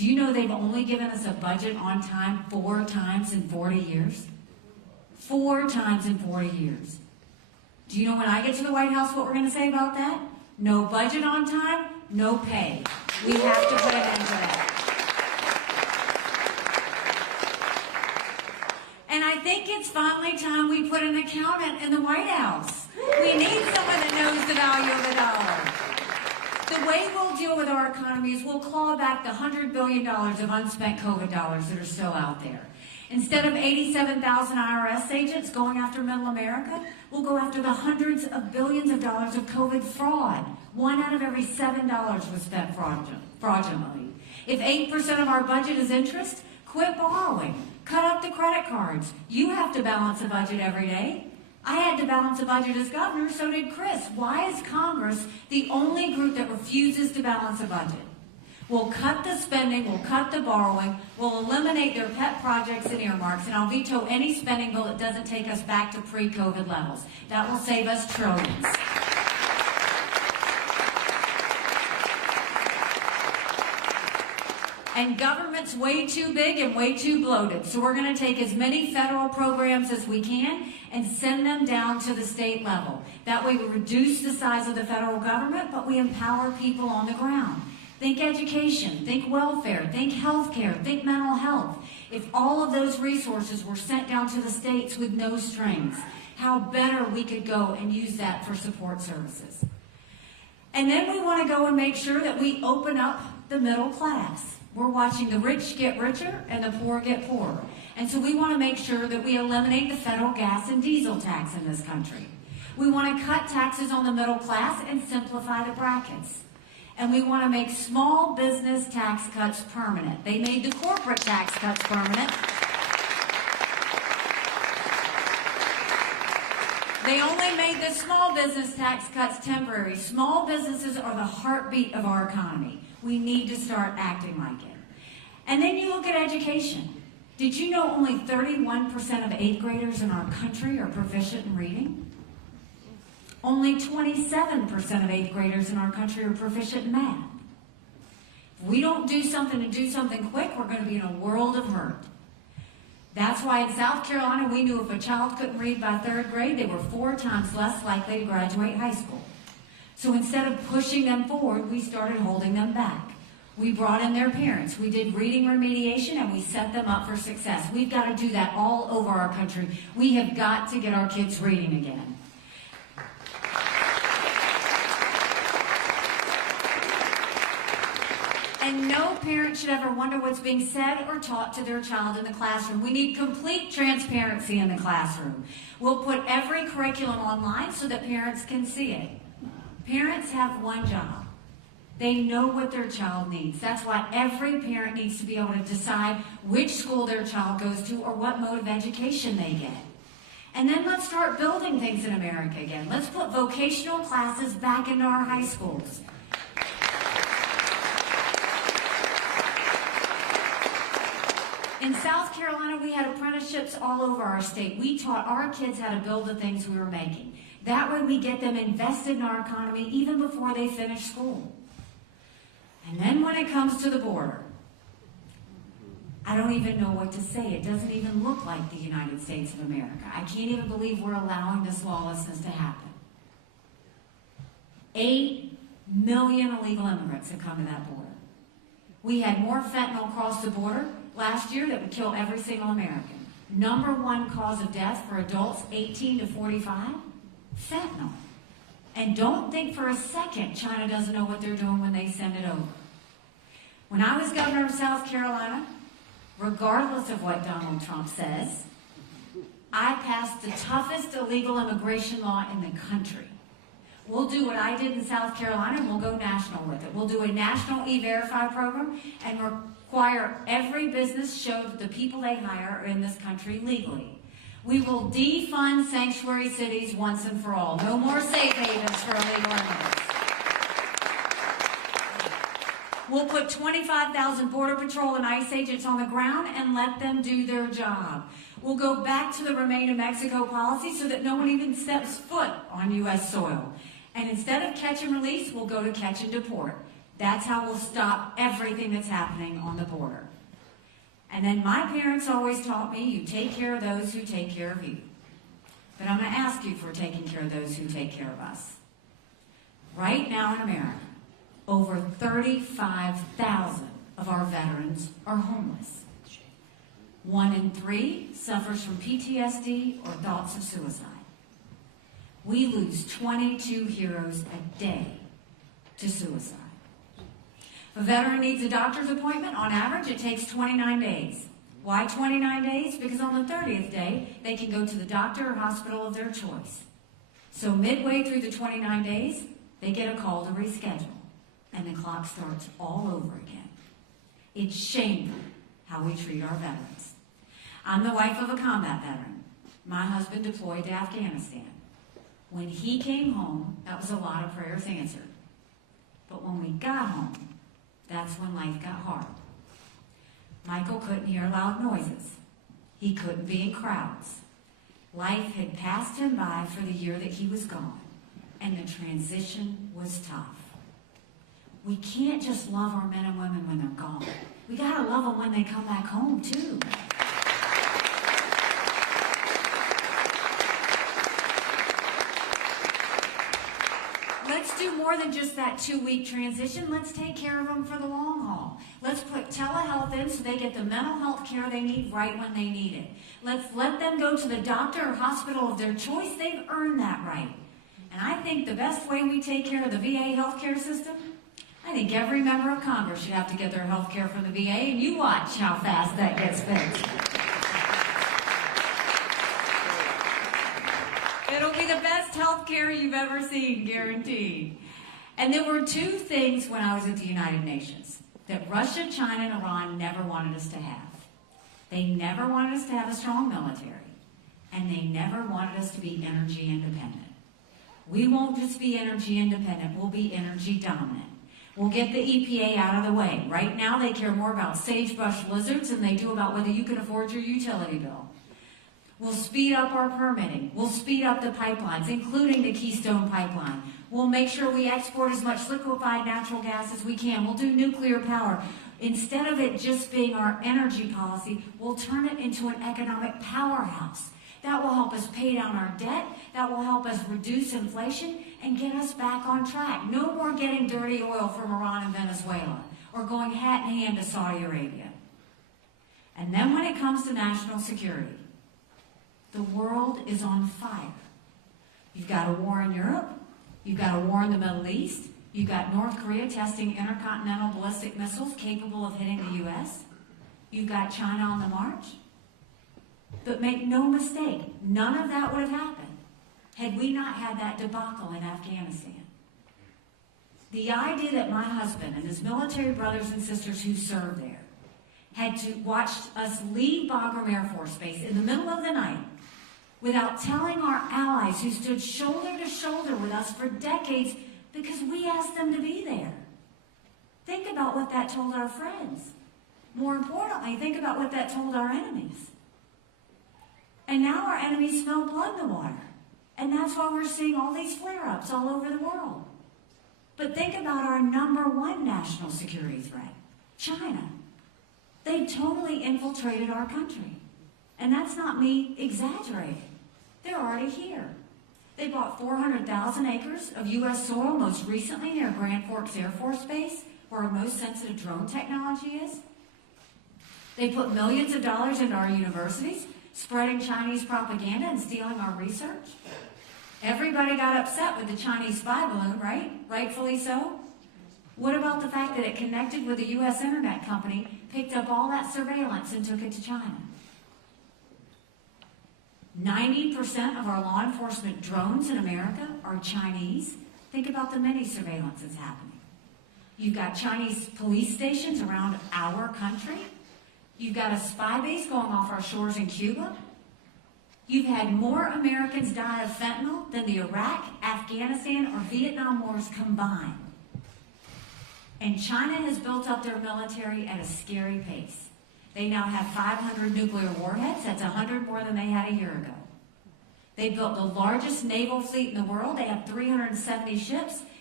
Do you know they've only given us a budget on time 4 times in 40 years? 4 times in 40 years. Do you know when I get to the White House what we're going to say about that? No budget on time, no pay. We have to put an end to that. And I think it's finally time we put an accountant in the White House. We need someone that knows the value of the dollar. The way we'll deal with our economy is we'll claw back the $100 billion of unspent COVID dollars that are still out there. Instead of 87,000 IRS agents going after middle America, we'll go after the hundreds of billions of dollars of COVID fraud. 1 out of every $7 was spent fraudulently. If 8% of our budget is interest, quit borrowing. Cut up the credit cards. You have to balance a budget every day. I had to balance a budget as governor, so did Chris. Why is Congress the only group that refuses to balance a budget? We'll cut the spending, we'll cut the borrowing, we'll eliminate their pet projects and earmarks, and I'll veto any spending bill that doesn't take us back to pre-COVID levels. That will save us trillions. And government's way too big and way too bloated, so we're going to take as many federal programs as we can and send them down to the state level. That way we reduce the size of the federal government, but we empower people on the ground. Think education, think welfare, think healthcare, think mental health. If all of those resources were sent down to the states with no strings, how better we could go and use that for support services. And then we want to go and make sure that we open up the middle class. We're watching the rich get richer and the poor get poorer. And so we want to make sure that we eliminate the federal gas and diesel tax in this country. We want to cut taxes on the middle class and simplify the brackets. And we want to make small business tax cuts permanent. They made the corporate tax cuts permanent. They only made the small business tax cuts temporary. Small businesses are the heartbeat of our economy. We need to start acting like it. And then you look at education. Did you know only 31% of 8th graders in our country are proficient in reading? Only 27% of 8th graders in our country are proficient in math. If we don't do something and do something quick, we're going to be in a world of hurt. That's why in South Carolina, we knew if a child couldn't read by 3rd grade, they were 4 times less likely to graduate high school. So instead of pushing them forward, we started holding them back. We brought in their parents. We did reading remediation, and we set them up for success. We've got to do that all over our country. We have got to get our kids reading again. And no parent should ever wonder what's being said or taught to their child in the classroom. We need complete transparency in the classroom. We'll put every curriculum online so that parents can see it. Parents have one job. They know what their child needs. That's why every parent needs to be able to decide which school their child goes to or what mode of education they get. And then let's start building things in America again. Let's put vocational classes back into our high schools. In South Carolina, we had apprenticeships all over our state. We taught our kids how to build the things we were making. That way we get them invested in our economy even before they finish school. And then when it comes to the border, I don't even know what to say. It doesn't even look like the United States of America. I can't even believe we're allowing this lawlessness to happen. 8 million illegal immigrants have come to that border. We had more fentanyl cross the border last year that would kill every single American. #1 cause of death for adults 18 to 45, fentanyl. And don't think for a second China doesn't know what they're doing when they send it over. When I was governor of South Carolina, regardless of what Donald Trump says, I passed the toughest illegal immigration law in the country. We'll do what I did in South Carolina, and we'll go national with it. We'll do a national E-Verify program and require every business show that the people they hire are in this country legally. We will defund sanctuary cities once and for all. No more safe havens for illegal immigrants. We'll put 25,000 Border Patrol and ICE agents on the ground and let them do their job. We'll go back to the Remain in Mexico policy so that no one even steps foot on U.S. soil. And instead of catch and release, we'll go to catch and deport. That's how we'll stop everything that's happening on the border. And then my parents always taught me, you take care of those who take care of you. But I'm going to ask you for taking care of those who take care of us. Right now in America, over 35,000 of our veterans are homeless. 1 in 3 suffers from PTSD or thoughts of suicide. We lose 22 heroes a day to suicide. If a veteran needs a doctor's appointment, on average, it takes 29 days. Why 29 days? Because on the 30th day, they can go to the doctor or hospital of their choice. So midway through the 29 days, they get a call to reschedule, and the clock starts all over again. It's shameful how we treat our veterans. I'm the wife of a combat veteran. My husband deployed to Afghanistan. When he came home, that was a lot of prayers answered. But when we got home, that's when life got hard. Michael couldn't hear loud noises. He couldn't be in crowds. Life had passed him by for the year that he was gone, and the transition was tough. We can't just love our men and women when they're gone. We gotta love them when they come back home, too. Let's do more than just that 2-week transition. Let's take care of them for the long haul. Let's put telehealth in so they get the mental health care they need right when they need it. Let's let them go to the doctor or hospital of their choice. They've earned that right. And I think the best way we take care of the VA healthcare system, I think every member of Congress should have to get their health care from the VA, and you watch how fast that gets fixed. It'll be the best health care you've ever seen, guaranteed. And there were 2 things when I was at the United Nations that Russia, China, and Iran never wanted us to have. They never wanted us to have a strong military, and they never wanted us to be energy independent. We won't just be energy independent, we'll be energy dominant. We'll get the EPA out of the way. Right now, they care more about sagebrush lizards than they do about whether you can afford your utility bill. We'll speed up our permitting. We'll speed up the pipelines, including the Keystone Pipeline. We'll make sure we export as much liquefied natural gas as we can. We'll do nuclear power. Instead of it just being our energy policy, we'll turn it into an economic powerhouse. That will help us pay down our debt. That will help us reduce inflation and get us back on track. No more getting dirty oil from Iran and Venezuela or going hat in hand to Saudi Arabia. And then when it comes to national security, the world is on fire. You've got a war in Europe. You've got a war in the Middle East. You've got North Korea testing intercontinental ballistic missiles capable of hitting the U.S. You've got China on the march. But make no mistake, none of that would have happened had we not had that debacle in Afghanistan. The idea that my husband and his military brothers and sisters who served there had to watch us leave Bagram Air Force Base in the middle of the night without telling our allies who stood shoulder to shoulder with us for decades because we asked them to be there. Think about what that told our friends. More importantly, think about what that told our enemies. And now our enemies smell blood in the water. And that's why we're seeing all these flare-ups all over the world. But think about our #1 national security threat, China. They totally infiltrated our country. And that's not me exaggerating. They're already here. They bought 400,000 acres of U.S. soil, most recently near Grand Forks Air Force Base, where our most sensitive drone technology is. They put millions of dollars into our universities, spreading Chinese propaganda and stealing our research. Everybody got upset with the Chinese spy balloon, right? Rightfully so. What about the fact that it connected with a U.S. internet company, picked up all that surveillance and took it to China? 90% of our law enforcement drones in America are Chinese. Think about the many surveillance that's happening. You've got Chinese police stations around our country. You've got a spy base going off our shores in Cuba. You've had more Americans die of fentanyl than the Iraq, Afghanistan, or Vietnam wars combined. And China has built up their military at a scary pace. They now have 500 nuclear warheads. That's 100 more than they had a year ago. They built the largest naval fleet in the world. They have 370 ships.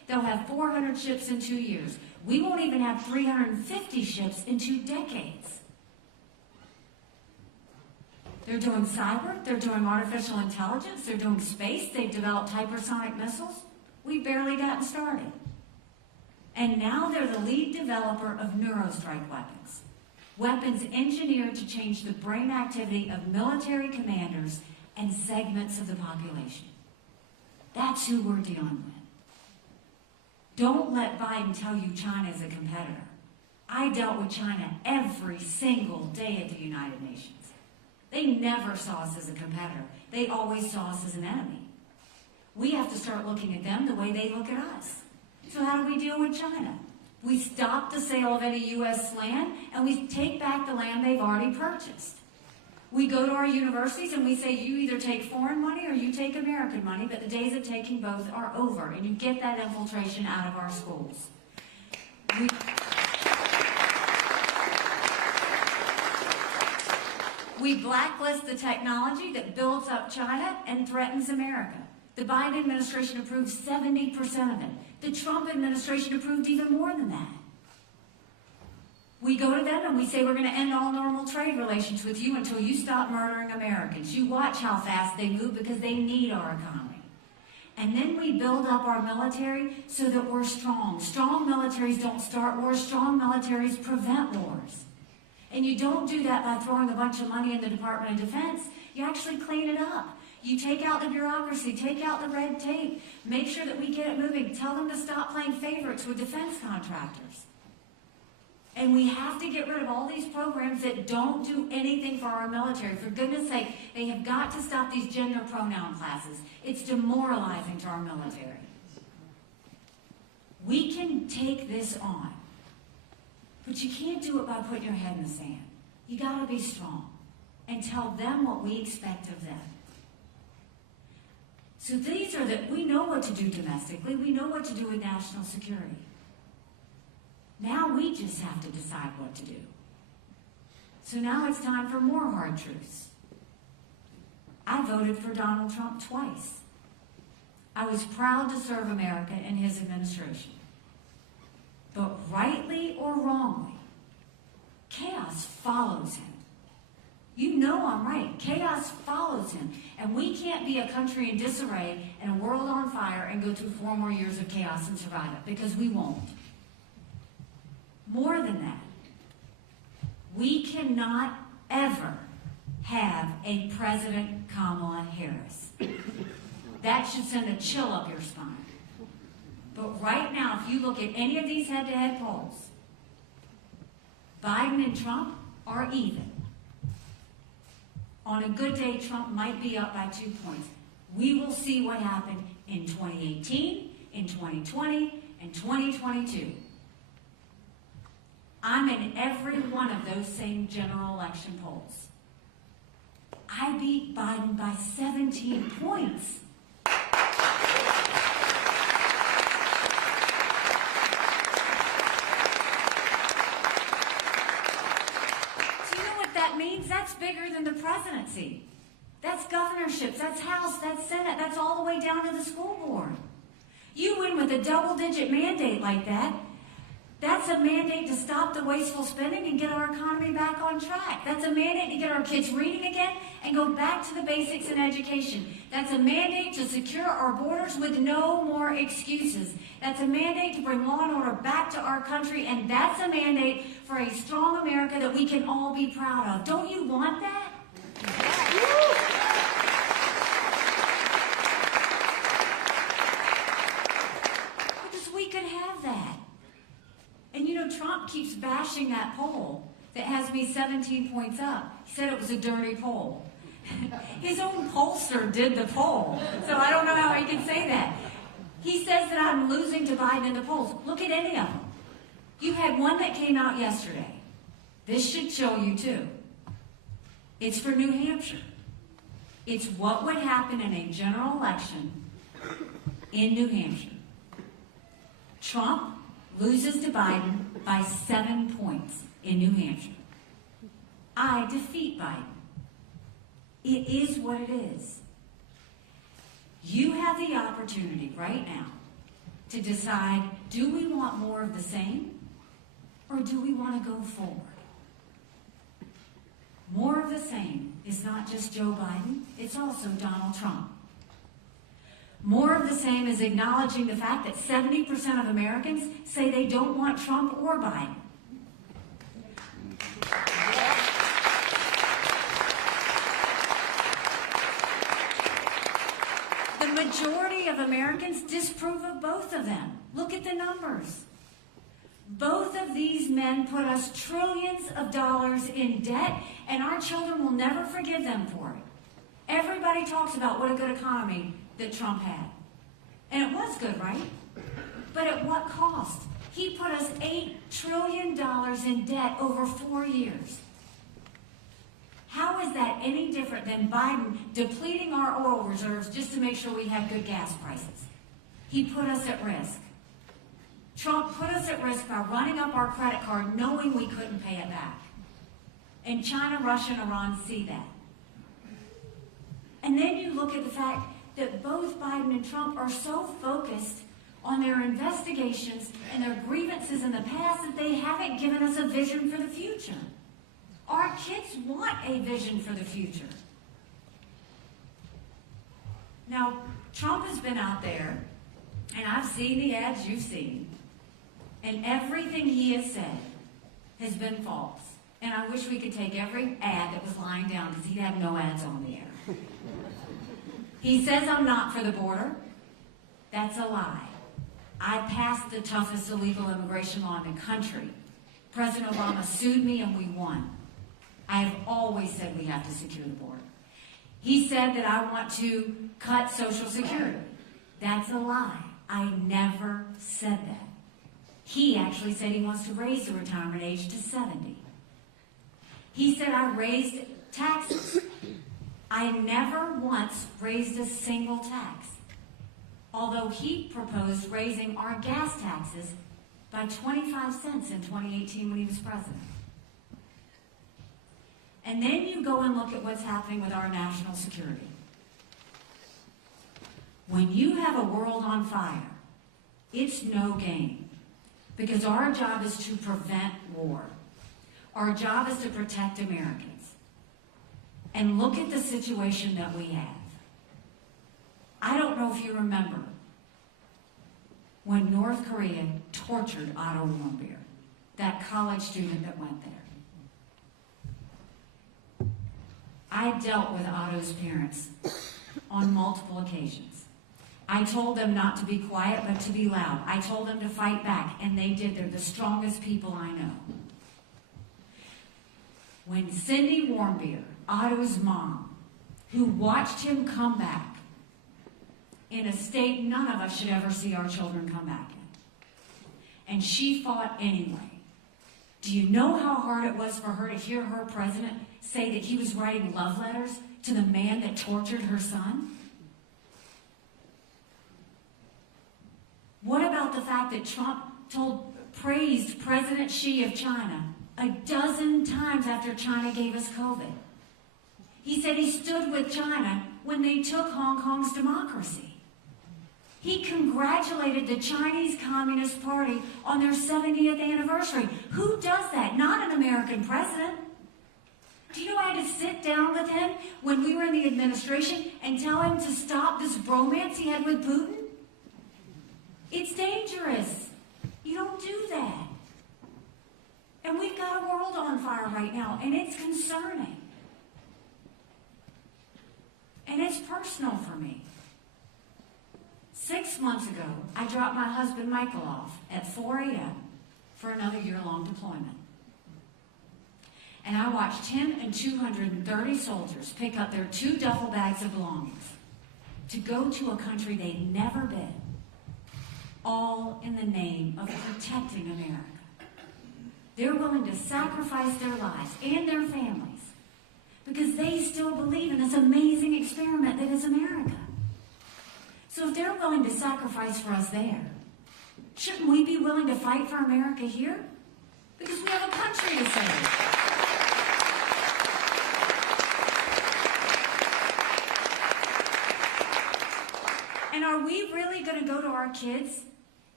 They'll have 400 ships in 2 years. We won't even have 350 ships in 2 decades. They're doing cyber, they're doing artificial intelligence, they're doing space, they've developed hypersonic missiles. We've barely gotten started. And now they're the lead developer of neurostrike weapons. Weapons engineered to change the brain activity of military commanders and segments of the population. That's who we're dealing with. Don't let Biden tell you China is a competitor. I dealt with China every single day at the United Nations. They never saw us as a competitor. They always saw us as an enemy. We have to start looking at them the way they look at us. So how do we deal with China? We stop the sale of any U.S. land, and we take back the land they've already purchased. We go to our universities and we say, you either take foreign money or you take American money, but the days of taking both are over, and you get that infiltration out of our schools. We blacklist the technology that builds up China and threatens America. The Biden administration approved 70% of it. The Trump administration approved even more than that. We go to them and we say, we're going to end all normal trade relations with you until you stop murdering Americans. You watch how fast they move because they need our economy. And then we build up our military so that we're strong. Strong militaries don't start wars. Strong militaries prevent wars. And you don't do that by throwing a bunch of money in the Department of Defense. You actually clean it up. You take out the bureaucracy, take out the red tape, make sure that we get it moving. Tell them to stop playing favorites with defense contractors. And we have to get rid of all these programs that don't do anything for our military. For goodness sake, they have got to stop these gender pronoun classes. It's demoralizing to our military. We can take this on, but you can't do it by putting your head in the sand. You got to be strong and tell them what we expect of them. So these are we know what to do domestically. We know what to do with national security. Now we just have to decide what to do. So now it's time for more hard truths. I voted for Donald Trump twice. I was proud to serve America in his administration. But rightly or wrongly, chaos follows him. You know I'm right. Chaos follows him. And we can't be a country in disarray and a world on fire and go through 4 more years of chaos and survive it, because we won't. More than that, we cannot ever have a President Kamala Harris. That should send a chill up your spine. But right now, if you look at any of these head-to-head polls, Biden and Trump are even. On a good day, Trump might be up by 2 points. We will see what happened in 2018, in 2020, and 2022. I'm in every one of those same general election polls. I beat Biden by 17 points. That's bigger than the presidency. That's governorships, that's House, that's Senate, that's all the way down to the school board. You win with a double-digit mandate like that. That's a mandate to stop the wasteful spending and get our economy back on track. That's a mandate to get our kids reading again and go back to the basics in education. That's a mandate to secure our borders with no more excuses. That's a mandate to bring law and order back to our country, and that's a mandate for a strong America that we can all be proud of. Don't you want that? Because we could have that. And you know, Trump keeps bashing that poll that has me 17 points up. He said it was a dirty poll. His own pollster did the poll, so I don't know how he can say that. He says that I'm losing to Biden in the polls. Look at any of them. You had one that came out yesterday. This should show you too. It's for New Hampshire. It's what would happen in a general election in New Hampshire. Trump loses to Biden by 7 points in New Hampshire. I defeat Biden. It is what it is. You have the opportunity right now to decide, do we want more of the same, or do we want to go forward? More of the same is not just Joe Biden, it's also Donald Trump. More of the same is acknowledging the fact that 70% of Americans say they don't want Trump or Biden. The majority of Americans disapprove of both of them. Look at the numbers. Both of these men put us trillions of dollars in debt, and our children will never forgive them for it. Everybody talks about what a good economy that Trump had. And it was good, right? But at what cost? He put us $8 trillion in debt over 4 years. How is that any different than Biden depleting our oil reserves just to make sure we have good gas prices? He put us at risk. Trump put us at risk by running up our credit card knowing we couldn't pay it back. And China, Russia, and Iran see that. And then you look at the fact that both Biden and Trump are so focused on their investigations and their grievances in the past that they haven't given us a vision for the future. Our kids want a vision for the future. Now, Trump has been out there, and I've seen the ads you've seen, and everything he has said has been false. And I wish we could take every ad that was lying down because he'd have no ads on the air. He says I'm not for the border. That's a lie. I passed the toughest illegal immigration law in the country. President Obama sued me and we won. I have always said we have to secure the border. He said that I want to cut Social Security. That's a lie. I never said that. He actually said he wants to raise the retirement age to 70. He said I raised taxes. I never once raised a single tax, although he proposed raising our gas taxes by 25 cents in 2018 when he was president. And then you go and look at what's happening with our national security. When you have a world on fire, it's no game, because our job is to prevent war. Our job is to protect Americans. And look at the situation that we have. I don't know if you remember when North Korea tortured Otto Warmbier, that college student that went there. I dealt with Otto's parents on multiple occasions. I told them not to be quiet, but to be loud. I told them to fight back, and they did. They're the strongest people I know. When Cindy Warmbier, Otto's mom, who watched him come back in a state none of us should ever see our children come back in, and she fought anyway. Do you know how hard it was for her to hear her president say that he was writing love letters to the man that tortured her son? What about the fact that Trump praised President Xi of China a dozen times after China gave us COVID? He said he stood with China when they took Hong Kong's democracy. He congratulated the Chinese Communist Party on their 70th anniversary. Who does that? Not an American president. Do you know I had to sit down with him when we were in the administration and tell him to stop this bromance he had with Putin? It's dangerous. You don't do that. And we've got a world on fire right now, and it's concerning. And it's personal for me. 6 months ago, I dropped my husband Michael off at 4 a.m. for another year-long deployment. And I watched him and 230 soldiers pick up their 2 duffel bags of belongings to go to a country they'd never been, all in the name of protecting America. They're willing to sacrifice their lives and their families because they still believe in this amazing experiment that is America. So if they're willing to sacrifice for us there, shouldn't we be willing to fight for America here? Because we have a country to save. And are we really going to go to our kids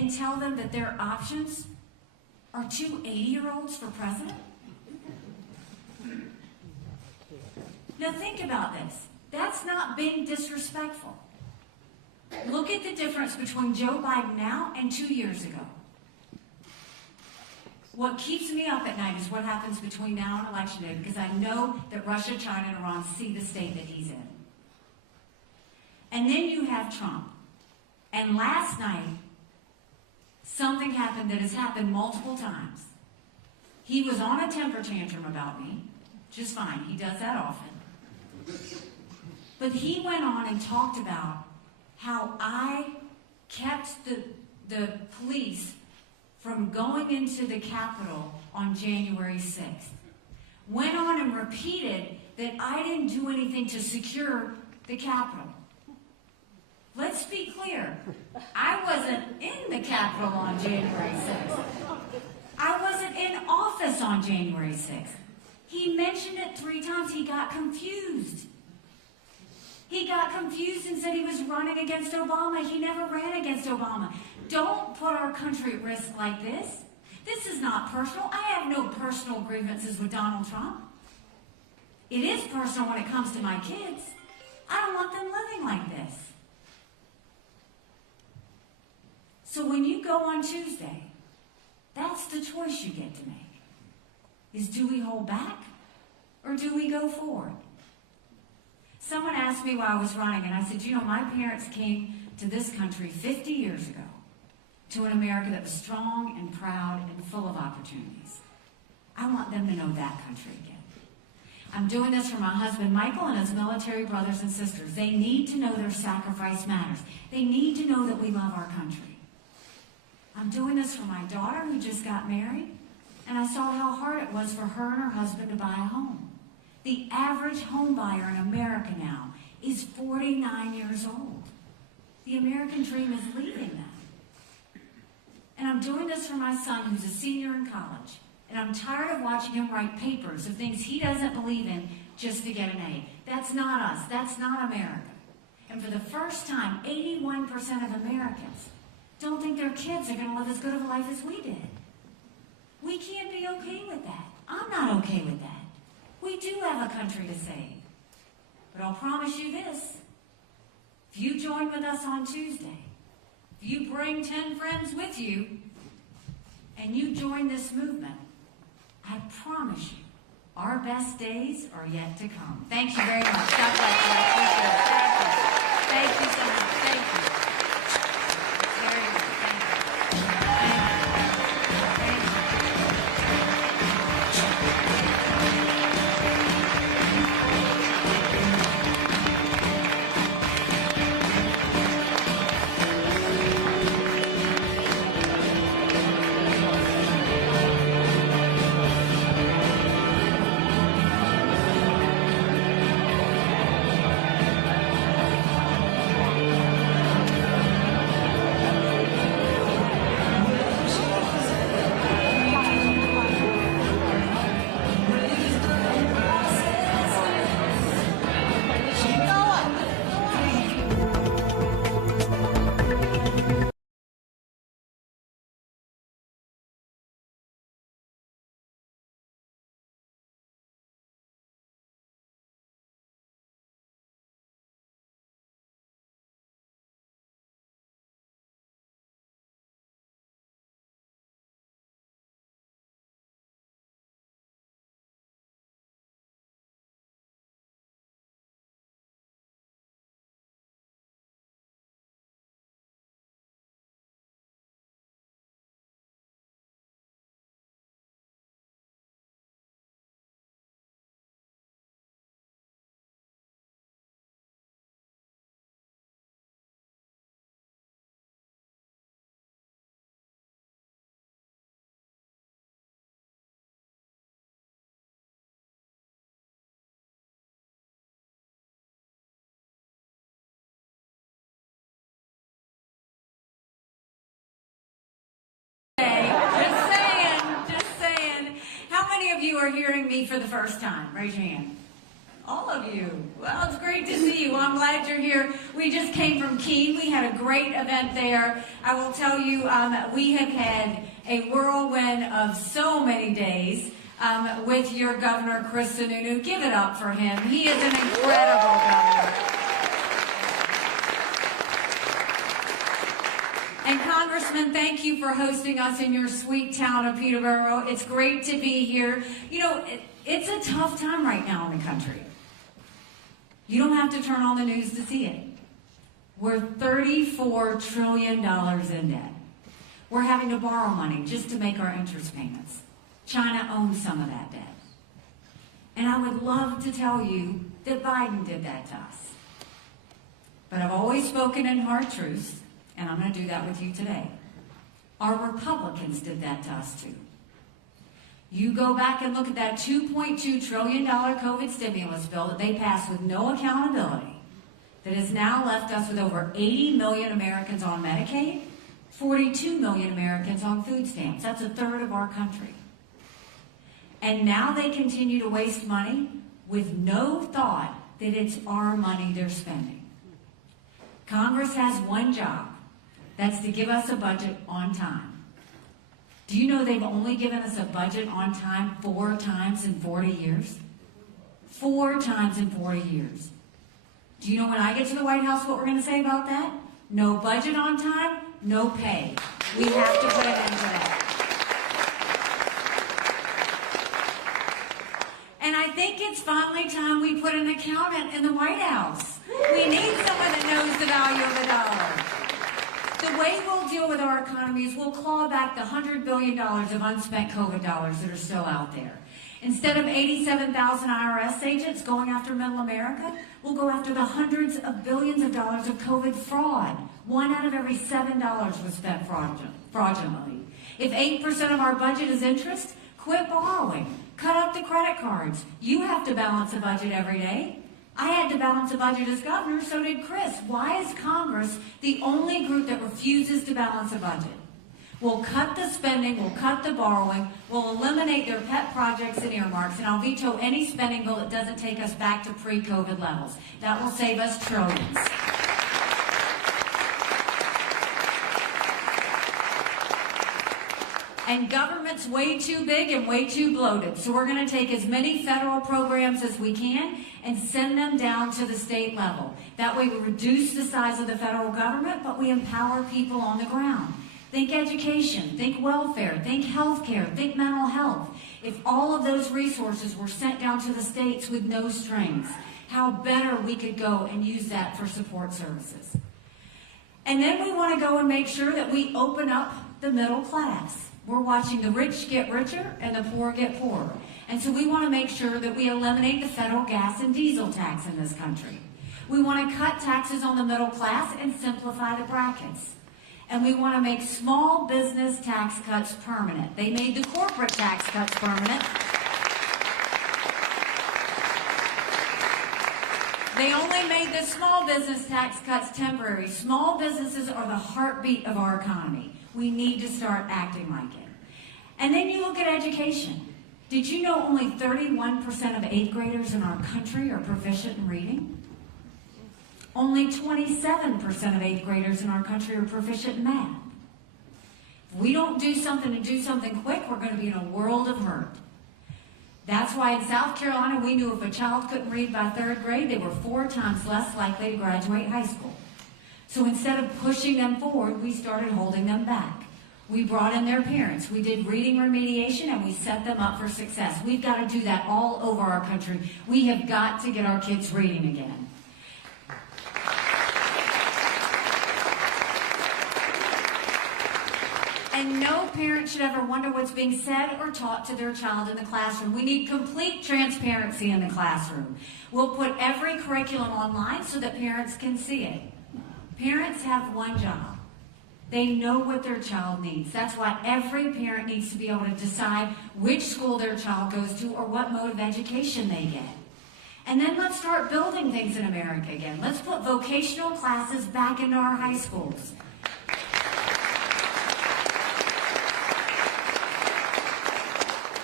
and tell them that their options are two 80-year-olds for president? Now think about this. That's not being disrespectful. Look at the difference between Joe Biden now and 2 years ago. What keeps me up at night is what happens between now and Election Day, because I know that Russia, China, and Iran see the state that he's in. And then you have Trump. And last night, something happened that has happened multiple times. He was on a temper tantrum about me, which is fine. He does that often. But he went on and talked about how I kept the police from going into the Capitol on January 6th. Went on and repeated that I didn't do anything to secure the Capitol. Let's be clear. I wasn't in the Capitol on January 6th. I wasn't in office on January 6th. He mentioned it 3 times. He got confused. He got confused and said he was running against Obama. He never ran against Obama. Don't put our country at risk like this. This is not personal. I have no personal grievances with Donald Trump. It is personal when it comes to my kids. I don't want them living like this. So when you go on Tuesday, that's the choice you get to make. Is do we hold back or do we go forward? Someone asked me while I was running, and I said, you know, my parents came to this country 50 years ago to an America that was strong and proud and full of opportunities. I want them to know that country again. I'm doing this for my husband, Michael, and his military brothers and sisters. They need to know their sacrifice matters. They need to know that we love our country. I'm doing this for my daughter who just got married, and I saw how hard it was for her and her husband to buy a home. The average home buyer in America now is 49 years old. The American dream is leaving them. And I'm doing this for my son who's a senior in college. And I'm tired of watching him write papers of things he doesn't believe in just to get an A. That's not us. That's not America. And for the first time, 81% of Americans don't think their kids are going to live as good of a life as we did. We can't be okay with that. I'm not okay with that. We do have a country to save. But I'll promise you this. If you join with us on Tuesday, if you bring 10 friends with you, and you join this movement, I promise you, our best days are yet to come. Thank you very much. God bless you. I appreciate it. Thank you so much. Thank you. Very good. Thank you. Just saying. How many of you are hearing me for the first time? Raise your hand. All of you. Well, it's great to see you. I'm glad you're here. We just came from Keene. We had a great event there. I will tell you, we have had a whirlwind of so many days with your governor, Chris Sununu. Give it up for him. He is an incredible governor. And Congressman, thank you for hosting us in your sweet town of Peterborough. It's great to be here. You know, it's a tough time right now in the country. You don't have to turn on the news to see it. We're $34 trillion in debt. We're having to borrow money just to make our interest payments. China owns some of that debt. And I would love to tell you that Biden did that to us. But I've always spoken in hard truths, and I'm going to do that with you today. Our Republicans did that to us too. You go back and look at that $2.2 trillion COVID stimulus bill that they passed with no accountability, that has now left us with over 80 million Americans on Medicaid, 42 million Americans on food stamps. That's a third of our country. And now they continue to waste money with no thought that it's our money they're spending. Congress has one job. That's to give us a budget on time. Do you know they've only given us a budget on time 4 times in 40 years? 4 times in 40 years. Do you know when I get to the White House what we're going to say about that? No budget on time, no pay. We have to put an end to that. And I think it's finally time we put an accountant in the White House. We need someone that knows the value of the dollar. The way we'll deal with our economy is we'll claw back the $100 billion of unspent COVID dollars that are still out there. Instead of 87,000 IRS agents going after middle America, we'll go after the hundreds of billions of dollars of COVID fraud. 1 out of every $7 was spent fraudulently. If 8% of our budget is interest, quit borrowing. Cut up the credit cards. You have to balance a budget every day. I had to balance a budget as governor, so did Chris. Why is Congress the only group that refuses to balance a budget? We'll cut the spending, we'll cut the borrowing, we'll eliminate their pet projects and earmarks, and I'll veto any spending bill that doesn't take us back to pre-COVID levels. That will save us trillions. And government's way too big and way too bloated. So we're going to take as many federal programs as we can and send them down to the state level. That way we reduce the size of the federal government, but we empower people on the ground. Think education, think welfare, think healthcare, think mental health. If all of those resources were sent down to the states with no strings, how better we could go and use that for support services. And then we want to go and make sure that we open up the middle class. We're watching the rich get richer and the poor get poorer. And so we want to make sure that we eliminate the federal gas and diesel tax in this country. We want to cut taxes on the middle class and simplify the brackets. And we want to make small business tax cuts permanent. They made the corporate tax cuts permanent. They only made the small business tax cuts temporary. Small businesses are the heartbeat of our economy. We need to start acting like it. And then you look at education. Did you know only 31% of 8th graders in our country are proficient in reading? Only 27% of 8th graders in our country are proficient in math. If we don't do something and do something quick, we're going to be in a world of hurt. That's why in South Carolina, we knew if a child couldn't read by 3rd grade, they were 4 times less likely to graduate high school. So instead of pushing them forward, we started holding them back. We brought in their parents. We did reading remediation, and we set them up for success. We've got to do that all over our country. We have got to get our kids reading again. And no parent should ever wonder what's being said or taught to their child in the classroom. We need complete transparency in the classroom. We'll put every curriculum online so that parents can see it. Parents have one job. They know what their child needs. That's why every parent needs to be able to decide which school their child goes to or what mode of education they get. And then let's start building things in America again. Let's put vocational classes back into our high schools.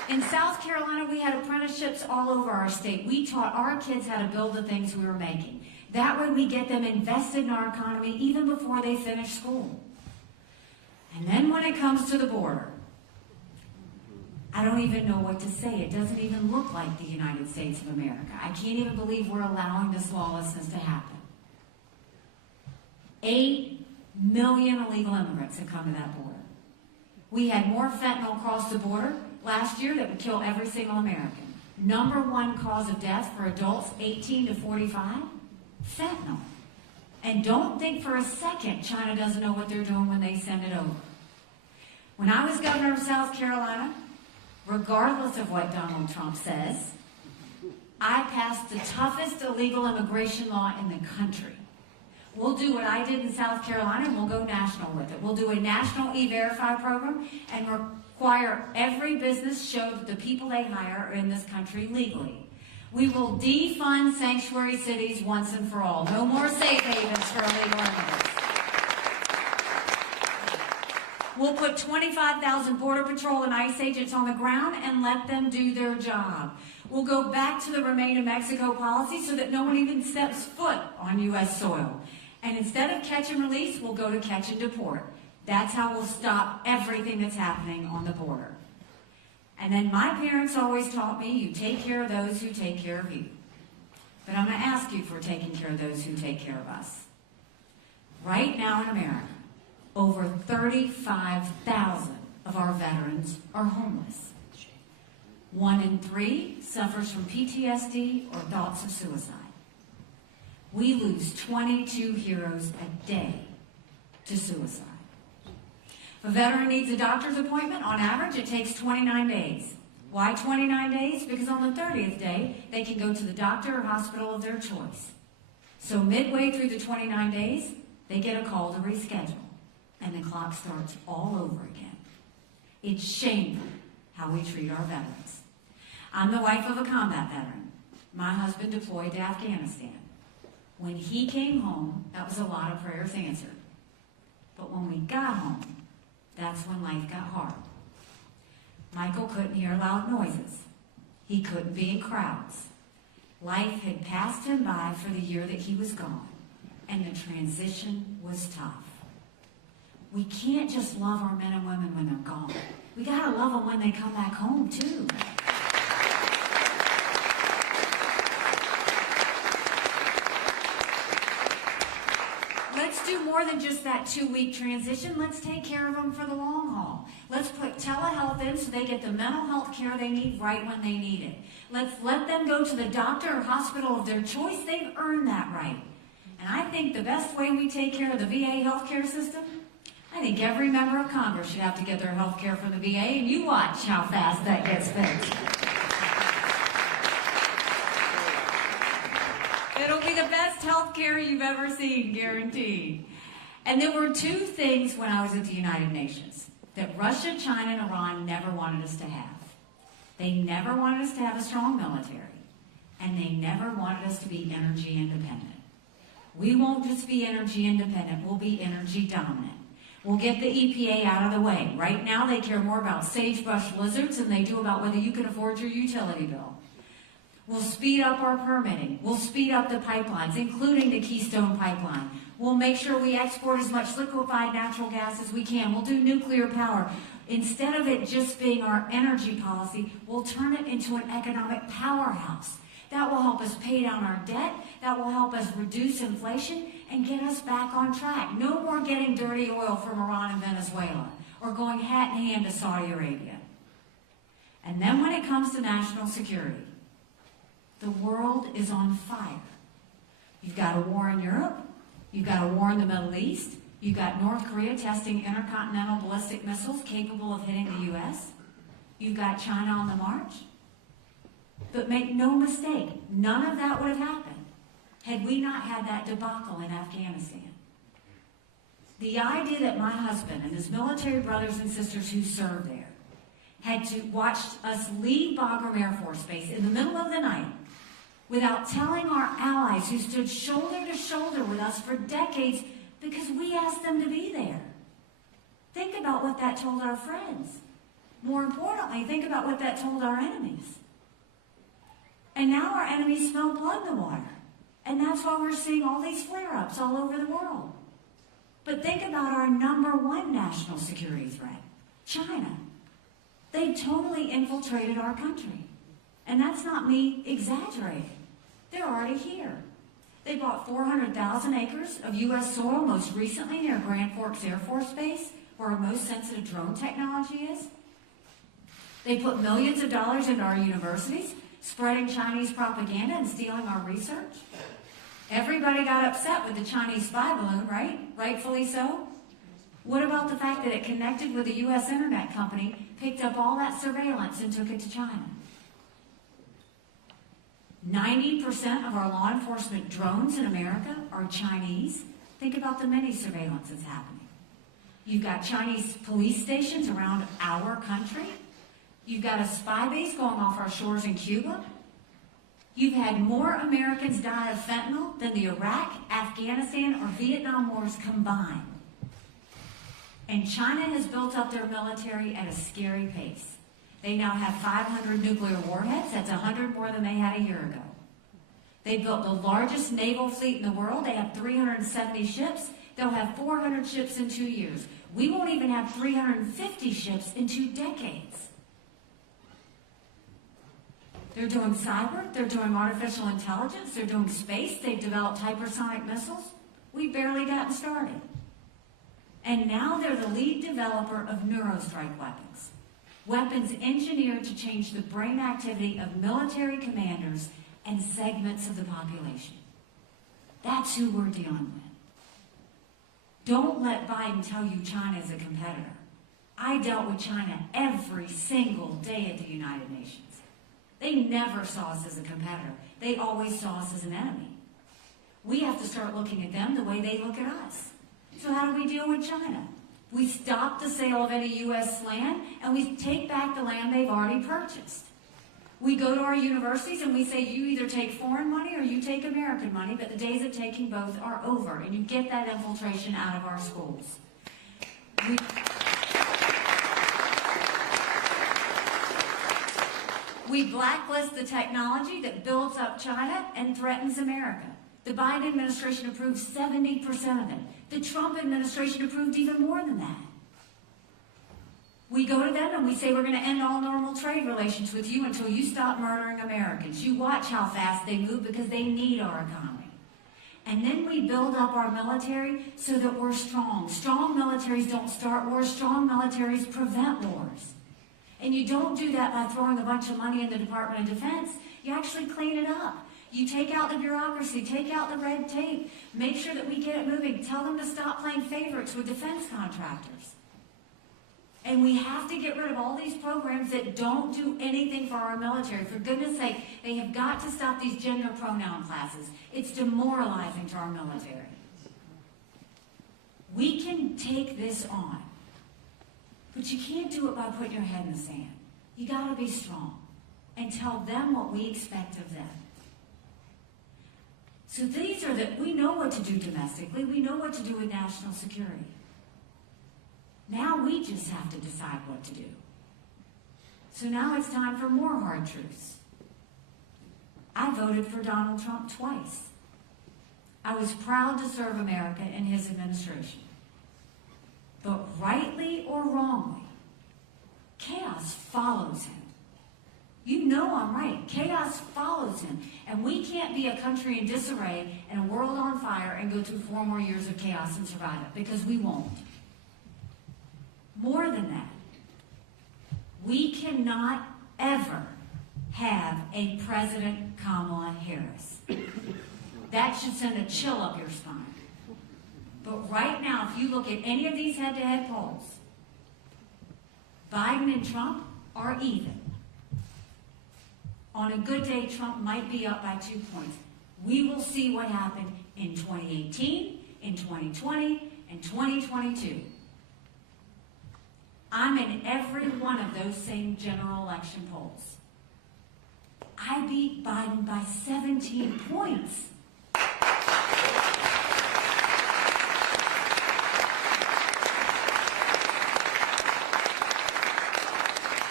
In South Carolina, we had apprenticeships all over our state. We taught our kids how to build the things we were making. That way we get them invested in our economy even before they finish school. And then when it comes to the border, I don't even know what to say. It doesn't even look like the United States of America. I can't even believe we're allowing this lawlessness to happen. 8 million illegal immigrants have come to that border. We had more fentanyl cross the border last year that would kill every single American. Number one cause of death for adults 18 to 45, fentanyl. And don't think for a second China doesn't know what they're doing when they send it over. When I was governor of South Carolina, regardless of what Donald Trump says, I passed the toughest illegal immigration law in the country. We'll do what I did in South Carolina, and we'll go national with it. We'll do a national E-Verify program and require every business show that the people they hire are in this country legally. We will defund sanctuary cities once and for all. No more safe havens for illegal immigrants. We'll put 25,000 Border Patrol and ICE agents on the ground and let them do their job. We'll go back to the Remain in Mexico policy so that no one even steps foot on U.S. soil. And instead of catch and release, we'll go to catch and deport. That's how we'll stop everything that's happening on the border. And then my parents always taught me, you take care of those who take care of you. But I'm going to ask you for taking care of those who take care of us. Right now in America, over 35,000 of our veterans are homeless. 1 in 3 suffers from PTSD or thoughts of suicide. We lose 22 heroes a day to suicide. If a veteran needs a doctor's appointment, on average, it takes 29 days. Why 29 days? Because on the 30th day, they can go to the doctor or hospital of their choice. So midway through the 29 days, they get a call to reschedule, and the clock starts all over again. It's shameful how we treat our veterans. I'm the wife of a combat veteran. My husband deployed to Afghanistan. When he came home, that was a lot of prayers answered. But when we got home, that's when life got hard. Michael couldn't hear loud noises. He couldn't be in crowds. Life had passed him by for the year that he was gone, and the transition was tough. We can't just love our men and women when they're gone. We gotta love them when they come back home, too. Let's do more than just that 2-week transition. Let's take care of them for the long haul. Let's put telehealth in so they get the mental health care they need right when they need it. Let's let them go to the doctor or hospital of their choice. They've earned that right. And I think the best way we take care of the VA healthcare system, I think every member of Congress should have to get their health care from the VA, and you watch how fast that gets fixed. It'll be the best health care you've ever seen, guaranteed. And there were 2 things when I was at the United Nations that Russia, China, and Iran never wanted us to have. They never wanted us to have a strong military, and they never wanted us to be energy independent. We won't just be energy independent, we'll be energy dominant. We'll get the EPA out of the way. Right now, they care more about sagebrush lizards than they do about whether you can afford your utility bill. We'll speed up our permitting. We'll speed up the pipelines, including the Keystone Pipeline. We'll make sure we export as much liquefied natural gas as we can. We'll do nuclear power. Instead of it just being our energy policy, we'll turn it into an economic powerhouse. That will help us pay down our debt. That will help us reduce inflation and get us back on track. No more getting dirty oil from Iran and Venezuela or going hat in hand to Saudi Arabia. And then when it comes to national security, the world is on fire. You've got a war in Europe. You've got a war in the Middle East. You've got North Korea testing intercontinental ballistic missiles capable of hitting the U.S. You've got China on the march. But make no mistake, none of that would have happened had we not had that debacle in Afghanistan. The idea that my husband and his military brothers and sisters who served there had to watch us leave Bagram Air Force Base in the middle of the night without telling our allies who stood shoulder to shoulder with us for decades because we asked them to be there. Think about what that told our friends. More importantly, think about what that told our enemies. And now our enemies smell blood in the water. And that's why we're seeing all these flare-ups all over the world. But think about our number one national security threat, China. They totally infiltrated our country. And that's not me exaggerating. They're already here. They bought 400,000 acres of U.S. soil, most recently near Grand Forks Air Force Base, where our most sensitive drone technology is. They put millions of dollars into our universities, spreading Chinese propaganda and stealing our research. Everybody got upset with the Chinese spy balloon, right? Rightfully so. What about the fact that it connected with a U.S. internet company, picked up all that surveillance and took it to China? 90% of our law enforcement drones in America are Chinese. Think about the many surveillance that's happening. You've got Chinese police stations around our country. You've got a spy base going off our shores in Cuba. You've had more Americans die of fentanyl than the Iraq, Afghanistan, or Vietnam wars combined. And China has built up their military at a scary pace. They now have 500 nuclear warheads. That's 100 more than they had a year ago. They built the largest naval fleet in the world. They have 370 ships. They'll have 400 ships in 2 years. We won't even have 350 ships in 2 decades. They're doing cyber. They're doing artificial intelligence. They're doing space. They've developed hypersonic missiles. We've barely gotten started. And now they're the lead developer of neurostrike weapons. Weapons engineered to change the brain activity of military commanders and segments of the population. That's who we're dealing with. Don't let Biden tell you China is a competitor. I dealt with China every single day at the United Nations. They never saw us as a competitor. They always saw us as an enemy. We have to start looking at them the way they look at us. So how do we deal with China? We stop the sale of any U.S. land, and we take back the land they've already purchased. We go to our universities and we say, you either take foreign money or you take American money, but the days of taking both are over, and you get that infiltration out of our schools. We blacklist the technology that builds up China and threatens America. The Biden administration approved 70% of it. The Trump administration approved even more than that. We go to them and we say, we're going to end all normal trade relations with you until you stop murdering Americans. You watch how fast they move because they need our economy. And then we build up our military so that we're strong. Strong militaries don't start wars. Strong militaries prevent wars. And you don't do that by throwing a bunch of money in the Department of Defense. You actually clean it up. You take out the bureaucracy, take out the red tape, make sure that we get it moving, tell them to stop playing favorites with defense contractors. And we have to get rid of all these programs that don't do anything for our military. For goodness sake, they have got to stop these gender pronoun classes. It's demoralizing to our military. We can take this on, but you can't do it by putting your head in the sand. You got to be strong and tell them what we expect of them. So these are we know what to do domestically. We know what to do with national security. Now we just have to decide what to do. So now it's time for more hard truths. I voted for Donald Trump twice. I was proud to serve America in his administration. But rightly or wrongly, chaos follows him. You know I'm right. Chaos follows him. And we can't be a country in disarray and a world on fire and go through 4 more years of chaos and survive it, because we won't. More than that, we cannot ever have a President Kamala Harris. That should send a chill up your spine. But right now, if you look at any of these head-to-head polls, Biden and Trump are even. On a good day, Trump might be up by 2 points. We will see what happened in 2018, in 2020, and 2022. I'm in every one of those same general election polls. I beat Biden by 17 points.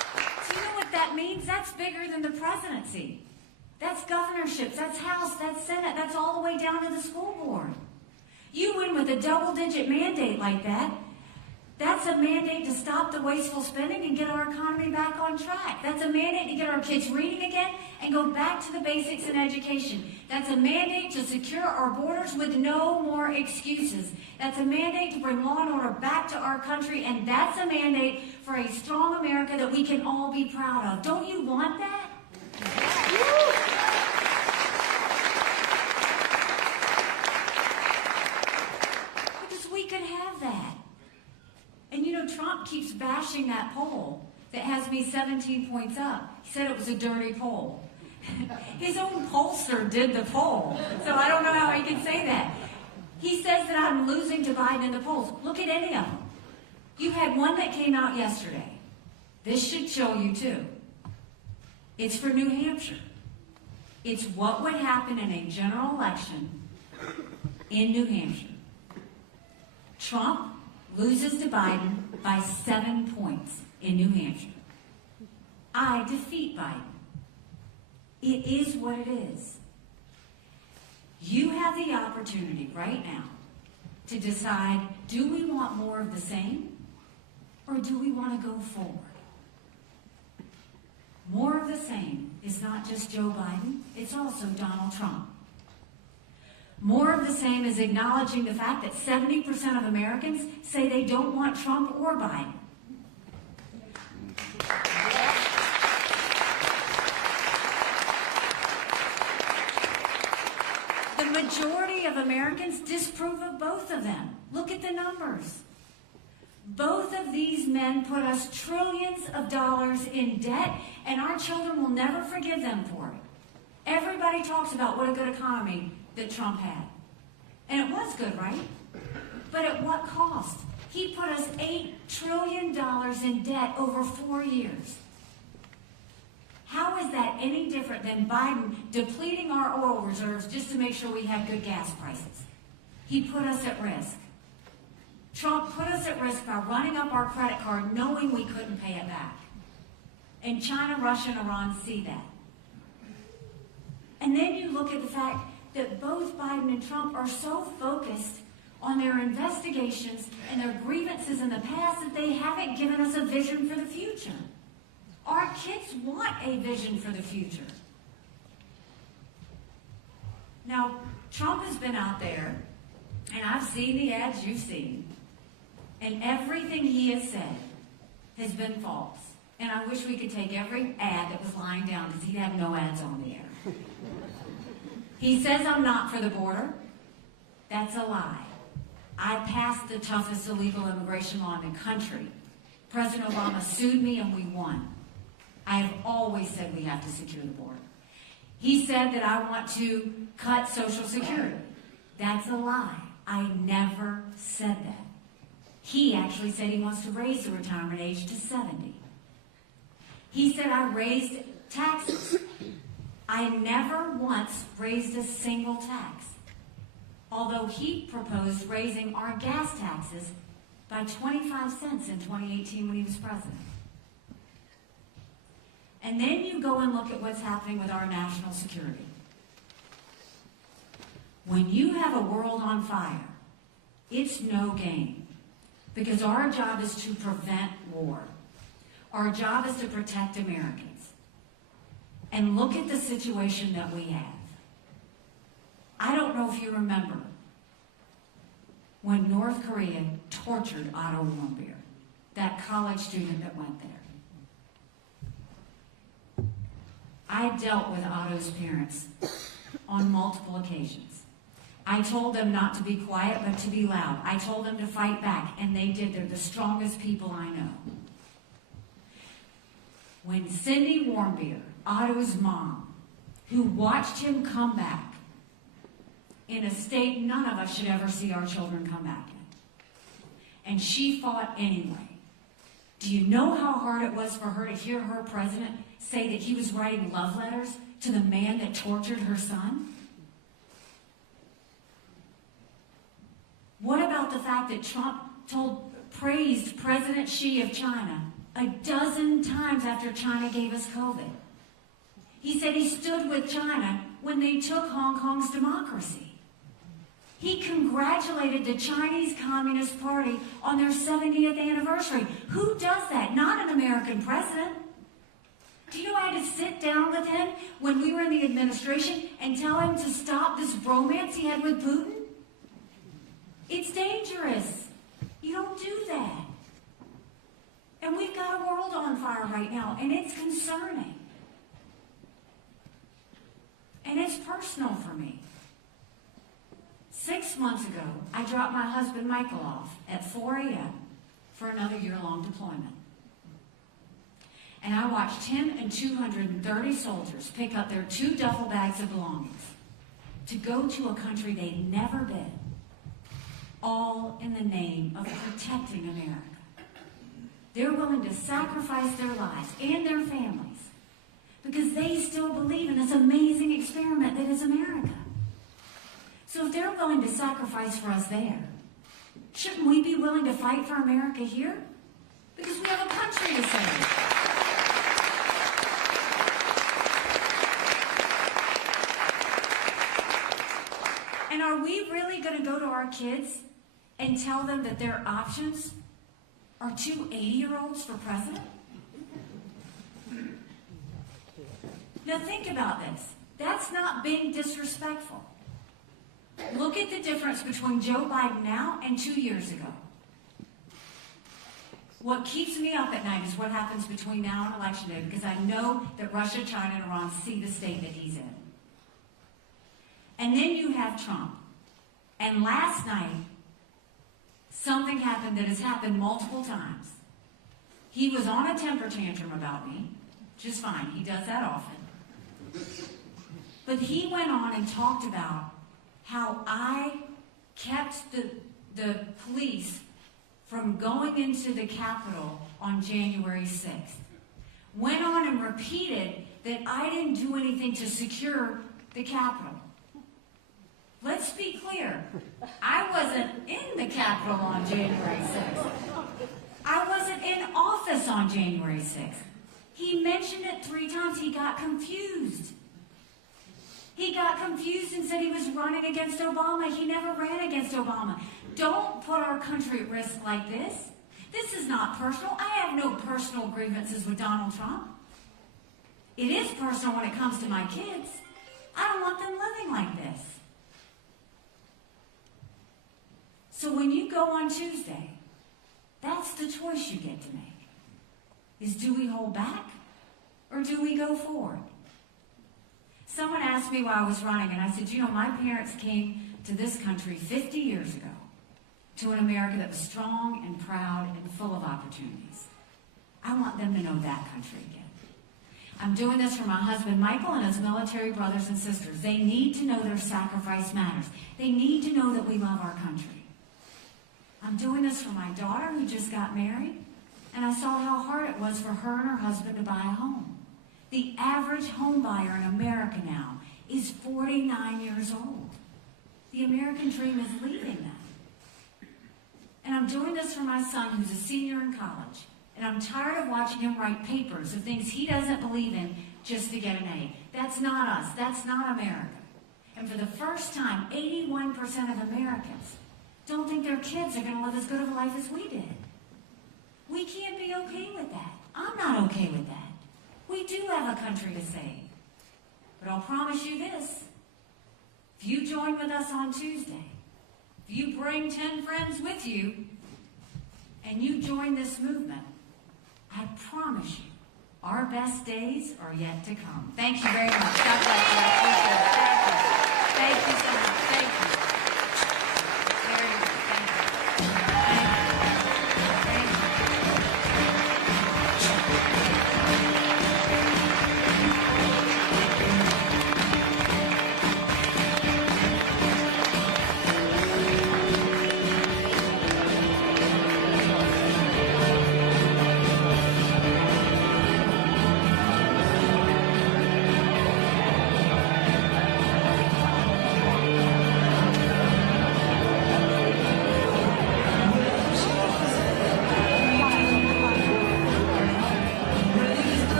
That's governorships, that's House, that's Senate, that's all the way down to the school board. You win with a double-digit mandate like that. That's a mandate to stop the wasteful spending and get our economy back on track. That's a mandate to get our kids reading again and go back to the basics in education. That's a mandate to secure our borders with no more excuses. That's a mandate to bring law and order back to our country, and that's a mandate for a strong America that we can all be proud of. Don't you want that? Because we could have that. And you know, Trump keeps bashing that poll that has me 17 points up. He said it was a dirty poll. His own pollster did the poll, so I don't know how he can say that. He says that I'm losing to Biden in the polls. Look at any of them. You had one that came out yesterday. This should show you too. It's for New Hampshire. It's what would happen in a general election in New Hampshire. Trump loses to Biden by 7 points in New Hampshire. I defeat Biden. It is what it is. You have the opportunity right now to decide, do we want more of the same or do we want to go forward? More of the same is not just Joe Biden, it's also Donald Trump. More of the same is acknowledging the fact that 70% of Americans say they don't want Trump or Biden. The majority of Americans disapprove of both of them. Look at the numbers. Both of these men put us trillions of dollars in debt, and our children will never forgive them for it. Everybody talks about what a good economy that Trump had. And it was good, right? But at what cost? He put us $8 trillion in debt over 4 years. How is that any different than Biden depleting our oil reserves just to make sure we have good gas prices? He put us at risk. Trump put us at risk by running up our credit card knowing we couldn't pay it back. And China, Russia, and Iran see that. And then you look at the fact that both Biden and Trump are so focused on their investigations and their grievances in the past that they haven't given us a vision for the future. Our kids want a vision for the future. Now, Trump has been out there, and I've seen the ads you've seen, and everything he has said has been false. And I wish we could take every ad that was lying down because he'd have no ads on the air. He says I'm not for the border. That's a lie. I passed the toughest illegal immigration law in the country. President Obama sued me and we won. I have always said we have to secure the border. He said that I want to cut Social Security. That's a lie. I never said that. He actually said he wants to raise the retirement age to 70. He said I raised taxes. I never once raised a single tax, although he proposed raising our gas taxes by 25 cents in 2018 when he was president. And then you go and look at what's happening with our national security. When you have a world on fire, it's no game, because our job is to prevent war. Our job is to protect Americans. And look at the situation that we have. I don't know if you remember when North Korea tortured Otto Warmbier, that college student that went there. I dealt with Otto's parents on multiple occasions. I told them not to be quiet, but to be loud. I told them to fight back, and they did. They're the strongest people I know. When Cindy Warmbier, Otto's mom, who watched him come back in a state none of us should ever see our children come back in, and she fought anyway. Do you know how hard it was for her to hear her president say that he was writing love letters to the man that tortured her son? What about the fact that Trump praised President Xi of China a dozen times after China gave us COVID? He said he stood with China when they took Hong Kong's democracy. He congratulated the Chinese Communist Party on their 70th anniversary. Who does that? Not an American president. Do you know I had to sit down with him when we were in the administration and tell him to stop this bromance he had with Putin? It's dangerous. You don't do that. And we've got a world on fire right now, and it's concerning. And it's personal for me. 6 months ago, I dropped my husband Michael off at 4 a.m. for another year-long deployment. And I watched him and 230 soldiers pick up their 2 duffel bags of belongings to go to a country they'd never been, all in the name of protecting America. They're willing to sacrifice their lives and their families because they still believe in this amazing experiment that is America. So if they're willing to sacrifice for us there, shouldn't we be willing to fight for America here? Because we have a country to save. And are we really going to go to our kids and tell them that their options are 2 80-year-olds for president? Now think about this. That's not being disrespectful. Look at the difference between Joe Biden now and 2 years ago. What keeps me up at night is what happens between now and Election Day, because I know that Russia, China, and Iran see the state that he's in. And then you have Trump. And last night, something happened that has happened multiple times. He was on a temper tantrum about me, just fine. He does that often. But he went on and talked about how I kept the police from going into the Capitol on January 6th. Went on and repeated that I didn't do anything to secure the Capitol. Let's be clear. I wasn't in the Capitol on January 6th. I wasn't in office on January 6th. He mentioned it 3 times. He got confused. He got confused and said he was running against Obama. He never ran against Obama. Don't put our country at risk like this. This is not personal. I have no personal grievances with Donald Trump. It is personal when it comes to my kids. I don't want them living like this. So when you go on Tuesday, that's the choice you get to make. Is do we hold back or do we go forward? Someone asked me why I was running, and I said, you know, my parents came to this country 50 years ago to an America that was strong and proud and full of opportunities. I want them to know that country again. I'm doing this for my husband Michael and his military brothers and sisters. They need to know their sacrifice matters. They need to know that we love our country. I'm doing this for my daughter who just got married, and I saw how hard it was for her and her husband to buy a home. The average home buyer in America now is 49 years old. The American dream is leaving them. And I'm doing this for my son who's a senior in college. And I'm tired of watching him write papers of things he doesn't believe in just to get an A. That's not us. That's not America. And for the first time, 81% of Americans don't think their kids are going to live as good of a life as we did. We can't be okay with that. I'm not okay with that. We do have a country to save. But I'll promise you this. If you join with us on Tuesday, if you bring 10 friends with you, and you join this movement, I promise you, our best days are yet to come. Thank you very much. God bless you. I appreciate it. Thank you so much. Thank you. Very good. Thank you. Thank you.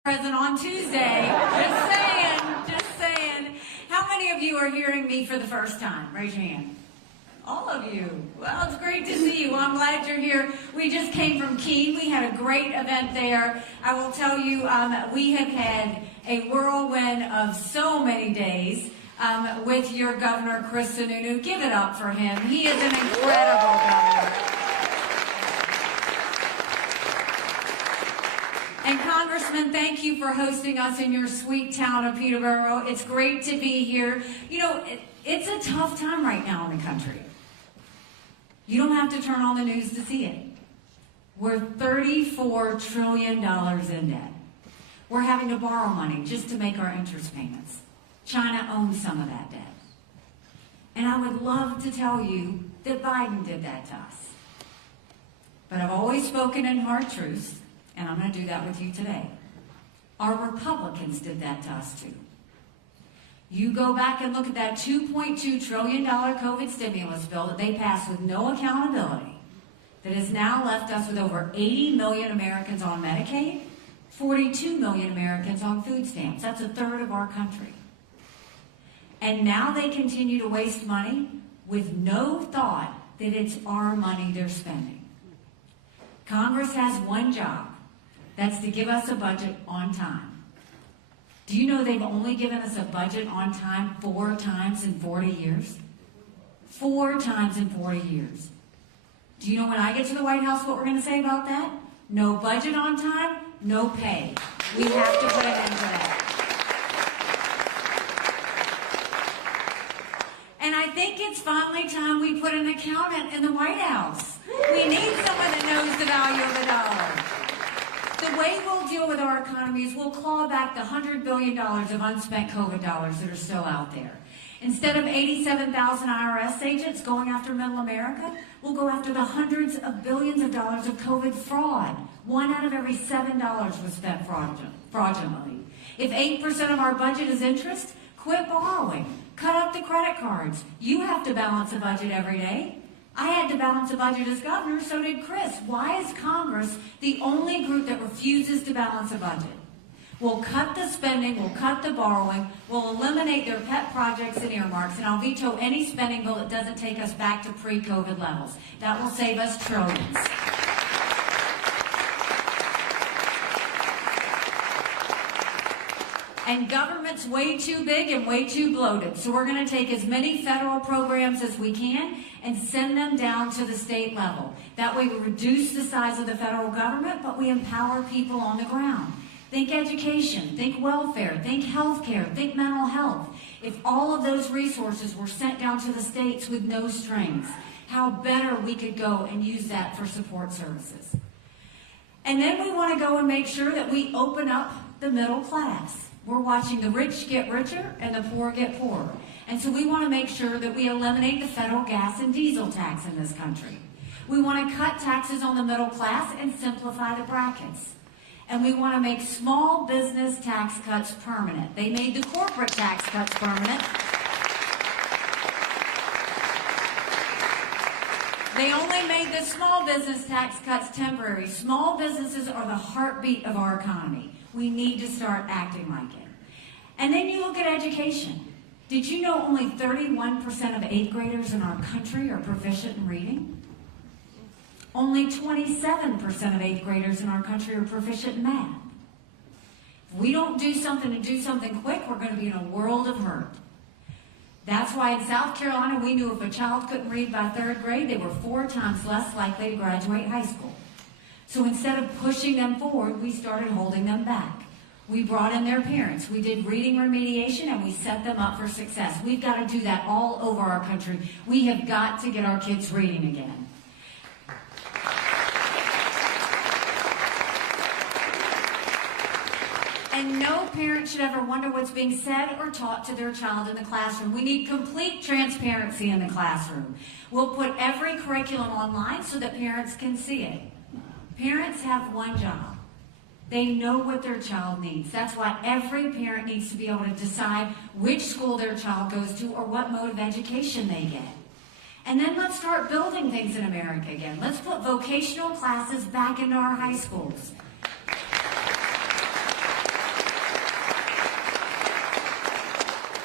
present on Tuesday. Just saying, just saying. How many of you are hearing me for the first time? Raise your hand. All of you. Well, it's great to see you. Well, I'm glad you're here. We just came from Keene. We had a great event there. I will tell you, we have had a whirlwind of so many days with your governor, Chris Sununu. Give it up for him. He is an incredible governor. And Congressman, thank you for hosting us in your sweet town of Peterborough. It's great to be here. You know, it's a tough time right now in the country. You don't have to turn on the news to see it. We're $34 trillion in debt. We're having to borrow money just to make our interest payments. China owns some of that debt. And I would love to tell you that Biden did that to us. But I've always spoken in hard truths, and I'm going to do that with you today. Our Republicans did that to us too. You go back and look at that $2.2 trillion COVID stimulus bill that they passed with no accountability, that has now left us with over 80 million Americans on Medicaid, 42 million Americans on food stamps. That's a third of our country. And now they continue to waste money with no thought that it's our money they're spending. Congress has one job. That's to give us a budget on time. Do you know they've only given us a budget on time 4 times in 40 years? 4 times in 40 years. Do you know when I get to the White House what we're going to say about that? No budget on time, no pay. We have to put an end to that. And I think it's finally time we put an accountant in the White House. We need someone that knows the value of the dollar. The way we'll deal with our economy is we'll claw back the $100 billion of unspent COVID dollars that are still out there. Instead of 87,000 IRS agents going after middle America, we'll go after the hundreds of billions of dollars of COVID fraud. 1 out of every $7 was spent fraudulently. If 8% of our budget is interest, quit borrowing. Cut up the credit cards. You have to balance a budget every day. I had to balance a budget as governor, so did Chris. Why is Congress the only group that refuses to balance a budget? We'll cut the spending, we'll cut the borrowing, we'll eliminate their pet projects and earmarks, and I'll veto any spending bill that doesn't take us back to pre-COVID levels. That will save us trillions. And government's way too big and way too bloated. So we're going to take as many federal programs as we can and send them down to the state level. That way we reduce the size of the federal government, but we empower people on the ground. Think education, think welfare, think healthcare, think mental health. If all of those resources were sent down to the states with no strings, how better we could go and use that for support services. And then we want to go and make sure that we open up the middle class. We're watching the rich get richer and the poor get poorer. And so we want to make sure that we eliminate the federal gas and diesel tax in this country. We want to cut taxes on the middle class and simplify the brackets. And we want to make small business tax cuts permanent. They made the corporate tax cuts permanent. They only made the small business tax cuts temporary. Small businesses are the heartbeat of our economy. We need to start acting like it. And then you look at education. Did you know only 31% of 8th graders in our country are proficient in reading? Only 27% of 8th graders in our country are proficient in math. If we don't do something and do something quick, we're going to be in a world of hurt. That's why in South Carolina, we knew if a child couldn't read by 3rd grade, they were 4 times less likely to graduate high school. So instead of pushing them forward, we started holding them back. We brought in their parents. We did reading remediation, and we set them up for success. We've got to do that all over our country. We have got to get our kids reading again. And no parent should ever wonder what's being said or taught to their child in the classroom. We need complete transparency in the classroom. We'll put every curriculum online so that parents can see it. Parents have one job. They know what their child needs. That's why every parent needs to be able to decide which school their child goes to or what mode of education they get. And then let's start building things in America again. Let's put vocational classes back into our high schools.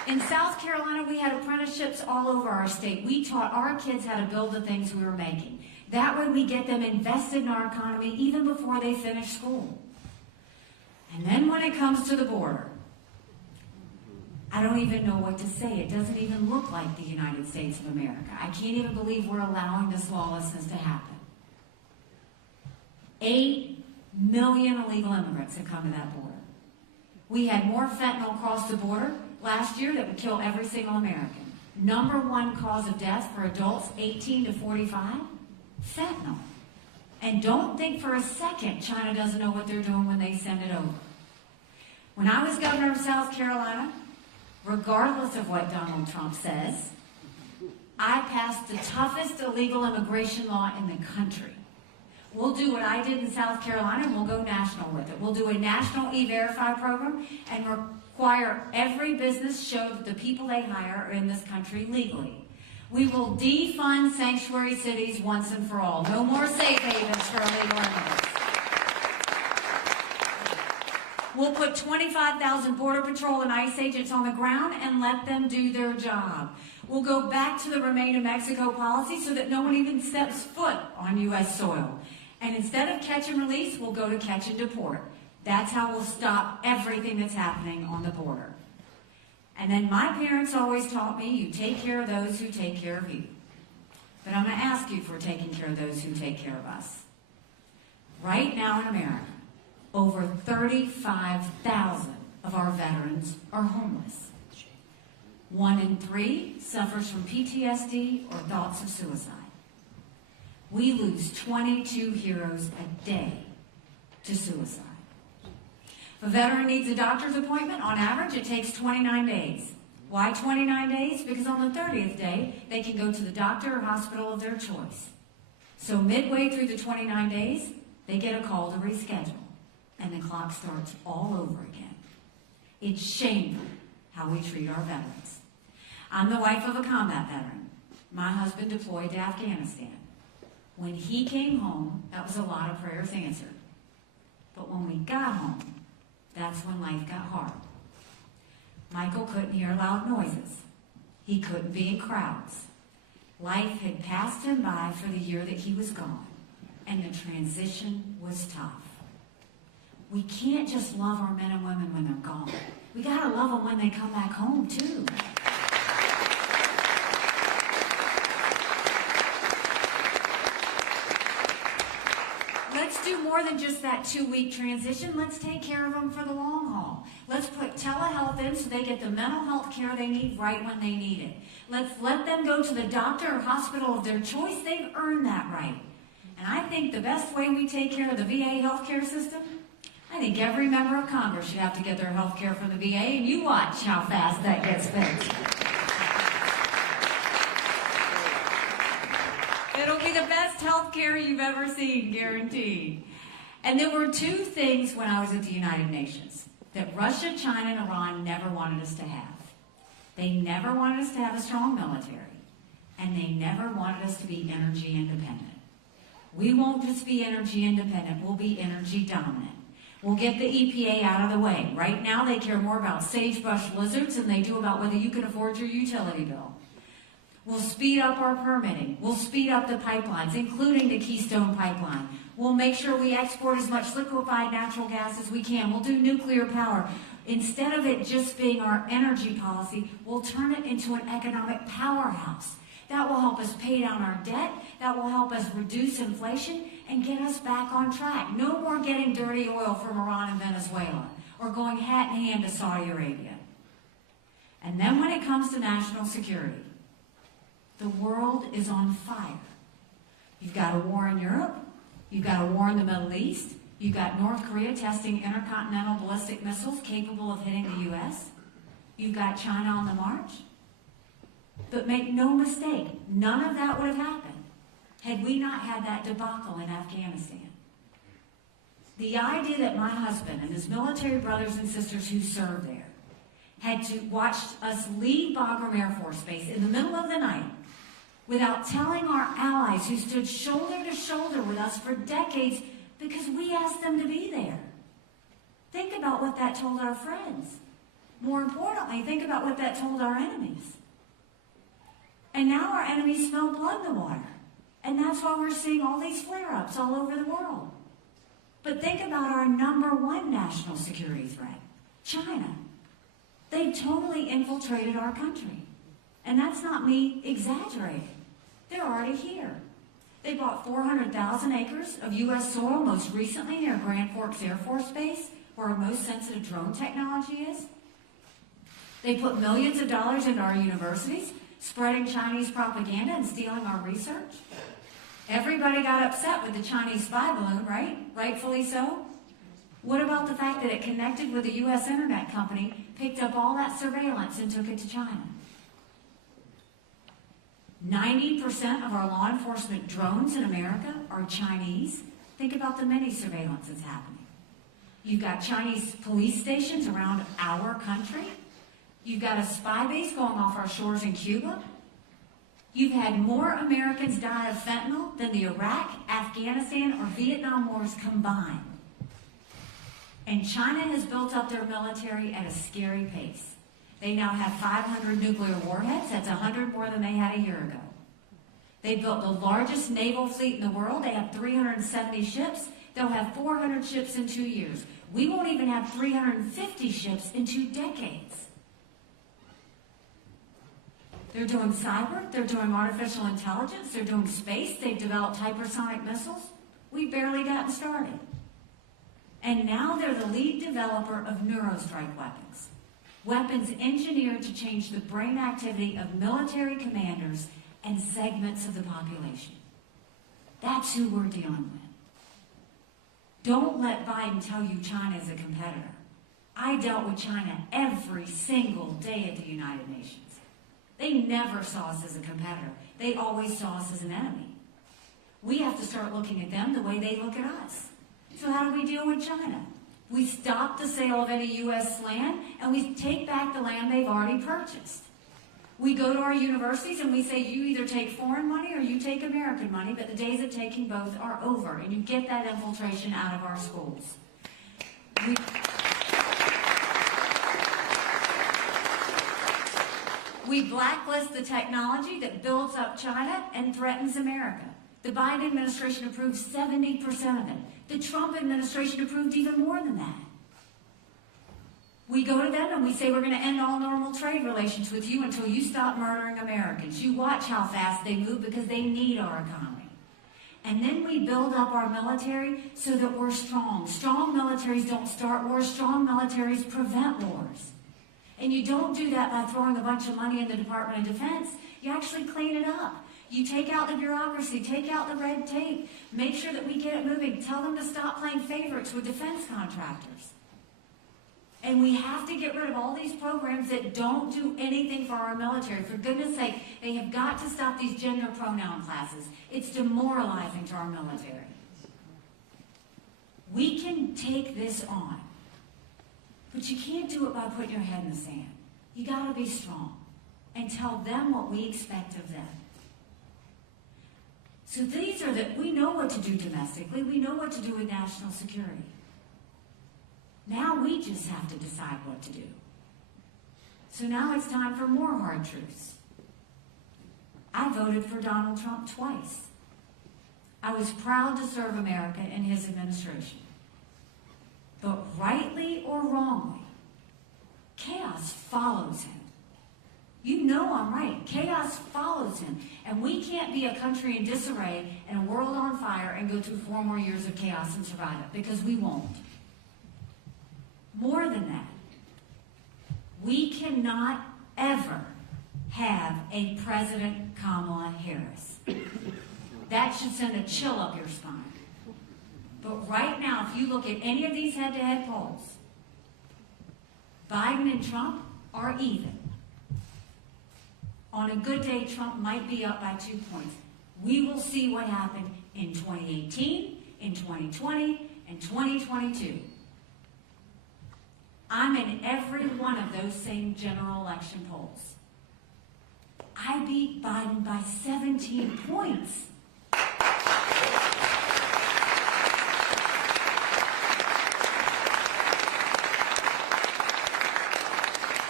In South Carolina, we had apprenticeships all over our state. We taught our kids how to build the things we were making. That way we get them invested in our economy even before they finish school. And then when it comes to the border, I don't even know what to say. It doesn't even look like the United States of America. I can't even believe we're allowing this lawlessness to happen. 8 million illegal immigrants have come to that border. We had more fentanyl cross the border last year that would kill every single American. Number one cause of death for adults 18 to 45, fentanyl. And don't think for a second China doesn't know what they're doing when they send it over. When I was governor of South Carolina, regardless of what Donald Trump says, I passed the toughest illegal immigration law in the country. We'll do what I did in South Carolina, and we'll go national with it. We'll do a national E-Verify program and require every business show that the people they hire are in this country legally. We will defund sanctuary cities once and for all. No more safe havens for illegal immigrants. We'll put 25,000 Border Patrol and ICE agents on the ground and let them do their job. We'll go back to the Remain in Mexico policy so that no one even steps foot on U.S. soil. And instead of catch and release, we'll go to catch and deport. That's how we'll stop everything that's happening on the border. And then my parents always taught me, you take care of those who take care of you. But I'm going to ask you if we're taking care of those who take care of us. Right now in America, over 35,000 of our veterans are homeless. 1 in 3 suffers from PTSD or thoughts of suicide. We lose 22 heroes a day to suicide. If a veteran needs a doctor's appointment, on average, it takes 29 days. Why 29 days? Because on the 30th day, they can go to the doctor or hospital of their choice. So midway through the 29 days, they get a call to reschedule, and the clock starts all over again. It's shameful how we treat our veterans. I'm the wife of a combat veteran. My husband deployed to Afghanistan. When he came home, that was a lot of prayers answered. But when we got home, that's when life got hard. Michael couldn't hear loud noises. He couldn't be in crowds. Life had passed him by for the year that he was gone, and the transition was tough. We can't just love our men and women when they're gone. We gotta love them when they come back home, too. Let's do more than just that 2-week transition. Let's take care of them for the long haul. Let's put telehealth in so they get the mental health care they need right when they need it. Let's let them go to the doctor or hospital of their choice. They've earned that right. And I think the best way we take care of the VA healthcare system, I think every member of Congress should have to get their health care from the VA, and you watch how fast that gets fixed. It'll be the best health care you've ever seen, guaranteed. And there were 2 things when I was at the United Nations that Russia, China, and Iran never wanted us to have. They never wanted us to have a strong military, and they never wanted us to be energy independent. We won't just be energy independent, we'll be energy dominant. We'll get the EPA out of the way. Right now, they care more about sagebrush lizards than they do about whether you can afford your utility bill. We'll speed up our permitting. We'll speed up the pipelines, including the Keystone Pipeline. We'll make sure we export as much liquefied natural gas as we can. We'll do nuclear power. Instead of it just being our energy policy, we'll turn it into an economic powerhouse. That will help us pay down our debt. That will help us reduce inflation and get us back on track. No more getting dirty oil from Iran and Venezuela or going hat in hand to Saudi Arabia. And then when it comes to national security, the world is on fire. You've got a war in Europe. You've got a war in the Middle East. You've got North Korea testing intercontinental ballistic missiles capable of hitting the U.S. You've got China on the march. But make no mistake, none of that would have happened had we not had that debacle in Afghanistan. The idea that my husband and his military brothers and sisters who served there had to watch us leave Bagram Air Force Base in the middle of the night without telling our allies who stood shoulder to shoulder with us for decades because we asked them to be there. Think about what that told our friends. More importantly, think about what that told our enemies. And now our enemies smell blood in the water. And that's why we're seeing all these flare-ups all over the world. But think about our number one national security threat, China. They've totally infiltrated our country. And that's not me exaggerating. They're already here. They bought 400,000 acres of U.S. soil most recently near Grand Forks Air Force Base, where our most sensitive drone technology is. They put millions of dollars into our universities, spreading Chinese propaganda and stealing our research. Everybody got upset with the Chinese spy balloon, right? Rightfully so. What about the fact that it connected with a U.S. internet company, picked up all that surveillance and took it to China? 90% of our law enforcement drones in America are Chinese. Think about the many surveillance that's happening. You've got Chinese police stations around our country. You've got a spy base going off our shores in Cuba. You've had more Americans die of fentanyl than the Iraq, Afghanistan, or Vietnam wars combined. And China has built up their military at a scary pace. They now have 500 nuclear warheads. That's 100 more than they had a year ago. They built the largest naval fleet in the world. They have 370 ships. They'll have 400 ships in 2 years. We won't even have 350 ships in 2 decades. They're doing cyber. They're doing artificial intelligence. They're doing space. They've developed hypersonic missiles. We've barely gotten started. And now they're the lead developer of neurostrike weapons. Weapons engineered to change the brain activity of military commanders and segments of the population. That's who we're dealing with. Don't let Biden tell you China is a competitor. I dealt with China every single day at the United Nations. They never saw us as a competitor. They always saw us as an enemy. We have to start looking at them the way they look at us. So how do we deal with China? We stop the sale of any U.S. land, and we take back the land they've already purchased. We go to our universities and we say, you either take foreign money or you take American money, but the days of taking both are over, and you get that infiltration out of our schools. We blacklist the technology that builds up China and threatens America. The Biden administration approved 70% of it. The Trump administration approved even more than that. We go to them and we say, we're going to end all normal trade relations with you until you stop murdering Americans. You watch how fast they move because they need our economy. And then we build up our military so that we're strong. Strong militaries don't start wars. Strong militaries prevent wars. And you don't do that by throwing a bunch of money in the Department of Defense. You actually clean it up. You take out the bureaucracy, take out the red tape, make sure that we get it moving. Tell them to stop playing favorites with defense contractors. And we have to get rid of all these programs that don't do anything for our military. For goodness sake, they have got to stop these gender pronoun classes. It's demoralizing to our military. We can take this on, but you can't do it by putting your head in the sand. You got to be strong and tell them what we expect of them. So these are we know what to do domestically. We know what to do with national security. Now we just have to decide what to do. So now it's time for more hard truths. I voted for Donald Trump twice. I was proud to serve America in his administration. But rightly or wrongly, chaos follows him. You know I'm right. Chaos follows him. And we can't be a country in disarray and a world on fire and go through 4 more years of chaos and survive it, because we won't. More than that, we cannot ever have a President Kamala Harris. That should send a chill up your spine. But right now, if you look at any of these head-to-head polls, Biden and Trump are even. On a good day, Trump might be up by 2 points. We will see what happened in 2018, in 2020, and 2022. I'm in every one of those same general election polls. I beat Biden by 17 points.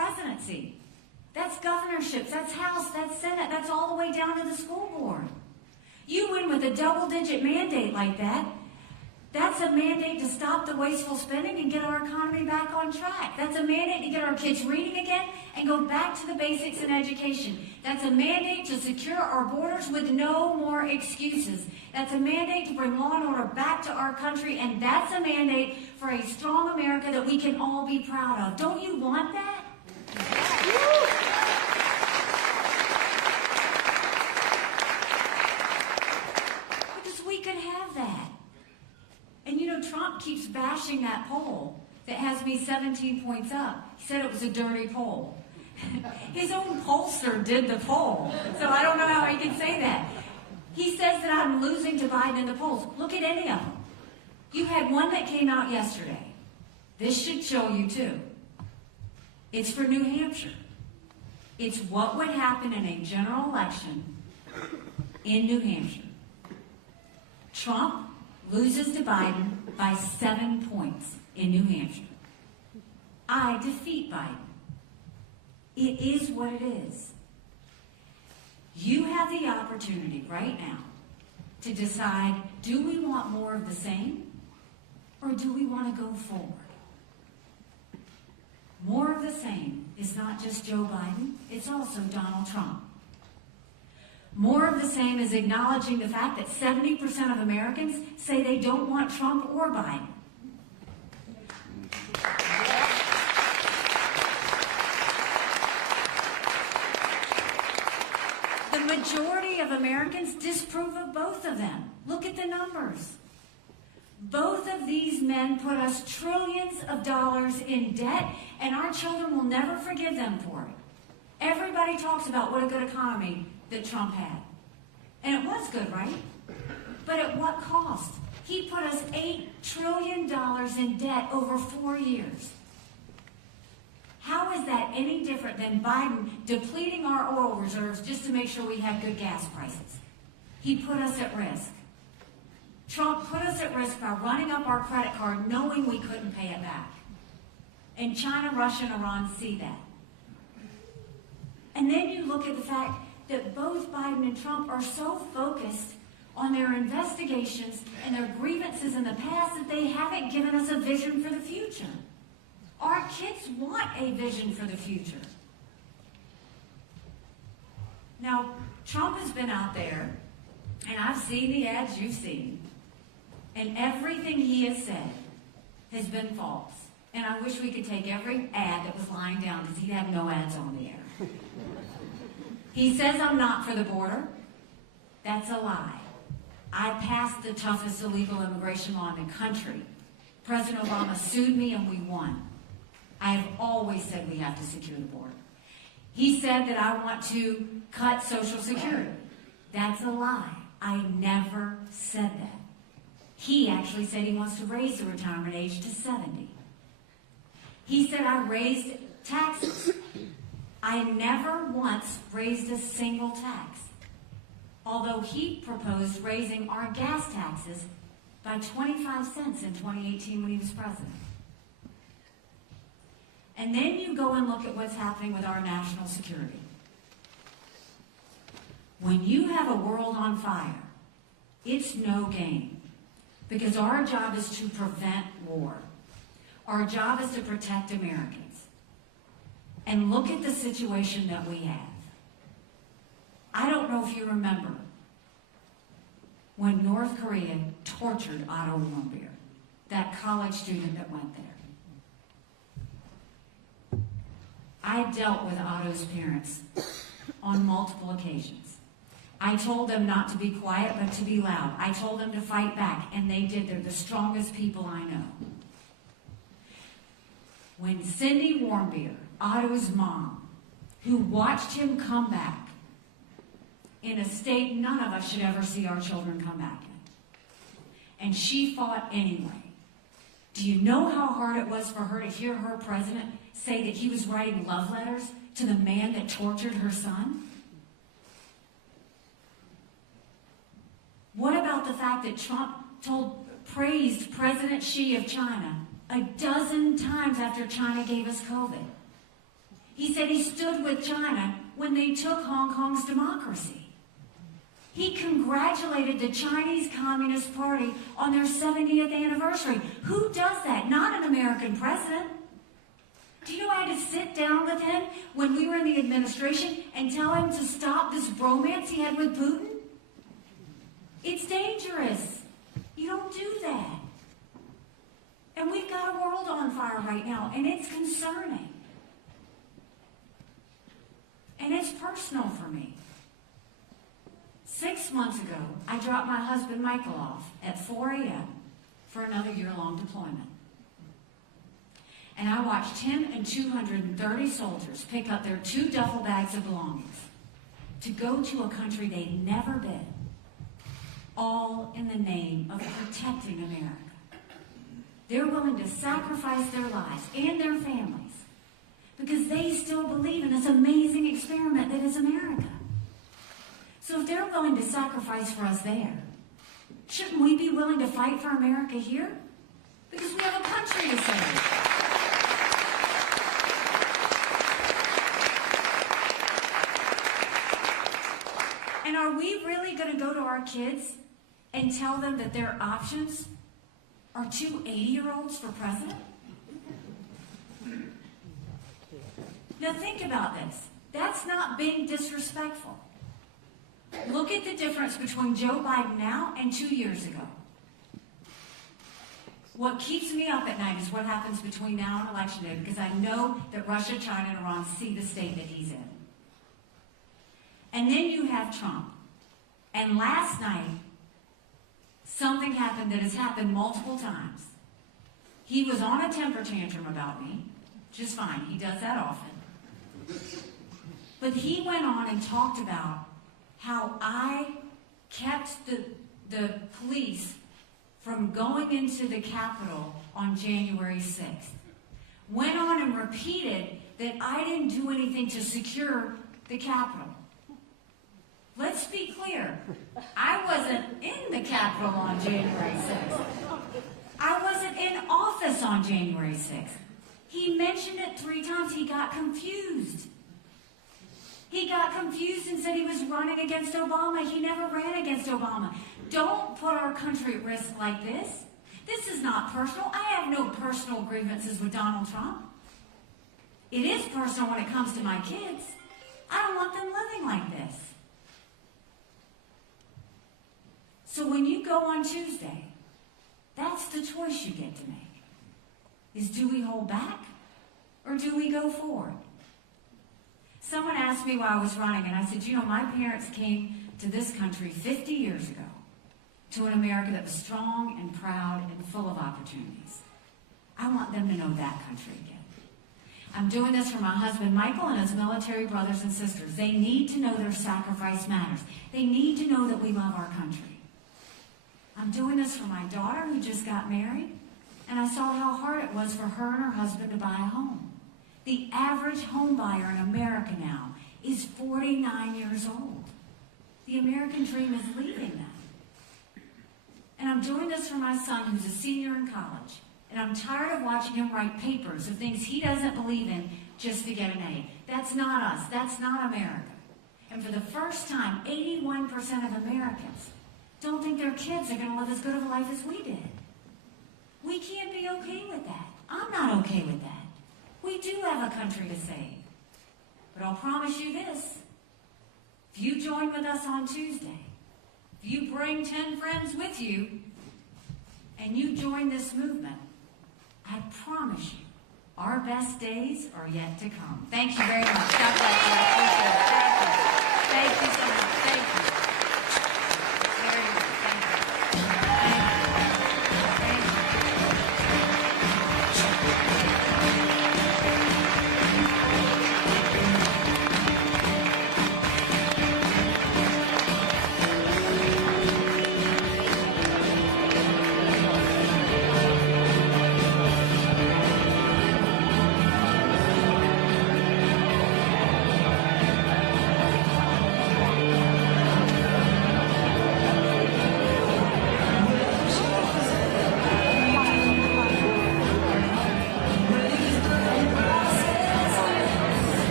presidency. That's governorships, that's House, that's Senate, that's all the way down to the school board. You win with a double-digit mandate like that. That's a mandate to stop the wasteful spending and get our economy back on track. That's a mandate to get our kids reading again and go back to the basics in education. That's a mandate to secure our borders with no more excuses. That's a mandate to bring law and order back to our country, and that's a mandate for a strong America that we can all be proud of. Don't you want that? Because we could have that. And you know, Trump keeps bashing that poll that has me 17 points up. He said it was a dirty poll. His own pollster did the poll, so I don't know how he can say that. He says that I'm losing to Biden in the polls. Look at any of them. You had one that came out yesterday. This should show you too. It's for New Hampshire. It's what would happen in a general election in New Hampshire. Trump loses to Biden by 7 points in New Hampshire. I defeat Biden. It is what it is. You have the opportunity right now to decide, do we want more of the same or do we want to go forward? More of the same is not just Joe Biden, it's also Donald Trump. More of the same is acknowledging the fact that 70% of Americans say they don't want Trump or Biden. The majority of Americans disapprove of both of them. Look at the numbers. Both of these men put us trillions of dollars in debt, and our children will never forgive them for it. Everybody talks about what a good economy that Trump had. And it was good, right? But at what cost? He put us $8 trillion in debt over 4 years. How is that any different than Biden depleting our oil reserves just to make sure we have good gas prices? He put us at risk. Trump put us at risk by running up our credit card knowing we couldn't pay it back. And China, Russia, and Iran see that. And then you look at the fact that both Biden and Trump are so focused on their investigations and their grievances in the past that they haven't given us a vision for the future. Our kids want a vision for the future. Now, Trump has been out there, and I've seen the ads you've seen, and everything he has said has been false. And I wish we could take every ad that was lying down because he'd have no ads on the air. He says I'm not for the border. That's a lie. I passed the toughest illegal immigration law in the country. President Obama sued me and we won. I have always said we have to secure the border. He said that I want to cut Social Security. That's a lie. I never said that. He actually said he wants to raise the retirement age to 70. He said I raised taxes. I never once raised a single tax, although he proposed raising our gas taxes by 25 cents in 2018 when he was president. And then you go and look at what's happening with our national security. When you have a world on fire, it's no game, because our job is to prevent war. Our job is to protect Americans. And look at the situation that we have. I don't know if you remember when North Korea tortured Otto Warmbier, that college student that went there. I dealt with Otto's parents on multiple occasions. I told them not to be quiet, but to be loud. I told them to fight back, and they did. They're the strongest people I know. When Cindy Warmbier, Otto's mom, who watched him come back in a state none of us should ever see our children come back in, and she fought anyway. Do you know how hard it was for her to hear her president say that he was writing love letters to the man that tortured her son? What about the fact that Trump praised President Xi of China a dozen times after China gave us COVID? He said he stood with China when they took Hong Kong's democracy. He congratulated the Chinese Communist Party on their 70th anniversary. Who does that? Not an American president. Do you know I had to sit down with him when we were in the administration and tell him to stop this bromance he had with Putin? It's dangerous. You don't do that. And we've got a world on fire right now, and it's concerning. And it's personal for me. 6 months ago, I dropped my husband Michael off at 4 a.m. for another year-long deployment. And I watched him and 230 soldiers pick up their 2 duffel bags of belongings to go to a country they'd never been, all in the name of protecting America. They're willing to sacrifice their lives and their families because they still believe in this amazing experiment that is America. So if they're willing to sacrifice for us there, shouldn't we be willing to fight for America here? Because we have a country to save. And are we really going to go to our kids and tell them that their options are 2 80-year-olds for president? Now think about this. That's not being disrespectful. Look at the difference between Joe Biden now and 2 years ago. What keeps me up at night is what happens between now and Election Day, because I know that Russia, China, and Iran see the state that he's in. And then you have Trump. And last night, something happened that has happened multiple times. He was on a temper tantrum about me, which is fine. He does that often. But he went on and talked about how I kept the police from going into the Capitol on January 6th. Went on and repeated that I didn't do anything to secure the Capitol. Let's be clear. I wasn't in the Capitol on January 6th. I wasn't in office on January 6th. He mentioned it 3 times. He got confused. He got confused and said he was running against Obama. He never ran against Obama. Don't put our country at risk like this. This is not personal. I have no personal grievances with Donald Trump. It is personal when it comes to my kids. I don't want them living like this. So when you go on Tuesday, that's the choice you get to make. Is do we hold back or do we go forward? Someone asked me why I was running, and I said, you know, my parents came to this country 50 years ago to an America that was strong and proud and full of opportunities. I want them to know that country again. I'm doing this for my husband Michael and his military brothers and sisters. They need to know their sacrifice matters. They need to know that we love our country. I'm doing this for my daughter who just got married, and I saw how hard it was for her and her husband to buy a home. The average home buyer in America now is 49 years old. The American dream is leaving them. And I'm doing this for my son who's a senior in college, and I'm tired of watching him write papers of things he doesn't believe in just to get an A. That's not us. That's not America. And for the first time, 81% of Americans don't think their kids are going to live as good of a life as we did. We can't be okay with that. I'm not okay with that. We do have a country to save. But I'll promise you this. If you join with us on Tuesday, if you bring 10 friends with you, and you join this movement, I promise you, our best days are yet to come. Thank you very much. God bless you. I appreciate it. Thank you. Thank you so much. Thank you. Very good. Thank you.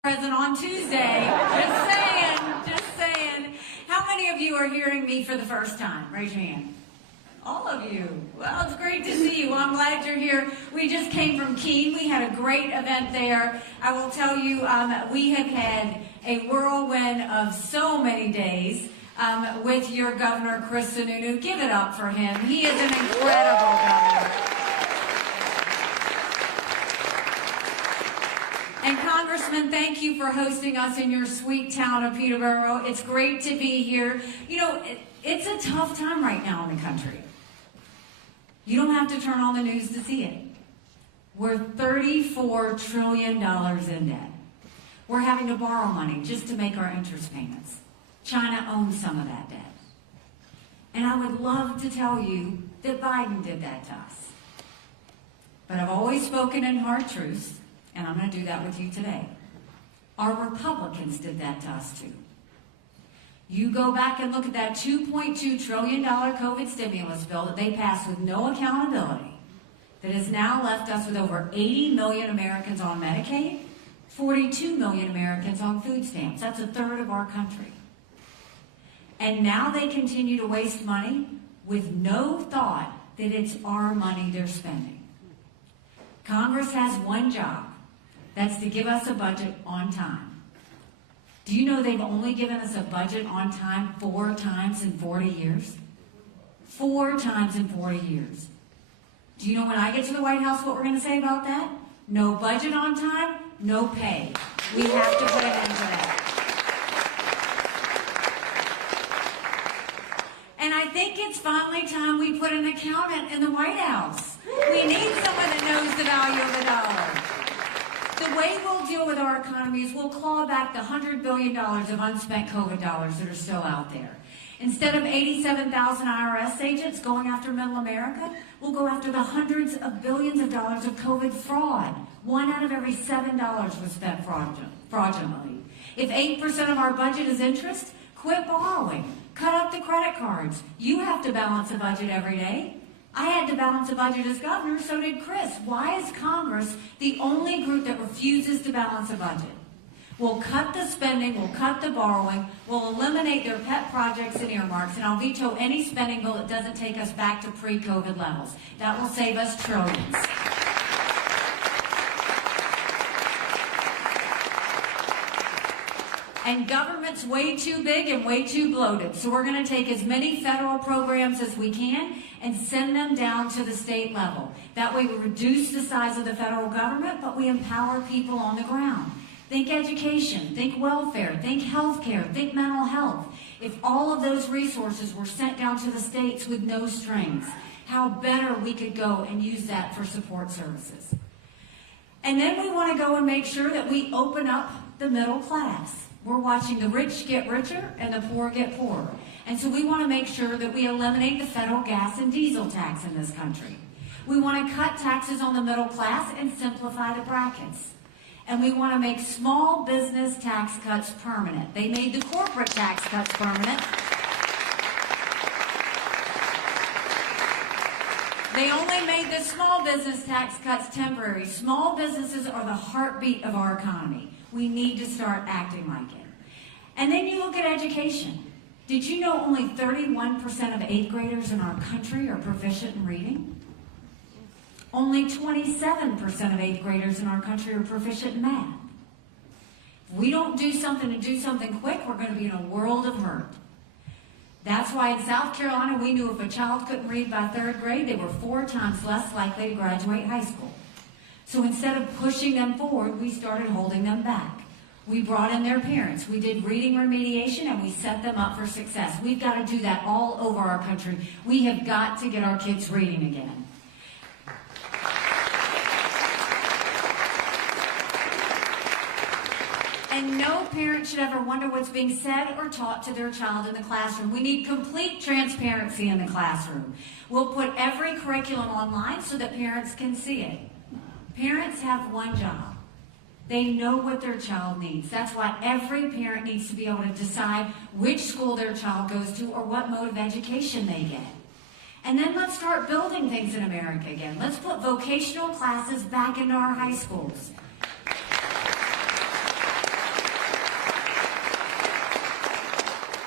present on Tuesday. Just saying, just saying. How many of you are hearing me for the first time? Raise your hand. All of you. Well, it's great to see you. Well, I'm glad you're here. We just came from Keene. We had a great event there. I will tell you, we have had a whirlwind of so many days with your governor, Chris Sununu. Give it up for him. He is an incredible governor. And Congressman, thank you for hosting us in your sweet town of Peterborough. It's great to be here. You know, it's a tough time right now in the country. You don't have to turn on the news to see it. We're $34 trillion in debt. We're having to borrow money just to make our interest payments. China owns some of that debt. And I would love to tell you that Biden did that to us. But I've always spoken in hard truths. And I'm going to do that with you today. Our Republicans did that to us too. You go back and look at that $2.2 trillion COVID stimulus bill that they passed with no accountability, that has now left us with over 80 million Americans on Medicaid, 42 million Americans on food stamps. That's a third of our country. And now they continue to waste money with no thought that it's our money they're spending. Congress has one job. That's to give us a budget on time. Do you know they've only given us a budget on time 4 times in 40 years? 4 times in 40 years. Do you know when I get to the White House what we're going to say about that? No budget on time, no pay. We have to put an end to that. And I think it's finally time we put an accountant in the White House. We need someone that knows the value of the dollar. The way we'll deal with our economy is we'll claw back the $100 billion of unspent COVID dollars that are still out there. Instead of 87,000 IRS agents going after middle America, we'll go after the hundreds of billions of dollars of COVID fraud. 1 out of every $7 was spent fraudulently. If 8% of our budget is interest, quit borrowing. Cut up the credit cards. You have to balance a budget every day. I had to balance a budget as governor, so did Chris. Why is Congress the only group that refuses to balance a budget? We'll cut the spending, we'll cut the borrowing, we'll eliminate their pet projects and earmarks, and I'll veto any spending bill that doesn't take us back to pre-COVID levels. That will save us trillions. And government's way too big and way too bloated. So we're going to take as many federal programs as we can and send them down to the state level. That way we reduce the size of the federal government, but we empower people on the ground. Think education, think welfare, think healthcare, think mental health. If all of those resources were sent down to the states with no strings, how better we could go and use that for support services. And then we want to go and make sure that we open up the middle class. We're watching the rich get richer and the poor get poorer. And so we want to make sure that we eliminate the federal gas and diesel tax in this country. We want to cut taxes on the middle class and simplify the brackets. And we want to make small business tax cuts permanent. They made the corporate tax cuts permanent. They only made the small business tax cuts temporary. Small businesses are the heartbeat of our economy. We need to start acting like it. And then you look at education. Did you know only 31% of 8th graders in our country are proficient in reading? Only 27% of 8th graders in our country are proficient in math. If we don't do something and do something quick, we're going to be in a world of hurt. That's why in South Carolina, we knew if a child couldn't read by 3rd grade, they were 4 times less likely to graduate high school. So instead of pushing them forward, we started holding them back. We brought in their parents. We did reading remediation, and we set them up for success. We've got to do that all over our country. We have got to get our kids reading again. And no parent should ever wonder what's being said or taught to their child in the classroom. We need complete transparency in the classroom. We'll put every curriculum online so that parents can see it. Parents have one job. They know what their child needs. That's why every parent needs to be able to decide which school their child goes to or what mode of education they get. And then let's start building things in America again. Let's put vocational classes back into our high schools.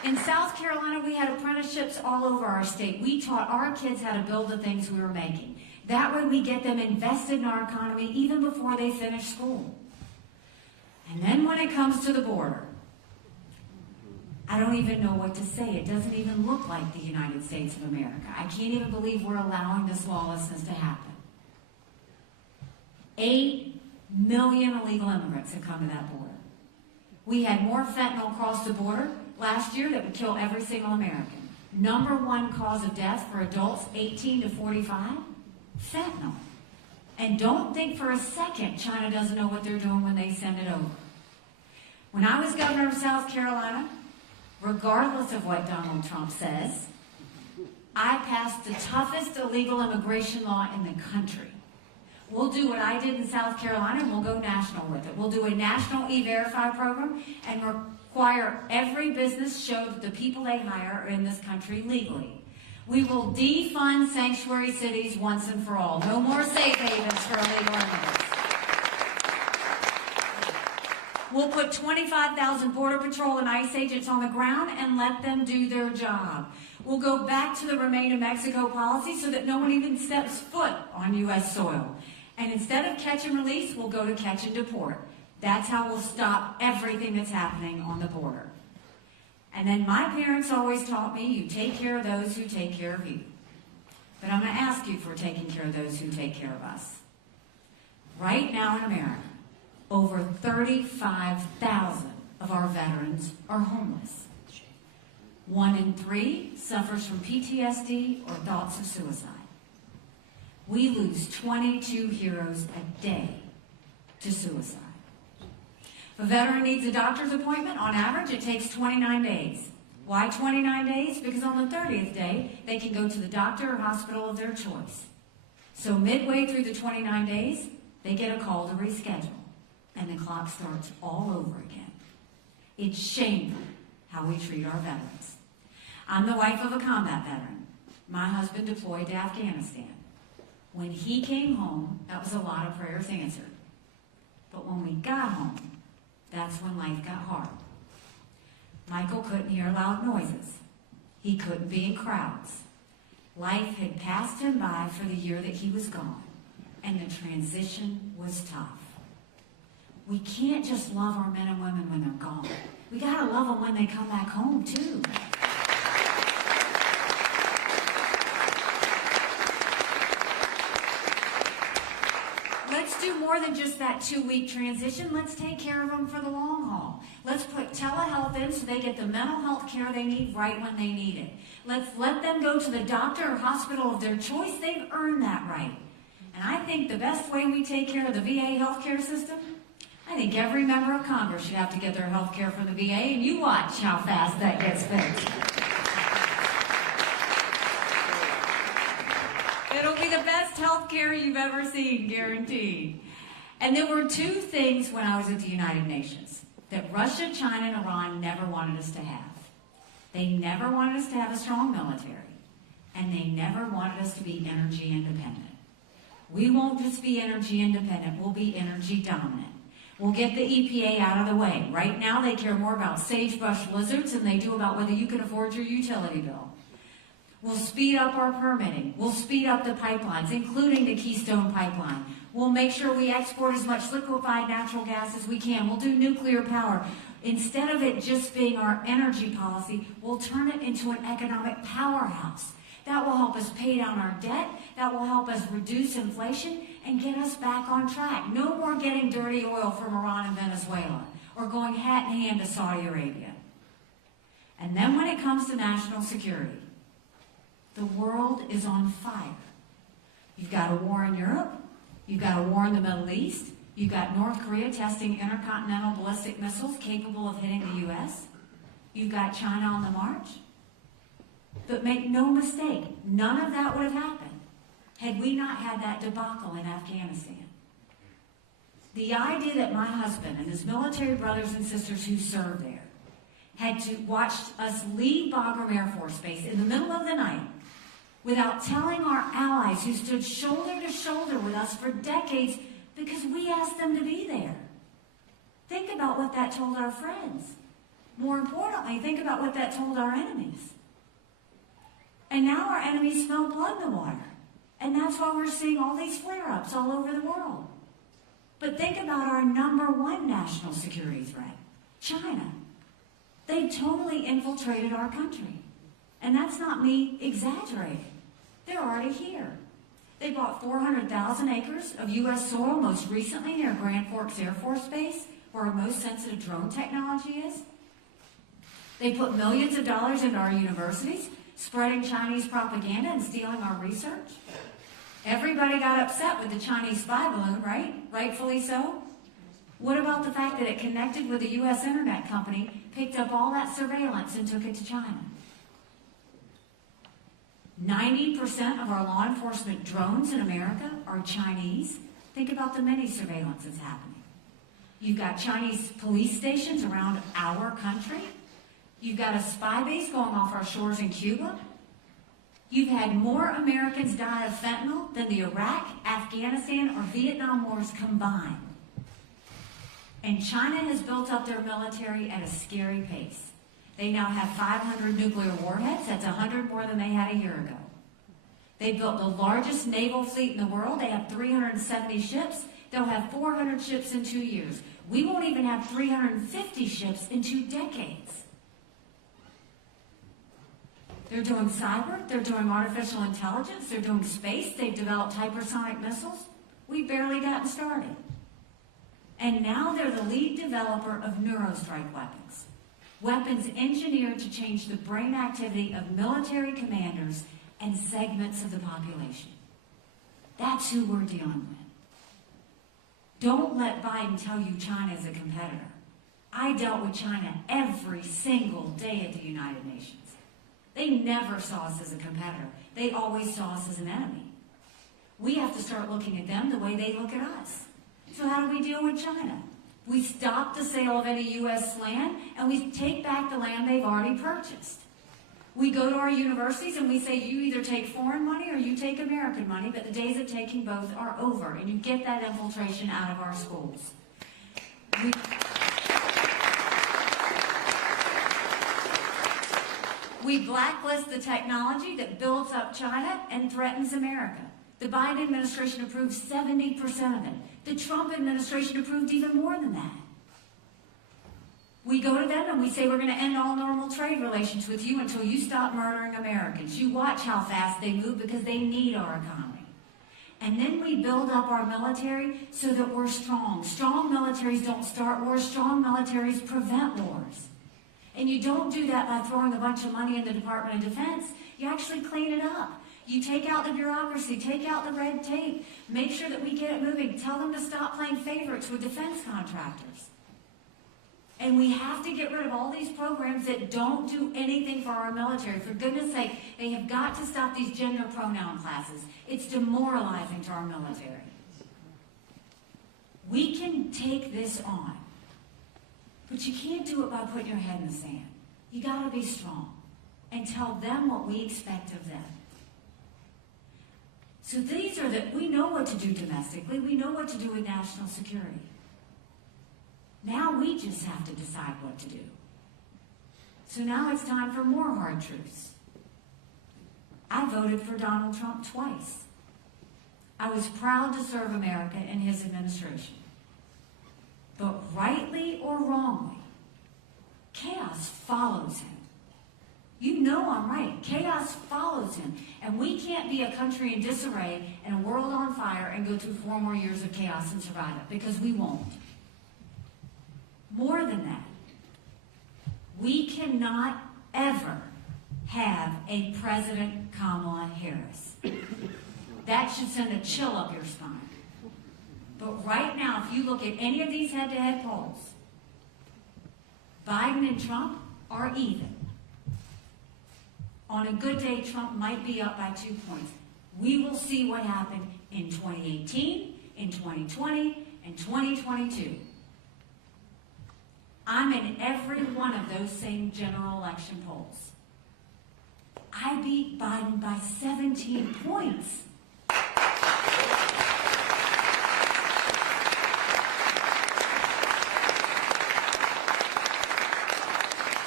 In South Carolina, we had apprenticeships all over our state. We taught our kids how to build the things we were making. That way we get them invested in our economy even before they finish school. And then when it comes to the border, I don't even know what to say. It doesn't even look like the United States of America. I can't even believe we're allowing this lawlessness to happen. 8 million illegal immigrants have come to that border. We had more fentanyl cross the border last year that would kill every single American. Number one cause of death for adults 18 to 45, fentanyl. And don't think for a second China doesn't know what they're doing when they send it over. When I was governor of South Carolina, regardless of what Donald Trump says, I passed the toughest illegal immigration law in the country. We'll do what I did in South Carolina, and we'll go national with it. We'll do a national E-Verify program and require every business show that the people they hire are in this country legally. We will defund sanctuary cities once and for all. No more safe havens for illegal immigrants. We'll put 25,000 Border Patrol and ICE agents on the ground and let them do their job. We'll go back to the Remain in Mexico policy so that no one even steps foot on U.S. soil. And instead of catch and release, we'll go to catch and deport. That's how we'll stop everything that's happening on the border. And then my parents always taught me, you take care of those who take care of you. But I'm going to ask you for taking care of those who take care of us. Right now in America, over 35,000 of our veterans are homeless. 1 in 3 suffers from PTSD or thoughts of suicide. We lose 22 heroes a day to suicide. If a veteran needs a doctor's appointment, on average, it takes 29 days. Why 29 days? Because on the 30th day, they can go to the doctor or hospital of their choice. So midway through the 29 days, they get a call to reschedule, and the clock starts all over again. It's shameful how we treat our veterans. I'm the wife of a combat veteran. My husband deployed to Afghanistan. When he came home, that was a lot of prayers answered. But when we got home, that's when life got hard. Michael couldn't hear loud noises. He couldn't be in crowds. Life had passed him by for the year that he was gone, and the transition was tough. We can't just love our men and women when they're gone. We gotta love them when they come back home, too. Let's do more than just that 2-week transition. Let's take care of them for the long haul. Let's put telehealth in so they get the mental health care they need right when they need it. Let's let them go to the doctor or hospital of their choice. They've earned that right. And I think the best way we take care of the VA healthcare system, I think every member of Congress should have to get their health care from the VA, and you watch how fast that gets fixed. It'll be the best health care you've ever seen, guaranteed. And there were 2 things when I was at the United Nations that Russia, China, and Iran never wanted us to have. They never wanted us to have a strong military, and they never wanted us to be energy independent. We won't just be energy independent, we'll be energy dominant. We'll get the EPA out of the way. Right now, they care more about sagebrush lizards than they do about whether you can afford your utility bill. We'll speed up our permitting. We'll speed up the pipelines, including the Keystone Pipeline. We'll make sure we export as much liquefied natural gas as we can. We'll do nuclear power. Instead of it just being our energy policy, we'll turn it into an economic powerhouse. That will help us pay down our debt. That will help us reduce inflation and get us back on track. No more getting dirty oil from Iran and Venezuela or going hat in hand to Saudi Arabia. And then when it comes to national security, the world is on fire. You've got a war in Europe. You've got a war in the Middle East. You've got North Korea testing intercontinental ballistic missiles capable of hitting the U.S. You've got China on the march. But make no mistake, none of that would have happened had we not had that debacle in Afghanistan. The idea that my husband and his military brothers and sisters who served there had to watch us leave Bagram Air Force Base in the middle of the night without telling our allies who stood shoulder to shoulder with us for decades because we asked them to be there. Think about what that told our friends. More importantly, think about what that told our enemies. And now our enemies smell blood in the water. And that's why we're seeing all these flare-ups all over the world. But think about our number one national security threat, China. They've totally infiltrated our country. And that's not me exaggerating. They're already here. They bought 400,000 acres of U.S. soil most recently near Grand Forks Air Force Base, where our most sensitive drone technology is. They put millions of dollars into our universities, spreading Chinese propaganda and stealing our research. Everybody got upset with the Chinese spy balloon, right? Rightfully so. What about the fact that it connected with a U.S. internet company, picked up all that surveillance and took it to China? 90% of our law enforcement drones in America are Chinese. Think about the many surveillance that's happening. You've got Chinese police stations around our country. You've got a spy base going off our shores in Cuba. You've had more Americans die of fentanyl than the Iraq, Afghanistan, or Vietnam wars combined. And China has built up their military at a scary pace. They now have 500 nuclear warheads. That's 100 more than they had a year ago. They built the largest naval fleet in the world. They have 370 ships. They'll have 400 ships in 2 years. We won't even have 350 ships in 2 decades. They're doing cyber, they're doing artificial intelligence, they're doing space, they've developed hypersonic missiles. We've barely gotten started. And now they're the lead developer of neurostrike weapons. Weapons engineered to change the brain activity of military commanders and segments of the population. That's who we're dealing with. Don't let Biden tell you China is a competitor. I dealt with China every single day at the United Nations. They never saw us as a competitor. They always saw us as an enemy. We have to start looking at them the way they look at us. So how do we deal with China? We stop the sale of any U.S. land, and we take back the land they've already purchased. We go to our universities and we say, you either take foreign money or you take American money, but the days of taking both are over, and you get that infiltration out of our schools. We blacklist the technology that builds up China and threatens America. The Biden administration approved 70% of it. The Trump administration approved even more than that. We go to them and we say, we're going to end all normal trade relations with you until you stop murdering Americans. You watch how fast they move because they need our economy. And then we build up our military so that we're strong. Strong militaries don't start wars. Strong militaries prevent wars. And you don't do that by throwing a bunch of money in the Department of Defense. You actually clean it up. You take out the bureaucracy, take out the red tape, make sure that we get it moving. Tell them to stop playing favorites with defense contractors. And we have to get rid of all these programs that don't do anything for our military. For goodness sake, they have got to stop these gender pronoun classes. It's demoralizing to our military. We can take this on, but you can't do it by putting your head in the sand. You got to be strong and tell them what we expect of them. So these are we know what to do domestically. We know what to do with national security. Now we just have to decide what to do. So now it's time for more hard truths. I voted for Donald Trump twice. I was proud to serve America in his administration. But rightly or wrongly, chaos follows him. You know I'm right. Chaos follows him. And we can't be a country in disarray and a world on fire and go through 4 more years of chaos and survive it, because we won't. More than that, we cannot ever have a President Kamala Harris. That should send a chill up your spine. But right now, if you look at any of these head-to-head polls, Biden and Trump are even. On a good day, Trump might be up by 2 points. We will see what happened in 2018, in 2020, and 2022. I'm in every one of those same general election polls. I beat Biden by 17 points.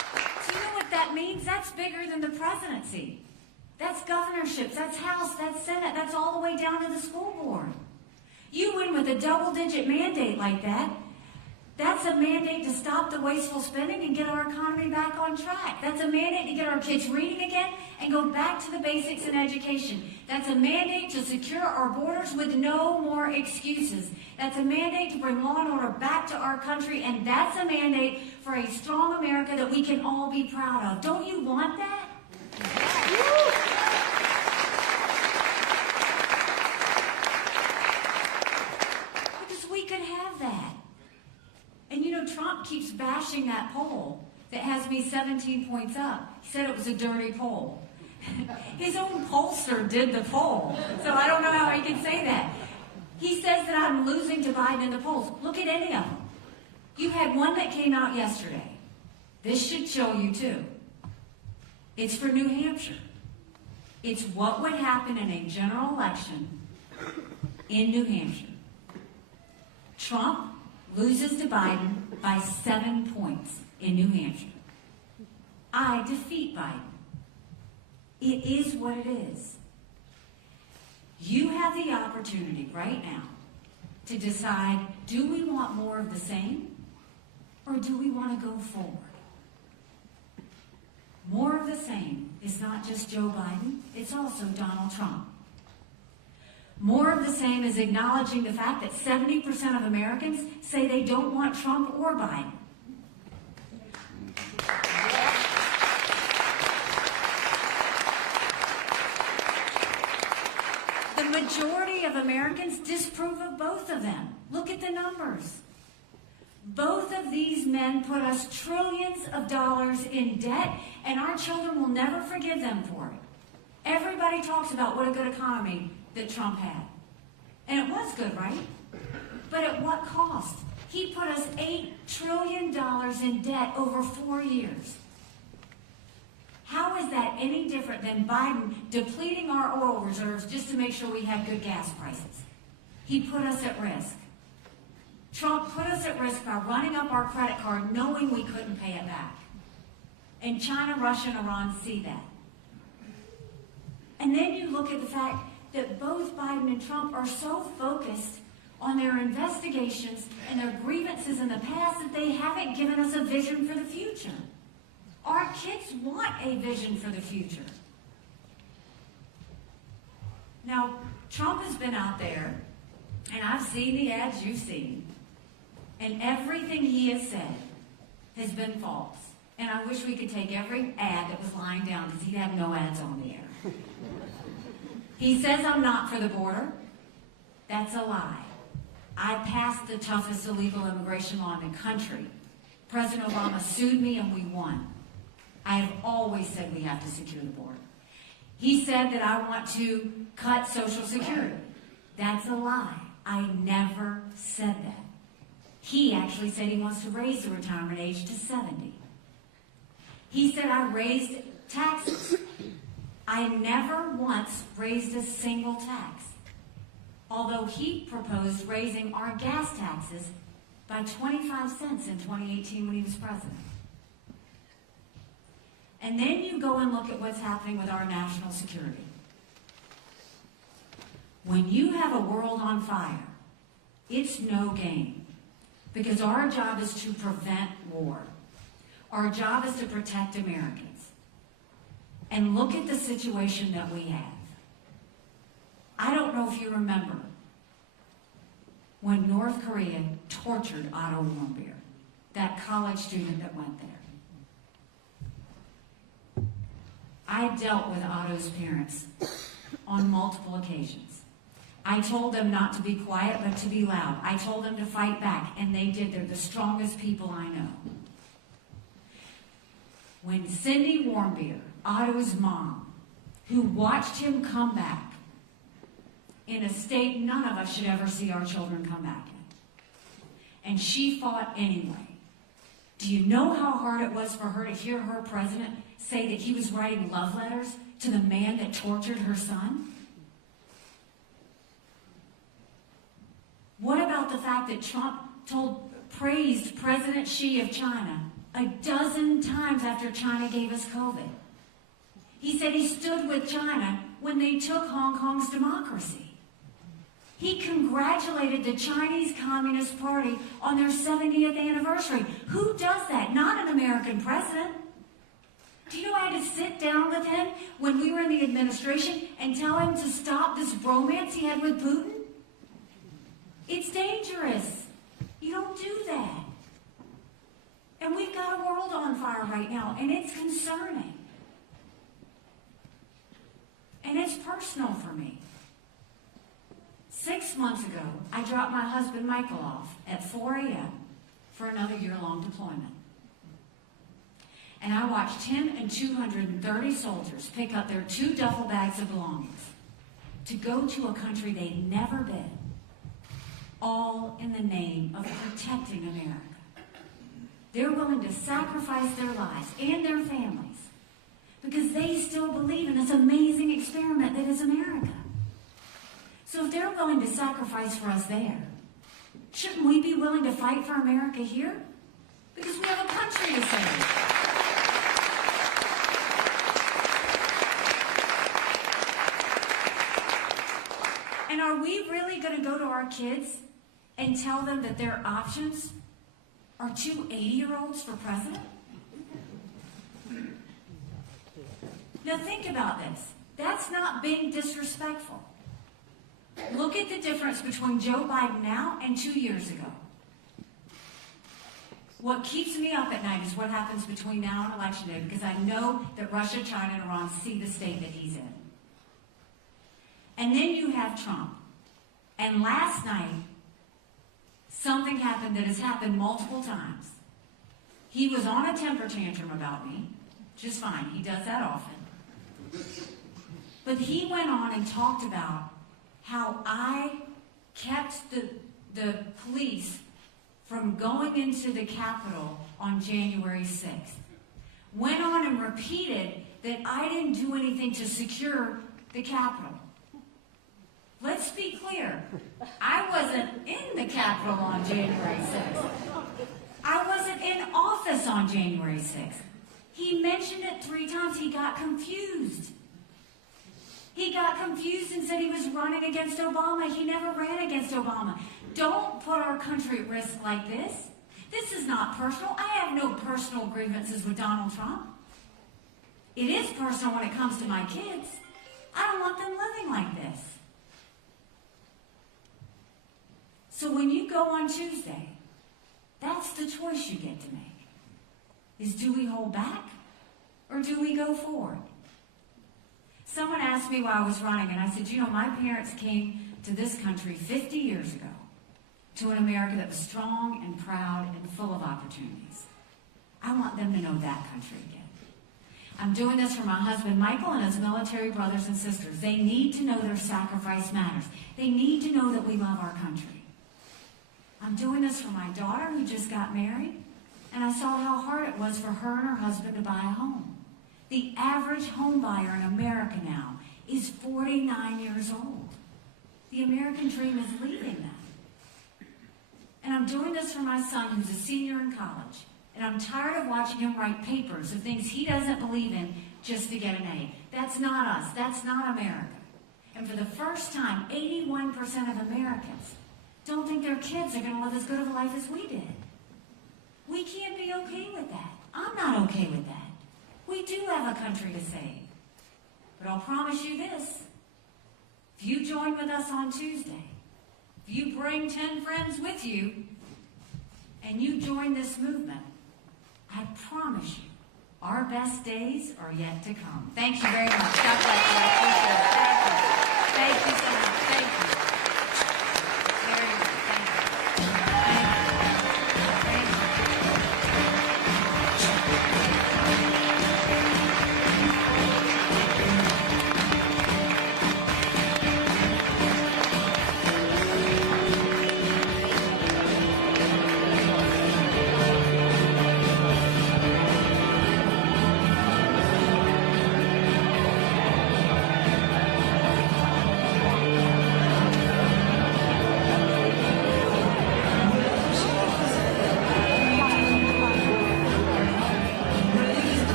presidency. That's governorships, that's House, that's Senate, that's all the way down to the school board. You win with a double-digit mandate like that. That's a mandate to stop the wasteful spending and get our economy back on track. That's a mandate to get our kids reading again and go back to the basics in education. That's a mandate to secure our borders with no more excuses. That's a mandate to bring law and order back to our country, and that's a mandate for a strong America that we can all be proud of. Don't you want that? Because we could have that. And you know, Trump keeps bashing that poll that has me 17 points up. He said it was a dirty poll. His own pollster did the poll, so I don't know how he can say that. He says that I'm losing to Biden in the polls. Look at any of them. You had one that came out yesterday. This should show you too. It's for New Hampshire. It's what would happen in a general election in New Hampshire. Trump loses to Biden by 7 points in New Hampshire. I defeat Biden. It is what it is. You have the opportunity right now to decide, do we want more of the same, or do we want to go forward? More of the same is not just Joe Biden, it's also Donald Trump. More of the same is acknowledging the fact that 70% of Americans say they don't want Trump or Biden. The majority of Americans disapprove of both of them. Look at the numbers. Both of these men put us trillions of dollars in debt, and our children will never forgive them for it. Everybody talks about what a good economy that Trump had. And it was good, right? But at what cost? He put us $8 trillion in debt over 4 years. How is that any different than Biden depleting our oil reserves just to make sure we have good gas prices? He put us at risk. Trump put us at risk by running up our credit card knowing we couldn't pay it back. And China, Russia, and Iran see that. And then you look at the fact that both Biden and Trump are so focused on their investigations and their grievances in the past that they haven't given us a vision for the future. Our kids want a vision for the future. Now, Trump has been out there, and I've seen the ads you've seen, and everything he has said has been false. And I wish we could take every ad that was lying down because he'd have no ads on the air. He says I'm not for the border. That's a lie. I passed the toughest illegal immigration law in the country. President Obama sued me and we won. I have always said we have to secure the border. He said that I want to cut Social Security. That's a lie. I never said that. He actually said he wants to raise the retirement age to 70. He said I raised taxes. I never once raised a single tax, although he proposed raising our gas taxes by 25 cents in 2018 when he was president. And then you go and look at what's happening with our national security. When you have a world on fire, it's no game, because our job is to prevent war. Our job is to protect Americans. And look at the situation that we have. I don't know if you remember when North Korea tortured Otto Warmbier, that college student that went there. I dealt with Otto's parents on multiple occasions. I told them not to be quiet, but to be loud. I told them to fight back, and they did. They're the strongest people I know. When Cindy Warmbier, Otto's mom, who watched him come back in a state none of us should ever see our children come back in, and she fought anyway. Do you know how hard it was for her to hear her president say that he was writing love letters to the man that tortured her son? What about the fact that Trump praised President Xi of China a dozen times after China gave us COVID? He said he stood with China when they took Hong Kong's democracy. He congratulated the Chinese Communist Party on their 70th anniversary. Who does that? Not an American president. Do you know I had to sit down with him when we were in the administration and tell him to stop this bromance he had with Putin? It's dangerous. You don't do that. And we've got a world on fire right now, and it's concerning. And it's personal for me. 6 months ago, I dropped my husband Michael off at 4 a.m. for another year-long deployment. And I watched him and 230 soldiers pick up their 2 duffel bags of belongings to go to a country they'd never been, all in the name of protecting America. They're willing to sacrifice their lives and their families because they still believe in this amazing experiment that is America. So if they're willing to sacrifice for us there, shouldn't we be willing to fight for America here? Because we have a country to save. And are we really going to go to our kids and tell them that their options are 2 80-year-olds for president? Now think about this. That's not being disrespectful. Look at the difference between Joe Biden now and 2 years ago. What keeps me up at night is what happens between now and Election Day, because I know that Russia, China, and Iran see the state that he's in. And then you have Trump. And last night, something happened that has happened multiple times. He was on a temper tantrum about me, just fine. He does that often. But he went on and talked about how I kept the police from going into the Capitol on January 6th. Went on and repeated that I didn't do anything to secure the Capitol. Let's be clear. I wasn't in the Capitol on January 6th. I wasn't in office on January 6th. He mentioned it 3 times. He got confused. He got confused and said he was running against Obama. He never ran against Obama. Don't put our country at risk like this. This is not personal. I have no personal grievances with Donald Trump. It is personal when it comes to my kids. I don't want them living like this. So when you go on Tuesday, that's the choice you get to make. Is do we hold back or do we go forward? Someone asked me while I was running, and I said, you know, my parents came to this country 50 years ago to an America that was strong and proud and full of opportunities. I want them to know that country again. I'm doing this for my husband Michael and his military brothers and sisters. They need to know their sacrifice matters. They need to know that we love our country. I'm doing this for my daughter who just got married, and I saw how hard it was for her and her husband to buy a home. The average home buyer in America now is 49 years old. The American dream is leaving them. And I'm doing this for my son who's a senior in college, and I'm tired of watching him write papers of things he doesn't believe in just to get an A. That's not us. That's not America. And for the first time, 81% of Americans don't think their kids are going to live as good of a life as we did. We can't be okay with that. I'm not okay with that. We do have a country to save. But I'll promise you this. If you join with us on Tuesday, if you bring 10 friends with you, and you join this movement, I promise you, our best days are yet to come. Thank you very much. God bless you. I appreciate it. Thank you. Thank you so much. Thank you. Very good. Thank you. Thank you.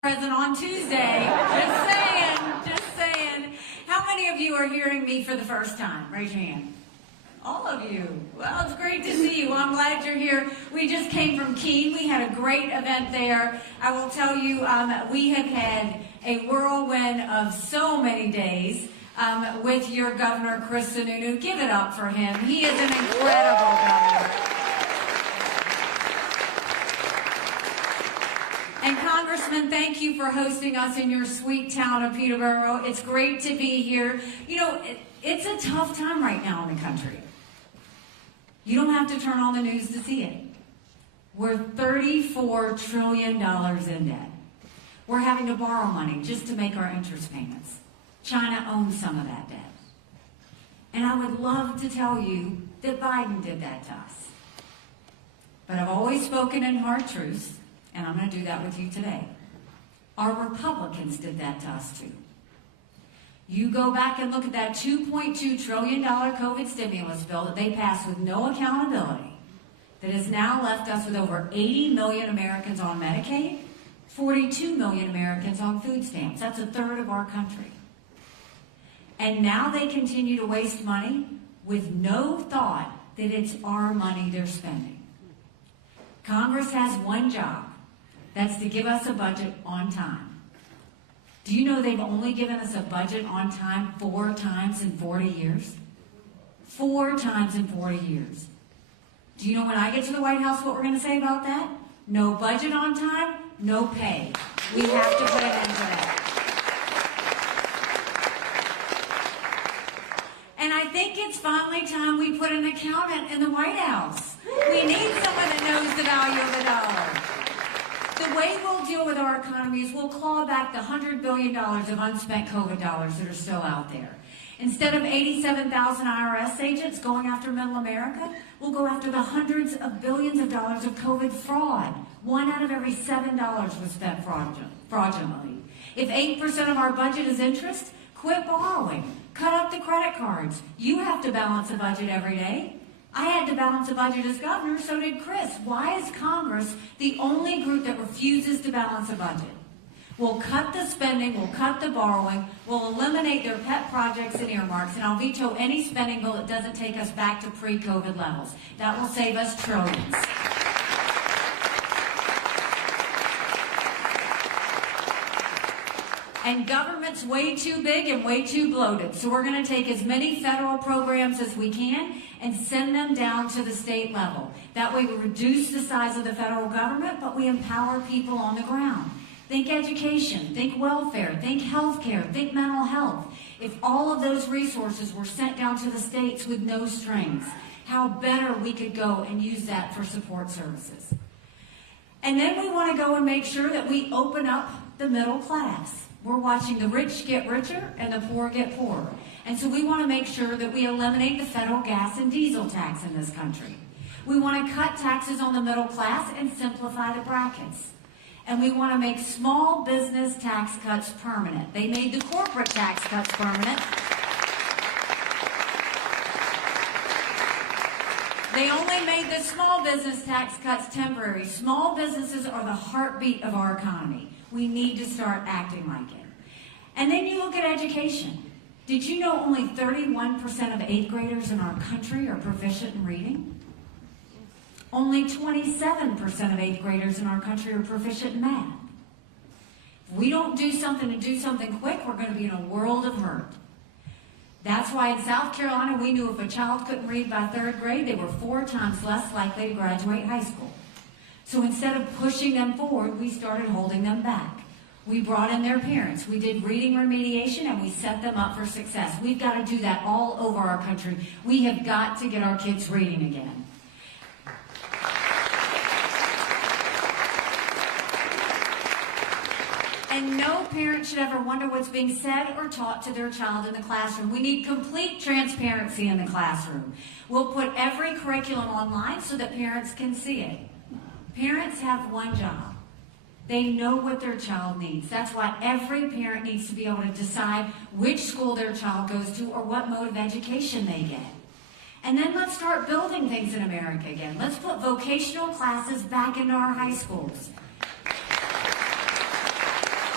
present on Tuesday. Just saying, just saying. How many of you are hearing me for the first time? Raise your hand. All of you. Well, it's great to see you. Well, I'm glad you're here. We just came from Keene. We had a great event there. I will tell you, we have had a whirlwind of so many days with your Governor, Chris Sununu. Give it up for him. He is an incredible governor. And Congressman, thank you for hosting us in your sweet town of Peterborough. It's great to be here. You know, it's a tough time right now in the country. You don't have to turn on the news to see it. We're $34 trillion in debt. We're having to borrow money just to make our interest payments. China owns some of that debt. And I would love to tell you that Biden did that to us. But I've always spoken in hard truths, and I'm going to do that with you today. Our Republicans did that to us too. You go back and look at that $2.2 trillion COVID stimulus bill that they passed with no accountability, that has now left us with over 80 million Americans on Medicaid, 42 million Americans on food stamps. That's a third of our country. And now they continue to waste money with no thought that it's our money they're spending. Congress has one job. That's to give us a budget on time. Do you know they've only given us a budget on time 4 times in 40 years? 4 times in 40 years. Do you know when I get to the White House what we're going to say about that? No budget on time, no pay. We have to put an end to that. And I think it's finally time we put an accountant in the White House. We need someone that knows the value of the dollar. The way we'll deal with our economy is we'll claw back the $100 billion of unspent COVID dollars that are still out there. Instead of 87,000 IRS agents going after middle America, we'll go after the hundreds of billions of dollars of COVID fraud. 1 out of every $7 was spent fraudulently. If 8% of our budget is interest, quit borrowing. Cut up the credit cards. You have to balance a budget every day. I had to balance a budget as governor, so did Chris. Why is Congress the only group that refuses to balance a budget? We'll cut the spending, we'll cut the borrowing, we'll eliminate their pet projects and earmarks, and I'll veto any spending bill that doesn't take us back to pre-COVID levels. That will save us trillions. And government's way too big and way too bloated. So we're going to take as many federal programs as we can and send them down to the state level. That way we reduce the size of the federal government, but we empower people on the ground. Think education, think welfare, think healthcare, think mental health. If all of those resources were sent down to the states with no strings, how better we could go and use that for support services. And then we want to go and make sure that we open up the middle class. We're watching the rich get richer and the poor get poorer. And so we want to make sure that we eliminate the federal gas and diesel tax in this country. We want to cut taxes on the middle class and simplify the brackets. And we want to make small business tax cuts permanent. They made the corporate tax cuts permanent. They only made the small business tax cuts temporary. Small businesses are the heartbeat of our economy. We need to start acting like it. And then you look at education. Did you know only 31% of 8th graders in our country are proficient in reading? Only 27% of 8th graders in our country are proficient in math. If we don't do something and do something quick, we're going to be in a world of hurt. That's why in South Carolina, we knew if a child couldn't read by 3rd grade, they were 4 times less likely to graduate high school. So instead of pushing them forward, we started holding them back. We brought in their parents. We did reading remediation, and we set them up for success. We've got to do that all over our country. We have got to get our kids reading again. And no parent should ever wonder what's being said or taught to their child in the classroom. We need complete transparency in the classroom. We'll put every curriculum online so that parents can see it. Parents have one job. They know what their child needs. That's why every parent needs to be able to decide which school their child goes to or what mode of education they get. And then let's start building things in America again. Let's put vocational classes back into our high schools.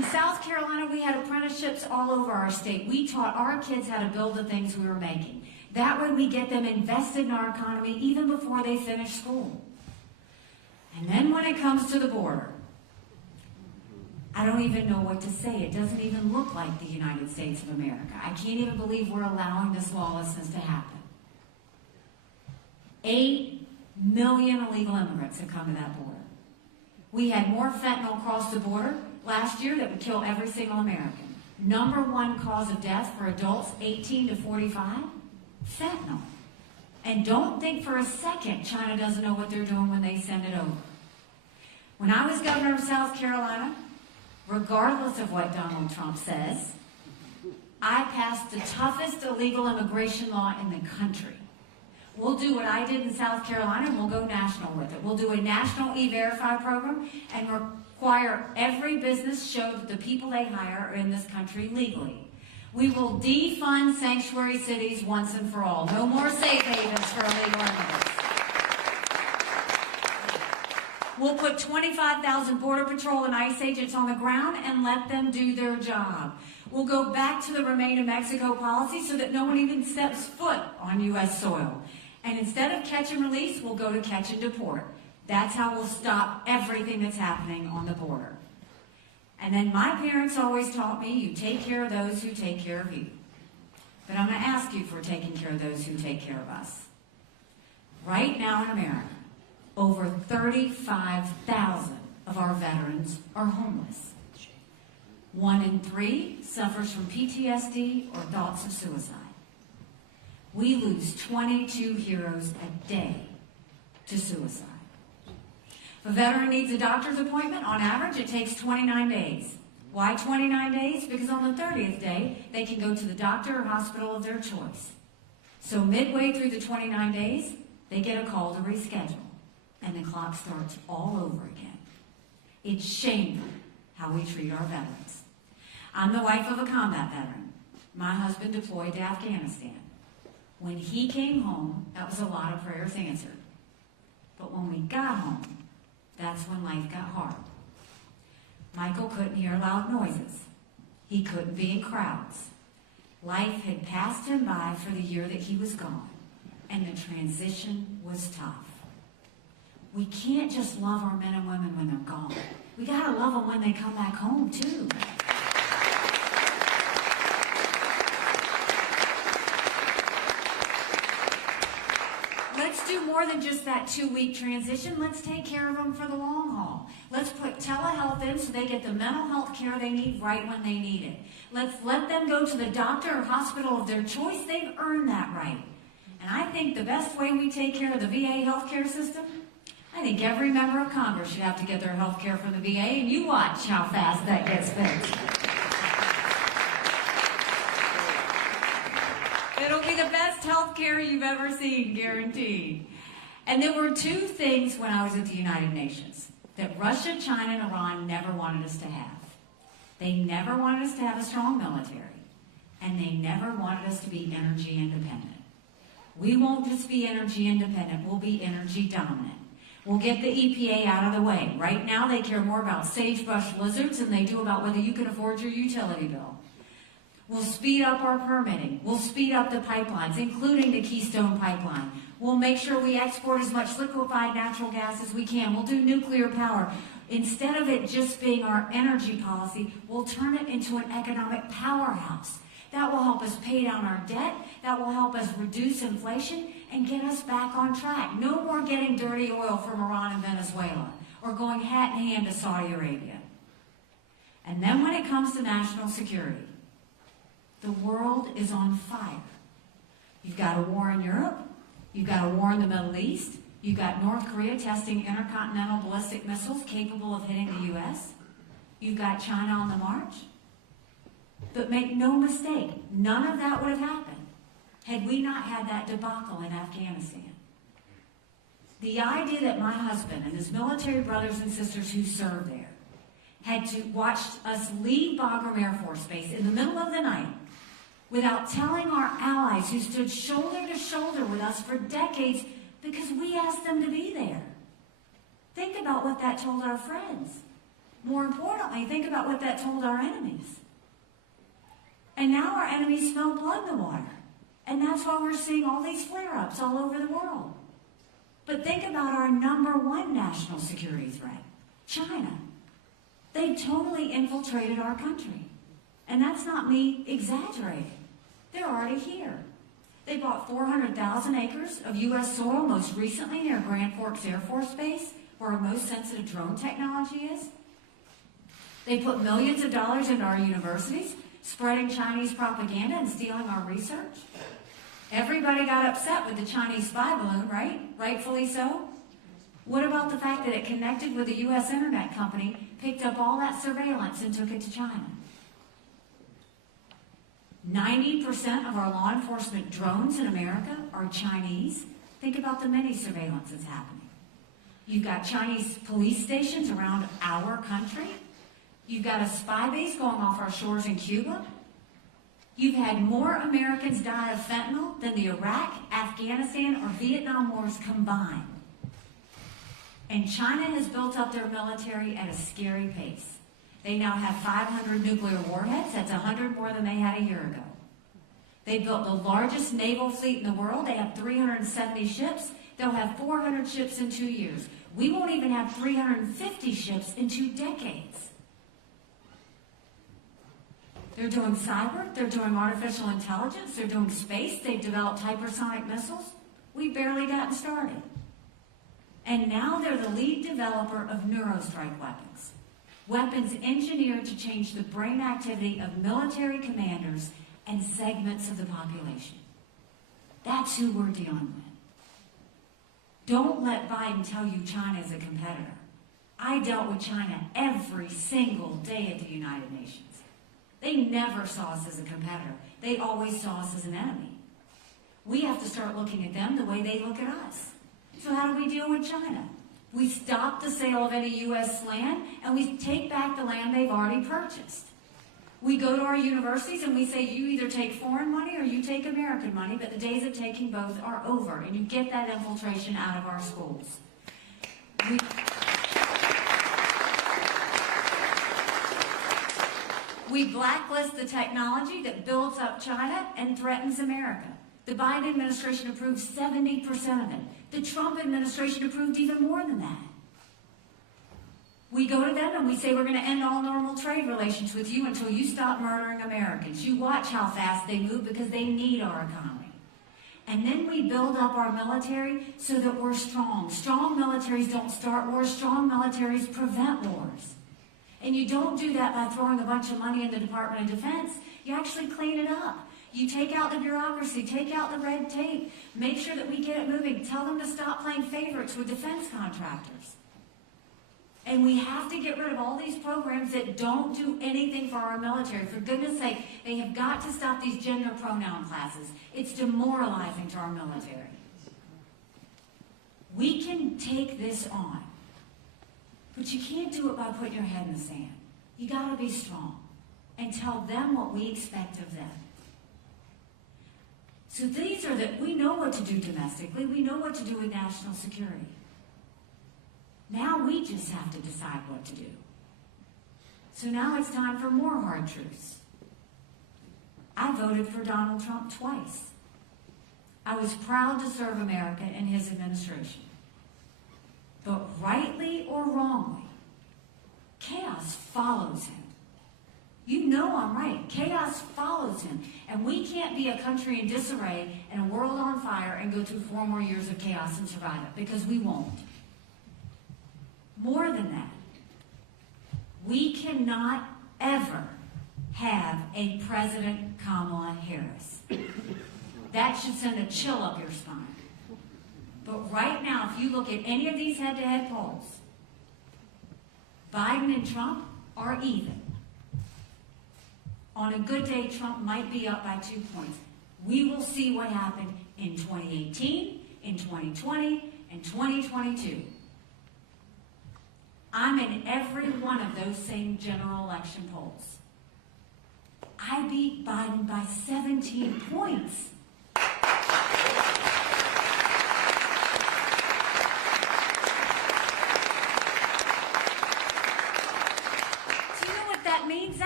in South Carolina, we had apprenticeships all over our state. We taught our kids how to build the things we were making. That way we get them invested in our economy even before they finish school. And then when it comes to the border, I don't even know what to say. It doesn't even look like the United States of America. I can't even believe we're allowing this lawlessness to happen. 8 million illegal immigrants have come to that border. We had more fentanyl cross the border last year that would kill every single American. #1 cause of death for adults 18 to 45, fentanyl. And don't think for a second China doesn't know what they're doing when they send it over. When I was governor of South Carolina, regardless of what Donald Trump says, I passed the toughest illegal immigration law in the country. We'll do what I did in South Carolina, and we'll go national with it. We'll do a national E-Verify program and require every business show that the people they hire are in this country legally. We will defund sanctuary cities once and for all. No more safe havens for illegal immigrants. We'll put 25,000 Border Patrol and ICE agents on the ground and let them do their job. We'll go back to the Remain in Mexico policy so that no one even steps foot on U.S. soil. And instead of catch and release, we'll go to catch and deport. That's how we'll stop everything that's happening on the border. And then my parents always taught me, you take care of those who take care of you. But I'm going to ask you for taking care of those who take care of us. Right now in America, over 35,000 of our veterans are homeless. 1 in 3 suffers from PTSD or thoughts of suicide. We lose 22 heroes a day to suicide. If a veteran needs a doctor's appointment, on average, it takes 29 days. Why 29 days? Because on the 30th day, they can go to the doctor or hospital of their choice. So midway through the 29 days, they get a call to reschedule, and the clock starts all over again. It's shameful how we treat our veterans. I'm the wife of a combat veteran. My husband deployed to Afghanistan. When he came home, that was a lot of prayers answered. But when we got home, that's when life got hard. Michael couldn't hear loud noises. He couldn't be in crowds. Life had passed him by for the year that he was gone, and the transition was tough. We can't just love our men and women when they're gone. We gotta love them when they come back home, too. Let's do more than just that 2-week transition. Let's take care of them for the long haul. Let's put telehealth in so they get the mental health care they need right when they need it. Let's let them go to the doctor or hospital of their choice. They've earned that right. And I think the best way we take care of the VA healthcare system, I think every member of Congress should have to get their health care from the VA, and you watch how fast that gets fixed. It'll be the best health care you've ever seen, guaranteed. And there were 2 things when I was at the United Nations that Russia, China, and Iran never wanted us to have. They never wanted us to have a strong military, and they never wanted us to be energy independent. We won't just be energy independent, we'll be energy dominant. We'll get the EPA out of the way. Right now, they care more about sagebrush lizards than they do about whether you can afford your utility bill. We'll speed up our permitting. We'll speed up the pipelines, including the Keystone Pipeline. We'll make sure we export as much liquefied natural gas as we can. We'll do nuclear power. Instead of it just being our energy policy, we'll turn it into an economic powerhouse. That will help us pay down our debt. That will help us reduce inflation and get us back on track. No more getting dirty oil from Iran and Venezuela or going hat in hand to Saudi Arabia. And then when it comes to national security, the world is on fire. You've got a war in Europe. You've got a war in the Middle East. You've got North Korea testing intercontinental ballistic missiles capable of hitting the U.S. You've got China on the march. But make no mistake, none of that would have happened had we not had that debacle in Afghanistan. The idea that my husband and his military brothers and sisters who served there had to watch us leave Bagram Air Force Base in the middle of the night without telling our allies who stood shoulder to shoulder with us for decades because we asked them to be there. Think about what that told our friends. More importantly, think about what that told our enemies. And now our enemies smell blood in the water. And that's why we're seeing all these flare-ups all over the world. But think about our number one national security threat, China. They totally infiltrated our country. And that's not me exaggerating. They're already here. They bought 400,000 acres of U.S. soil most recently near Grand Forks Air Force Base, where our most sensitive drone technology is. They put millions of dollars into our universities, spreading Chinese propaganda and stealing our research. Everybody got upset with the Chinese spy balloon, right? Rightfully so. What about the fact that it connected with a U.S. internet company, picked up all that surveillance and took it to China? 90% of our law enforcement drones in America are Chinese. Think about the many surveillance that's happening. You've got Chinese police stations around our country. You've got a spy base going off our shores in Cuba. You've had more Americans die of fentanyl than the Iraq, Afghanistan, or Vietnam wars combined. And China has built up their military at a scary pace. They now have 500 nuclear warheads. That's 100 more than they had a year ago. They built the largest naval fleet in the world. They have 370 ships. They'll have 400 ships in 2 years. We won't even have 350 ships in 2 decades. They're doing cyber. They're doing artificial intelligence. They're doing space. They've developed hypersonic missiles. We've barely gotten started. And now they're the lead developer of neurostrike weapons. Weapons engineered to change the brain activity of military commanders and segments of the population. That's who we're dealing with. Don't let Biden tell you China is a competitor. I dealt with China every single day at the United Nations. They never saw us as a competitor. They always saw us as an enemy. We have to start looking at them the way they look at us. So how do we deal with China? We stop the sale of any U.S. land, and we take back the land they've already purchased. We go to our universities and we say, you either take foreign money or you take American money, but the days of taking both are over, and you get that infiltration out of our schools. We blacklist the technology that builds up China and threatens America. The Biden administration approved 70% of it. The Trump administration approved even more than that. We go to them and we say, we're going to end all normal trade relations with you until you stop murdering Americans. You watch how fast they move because they need our economy. And then we build up our military so that we're strong. Strong militaries don't start wars. Strong militaries prevent wars. And you don't do that by throwing a bunch of money in the Department of Defense. You actually clean it up. You take out the bureaucracy, take out the red tape, make sure that we get it moving. Tell them to stop playing favorites with defense contractors. And we have to get rid of all these programs that don't do anything for our military. For goodness sake, they have got to stop these gender pronoun classes. It's demoralizing to our military. We can take this on, but you can't do it by putting your head in the sand. You got to be strong and tell them what we expect of them. So these are we know what to do domestically. We know what to do with national security. Now we just have to decide what to do. So now it's time for more hard truths. I voted for Donald Trump twice. I was proud to serve America in his administration. But rightly or wrongly, chaos follows him. You know I'm right. Chaos follows him. And we can't be a country in disarray and a world on fire and go through 4 more years of chaos and survive it, because we won't. More than that, we cannot ever have a President Kamala Harris. That should send a chill up your spine. But right now, if you look at any of these head-to-head polls, Biden and Trump are even. On a good day, Trump might be up by 2 points. We will see what happened in 2018, in 2020, and 2022. I'm in every one of those same general election polls. I beat Biden by 17 points.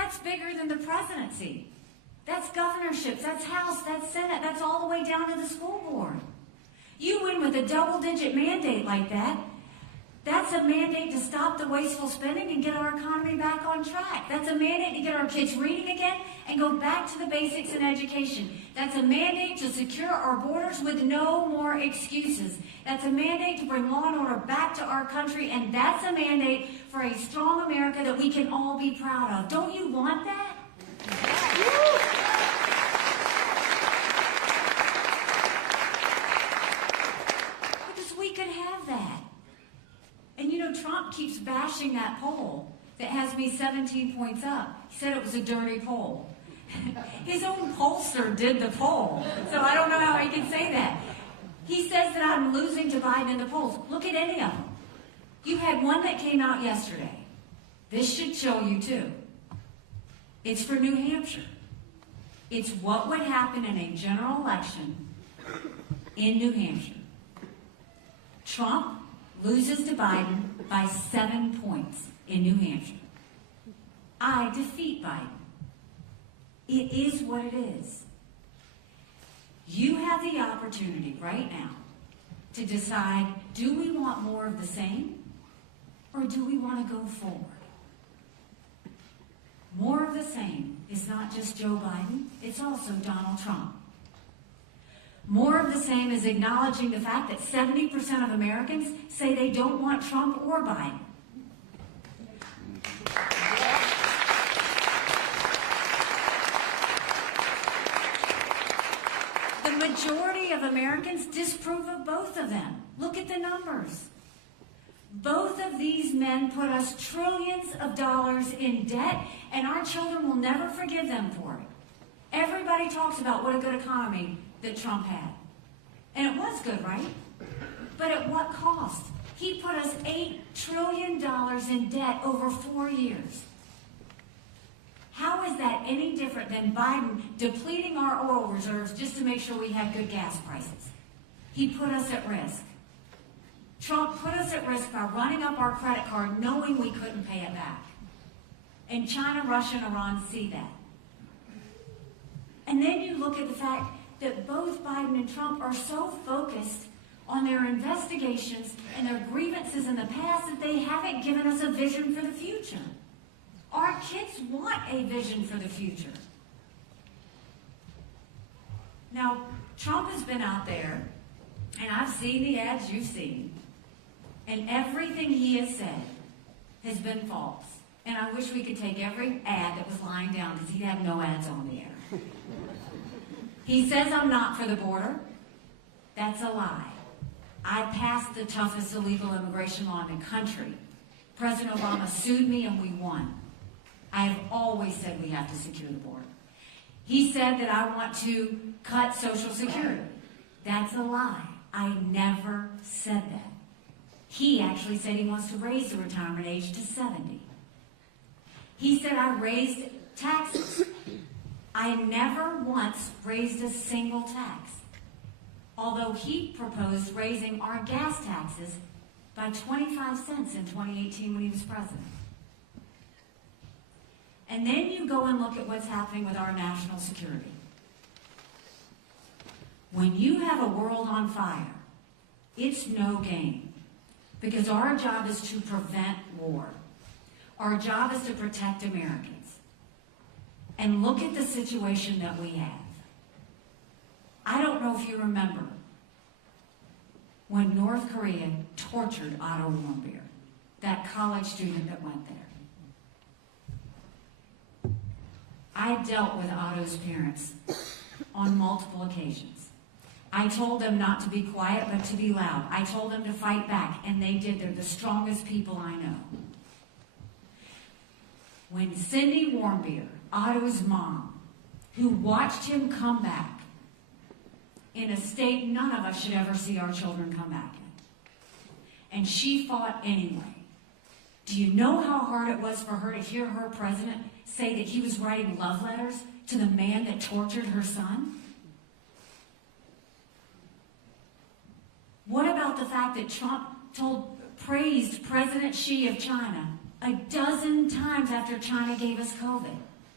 That's bigger than the presidency. That's governorships, that's House, that's Senate, that's all the way down to the school board. You win with a double-digit mandate like that. That's a mandate to stop the wasteful spending and get our economy back on track. That's a mandate to get our kids reading again and go back to the basics in education. That's a mandate to secure our borders with no more excuses. That's a mandate to bring law and order back to our country, and that's a mandate for a strong America that we can all be proud of. Don't you want that? Because we could have that. And you know, Trump keeps bashing that poll that has me 17 points up. He said it was a dirty poll. His own pollster did the poll, so I don't know how he can say that. He says that I'm losing to Biden in the polls. Look at any of them. You had one that came out yesterday. This should show you too. It's for New Hampshire. It's what would happen in a general election in New Hampshire. Trump loses to Biden by 7 points in New Hampshire. I defeat Biden. It is what it is. You have the opportunity right now to decide, do we want more of the same or do we want to go forward? More of the same is not just Joe Biden, it's also Donald Trump. More of the same is acknowledging the fact that 70% of Americans say they don't want Trump or Biden. The majority of Americans disapprove of both of them. Look at the numbers. Both of these men put us trillions of dollars in debt, and our children will never forgive them for it. Everybody talks about what a good economy that Trump had. And it was good, right? But at what cost? He put us $8 trillion in debt over 4 years. How is that any different than Biden depleting our oil reserves just to make sure we had good gas prices? He put us at risk. Trump put us at risk by running up our credit card knowing we couldn't pay it back. And China, Russia, and Iran see that. And then you look at the fact that both Biden and Trump are so focused on their investigations and their grievances in the past that they haven't given us a vision for the future. Our kids want a vision for the future. Now, Trump has been out there, and I've seen the ads you've seen, and everything he has said has been false. And I wish we could take every ad that was lying down because he'd have no ads on the air. He says I'm not for the border. That's a lie. I passed the toughest illegal immigration law in the country. President Obama sued me and we won. I have always said we have to secure the border. He said that I want to cut Social Security. That's a lie. I never said that. He actually said he wants to raise the retirement age to 70. He said I raised taxes. I never once raised a single tax, although he proposed raising our gas taxes by 25 cents in 2018 when he was president. And then you go and look at what's happening with our national security. When you have a world on fire, it's no game, because our job is to prevent war. Our job is to protect Americans. And look at the situation that we have. I don't know if you remember when North Korea tortured Otto Warmbier, that college student that went there. I dealt with Otto's parents on multiple occasions. I told them not to be quiet, but to be loud. I told them to fight back, and they did. They're the strongest people I know. When Cindy Warmbier, Otto's mom, who watched him come back in a state none of us should ever see our children come back in, and she fought anyway. Do you know how hard it was for her to hear her president say that he was writing love letters to the man that tortured her son? What about the fact that Trump praised President Xi of China a dozen times after China gave us COVID?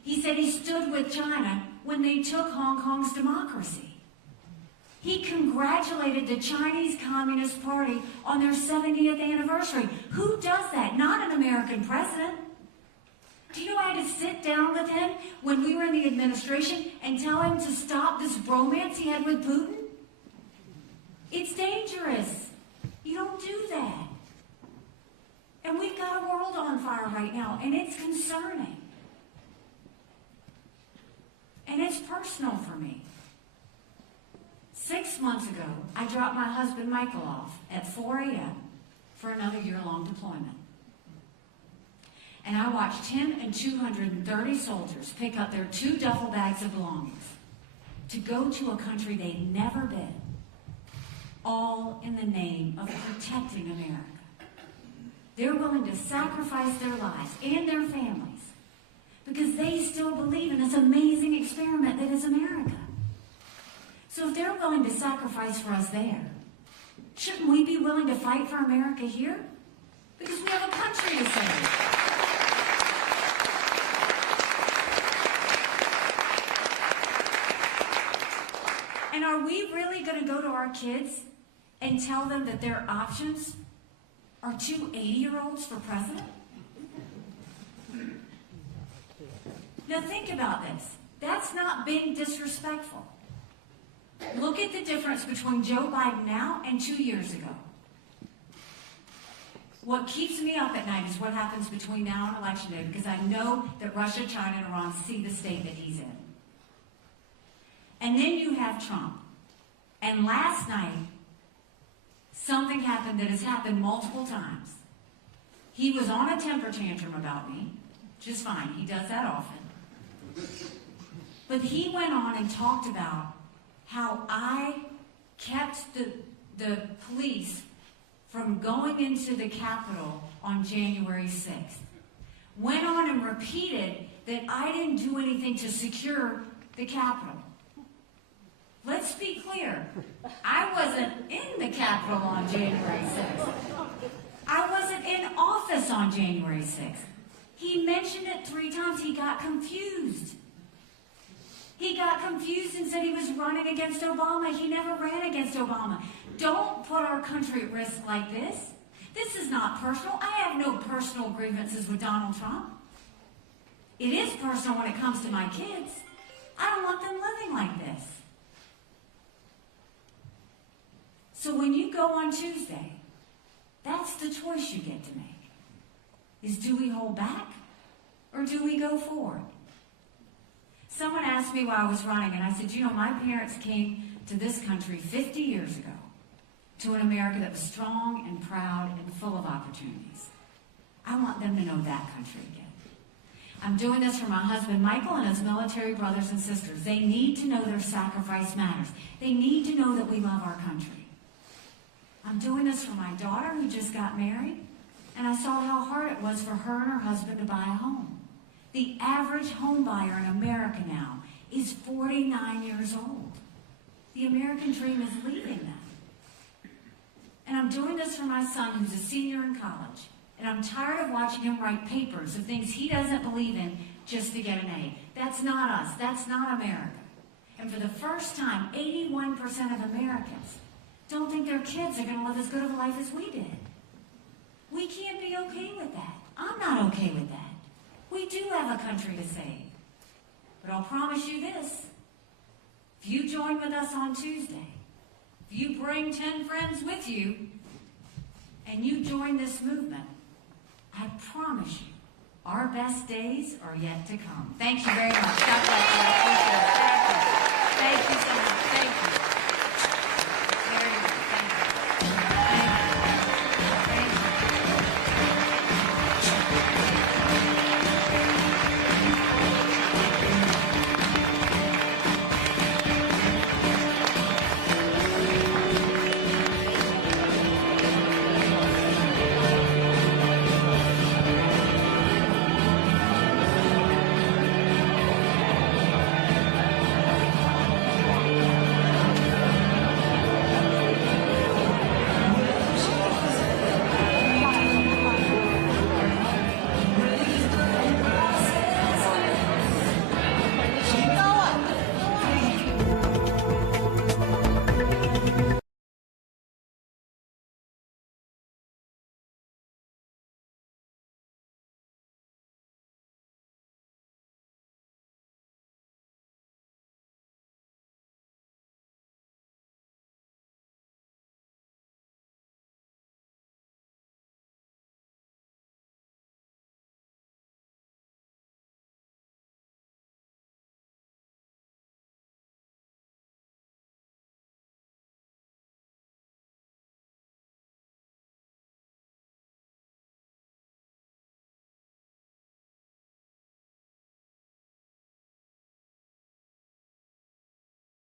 He said he stood with China when they took Hong Kong's democracy. He congratulated the Chinese Communist Party on their 70th anniversary. Who does that? Not an American president. Do you know I had to sit down with him when we were in the administration and tell him to stop this bromance he had with Putin? It's dangerous. You don't do that. And we've got a world on fire right now, and it's concerning. And it's personal for me. 6 months ago, I dropped my husband Michael off at 4 a.m. for another year-long deployment. And I watched him and 230 soldiers pick up their 2 duffel bags of belongings to go to a country they'd never been, all in the name of protecting America. They're willing to sacrifice their lives and their families because they still believe in this amazing experiment that is America. So if they're willing to sacrifice for us there, shouldn't we be willing to fight for America here? Because we have a country to save. And are we really going to go to our kids and tell them that their options are 2 80-year-olds for president? Now think about this. That's not being disrespectful. Look at the difference between Joe Biden now and 2 years ago. What keeps me up at night is what happens between now and Election Day, because I know that Russia, China, and Iran see the state that he's in. And then you have Trump. And last night, something happened that has happened multiple times. He was on a temper tantrum about me, just fine. He does that often. But he went on and talked about how I kept the police from going into the Capitol on January 6th. Went on and repeated that I didn't do anything to secure the Capitol. Let's be clear. I wasn't in the Capitol on January 6th. I wasn't in office on January 6th. He mentioned it 3 times. He got confused. He got confused and said he was running against Obama. He never ran against Obama. Don't put our country at risk like this. This is not personal. I have no personal grievances with Donald Trump. It is personal when it comes to my kids. I don't want them living like this. So when you go on Tuesday, that's the choice you get to make. Is do we hold back or do we go forward? Someone asked me while I was running, and I said, you know, my parents came to this country 50 years ago to an America that was strong and proud and full of opportunities. I want them to know that country again. I'm doing this for my husband, Michael, and his military brothers and sisters. They need to know their sacrifice matters. They need to know that we love our country. I'm doing this for my daughter who just got married, and I saw how hard it was for her and her husband to buy a home. The average home buyer in America now is 49 years old. The American dream is leaving them. And I'm doing this for my son who's a senior in college. And I'm tired of watching him write papers of things he doesn't believe in just to get an A. That's not us. That's not America. And for the first time, 81% of Americans don't think their kids are going to live as good of a life as we did. We can't be okay with that. I'm not okay with that. We do have a country to save. But I'll promise you this. If you join with us on Tuesday, if you bring 10 friends with you, and you join this movement, I promise you, our best days are yet to come. Thank you very much. God bless you. I appreciate it. Thank you so much. Thank you. Very good. Thank you. Thank you.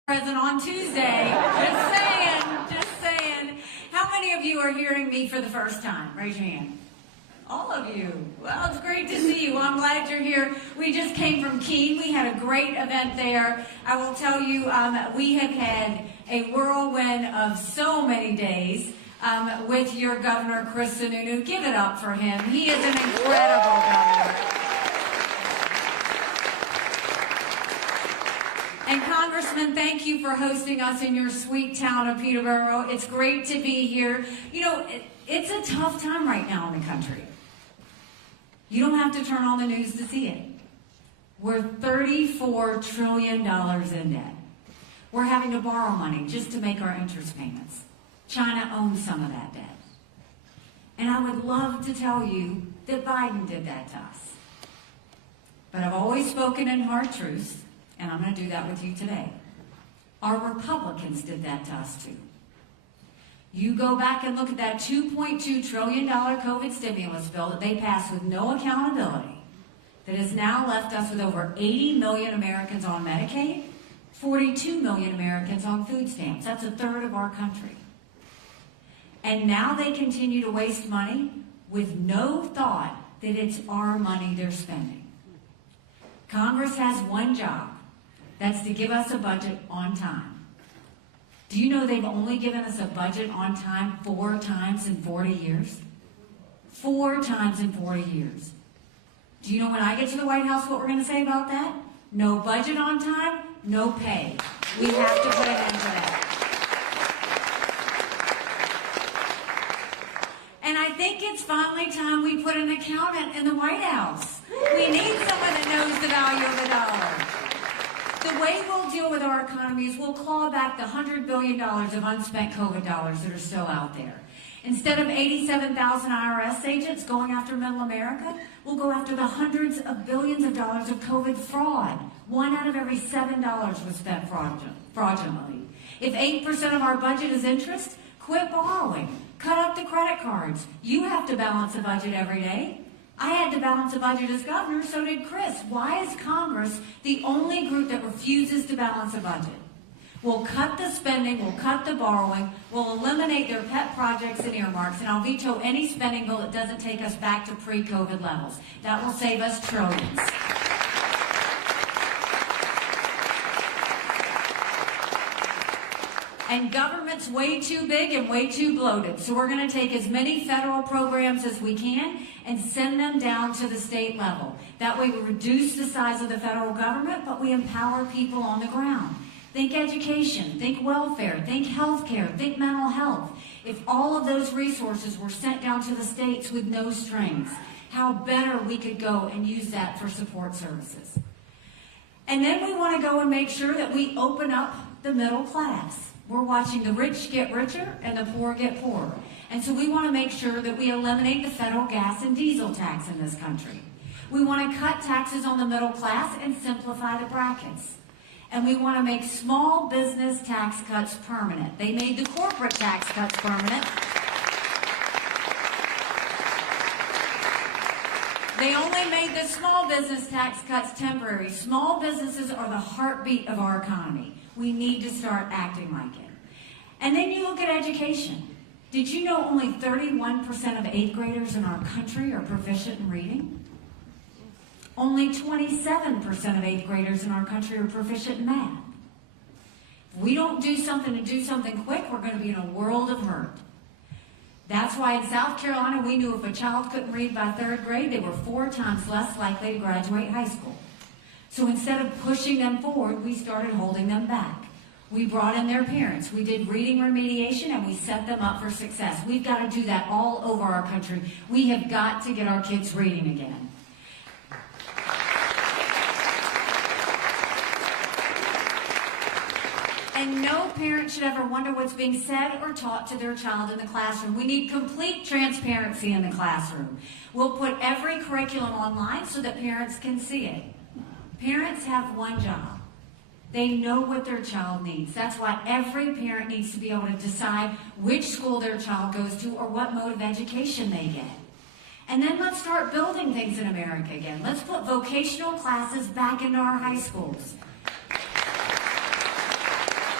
present on Tuesday. Just saying, just saying. How many of you are hearing me for the first time? Raise your hand. All of you. Well, it's great to see you. Well, I'm glad you're here. We just came from Keene. We had a great event there. I will tell you, we have had a whirlwind of so many days with your governor, Chris Sununu. Give it up for him. He is an incredible governor. And Congressman, thank you for hosting us in your sweet town of Peterborough. It's great to be here. You know, it's a tough time right now in the country. You don't have to turn on the news to see it. We're $34 trillion in debt. We're having to borrow money just to make our interest payments. China owns some of that debt. And I would love to tell you that Biden did that to us. But I've always spoken in hard truths. And I'm going to do that with you today. Our Republicans did that to us too. You go back and look at that $2.2 trillion COVID stimulus bill that they passed with no accountability, that has now left us with over 80 million Americans on Medicaid, 42 million Americans on food stamps. That's a third of our country. And now they continue to waste money with no thought that it's our money they're spending. Congress has one job. That's to give us a budget on time. Do you know they've only given us a budget on time 4 times in 40 years? 4 times in 40 years. Do you know when I get to the White House what we're going to say about that? No budget on time, no pay. We have to put an end to that. And I think it's finally time we put an accountant in the White House. We need someone that knows the value of the dollar. The way we'll deal with our economy is we'll claw back the $100 billion of unspent COVID dollars that are still out there. Instead of 87,000 IRS agents going after middle America, we'll go after the hundreds of billions of dollars of COVID fraud. 1 out of every $7 was spent fraudulently. If 8% of our budget is interest, quit borrowing. Cut up the credit cards. You have to balance a budget every day. I had to balance a budget as governor, so did Chris. Why is Congress the only group that refuses to balance a budget? We'll cut the spending, we'll cut the borrowing, we'll eliminate their pet projects and earmarks, and I'll veto any spending bill that doesn't take us back to pre-COVID levels. That will save us trillions. And government's way too big and way too bloated. So we're going to take as many federal programs as we can and send them down to the state level. That way we reduce the size of the federal government, but we empower people on the ground. Think education, think welfare, think healthcare, think mental health. If all of those resources were sent down to the states with no strings, how better we could go and use that for support services. And then we want to go and make sure that we open up the middle class. We're watching the rich get richer and the poor get poorer. And so we want to make sure that we eliminate the federal gas and diesel tax in this country. We want to cut taxes on the middle class and simplify the brackets. And we want to make small business tax cuts permanent. They made the corporate tax cuts permanent. They only made the small business tax cuts temporary. Small businesses are the heartbeat of our economy. We need to start acting like it. And then you look at education. Did you know only 31% of 8th graders in our country are proficient in reading? Only 27% of 8th graders in our country are proficient in math. If we don't do something and do something quick, we're going to be in a world of hurt. That's why in South Carolina, we knew if a child couldn't read by 3rd grade, they were 4 times less likely to graduate high school. So instead of pushing them forward, we started holding them back. We brought in their parents. We did reading remediation, and we set them up for success. We've got to do that all over our country. We have got to get our kids reading again. And no parent should ever wonder what's being said or taught to their child in the classroom. We need complete transparency in the classroom. We'll put every curriculum online so that parents can see it. Parents have one job. They know what their child needs. That's why every parent needs to be able to decide which school their child goes to or what mode of education they get. And then let's start building things in America again. Let's put vocational classes back into our high schools.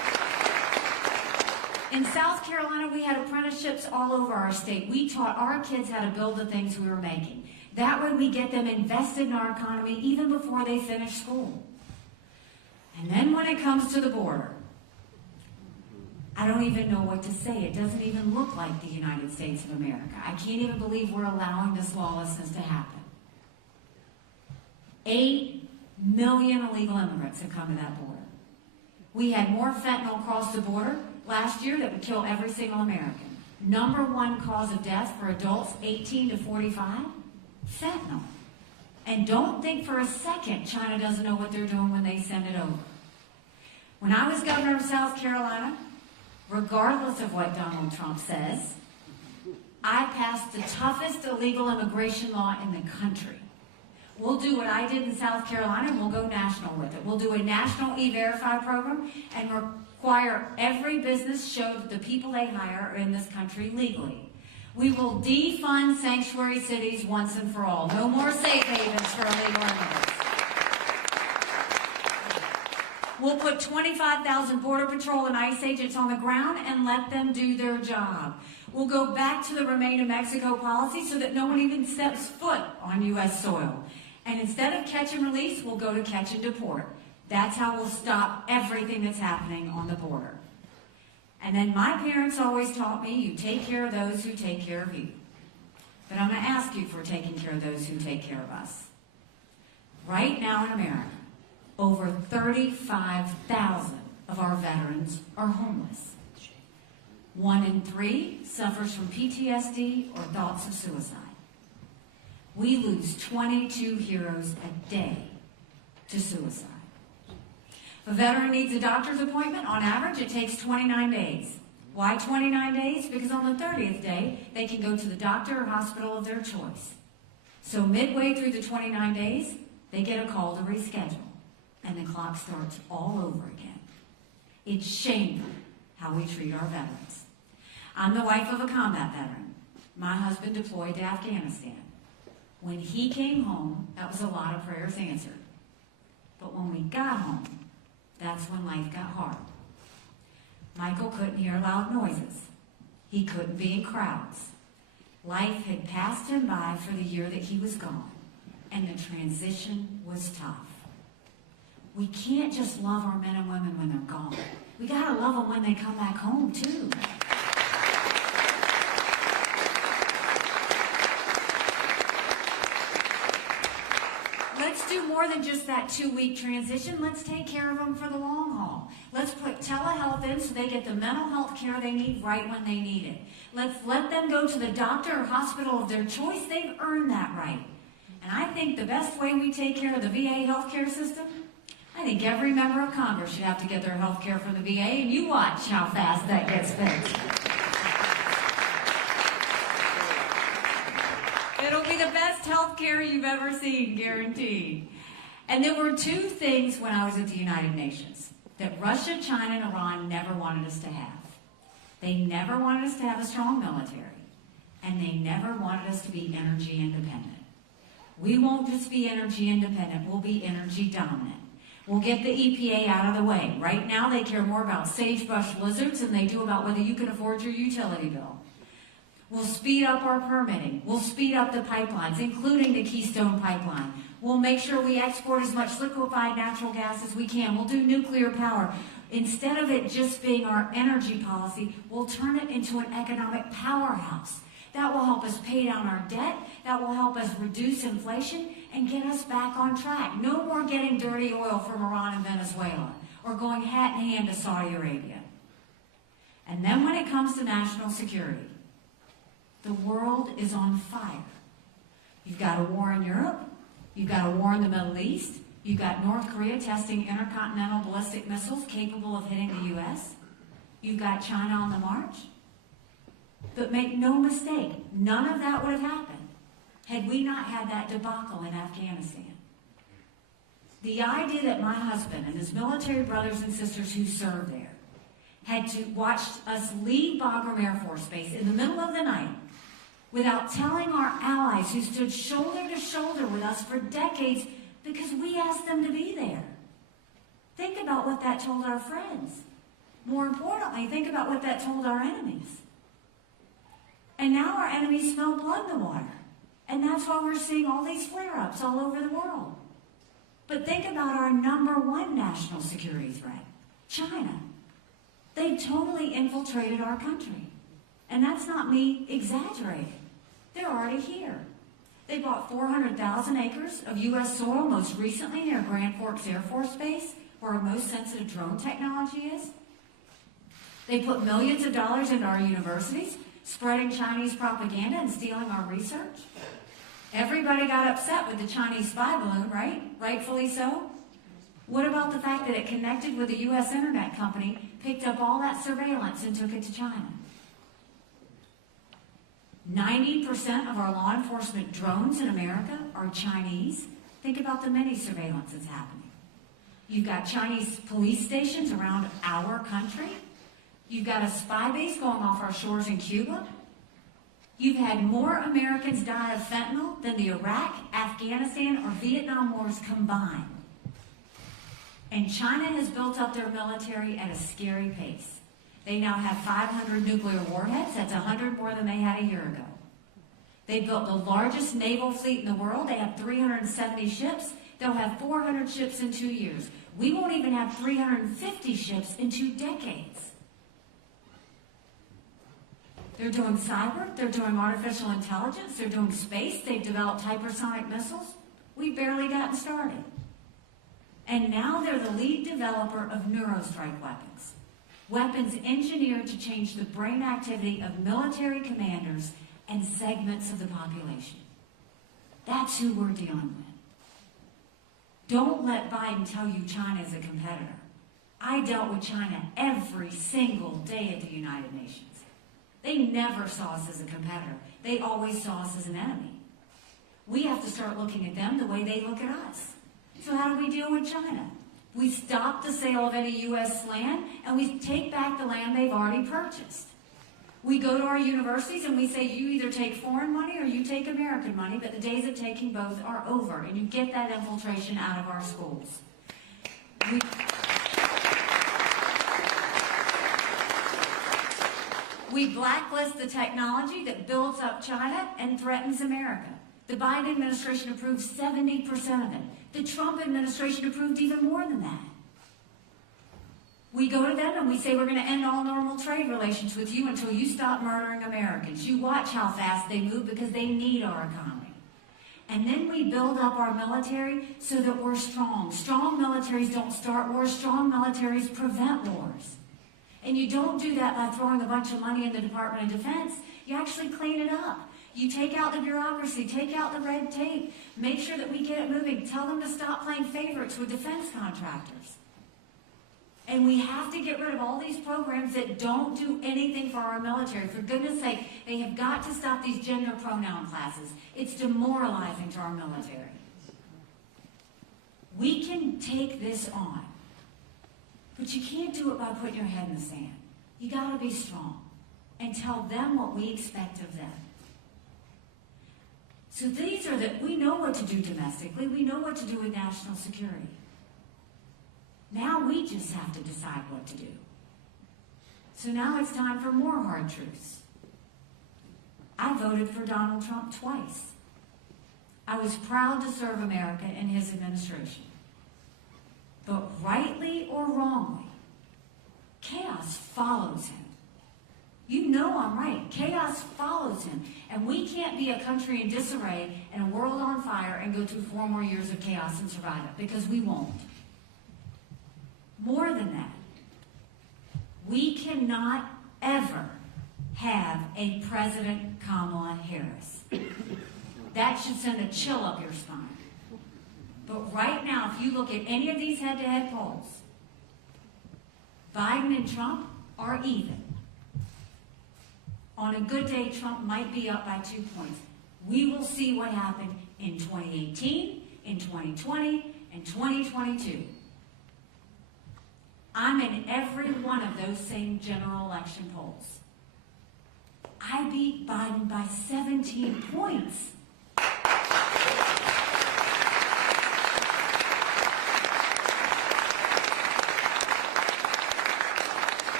In South Carolina, we had apprenticeships all over our state. We taught our kids how to build the things we were making. That way we get them invested in our economy even before they finish school. And then when it comes to the border, I don't even know what to say. It doesn't even look like the United States of America. I can't even believe we're allowing this lawlessness to happen. 8 million illegal immigrants have come to that border. We had more fentanyl cross the border last year that would kill every single American. Number one cause of death for adults 18 to 45, fentanyl. And don't think for a second China doesn't know what they're doing when they send it over. When I was governor of South Carolina, regardless of what Donald Trump says, I passed the toughest illegal immigration law in the country. We'll do what I did in South Carolina, and we'll go national with it. We'll do a national E-Verify program and require every business show that the people they hire are in this country legally. We will defund sanctuary cities once and for all. No more safe havens for illegal immigrants. We'll put 25,000 Border Patrol and ICE agents on the ground and let them do their job. We'll go back to the Remain in Mexico policy so that no one even steps foot on U.S. soil. And instead of catch and release, we'll go to catch and deport. That's how we'll stop everything that's happening on the border. And then my parents always taught me, you take care of those who take care of you. But I'm going to ask you for taking care of those who take care of us. Right now in America, over 35,000 of our veterans are homeless. 1 in 3 suffers from PTSD or thoughts of suicide. We lose 22 heroes a day to suicide. If a veteran needs a doctor's appointment, on average, it takes 29 days. Why 29 days? Because on the 30th day, they can go to the doctor or hospital of their choice. So midway through the 29 days, they get a call to reschedule, and the clock starts all over again. It's shameful how we treat our veterans. I'm the wife of a combat veteran. My husband deployed to Afghanistan. When he came home, that was a lot of prayers answered. But when we got home, that's when life got hard. Michael couldn't hear loud noises. He couldn't be in crowds. Life had passed him by for the year that he was gone, and the transition was tough. We can't just love our men and women when they're gone. We gotta love them when they come back home, too. Let's do more than just that 2-week transition. Let's take care of them for the long haul. Let's put telehealth in so they get the mental health care they need right when they need it. Let's let them go to the doctor or hospital of their choice. They've earned that right. And I think the best way we take care of the VA healthcare system, I think every member of Congress should have to get their health care from the VA, and you watch how fast that gets fixed. It'll be the best health care you've ever seen, guaranteed. And there were 2 things when I was at the United Nations that Russia, China, and Iran never wanted us to have. They never wanted us to have a strong military, and they never wanted us to be energy independent. We won't just be energy independent, we'll be energy dominant. We'll get the EPA out of the way. Right now, they care more about sagebrush lizards than they do about whether you can afford your utility bill. We'll speed up our permitting. We'll speed up the pipelines, including the Keystone Pipeline. We'll make sure we export as much liquefied natural gas as we can. We'll do nuclear power. Instead of it just being our energy policy, we'll turn it into an economic powerhouse. That will help us pay down our debt. That will help us reduce inflation and get us back on track. No more getting dirty oil from Iran and Venezuela or going hat in hand to Saudi Arabia. And then when it comes to national security, the world is on fire. You've got a war in Europe. You've got a war in the Middle East. You've got North Korea testing intercontinental ballistic missiles capable of hitting the U.S. You've got China on the march. But make no mistake, none of that would have happened had we not had that debacle in Afghanistan. The idea that my husband and his military brothers and sisters who served there had to watch us leave Bagram Air Force Base in the middle of the night without telling our allies who stood shoulder to shoulder with us for decades because we asked them to be there. Think about what that told our friends. More importantly, think about what that told our enemies. And now our enemies smell blood in the water. And that's why we're seeing all these flare-ups all over the world. But think about our number one national security threat, China. They totally infiltrated our country. And that's not me exaggerating. They're already here. They bought 400,000 acres of U.S. soil, most recently near Grand Forks Air Force Base, where our most sensitive drone technology is. They put millions of dollars into our universities, spreading Chinese propaganda and stealing our research. Everybody got upset with the Chinese spy balloon, right? Rightfully so. What about the fact that it connected with a U.S. internet company, picked up all that surveillance and took it to China? 90% of our law enforcement drones in America are Chinese. Think about the many surveillance that's happening. You've got Chinese police stations around our country. You've got a spy base going off our shores in Cuba. You've had more Americans die of fentanyl than the Iraq, Afghanistan, or Vietnam wars combined. And China has built up their military at a scary pace. They now have 500 nuclear warheads. That's 100 more than they had a year ago. They built the largest naval fleet in the world. They have 370 ships. They'll have 400 ships in 2 years. We won't even have 350 ships in 2 decades. They're doing cyber. They're doing artificial intelligence. They're doing space. They've developed hypersonic missiles. We've barely gotten started. And now they're the lead developer of neurostrike weapons. Weapons engineered to change the brain activity of military commanders and segments of the population. That's who we're dealing with. Don't let Biden tell you China is a competitor. I dealt with China every single day at the United Nations. They never saw us as a competitor. They always saw us as an enemy. We have to start looking at them the way they look at us. So how do we deal with China? We stop the sale of any U.S. land, and we take back the land they've already purchased. We go to our universities and we say, you either take foreign money or you take American money, but the days of taking both are over, and you get that infiltration out of our schools. We blacklist the technology that builds up China and threatens America. The Biden administration approved 70% of it. The Trump administration approved even more than that. We go to them and we say, we're going to end all normal trade relations with you until you stop murdering Americans. You watch how fast they move because they need our economy. And then we build up our military so that we're strong. Strong militaries don't start wars. Strong militaries prevent wars. And you don't do that by throwing a bunch of money in the Department of Defense. You actually clean it up. You take out the bureaucracy, take out the red tape, make sure that we get it moving, tell them to stop playing favorites with defense contractors. And we have to get rid of all these programs that don't do anything for our military. For goodness sake, they have got to stop these gender pronoun classes. It's demoralizing to our military. We can take this on, but you can't do it by putting your head in the sand. You got to be strong and tell them what we expect of them. So these are we know what to do domestically. We know what to do with national security. Now we just have to decide what to do. So now it's time for more hard truths. I voted for Donald Trump twice. I was proud to serve America in his administration. But rightly or wrongly, chaos follows him. You know I'm right. Chaos follows him. And we can't be a country in disarray and a world on fire and go through 4 more years of chaos and survive it, because we won't. More than that, we cannot ever have a President Kamala Harris. That should send a chill up your spine. But right now, if you look at any of these head-to-head polls, Biden and Trump are even. On a good day, Trump might be up by 2 points. We will see what happened in 2018, in 2020, and 2022. I'm in every one of those same general election polls. I beat Biden by 17 points.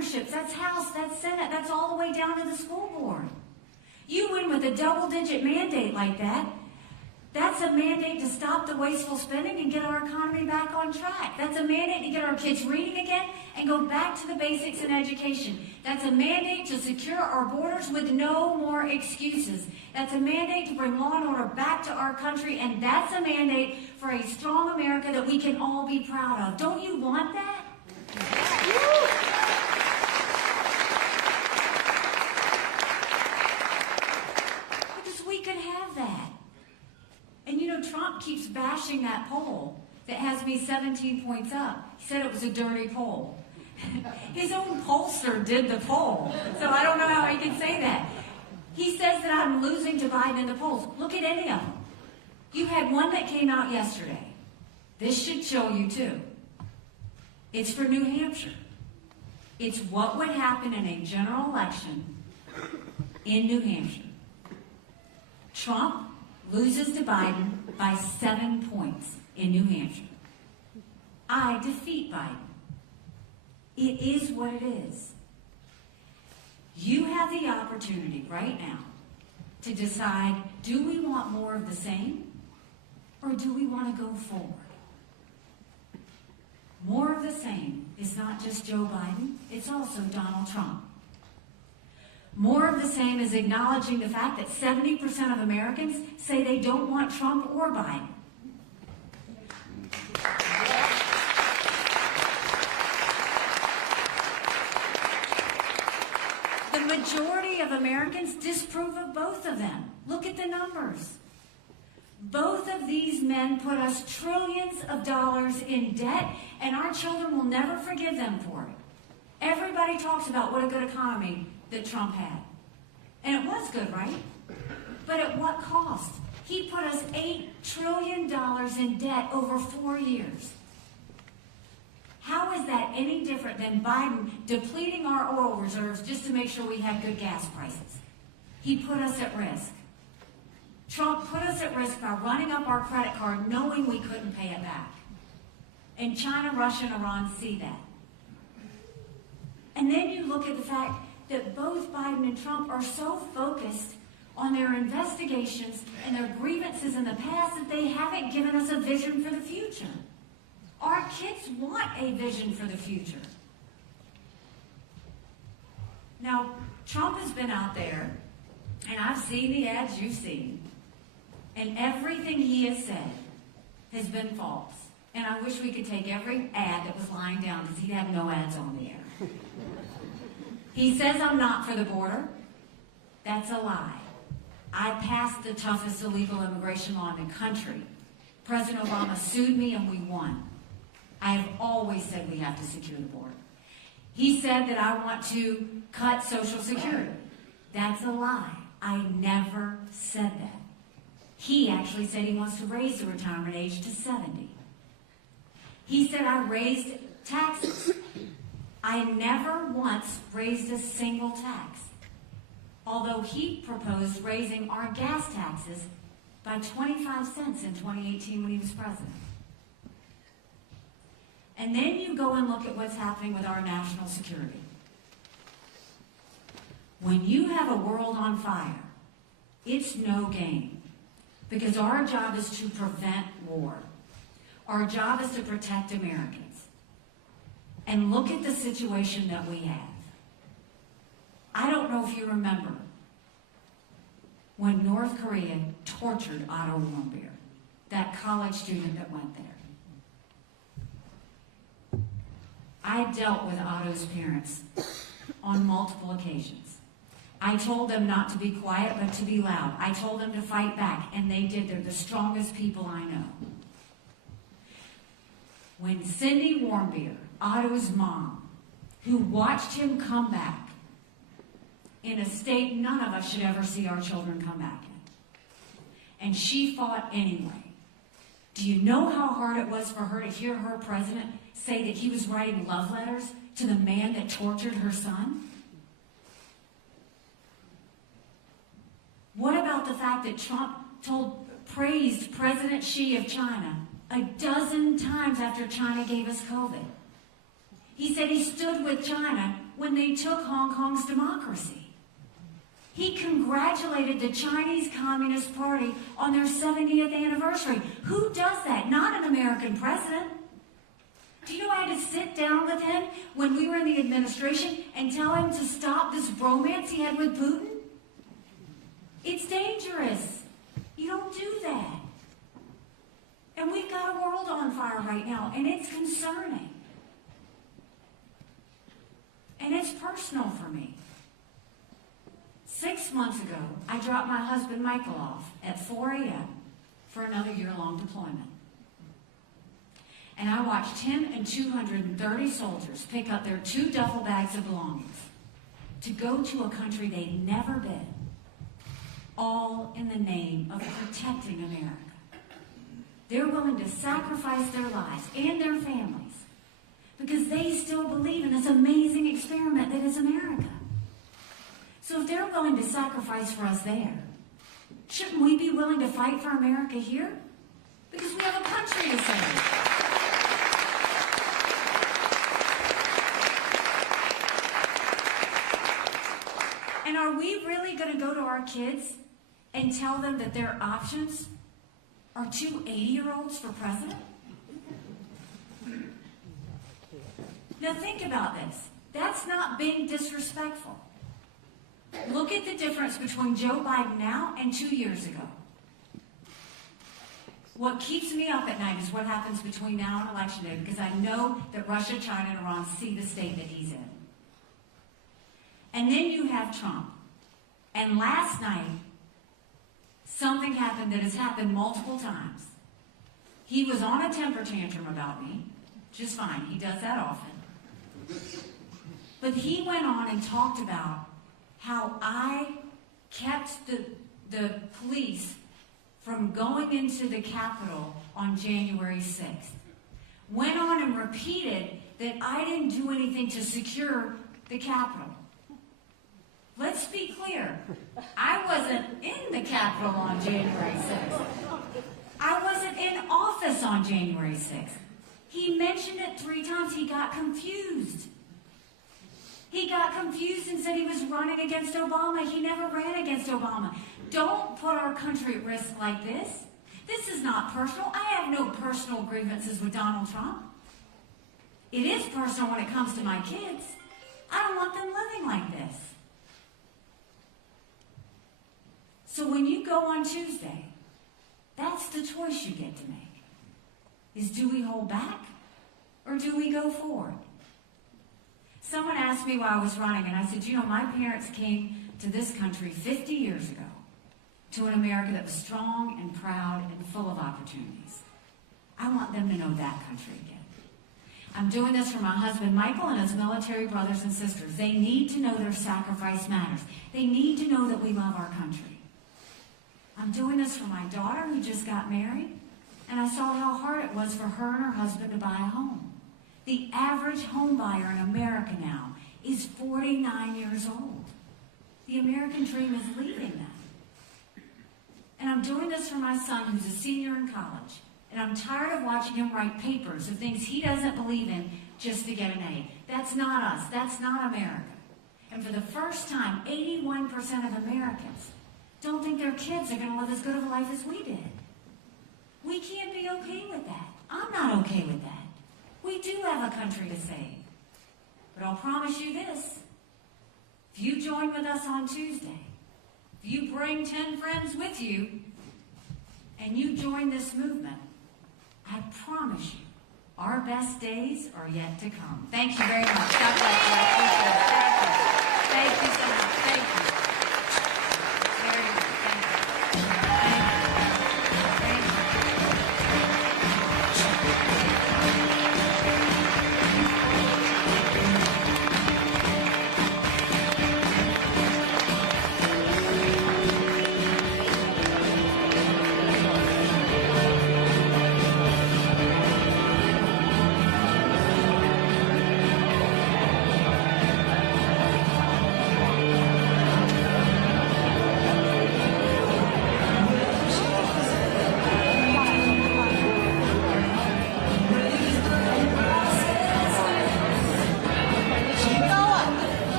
governorships, that's House, that's Senate, that's all the way down to the school board. You win with a double-digit mandate like that. That's a mandate to stop the wasteful spending and get our economy back on track. That's a mandate to get our kids reading again and go back to the basics in education. That's a mandate to secure our borders with no more excuses. That's a mandate to bring law and order back to our country, and that's a mandate for a strong America that we can all be proud of. Don't you want that? Because we could have that. And you know, Trump keeps bashing that poll that has me 17 points up. He said it was a dirty poll. His own pollster did the poll, so I don't know how he can say that. He says that I'm losing to Biden in the polls. Look at any of them. You had one that came out yesterday. This should show you too. It's for New Hampshire. It's what would happen in a general election in New Hampshire. Trump loses to Biden by 7 points in New Hampshire. I defeat Biden. It is what it is. You have the opportunity right now to decide, do we want more of the same or do we want to go forward? More of the same is not just Joe Biden, it's also Donald Trump. More of the same is acknowledging the fact that 70% of Americans say they don't want Trump or Biden. The majority of Americans disapprove of both of them. Look at the numbers. Both of these men put us trillions of dollars in debt, and our children will never forgive them for it. Everybody talks about what a good economy that Trump had. And it was good, right? But at what cost? He put us $8 trillion in debt over 4 years. How is that any different than Biden depleting our oil reserves just to make sure we had good gas prices? He put us at risk. Trump put us at risk by running up our credit card knowing we couldn't pay it back. And China, Russia, and Iran see that. And then you look at the fact that both Biden and Trump are so focused on their investigations and their grievances in the past that they haven't given us a vision for the future. Our kids want a vision for the future. Now, Trump has been out there, and I've seen the ads you've seen, and everything he has said has been false. And I wish we could take every ad that was lying down because he'd have no ads on the air. He says I'm not for the border. That's a lie. I passed the toughest illegal immigration law in the country. President Obama sued me and we won. I have always said we have to secure the border. He said that I want to cut Social Security. That's a lie. I never said that. He actually said he wants to raise the retirement age to 70. He said I raised taxes. I never once raised a single tax, although he proposed raising our gas taxes by 25 cents in 2018 when he was president. And then you go and look at what's happening with our national security. When you have a world on fire, it's no game, because our job is to prevent war. Our job is to protect Americans. And look at the situation that we have. I don't know if you remember when North Korea tortured Otto Warmbier, that college student that went there. I dealt with Otto's parents on multiple occasions. I told them not to be quiet, but to be loud. I told them to fight back, and they did. They're the strongest people I know. When Cindy Warmbier, Otto's mom, who watched him come back in a state none of us should ever see our children come back in, and she fought anyway. Do you know how hard it was for her to hear her president say that he was writing love letters to the man that tortured her son? What about the fact that Trump praised President Xi of China a dozen times after China gave us COVID? He said he stood with China when they took Hong Kong's democracy. He congratulated the Chinese Communist Party on their 70th anniversary. Who does that? Not an American president. Do you know I had to sit down with him when we were in the administration and tell him to stop this bromance he had with Putin? It's dangerous. You don't do that. And we've got a world on fire right now, and it's concerning. And it's personal for me. 6 months ago, I dropped my husband Michael off at 4 a.m. for another year-long deployment. And I watched him and 230 soldiers pick up their 2 duffel bags of belongings to go to a country they'd never been, all in the name of protecting America. They're willing to sacrifice their lives and their families because they still believe in this amazing experiment that is America. So if they're willing to sacrifice for us there, shouldn't we be willing to fight for America here? Because we have a country to save. And are we really going to go to our kids and tell them that their options are 2 80-year-olds for president? Now think about this. That's not being disrespectful. Look at the difference between Joe Biden now and 2 years ago. What keeps me up at night is what happens between now and Election Day, because I know that Russia, China, and Iran see the state that he's in. And then you have Trump. And last night, something happened that has happened multiple times. He was on a temper tantrum about me, just fine. He does that often. But he went on and talked about how I kept the police from going into the Capitol on January 6th. Went on and repeated that I didn't do anything to secure the Capitol. Let's be clear. I wasn't in the Capitol on January 6th. I wasn't in office on January 6th. He mentioned it 3 times. He got confused. He got confused and said he was running against Obama. He never ran against Obama. Don't put our country at risk like this. This is not personal. I have no personal grievances with Donald Trump. It is personal when it comes to my kids. I don't want them living like this. So when you go on Tuesday, that's the choice you get to make. Is do we hold back or do we go forward? Someone asked me why I was running, and I said, you know, my parents came to this country 50 years ago to an America that was strong and proud and full of opportunities. I want them to know that country again. I'm doing this for my husband Michael and his military brothers and sisters. They need to know their sacrifice matters. They need to know that we love our country. I'm doing this for my daughter who just got married, and I saw how hard it was for her and her husband to buy a home. The average home buyer in America now is 49 years old. The American dream is leaving them. And I'm doing this for my son who's a senior in college, and I'm tired of watching him write papers of things he doesn't believe in just to get an A. That's not us. That's not America. And for the first time, 81% of Americans don't think their kids are going to live as good of a life as we did. We can't be okay with that. I'm not okay with that. We do have a country to save. But I'll promise you this. If you join with us on Tuesday, if you bring 10 friends with you, and you join this movement, I promise you, our best days are yet to come. Thank you very much. God bless you. I appreciate it. Thank you so much. Thank you. Very good. Thank you. Thank you.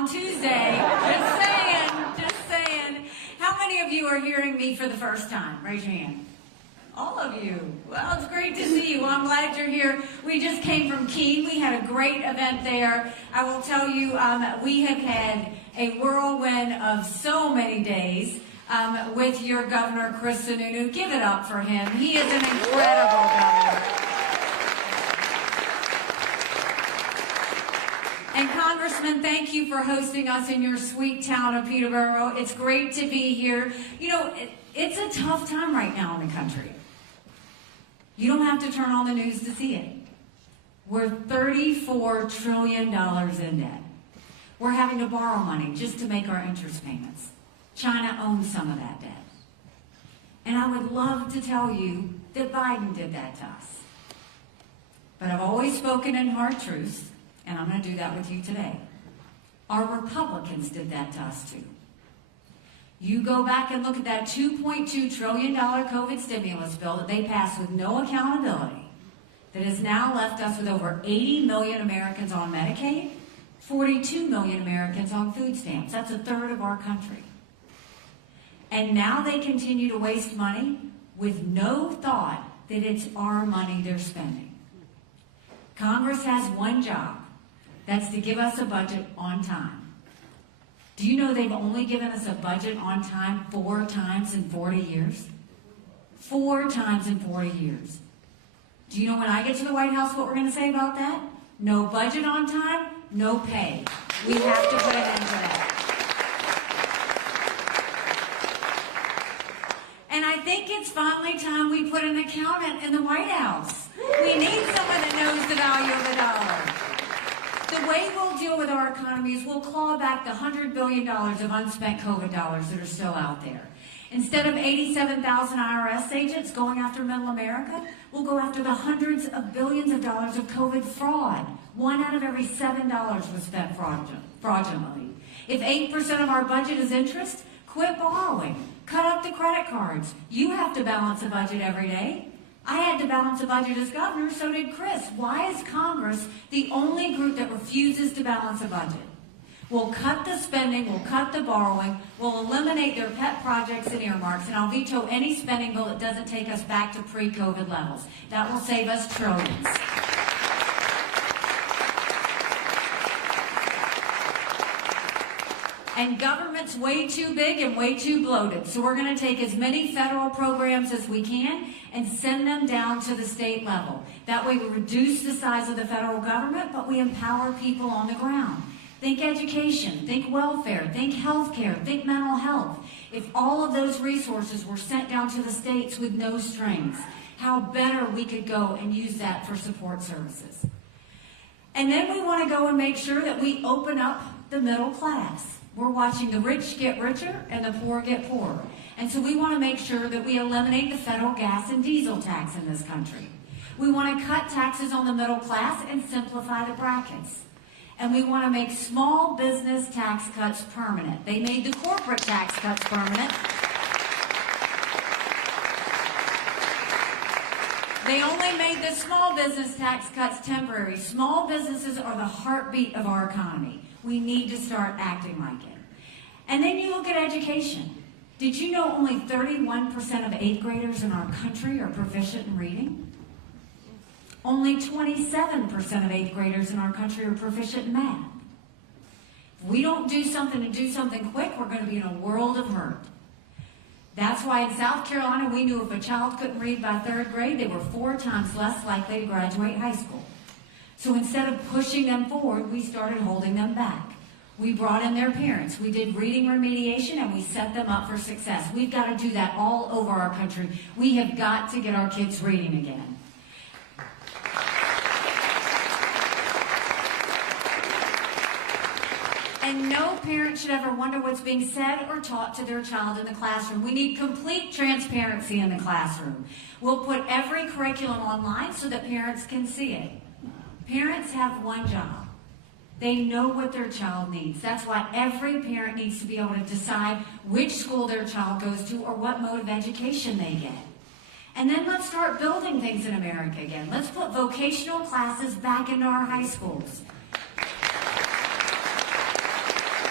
on Tuesday. Just saying, just saying. How many of you are hearing me for the first time? Raise your hand. All of you. Well, it's great to see you. Well, I'm glad you're here. We just came from Keene. We had a great event there. I will tell you, we have had a whirlwind of so many days with your governor, Chris Sununu. Give it up for him. He is an incredible governor. And Congressman, thank you for hosting us in your sweet town of Peterborough. It's great to be here. You know, it's a tough time right now in the country. You don't have to turn on the news to see it. We're $34 trillion in debt. We're having to borrow money just to make our interest payments. China owns some of that debt. And I would love to tell you that Biden did that to us. But I've always spoken in hard truths, and I'm going to do that with you today. Our Republicans did that to us too. You go back and look at that $2.2 trillion COVID stimulus bill that they passed with no accountability, that has now left us with over 80 million Americans on Medicaid, 42 million Americans on food stamps. That's a third of our country. And now they continue to waste money with no thought that it's our money they're spending. Congress has one job. That's to give us a budget on time. Do you know they've only given us a budget on time 4 times in 40 years? 4 times in 40 years. Do you know when I get to the White House what we're going to say about that? No budget on time, no pay. We have to put an end to that. And I think it's finally time we put an accountant in the White House. We need someone that knows the value of the dollar. The way we'll deal with our economy is we'll claw back the $100 billion of unspent COVID dollars that are still out there. Instead of 87,000 IRS agents going after middle America, we'll go after the hundreds of billions of dollars of COVID fraud. 1 out of every $7 was spent fraudulently. If 8% of our budget is interest, quit borrowing. Cut up the credit cards. You have to balance a budget every day. I had to balance a budget as governor, so did Chris. Why is Congress the only group that refuses to balance a budget? We'll cut the spending, we'll cut the borrowing, we'll eliminate their pet projects and earmarks, and I'll veto any spending bill that doesn't take us back to pre-COVID levels. That will save us trillions. And government's way too big and way too bloated. So we're going to take as many federal programs as we can and send them down to the state level. That way we reduce the size of the federal government, but we empower people on the ground. Think education, think welfare, think healthcare, think mental health. If all of those resources were sent down to the states with no strings, how better we could go and use that for support services. And then we want to go and make sure that we open up the middle class. We're watching the rich get richer and the poor get poorer. And so we want to make sure that we eliminate the federal gas and diesel tax in this country. We want to cut taxes on the middle class and simplify the brackets. And we want to make small business tax cuts permanent. They made the corporate tax cuts permanent. They only made the small business tax cuts temporary. Small businesses are the heartbeat of our economy. We need to start acting like it. And then you look at education. Did you know only 31% of 8th graders in our country are proficient in reading? Only 27% of 8th graders in our country are proficient in math. If we don't do something and do something quick, we're going to be in a world of hurt. That's why in South Carolina, we knew if a child couldn't read by 3rd grade, they were 4 times less likely to graduate high school. So instead of pushing them forward, we started holding them back. We brought in their parents. We did reading remediation, and we set them up for success. We've got to do that all over our country. We have got to get our kids reading again. And no parent should ever wonder what's being said or taught to their child in the classroom. We need complete transparency in the classroom. We'll put every curriculum online so that parents can see it. Parents have one job. They know what their child needs. That's why every parent needs to be able to decide which school their child goes to or what mode of education they get. And then let's start building things in America again. Let's put vocational classes back into our high schools.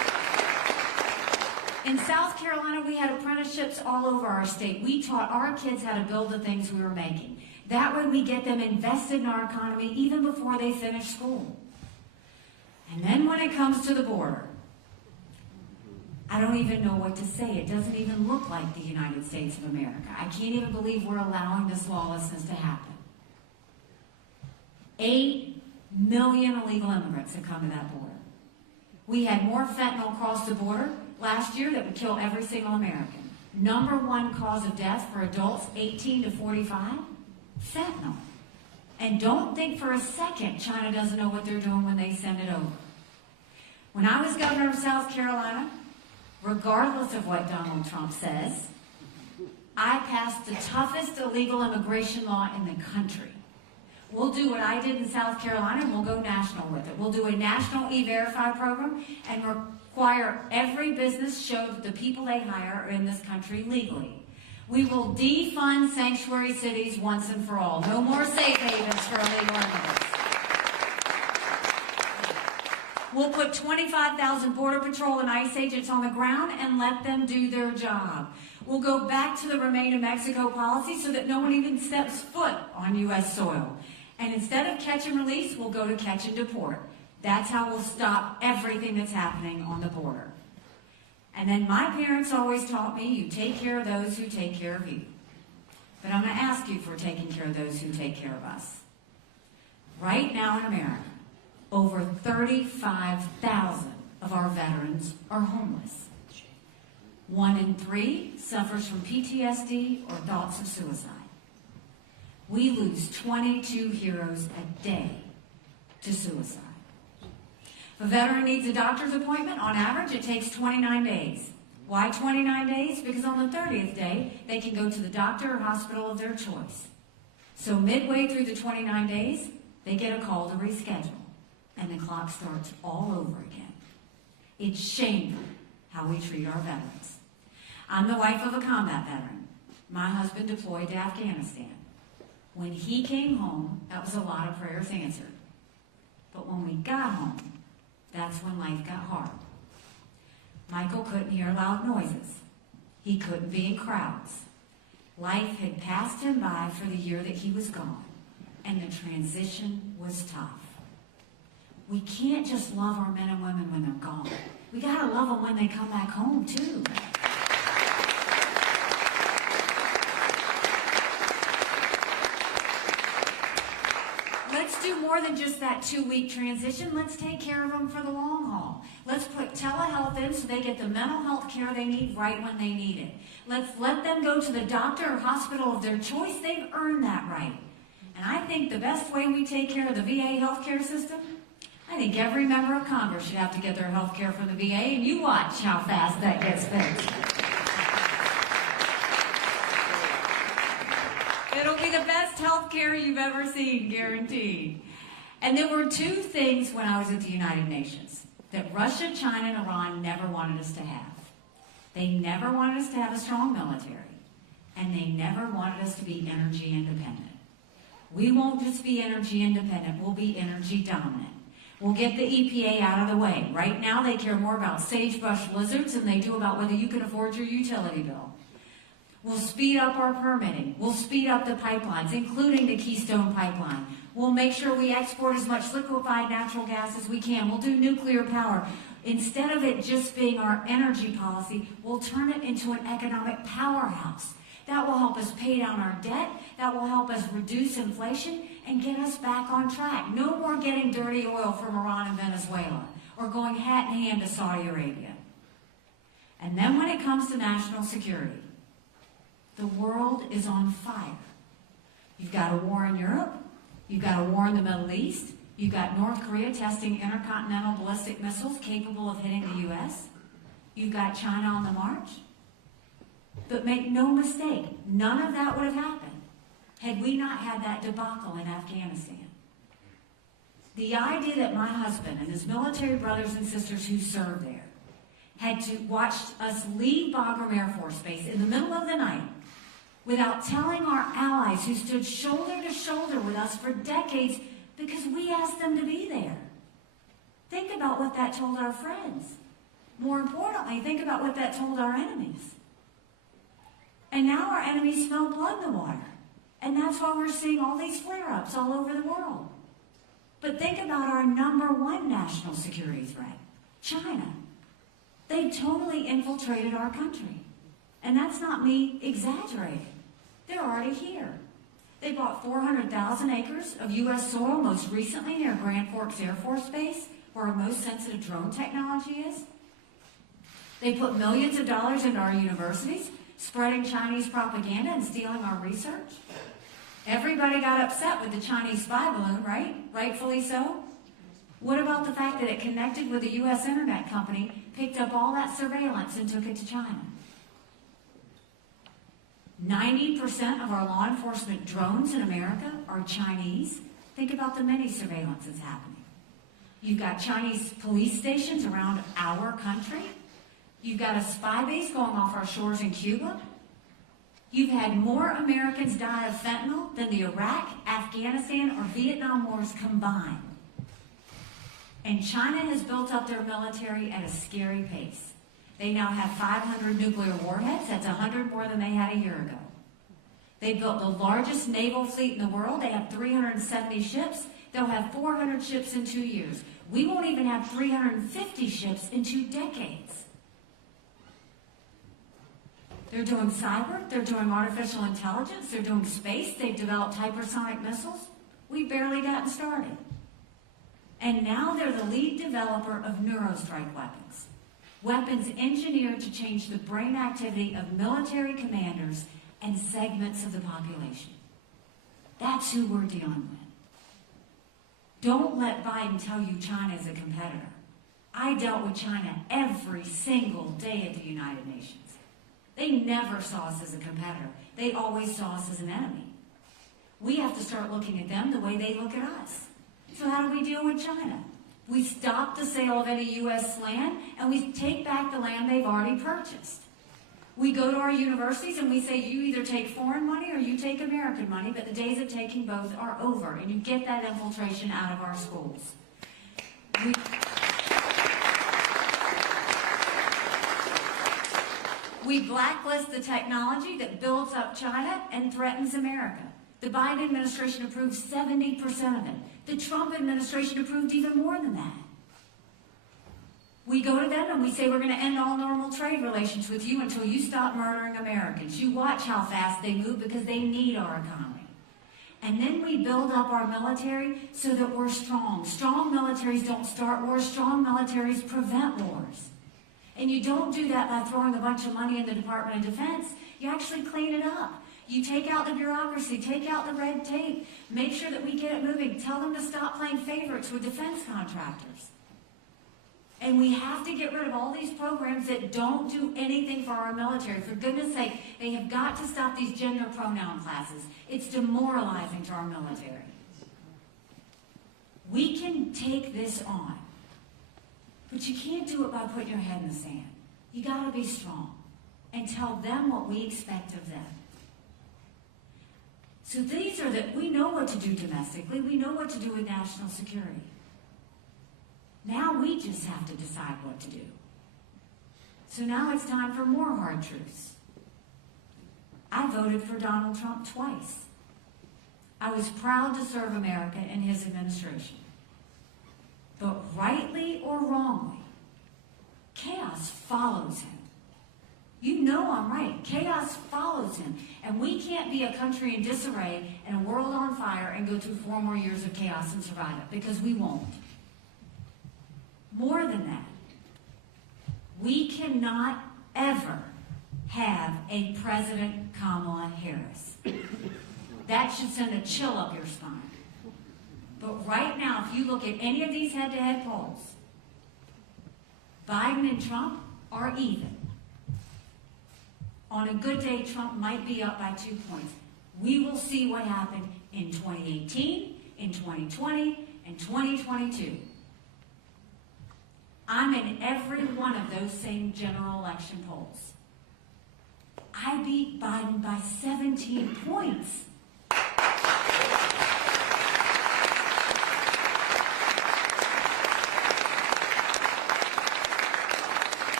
In South Carolina, we had apprenticeships all over our state. We taught our kids how to build the things we were making. That way we get them invested in our economy even before they finish school. And then when it comes to the border, I don't even know what to say. It doesn't even look like the United States of America. I can't even believe we're allowing this lawlessness to happen. 8 million illegal immigrants have come to that border. We had more fentanyl cross the border last year that would kill every single American. Number one cause of death for adults 18 to 45, fentanyl. And don't think for a second China doesn't know what they're doing when they send it over. When I was governor of South Carolina, regardless of what Donald Trump says, I passed the toughest illegal immigration law in the country. We'll do what I did in South Carolina, and we'll go national with it. We'll do a national E-Verify program and require every business show that the people they hire are in this country legally. We will defund sanctuary cities once and for all. No more safe havens for illegal immigrants. We'll put 25,000 Border Patrol and ICE agents on the ground and let them do their job. We'll go back to the Remain in Mexico policy so that no one even steps foot on U.S. soil. And instead of catch and release, we'll go to catch and deport. That's how we'll stop everything that's happening on the border. And then my parents always taught me, you take care of those who take care of you. But I'm going to ask you for taking care of those who take care of us. Right now in America, over 35,000 of our veterans are homeless. 1 in 3 suffers from PTSD or thoughts of suicide. We lose 22 heroes a day to suicide. If a veteran needs a doctor's appointment, on average, it takes 29 days. Why 29 days? Because on the 30th day, they can go to the doctor or hospital of their choice. So midway through the 29 days, they get a call to reschedule, and the clock starts all over again. It's shameful how we treat our veterans. I'm the wife of a combat veteran. My husband deployed to Afghanistan. When he came home, that was a lot of prayers answered. But when we got home, that's when life got hard. Michael couldn't hear loud noises. He couldn't be in crowds. Life had passed him by for the year that he was gone, and the transition was tough. We can't just love our men and women when they're gone. We gotta love them when they come back home, too. Let's do more than just that 2-week transition. Let's take care of them for the long haul. Let's put telehealth in so they get the mental health care they need right when they need it. Let's let them go to the doctor or hospital of their choice. They've earned that right. And I think the best way we take care of the VA healthcare system, I think every member of Congress should have to get their health care from the VA, and you watch how fast that gets fixed. It'll be the best health care you've ever seen, guaranteed. And there were 2 things when I was at the United Nations that Russia, China, and Iran never wanted us to have. They never wanted us to have a strong military, and they never wanted us to be energy independent. We won't just be energy independent, we'll be energy dominant. We'll get the EPA out of the way. Right now, they care more about sagebrush lizards than they do about whether you can afford your utility bill. We'll speed up our permitting. We'll speed up the pipelines, including the Keystone Pipeline. We'll make sure we export as much liquefied natural gas as we can. We'll do nuclear power. Instead of it just being our energy policy, we'll turn it into an economic powerhouse. That will help us pay down our debt. That will help us reduce inflation and get us back on track. No more getting dirty oil from Iran and Venezuela or going hat in hand to Saudi Arabia. And then when it comes to national security, the world is on fire. You've got a war in Europe. You've got a war in the Middle East. You've got North Korea testing intercontinental ballistic missiles capable of hitting the U.S. You've got China on the march. But make no mistake, none of that would have happened had we not had that debacle in Afghanistan. The idea that my husband and his military brothers and sisters who served there had to watch us leave Bagram Air Force Base in the middle of the night without telling our allies who stood shoulder to shoulder with us for decades because we asked them to be there. Think about what that told our friends. More importantly, think about what that told our enemies. And now our enemies smell blood in the water. And that's why we're seeing all these flare-ups all over the world. But think about our number one national security threat, China. They've totally infiltrated our country. And that's not me exaggerating. They're already here. They bought 400,000 acres of U.S. soil, most recently near Grand Forks Air Force Base, where our most sensitive drone technology is. They put millions of dollars into our universities, spreading Chinese propaganda and stealing our research. Everybody got upset with the Chinese spy balloon, right? Rightfully so. What about the fact that it connected with a U.S. internet company, picked up all that surveillance and took it to China? 90% of our law enforcement drones in America are Chinese. Think about the many surveillance that's happening. You've got Chinese police stations around our country. You've got a spy base going off our shores in Cuba. You've had more Americans die of fentanyl than the Iraq, Afghanistan, or Vietnam wars combined. And China has built up their military at a scary pace. They now have 500 nuclear warheads. That's 100 more than they had a year ago. They built the largest naval fleet in the world. They have 370 ships. They'll have 400 ships in 2 years. We won't even have 350 ships in 2 decades. They're doing cyber. They're doing artificial intelligence. They're doing space. They've developed hypersonic missiles. We've barely gotten started. And now they're the lead developer of neurostrike weapons. Weapons engineered to change the brain activity of military commanders and segments of the population. That's who we're dealing with. Don't let Biden tell you China is a competitor. I dealt with China every single day at the United Nations. They never saw us as a competitor. They always saw us as an enemy. We have to start looking at them the way they look at us. So how do we deal with China? We stop the sale of any U.S. land, and we take back the land they've already purchased. We go to our universities and we say, you either take foreign money or you take American money, but the days of taking both are over, and you get that infiltration out of our schools. We blacklist the technology that builds up China and threatens America. The Biden administration approved 70% of it. The Trump administration approved even more than that. We go to them and we say, we're going to end all normal trade relations with you until you stop murdering Americans. You watch how fast they move because they need our economy. And then we build up our military so that we're strong. Strong militaries don't start wars. Strong militaries prevent wars. And you don't do that by throwing a bunch of money in the Department of Defense. You actually clean it up. You take out the bureaucracy, take out the red tape, make sure that we get it moving. Tell them to stop playing favorites with defense contractors. And we have to get rid of all these programs that don't do anything for our military. For goodness sake, they have got to stop these gender pronoun classes. It's demoralizing to our military. We can take this on, but you can't do it by putting your head in the sand. You got to be strong and tell them what we expect of them. So these are we know what to do domestically. We know what to do with national security. Now we just have to decide what to do. So now it's time for more hard truths. I voted for Donald Trump twice. I was proud to serve America in his administration. But rightly or wrongly, chaos follows him. You know I'm right. Chaos follows him. And we can't be a country in disarray and a world on fire and go through 4 more years of chaos and survive it, because we won't. More than that, we cannot ever have a President Kamala Harris. That should send a chill up your spine. But right now, if you look at any of these head-to-head polls, Biden and Trump are even. On a good day, Trump might be up by 2 points. We will see what happened in 2018, in 2020, and 2022. I'm in every one of those same general election polls. I beat Biden by 17 points.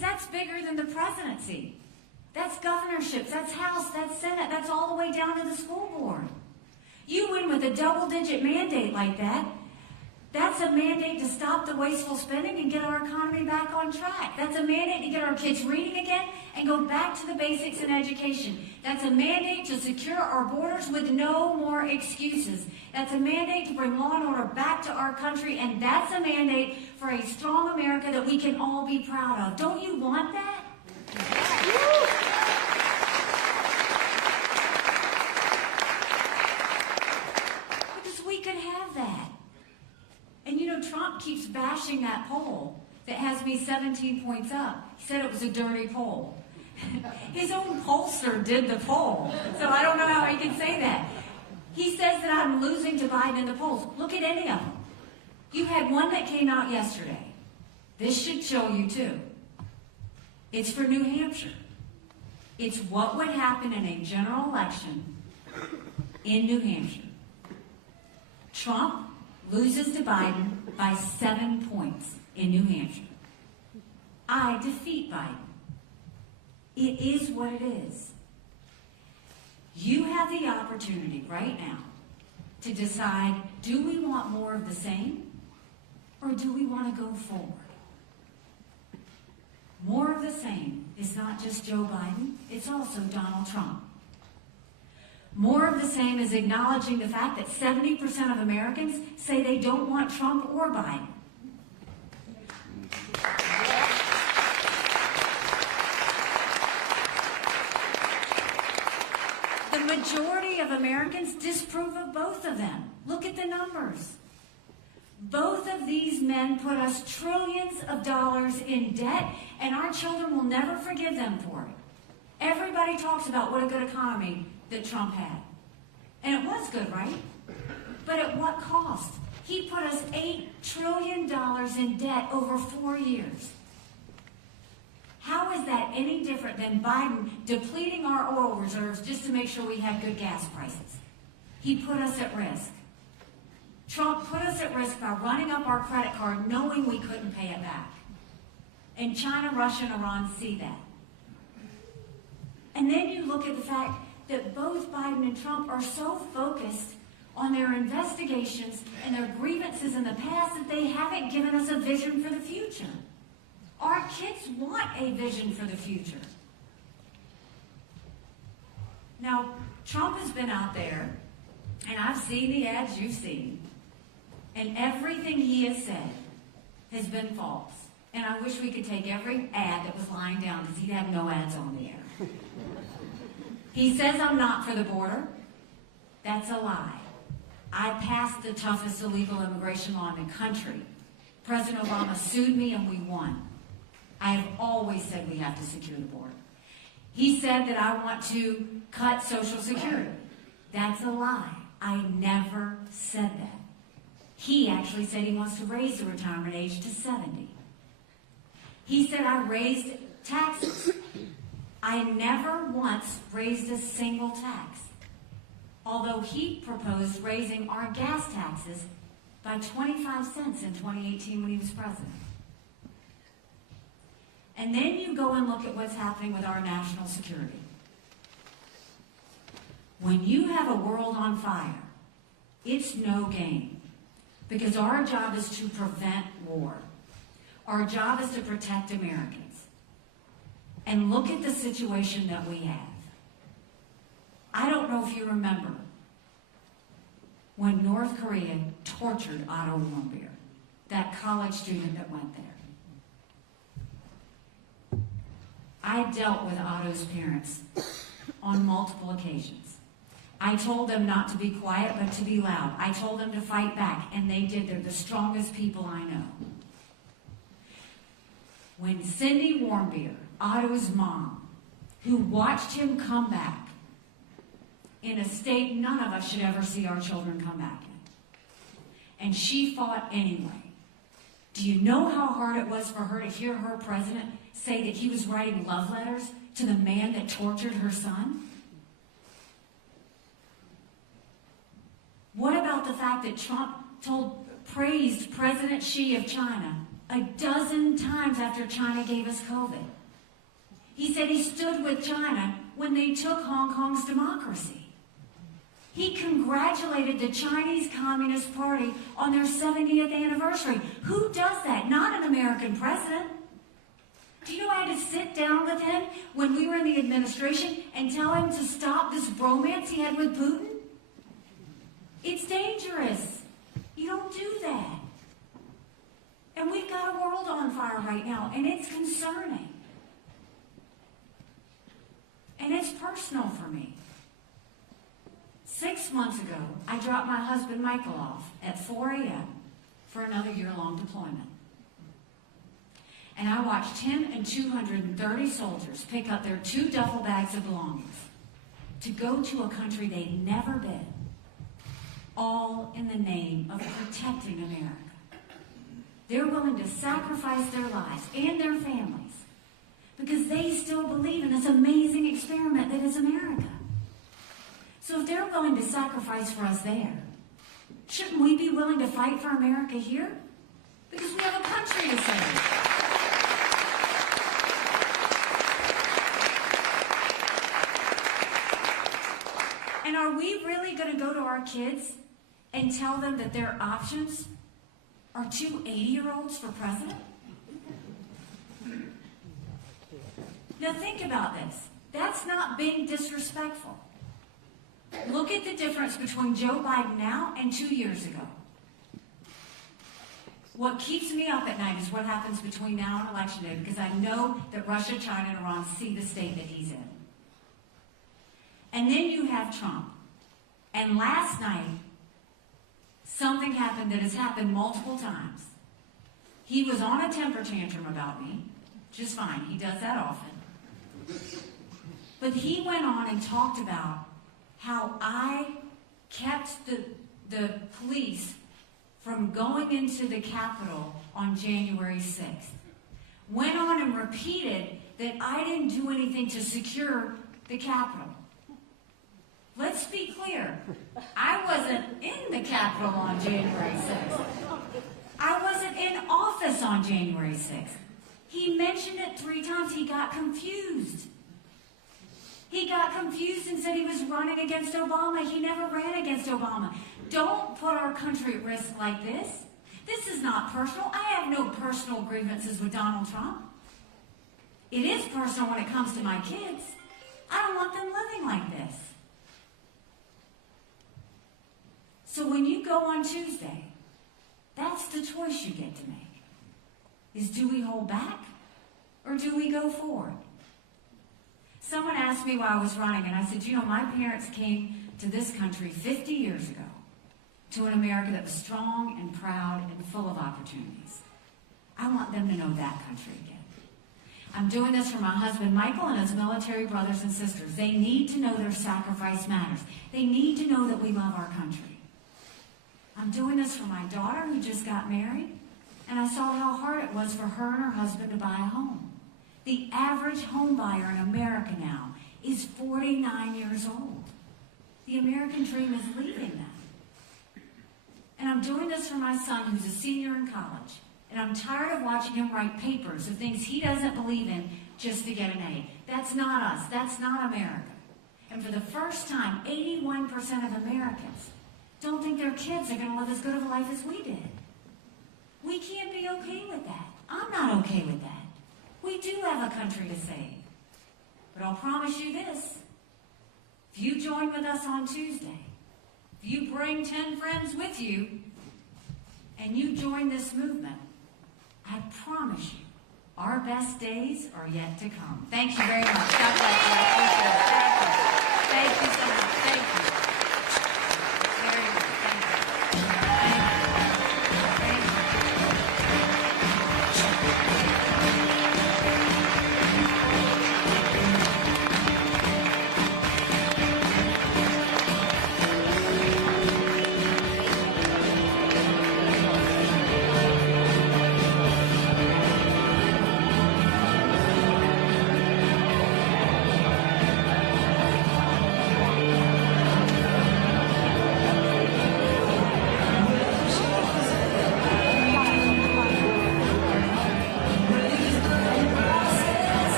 that's bigger than the presidency. That's governorships, that's House, that's Senate, that's all the way down to the school board. You win with a double-digit mandate like that. That's a mandate to stop the wasteful spending and get our economy back on track. That's a mandate to get our kids reading again and go back to the basics in education. That's a mandate to secure our borders with no more excuses. That's a mandate to bring law and order back to our country, and that's a mandate for a strong America that we can all be proud of. Don't you want that? Because we could have that. And you know, Trump keeps bashing that poll that has me 17 points up. He said it was a dirty poll. His own pollster did the poll, so I don't know how he can say that. He says that I'm losing to Biden in the polls. Look at any of them. You had one that came out yesterday. This should show you too. It's for New Hampshire. It's what would happen in a general election in New Hampshire. Trump loses to Biden by 7 points in New Hampshire. I defeat Biden. It is what it is. You have the opportunity right now to decide, do we want more of the same or do we want to go forward? More of the same is not just Joe Biden, it's also Donald Trump. More of the same is acknowledging the fact that 70% of Americans say they don't want Trump or Biden. The majority of Americans disapprove of both of them. Look at the numbers. Both of these men put us trillions of dollars in debt, and our children will never forgive them for it. Everybody talks about what a good economy that Trump had. And it was good, right? But at what cost? He put us $8 trillion in debt over 4 years. How is that any different than Biden depleting our oil reserves just to make sure we had good gas prices? He put us at risk. Trump put us at risk by running up our credit card knowing we couldn't pay it back. And China, Russia, and Iran see that. And then you look at the fact that both Biden and Trump are so focused on their investigations and their grievances in the past that they haven't given us a vision for the future. Our kids want a vision for the future. Now, Trump has been out there, and I've seen the ads you've seen, and everything he has said has been false. And I wish we could take every ad that was lying down because he'd have no ads on the air. He says I'm not for the border. That's a lie. I passed the toughest illegal immigration law in the country. President Obama sued me and we won. I have always said we have to secure the border. He said that I want to cut Social Security. That's a lie. I never said that. He actually said he wants to raise the retirement age to 70. He said I raised taxes. I never once raised a single tax, although he proposed raising our gas taxes by 25 cents in 2018 when he was president. And then you go and look at what's happening with our national security. When you have a world on fire, it's no game, because our job is to prevent war. Our job is to protect Americans. And look at the situation that we have. I don't know if you remember when North Korea tortured Otto Warmbier, that college student that went there. I dealt with Otto's parents on multiple occasions. I told them not to be quiet, but to be loud. I told them to fight back, and they did. They're the strongest people I know. When Cindy Warmbier, Otto's mom, who watched him come back in a state none of us should ever see our children come back in, and she fought anyway. Do you know how hard it was for her to hear her president say that he was writing love letters to the man that tortured her son? What about the fact that Trump praised President Xi of China a dozen times after China gave us COVID. He said he stood with China when they took Hong Kong's democracy. He congratulated the Chinese Communist Party on their 70th anniversary. Who does that? Not an American president. Do you know I had to sit down with him when we were in the administration and tell him to stop this bromance he had with Putin? It's dangerous. You don't do that. And we've got a world on fire right now, and it's concerning. And it's personal for me. 6 months ago, I dropped my husband Michael off at 4 a.m. for another year-long deployment. And I watched him and 230 soldiers pick up their 2 duffel bags of belongings to go to a country they'd never been, all in the name of protecting America. They're willing to sacrifice their lives and their families because they still believe in this amazing experiment that is America. So if they're willing to sacrifice for us there, shouldn't we be willing to fight for America here? Because we have a country to save. And are we really going to go to our kids and tell them that their options are 2 80-year-olds for president? Now think about this. That's not being disrespectful. Look at the difference between Joe Biden now and 2 years ago. What keeps me up at night is what happens between now and Election Day, because I know that Russia, China, and Iran see the state that he's in. And then you have Trump. And last night, something happened that has happened multiple times. He was on a temper tantrum about me, just fine. He does that often. But he went on and talked about how I kept the police from going into the Capitol on January 6th. Went on and repeated that I didn't do anything to secure the Capitol. Let's be clear. I wasn't in the Capitol on January 6th. I wasn't in office on January 6th. He mentioned it 3 times. He got confused. He got confused and said he was running against Obama. He never ran against Obama. Don't put our country at risk like this. This is not personal. I have no personal grievances with Donald Trump. It is personal when it comes to my kids. I don't want them living like this. So when you go on Tuesday, that's the choice you get to make. Is do we hold back or do we go forward? Someone asked me while I was running, and I said, you know, my parents came to this country 50 years ago to an America that was strong and proud and full of opportunities. I want them to know that country again. I'm doing this for my husband, Michael, and his military brothers and sisters. They need to know their sacrifice matters. They need to know that we love our country. I'm doing this for my daughter who just got married, and I saw how hard it was for her and her husband to buy a home. The average home buyer in America now is 49 years old. The American dream is leaving them. And I'm doing this for my son who's a senior in college. And I'm tired of watching him write papers of things he doesn't believe in just to get an A. That's not us. That's not America. And for the first time, 81% of Americans don't think their kids are going to live as good of a life as we did. We can't be okay with that. I'm not okay with that. We do have a country to save. But I'll promise you this. If you join with us on Tuesday, if you bring 10 friends with you, and you join this movement, I promise you, our best days are yet to come. Thank you very much. God bless you. I appreciate it. Thank you. Thank you so much. Thank you. Very good. Thank you. Thank you.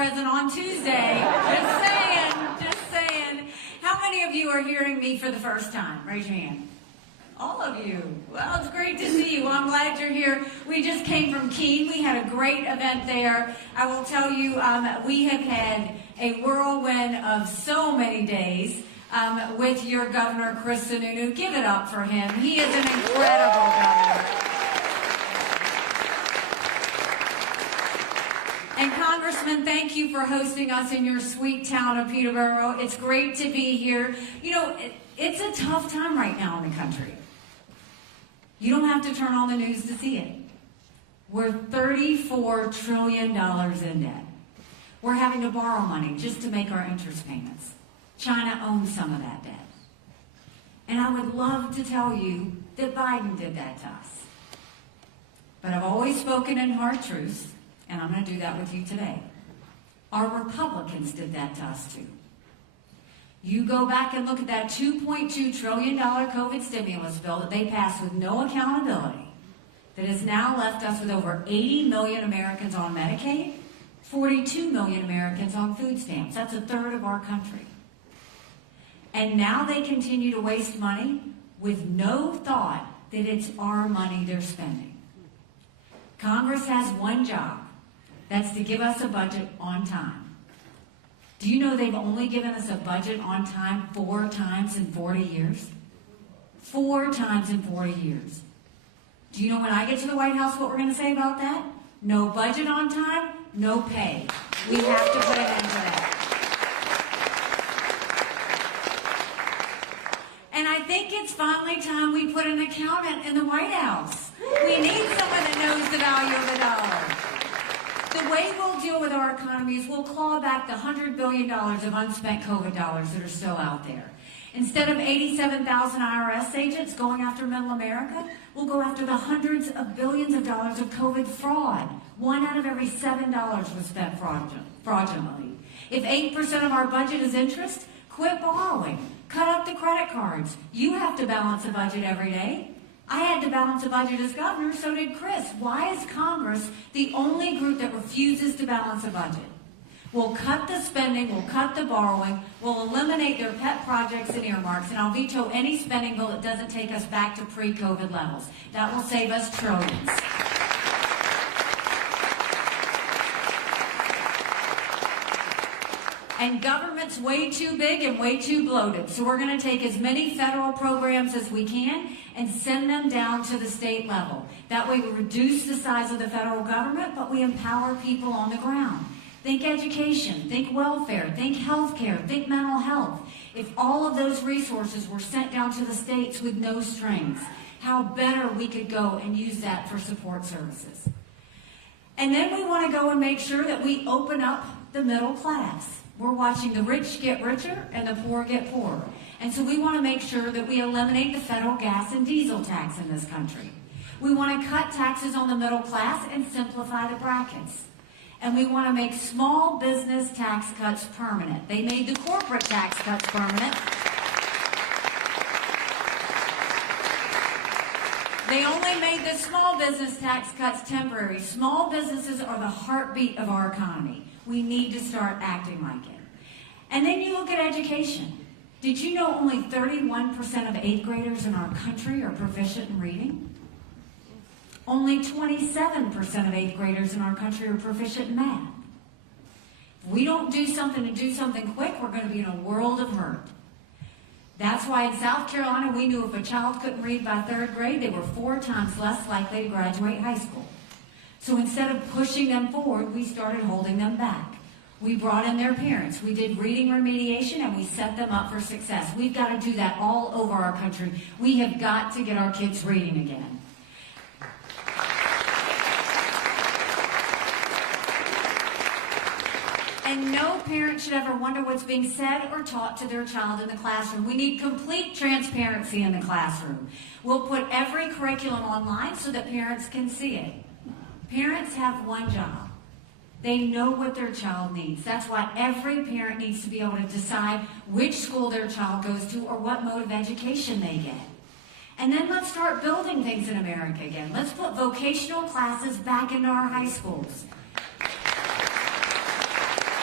present on Tuesday. Just saying, just saying. How many of you are hearing me for the first time? Raise your hand. All of you. Well, it's great to see you. Well, I'm glad you're here. We just came from Keene. We had a great event there. I will tell you, we have had a whirlwind of so many days with your governor, Chris Sununu. Give it up for him. He is an incredible governor. And Congressman, thank you for hosting us in your sweet town of Peterborough. It's great to be here. You know, it's a tough time right now in the country. You don't have to turn on the news to see it. We're $34 trillion in debt. We're having to borrow money just to make our interest payments. China owns some of that debt. And I would love to tell you that Biden did that to us. But I've always spoken in hard truths, and I'm going to do that with you today. Our Republicans did that to us too. You go back and look at that $2.2 trillion COVID stimulus bill that they passed with no accountability, that has now left us with over 80 million Americans on Medicaid, 42 million Americans on food stamps. That's a third of our country. And now they continue to waste money with no thought that it's our money they're spending. Congress has one job. That's to give us a budget on time. Do you know they've only given us a budget on time 4 times in 40 years? 4 times in 40 years. Do you know when I get to the White House what we're going to say about that? No budget on time, no pay. We have to put an end to that. And I think it's finally time we put an accountant in the White House. We need someone that knows the value of the dollar. The way we'll deal with our economy is we'll claw back the $100 billion of unspent COVID dollars that are still out there. Instead of 87,000 IRS agents going after middle America, we'll go after the hundreds of billions of dollars of COVID fraud. 1 out of every $7 was spent fraudulently. If 8% of our budget is interest, quit borrowing. Cut up the credit cards. You have to balance a budget every day. I had to balance a budget as governor, so did Chris. Why is Congress the only group that refuses to balance a budget? We'll cut the spending, we'll cut the borrowing, we'll eliminate their pet projects and earmarks, and I'll veto any spending bill that doesn't take us back to pre-COVID levels. That will save us trillions. And government's way too big and way too bloated. So we're going to take as many federal programs as we can and send them down to the state level. That way we reduce the size of the federal government, but we empower people on the ground. Think education, think welfare, think healthcare, think mental health. If all of those resources were sent down to the states with no strings, how better we could go and use that for support services. And then we want to go and make sure that we open up the middle class. We're watching the rich get richer and the poor get poorer. And so we want to make sure that we eliminate the federal gas and diesel tax in this country. We want to cut taxes on the middle class and simplify the brackets. And we want to make small business tax cuts permanent. They made the corporate tax cuts permanent. They only made the small business tax cuts temporary. Small businesses are the heartbeat of our economy. We need to start acting like it. And then you look at education. Did you know only 31% of 8th graders in our country are proficient in reading? Only 27% of 8th graders in our country are proficient in math. If we don't do something and do something quick, we're going to be in a world of hurt. That's why in South Carolina, we knew if a child couldn't read by 3rd grade, they were 4 times less likely to graduate high school. So instead of pushing them forward, we started holding them back. We brought in their parents. We did reading remediation, and we set them up for success. We've got to do that all over our country. We have got to get our kids reading again. And no parent should ever wonder what's being said or taught to their child in the classroom. We need complete transparency in the classroom. We'll put every curriculum online so that parents can see it. Parents have one job. They know what their child needs. That's why every parent needs to be able to decide which school their child goes to or what mode of education they get. And then let's start building things in America again. Let's put vocational classes back into our high schools.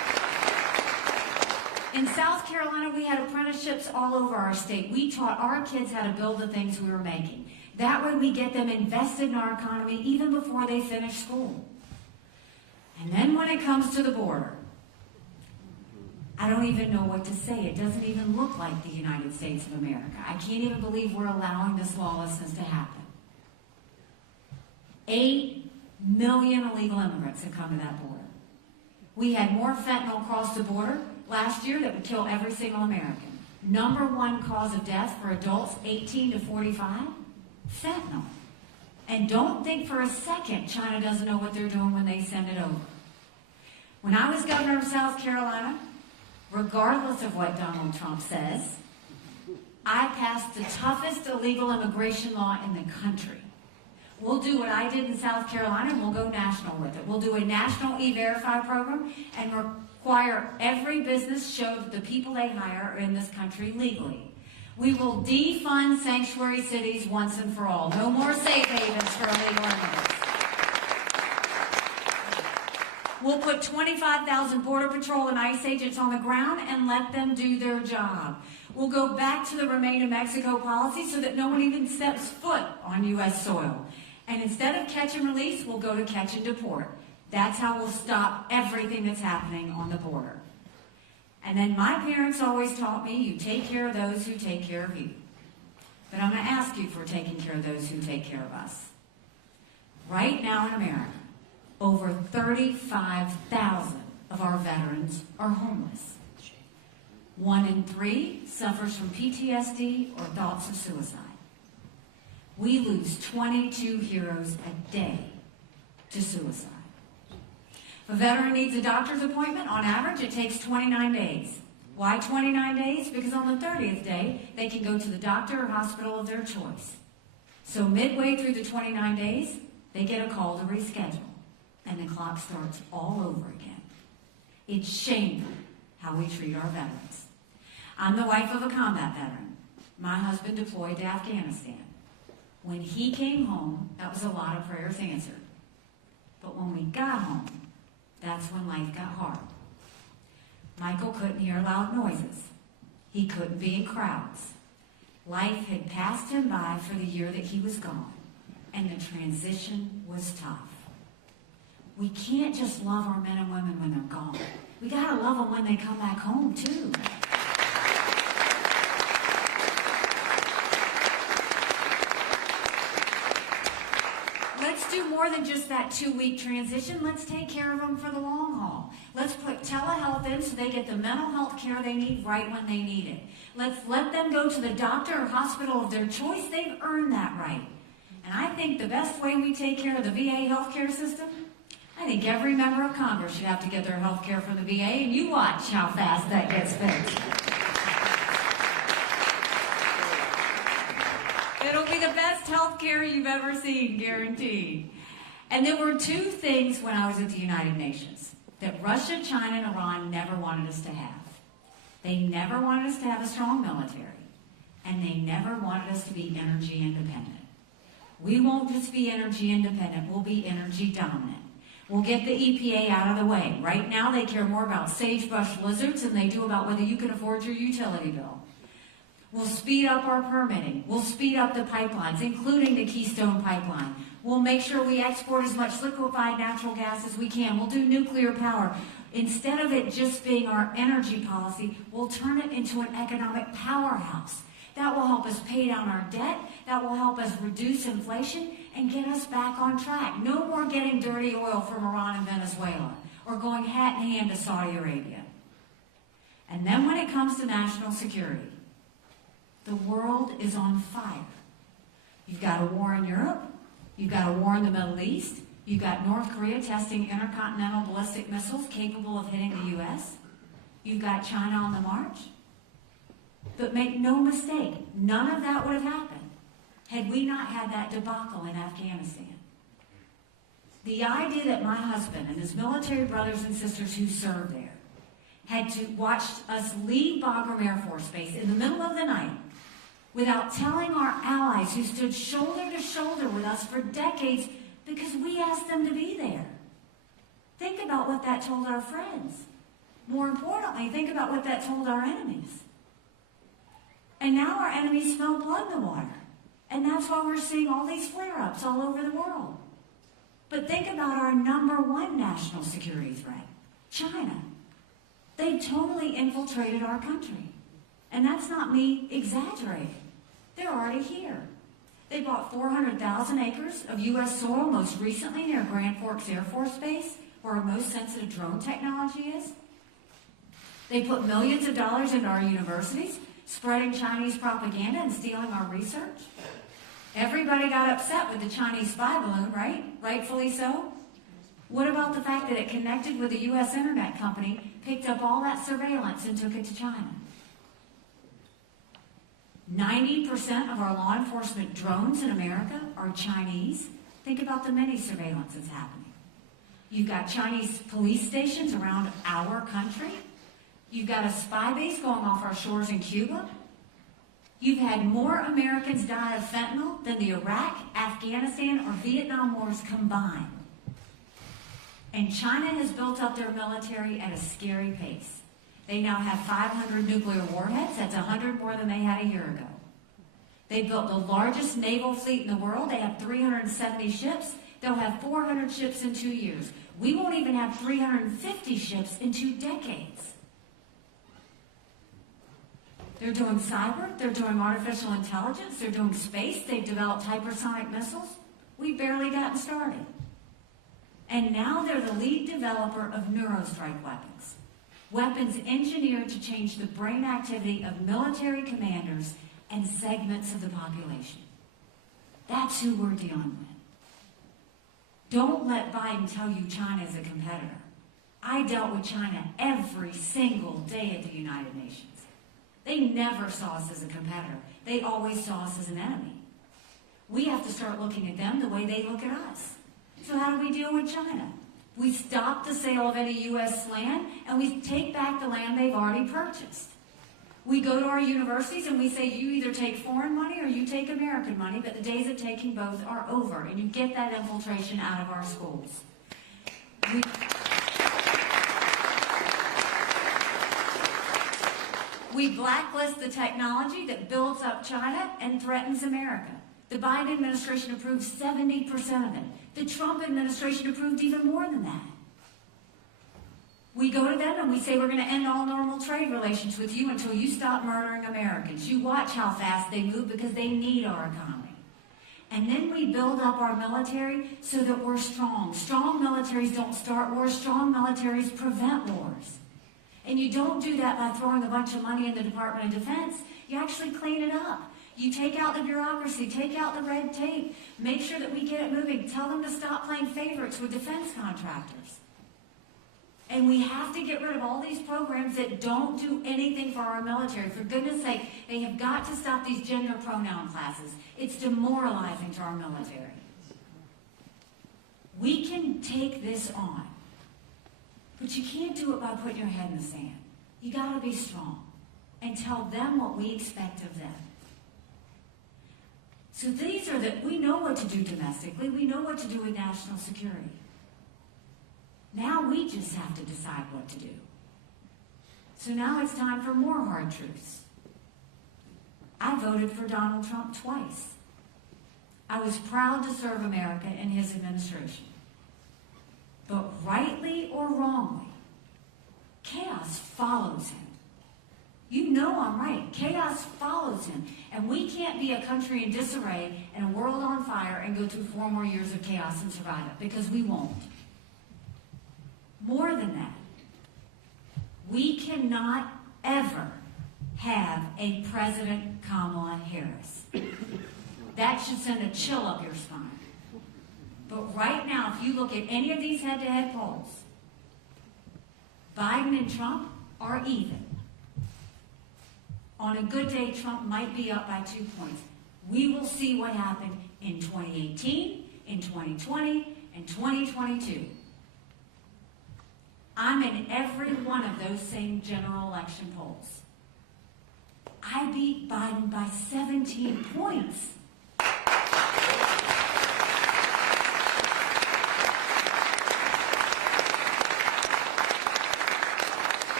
In South Carolina, we had apprenticeships all over our state. We taught our kids how to build the things we were making. That way we get them invested in our economy even before they finish school. And then when it comes to the border, I don't even know what to say. It doesn't even look like the United States of America. I can't even believe we're allowing this lawlessness to happen. 8 million illegal immigrants have come to that border. We had more fentanyl cross the border last year that would kill every single American. Number one cause of death for adults 18 to 45, fentanyl. And don't think for a second China doesn't know what they're doing when they send it over. When I was governor of South Carolina, regardless of what Donald Trump says, I passed the toughest illegal immigration law in the country. We'll do what I did in South Carolina, and we'll go national with it. We'll do a national E-Verify program and require every business show that the people they hire are in this country legally. We will defund sanctuary cities once and for all. No more safe havens for illegal immigrants. We'll put 25,000 Border Patrol and ICE agents on the ground and let them do their job. We'll go back to the Remain in Mexico policy so that no one even steps foot on U.S. soil. And instead of catch and release, we'll go to catch and deport. That's how we'll stop everything that's happening on the border. And then my parents always taught me, you take care of those who take care of you. But I'm going to ask you for taking care of those who take care of us. Right now in America, over 35,000 of our veterans are homeless. 1 in 3 suffers from PTSD or thoughts of suicide. We lose 22 heroes a day to suicide. If a veteran needs a doctor's appointment, on average, it takes 29 days. Why 29 days? Because on the 30th day, they can go to the doctor or hospital of their choice. So midway through the 29 days, they get a call to reschedule, and the clock starts all over again. It's shameful how we treat our veterans. I'm the wife of a combat veteran. My husband deployed to Afghanistan. When he came home, that was a lot of prayers answered. But when we got home, that's when life got hard. Michael couldn't hear loud noises. He couldn't be in crowds. Life had passed him by for the year that he was gone, and the transition was tough. We can't just love our men and women when they're gone. We gotta love them when they come back home, too. Let's do more than just that 2-week transition. Let's take care of them for the long haul. Let's put telehealth in so they get the mental health care they need right when they need it. Let's let them go to the doctor or hospital of their choice. They've earned that right. And I think the best way we take care of the VA healthcare system, I think every member of Congress should have to get their health care from the VA, and you watch how fast that gets fixed. It'll be the best health care you've ever seen, guaranteed. And there were 2 things when I was at the United Nations that Russia, China, and Iran never wanted us to have. They never wanted us to have a strong military, and they never wanted us to be energy independent. We won't just be energy independent, we'll be energy dominant. We'll get the EPA out of the way. Right now, they care more about sagebrush lizards than they do about whether you can afford your utility bill. We'll speed up our permitting. We'll speed up the pipelines, including the Keystone Pipeline. We'll make sure we export as much liquefied natural gas as we can. We'll do nuclear power. Instead of it just being our energy policy, we'll turn it into an economic powerhouse. That will help us pay down our debt. That will help us reduce inflation and get us back on track. No more getting dirty oil from Iran and Venezuela or going hat in hand to Saudi Arabia. And then when it comes to national security, the world is on fire. You've got a war in Europe. You've got a war in the Middle East. You've got North Korea testing intercontinental ballistic missiles capable of hitting the U.S. You've got China on the march. But make no mistake, none of that would have happened had we not had that debacle in Afghanistan. The idea that my husband and his military brothers and sisters who served there had to watch us leave Bagram Air Force Base in the middle of the night without telling our allies who stood shoulder to shoulder with us for decades because we asked them to be there. Think about what that told our friends. More importantly, think about what that told our enemies. And now our enemies smell blood in the water. And that's why we're seeing all these flare-ups all over the world. But think about our number one national security threat, China. They totally infiltrated our country. And that's not me exaggerating. They're already here. They bought 400,000 acres of U.S. soil, most recently near Grand Forks Air Force Base, where our most sensitive drone technology is. They put millions of dollars into our universities, spreading Chinese propaganda and stealing our research. Everybody got upset with the Chinese spy balloon, right? Rightfully so. What about the fact that it connected with a U.S. internet company, picked up all that surveillance and took it to China? 90% of our law enforcement drones in America are Chinese. Think about the many surveillance that's happening. You've got Chinese police stations around our country. You've got a spy base going off our shores in Cuba. You've had more Americans die of fentanyl than the Iraq, Afghanistan, or Vietnam wars combined. And China has built up their military at a scary pace. They now have 500 nuclear warheads. That's 100 more than they had a year ago. They built the largest naval fleet in the world. They have 370 ships. They'll have 400 ships in 2 years. We won't even have 350 ships in 2 decades. They're doing cyber. They're doing artificial intelligence. They're doing space. They've developed hypersonic missiles. We've barely gotten started. And now they're the lead developer of neurostrike weapons. Weapons engineered to change the brain activity of military commanders and segments of the population. That's who we're dealing with. Don't let Biden tell you China is a competitor. I dealt with China every single day at the United Nations. They never saw us as a competitor. They always saw us as an enemy. We have to start looking at them the way they look at us. So how do we deal with China? We stop the sale of any U.S. land, and we take back the land they've already purchased. We go to our universities and we say, you either take foreign money or you take American money, but the days of taking both are over, and you get that infiltration out of our schools. We blacklist the technology that builds up China and threatens America. The Biden administration approved 70% of it. The Trump administration approved even more than that. We go to them and we say, we're going to end all normal trade relations with you until you stop murdering Americans. You watch how fast they move because they need our economy. And then we build up our military so that we're strong. Strong militaries don't start wars. Strong militaries prevent wars. And you don't do that by throwing a bunch of money in the Department of Defense. You actually clean it up. You take out the bureaucracy, take out the red tape, make sure that we get it moving. Tell them to stop playing favorites with defense contractors. And we have to get rid of all these programs that don't do anything for our military. For goodness sake, they have got to stop these gender pronoun classes. It's demoralizing to our military. We can take this on, but you can't do it by putting your head in the sand. You got to be strong and tell them what we expect of them. So these are we know what to do domestically. We know what to do with national security. Now we just have to decide what to do. So now it's time for more hard truths. I voted for Donald Trump twice. I was proud to serve America in his administration. But rightly or wrongly, chaos follows him. You know I'm right. Chaos follows him. And we can't be a country in disarray and a world on fire and go through 4 more years of chaos and survive it, because we won't. More than that, we cannot ever have a President Kamala Harris. That should send a chill up your spine. But right now, if you look at any of these head-to-head polls, Biden and Trump are even. On a good day, Trump might be up by 2 points. We will see what happened in 2018, in 2020, and 2022. I'm in every one of those same general election polls. I beat Biden by 17 points.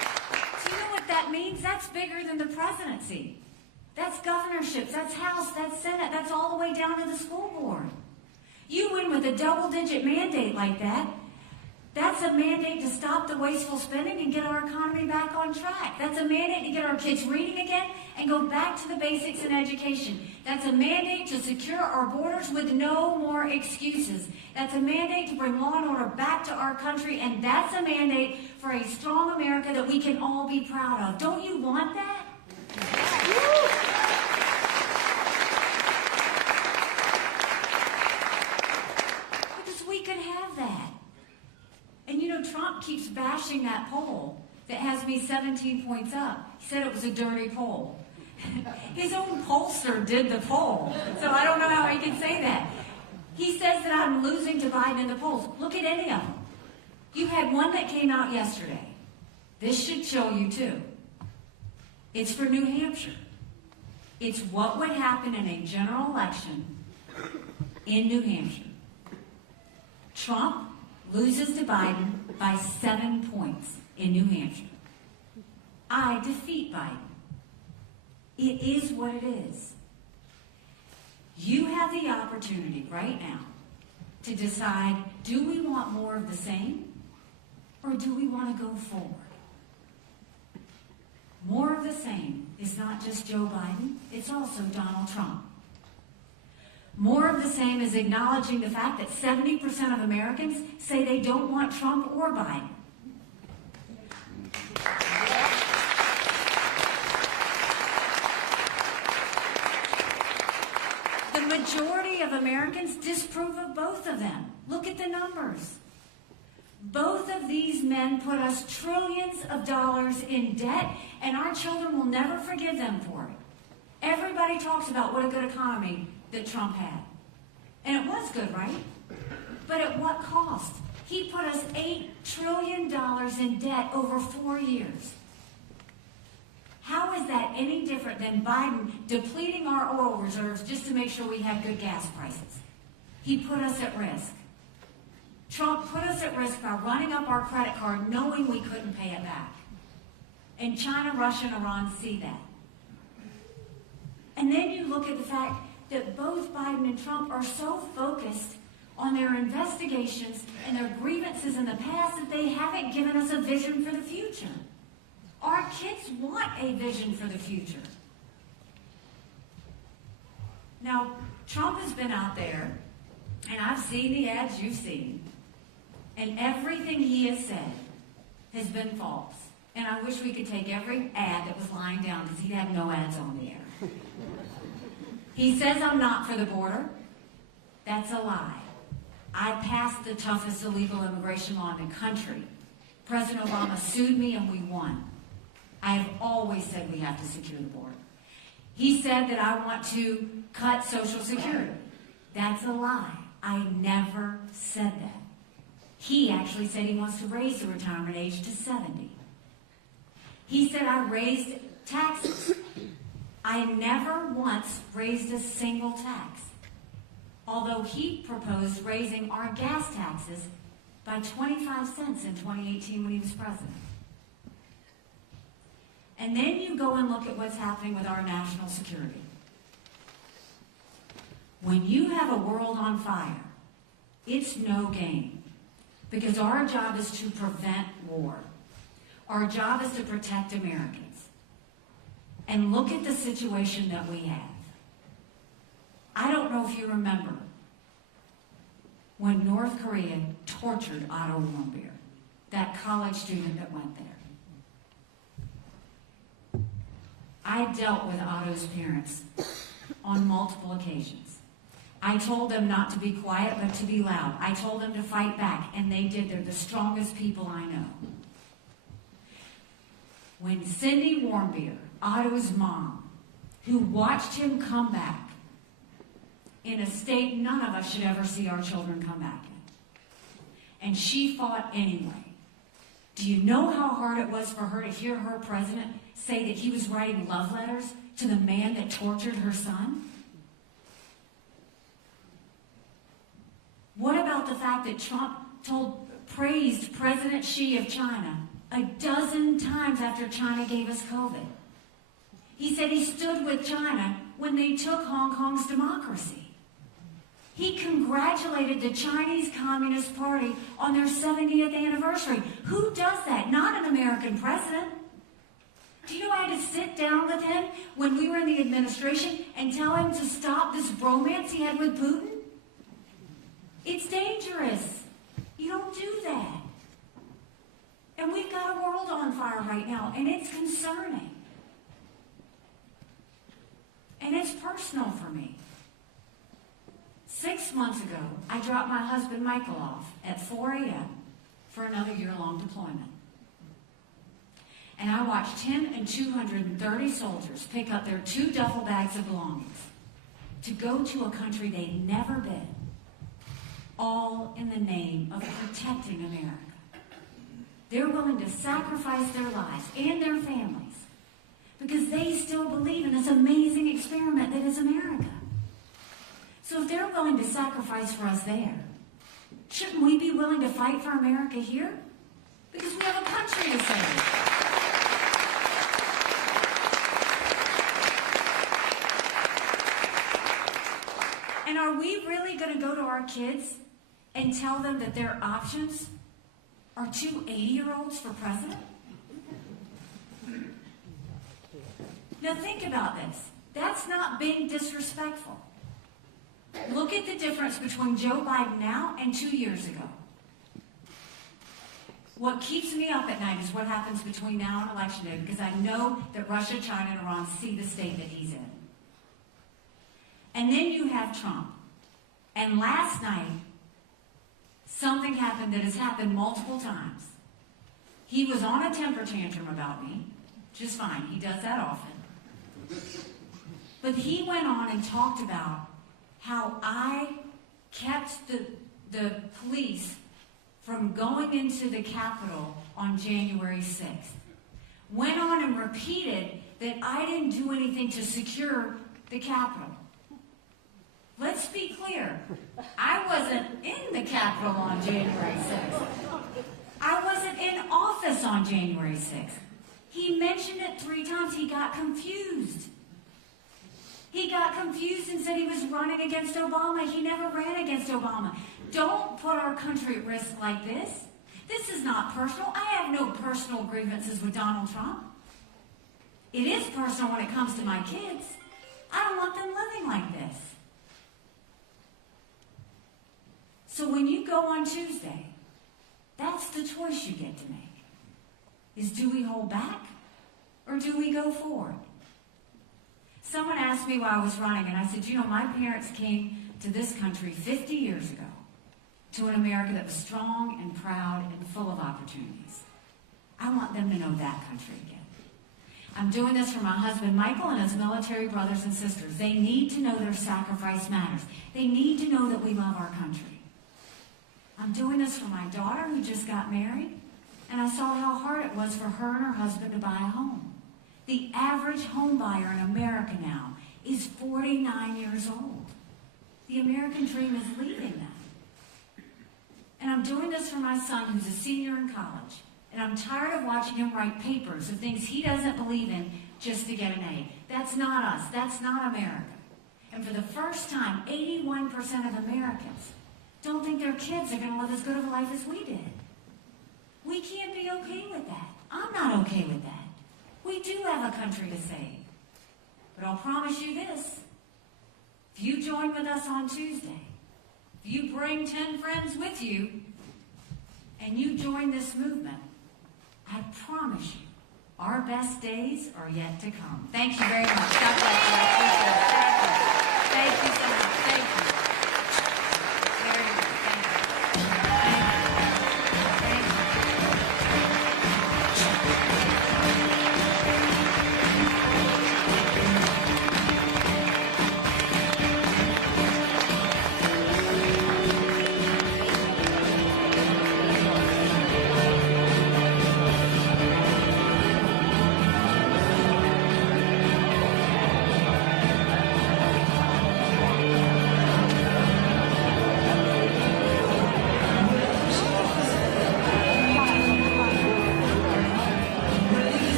seat. That's governorships, that's House, that's Senate, that's all the way down to the school board. You win with a double-digit mandate like that. That's a mandate to stop the wasteful spending and get our economy back on track. That's a mandate to get our kids reading again and go back to the basics in education. That's a mandate to secure our borders with no more excuses. That's a mandate to bring law and order back to our country, and that's a mandate for a strong America that we can all be proud of. Don't you want that? Because we could have that. And you know, Trump keeps bashing that poll that has me 17 points up. He said it was a dirty poll. His own pollster did the poll, so I don't know how he can say that. He says that I'm losing to Biden in the polls. Look at any of them. You had one that came out yesterday. This should show you too. It's for New Hampshire. It's what would happen in a general election in New Hampshire. Trump loses to Biden by 7 points in New Hampshire. I defeat Biden. It is what it is. You have the opportunity right now to decide, do we want more of the same, or do we want to go forward? More of the same is not just Joe Biden, it's also Donald Trump. More of the same is acknowledging the fact that 70% of Americans say they don't want Trump or Biden. The majority of Americans disapprove of both of them. Look at the numbers. Both of these men put us trillions of dollars in debt, and our children will never forgive them for it. Everybody talks about what a good economy that Trump had. And it was good, right? But at what cost? He put us $8 trillion in debt over 4 years. How is that any different than Biden depleting our oil reserves just to make sure we had good gas prices? He put us at risk. Trump put us at risk by running up our credit card knowing we couldn't pay it back. And China, Russia, and Iran see that. And then you look at the fact that both Biden and Trump are so focused on their investigations and their grievances in the past that they haven't given us a vision for the future. Our kids want a vision for the future. Now, Trump has been out there, and I've seen the ads you've seen, and everything he has said has been false. And I wish we could take every ad that was lying down because he'd have no ads on the air. He says I'm not for the border. That's a lie. I passed the toughest illegal immigration law in the country. President Obama sued me and we won. I have always said we have to secure the border. He said that I want to cut Social Security. That's a lie. I never said that. He actually said he wants to raise the retirement age to 70. He said I raised taxes. I never once raised a single tax, although he proposed raising our gas taxes by 25 cents in 2018 when he was president. And then you go and look at what's happening with our national security. When you have a world on fire, it's no game, because our job is to prevent war. Our job is to protect Americans. And look at the situation that we have. I don't know if you remember when North Korea tortured Otto Warmbier, that college student that went there. I dealt with Otto's parents on multiple occasions. I told them not to be quiet, but to be loud. I told them to fight back, and they did. They're the strongest people I know. When Cindy Warmbier, Otto's mom, who watched him come back in a state none of us should ever see our children come back in, and she fought anyway. Do you know how hard it was for her to hear her president say that he was writing love letters to the man that tortured her son? What about the fact that Trump praised President Xi of China a dozen times after China gave us COVID? He said he stood with China when they took Hong Kong's democracy. He congratulated the Chinese Communist Party on their 70th anniversary. Who does that? Not an American president. Do you know I had to sit down with him when we were in the administration and tell him to stop this bromance he had with Putin? It's dangerous. You don't do that. And we've got a world on fire right now, and it's concerning. And it's personal for me. 6 months ago, I dropped my husband Michael off at 4 a.m. for another year-long deployment. And I watched him and 230 soldiers pick up their 2 duffel bags of belongings to go to a country they'd never been, all in the name of protecting America. They're willing to sacrifice their lives and their families because they still believe in this amazing experiment that is America. So if they're willing to sacrifice for us there, shouldn't we be willing to fight for America here? Because we have a country to save. And are we really going to go to our kids and tell them that their options are 2 80-year-olds for president? Now think about this. That's not being disrespectful. Look at the difference between Joe Biden now and 2 years ago. What keeps me up at night is what happens between now and Election Day, because I know that Russia, China, and Iran see the state that he's in. And then you have Trump. And last night, something happened that has happened multiple times. He was on a temper tantrum about me, which is fine. He does that often. But he went on and talked about how I kept the police from going into the Capitol on January 6th. Went on and repeated that I didn't do anything to secure the Capitol. Let's be clear. I wasn't in the Capitol on January 6th. I wasn't in office on January 6th. He mentioned it 3 times. He got confused. He got confused and said he was running against Obama. He never ran against Obama. Don't put our country at risk like this. This is not personal. I have no personal grievances with Donald Trump. It is personal when it comes to my kids. I don't want them living like this. So when you go on Tuesday, that's the choice you get to make. Is do we hold back or do we go forward? Someone asked me why I was running, and I said, you know, my parents came to this country 50 years ago to an America that was strong and proud and full of opportunities. I want them to know that country again. I'm doing this for my husband Michael and his military brothers and sisters. They need to know their sacrifice matters. They need to know that we love our country. I'm doing this for my daughter who just got married, and I saw how hard it was for her and her husband to buy a home. The average home buyer in America now is 49 years old. The American dream is leaving them. And I'm doing this for my son who's a senior in college, and I'm tired of watching him write papers of things he doesn't believe in just to get an A. That's not us. That's not America. And for the first time, 81% of Americans don't think their kids are going to live as good of a life as we did. We can't be okay with that. I'm not okay with that. We do have a country to save. But I'll promise you this. If you join with us on Tuesday, if you bring 10 friends with you, and you join this movement, I promise you, our best days are yet to come. Thank you very much. God bless you. I appreciate it. Thank you so much. Thank you. Very good. Thank you. Thank you.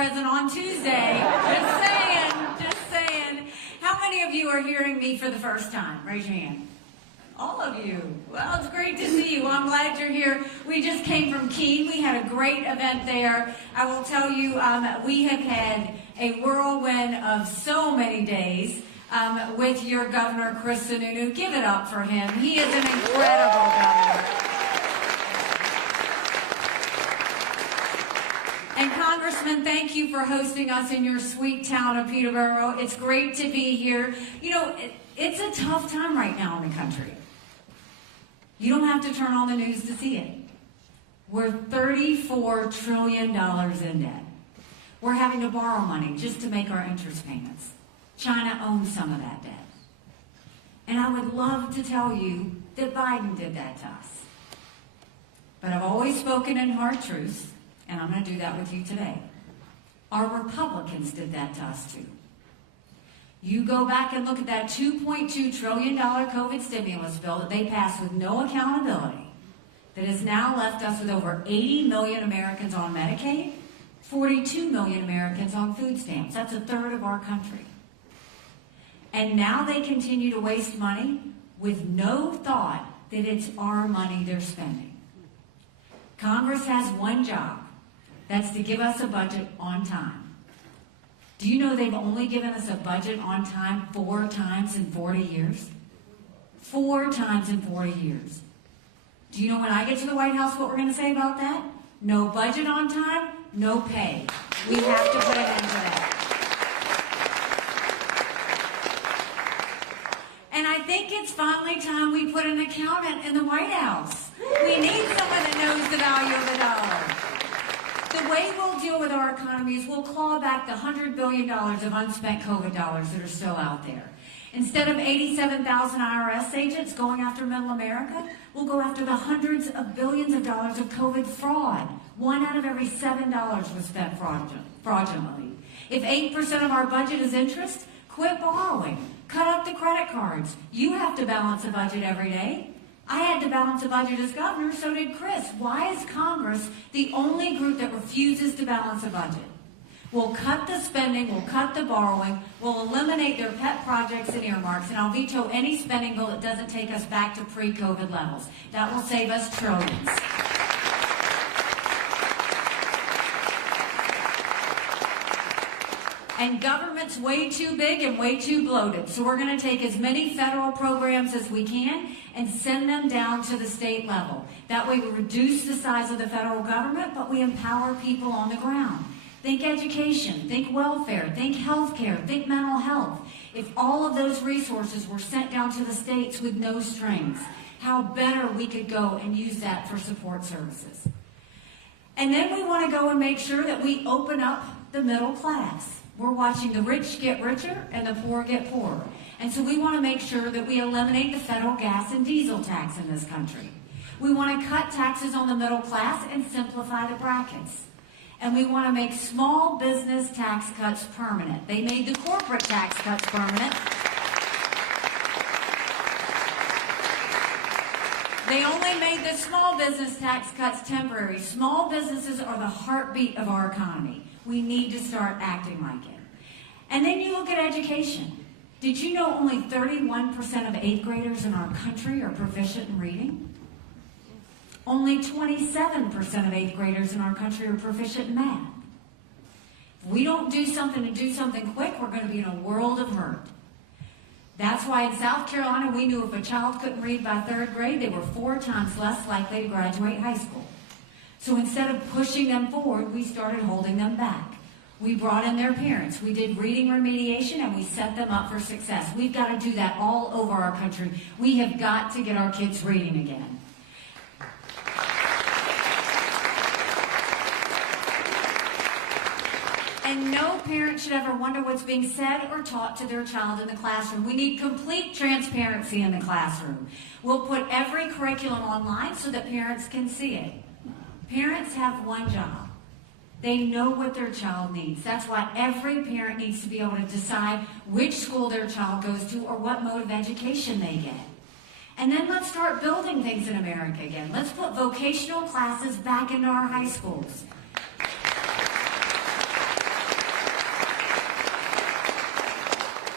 present on Tuesday. Just saying, just saying. How many of you are hearing me for the first time? Raise your hand. All of you. Well, it's great to see you. I'm glad you're here. We just came from Keene. We had a great event there. I will tell you, we have had a whirlwind of so many days with your governor, Chris Sununu. Give it up for him. He is an incredible governor. And Congressman, thank you for hosting us in your sweet town of Peterborough. It's great to be here. You know, it's a tough time right now in the country. You don't have to turn on the news to see it. We're $34 trillion in debt. We're having to borrow money just to make our interest payments. China owns some of that debt. And I would love to tell you that Biden did that to us. But I've always spoken in hard truths, and I'm going to do that with you today. Our Republicans did that to us too. You go back and look at that $2.2 trillion COVID stimulus bill that they passed with no accountability, that has now left us with over 80 million Americans on Medicaid, 42 million Americans on food stamps. That's a third of our country. And now they continue to waste money with no thought that it's our money they're spending. Congress has one job. That's to give us a budget on time. Do you know they've only given us a budget on time 4 times in 40 years? 4 times in 40 years. Do you know when I get to the White House what we're going to say about that? No budget on time, no pay. We have to put an end to that. And I think it's finally time we put an accountant in the White House. We need someone that knows the value of the dollar. The way we'll deal with our economy is we'll claw back the $100 billion of unspent COVID dollars that are still out there. Instead of 87,000 IRS agents going after middle America, we'll go after the hundreds of billions of dollars of COVID fraud. 1 out of every $7 was spent fraudulently. If 8% of our budget is interest, quit borrowing. Cut up the credit cards. You have to balance a budget every day. I had to balance a budget as governor, so did Chris. Why is Congress the only group that refuses to balance a budget? We'll cut the spending, we'll cut the borrowing, we'll eliminate their pet projects and earmarks, and I'll veto any spending bill that doesn't take us back to pre-COVID levels. That will save us trillions. And government's way too big and way too bloated. So we're going to take as many federal programs as we can and send them down to the state level. That way we reduce the size of the federal government, but we empower people on the ground. Think education, think welfare, think healthcare, think mental health. If all of those resources were sent down to the states with no strings, how better we could go and use that for support services. And then we want to go and make sure that we open up the middle class. We're watching the rich get richer and the poor get poorer. And so we want to make sure that we eliminate the federal gas and diesel tax in this country. We want to cut taxes on the middle class and simplify the brackets. And we want to make small business tax cuts permanent. They made the corporate tax cuts permanent. They only made the small business tax cuts temporary. Small businesses are the heartbeat of our economy. We need to start acting like it. And then you look at education. Did you know only 31% of 8th graders in our country are proficient in reading? Only 27% of 8th graders in our country are proficient in math. If we don't do something and do something quick, we're going to be in a world of hurt. That's why in South Carolina, we knew if a child couldn't read by 3rd grade, they were 4 times less likely to graduate high school. So instead of pushing them forward, we started holding them back. We brought in their parents. We did reading remediation, and we set them up for success. We've got to do that all over our country. We have got to get our kids reading again. And no parent should ever wonder what's being said or taught to their child in the classroom. We need complete transparency in the classroom. We'll put every curriculum online so that parents can see it. Parents have one job. They know what their child needs. That's why every parent needs to be able to decide which school their child goes to or what mode of education they get. And then let's start building things in America again. Let's put vocational classes back into our high schools.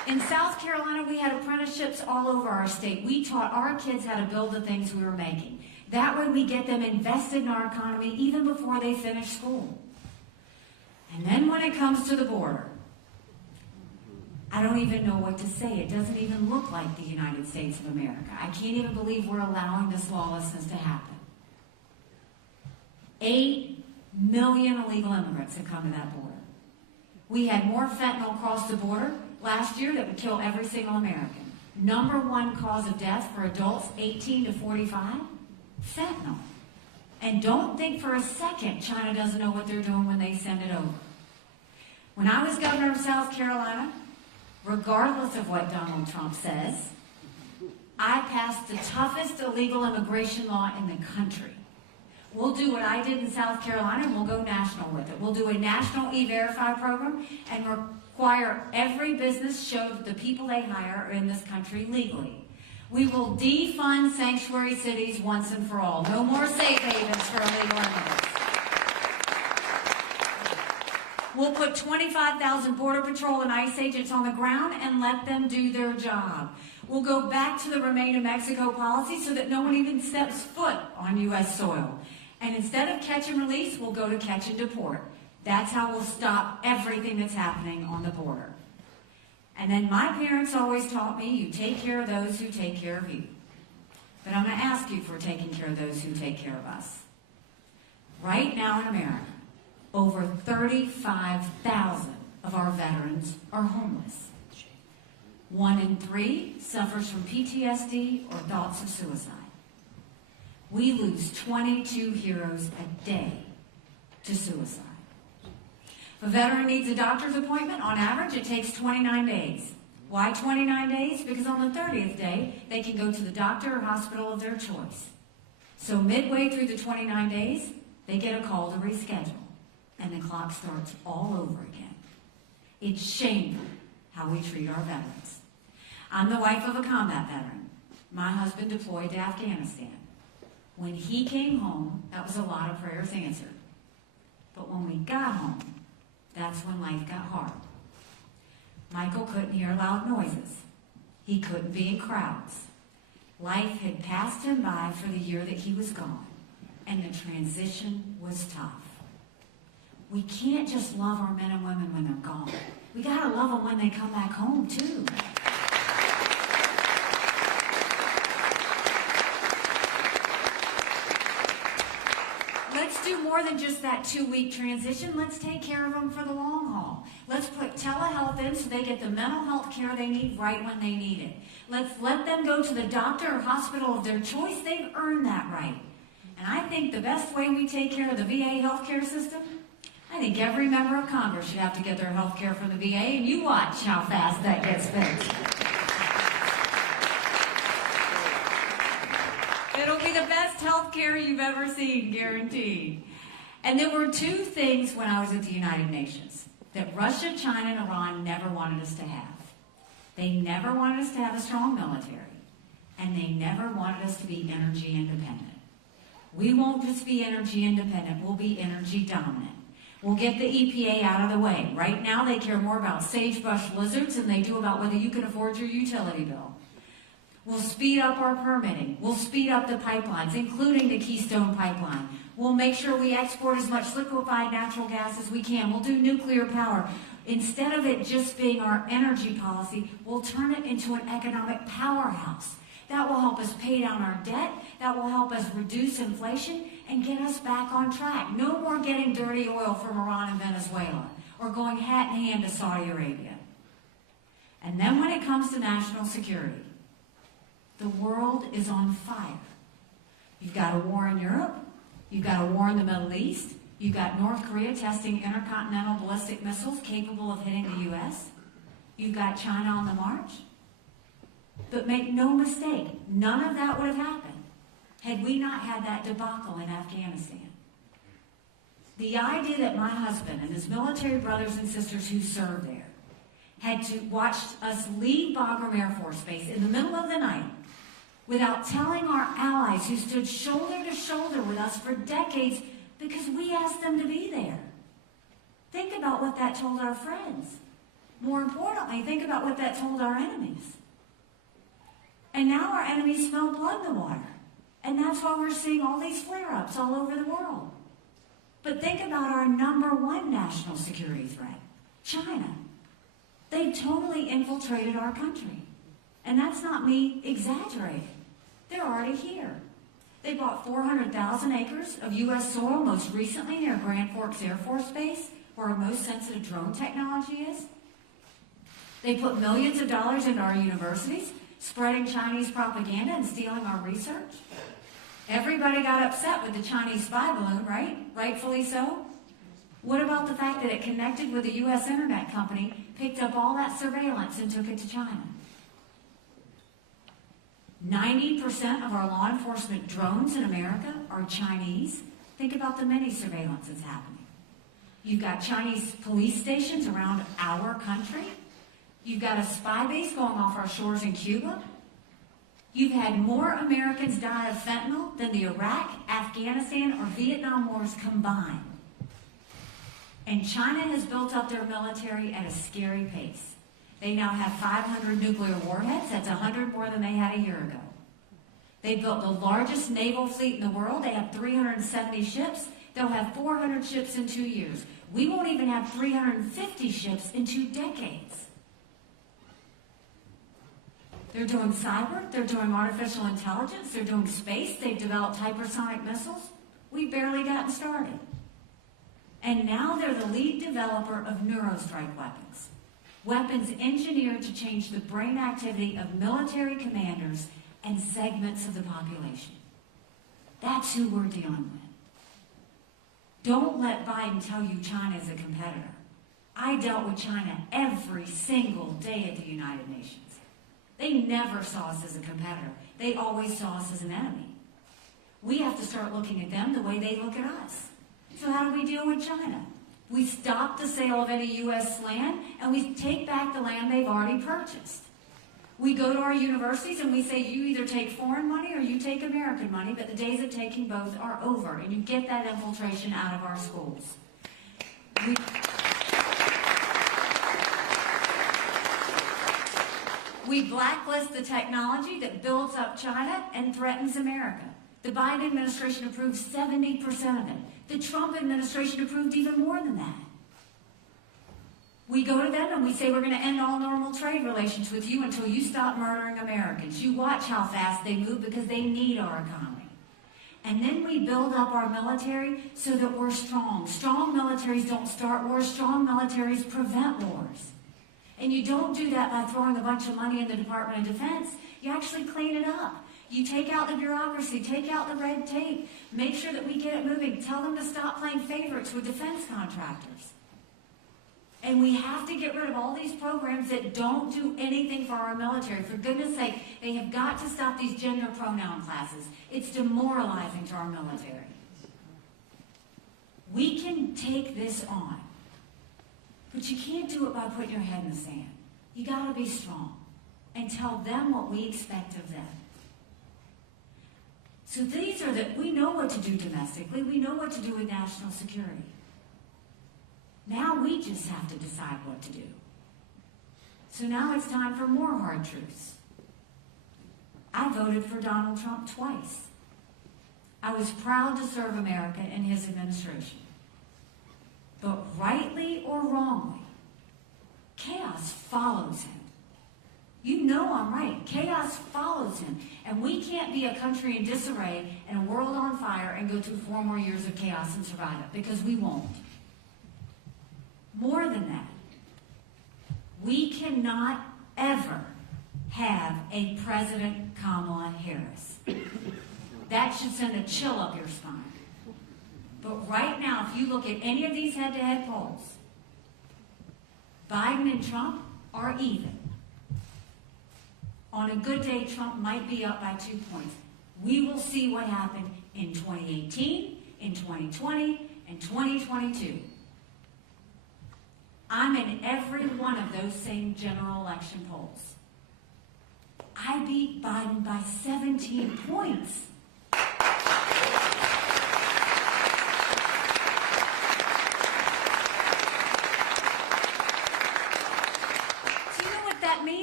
In South Carolina, we had apprenticeships all over our state. We taught our kids how to build the things we were making. That way we get them invested in our economy even before they finish school. And then when it comes to the border, I don't even know what to say. It doesn't even look like the United States of America. I can't even believe we're allowing this lawlessness to happen. 8 million illegal immigrants have come to that border. We had more fentanyl cross the border last year that would kill every single American. Number one cause of death for adults 18 to 45, fentanyl. And don't think for a second China doesn't know what they're doing when they send it over. When I was governor of South Carolina, regardless of what Donald Trump says, I passed the toughest illegal immigration law in the country. We'll do what I did in South Carolina, and we'll go national with it. We'll do a national E-Verify program and require every business show that the people they hire are in this country legally. We will defund sanctuary cities once and for all. No more safe havens for illegal immigrants. We'll put 25,000 Border Patrol and ICE agents on the ground and let them do their job. We'll go back to the Remain in Mexico policy so that no one even steps foot on U.S. soil. And instead of catch and release, we'll go to catch and deport. That's how we'll stop everything that's happening on the border. And then my parents always taught me, you take care of those who take care of you. But I'm going to ask you for taking care of those who take care of us. Right now in America, over 35,000 of our veterans are homeless. 1 in 3 suffers from PTSD or thoughts of suicide. We lose 22 heroes a day to suicide. If a veteran needs a doctor's appointment, on average, it takes 29 days. Why 29 days? Because on the 30th day, they can go to the doctor or hospital of their choice. So midway through the 29 days, they get a call to reschedule, and the clock starts all over again. It's shameful how we treat our veterans. I'm the wife of a combat veteran. My husband deployed to Afghanistan. When he came home, that was a lot of prayers answered. But when we got home, that's when life got hard. Michael couldn't hear loud noises. He couldn't be in crowds. Life had passed him by for the year that he was gone, and the transition was tough. We can't just love our men and women when they're gone. We gotta love them when they come back home, too. Let's do more than just that 2-week transition. Let's take care of them for the long haul. Let's put telehealth in so they get the mental health care they need right when they need it. Let's let them go to the doctor or hospital of their choice. They've earned that right. And I think the best way we take care of the VA healthcare system, I think every member of Congress should have to get their health care from the VA, and you watch how fast that gets fixed. It'll be the best health care you've ever seen, guaranteed. And there were 2 things when I was at the United Nations that Russia, China, and Iran never wanted us to have. They never wanted us to have a strong military, and they never wanted us to be energy independent. We won't just be energy independent, we'll be energy dominant. We'll get the EPA out of the way. Right now, they care more about sagebrush lizards than they do about whether you can afford your utility bill. We'll speed up our permitting. We'll speed up the pipelines, including the Keystone Pipeline. We'll make sure we export as much liquefied natural gas as we can. We'll do nuclear power. Instead of it just being our energy policy, we'll turn it into an economic powerhouse. That will help us pay down our debt. That will help us reduce inflation and get us back on track. No more getting dirty oil from Iran and Venezuela or going hat in hand to Saudi Arabia. And then when it comes to national security, the world is on fire. You've got a war in Europe. You've got a war in the Middle East. You've got North Korea testing intercontinental ballistic missiles capable of hitting the U.S. You've got China on the march. But make no mistake, none of that would have happened had we not had that debacle in Afghanistan. The idea that my husband and his military brothers and sisters who served there had to watch us leave Bagram Air Force Base in the middle of the night without telling our allies who stood shoulder to shoulder with us for decades because we asked them to be there. Think about what that told our friends. More importantly, think about what that told our enemies. And now our enemies smell blood in the water. And that's why we're seeing all these flare-ups all over the world. But think about our number one national security threat, China. They totally infiltrated our country. And that's not me exaggerating. They're already here. They bought 400,000 acres of U.S. soil, most recently near Grand Forks Air Force Base, where our most sensitive drone technology is. They put millions of dollars into our universities, spreading Chinese propaganda and stealing our research. Everybody got upset with the Chinese spy balloon, right? Rightfully so. What about the fact that it connected with a U.S. internet company, picked up all that surveillance and took it to China? 90% of our law enforcement drones in America are Chinese. Think about the many surveillance that's happening. You've got Chinese police stations around our country. You've got a spy base going off our shores in Cuba. You've had more Americans die of fentanyl than the Iraq, Afghanistan, or Vietnam wars combined. And China has built up their military at a scary pace. They now have 500 nuclear warheads. That's 100 more than they had a year ago. They built the largest naval fleet in the world. They have 370 ships. They'll have 400 ships in 2 years. We won't even have 350 ships in 2 decades. They're doing cyber. They're doing artificial intelligence. They're doing space. They've developed hypersonic missiles. We've barely gotten started. And now they're the lead developer of neurostrike weapons. Weapons engineered to change the brain activity of military commanders and segments of the population. That's who we're dealing with. Don't let Biden tell you China is a competitor. I dealt with China every single day at the United Nations. They never saw us as a competitor. They always saw us as an enemy. We have to start looking at them the way they look at us. So how do we deal with China? We stop the sale of any U.S. land, and we take back the land they've already purchased. We go to our universities and we say, you either take foreign money or you take American money, but the days of taking both are over, and you get that infiltration out of our schools. We blacklist the technology that builds up China and threatens America. The Biden administration approved 70% of it. The Trump administration approved even more than that. We go to them and we say, we're going to end all normal trade relations with you until you stop murdering Americans. You watch how fast they move because they need our economy. And then we build up our military so that we're strong. Strong militaries don't start wars. Strong militaries prevent wars. And you don't do that by throwing a bunch of money in the Department of Defense. You actually clean it up. You take out the bureaucracy, take out the red tape, make sure that we get it moving. Tell them to stop playing favorites with defense contractors. And we have to get rid of all these programs that don't do anything for our military. For goodness sake, they have got to stop these gender pronoun classes. It's demoralizing to our military. We can take this on, but you can't do it by putting your head in the sand. You got to be strong and tell them what we expect of them. So these are we know what to do domestically. We know what to do with national security. Now we just have to decide what to do. So now it's time for more hard truths. I voted for Donald Trump twice. I was proud to serve America in his administration. But rightly or wrongly, chaos follows him. You know I'm right. Chaos follows him. And we can't be a country in disarray and a world on fire and go through 4 more years of chaos and survive it, because we won't. More than that, we cannot ever have a President Kamala Harris. That should send a chill up your spine. But right now, if you look at any of these head-to-head polls, Biden and Trump are even. On a good day, Trump might be up by 2 points. We will see what happened in 2018, in 2020, and 2022. I'm in every one of those same general election polls. I beat Biden by 17 points.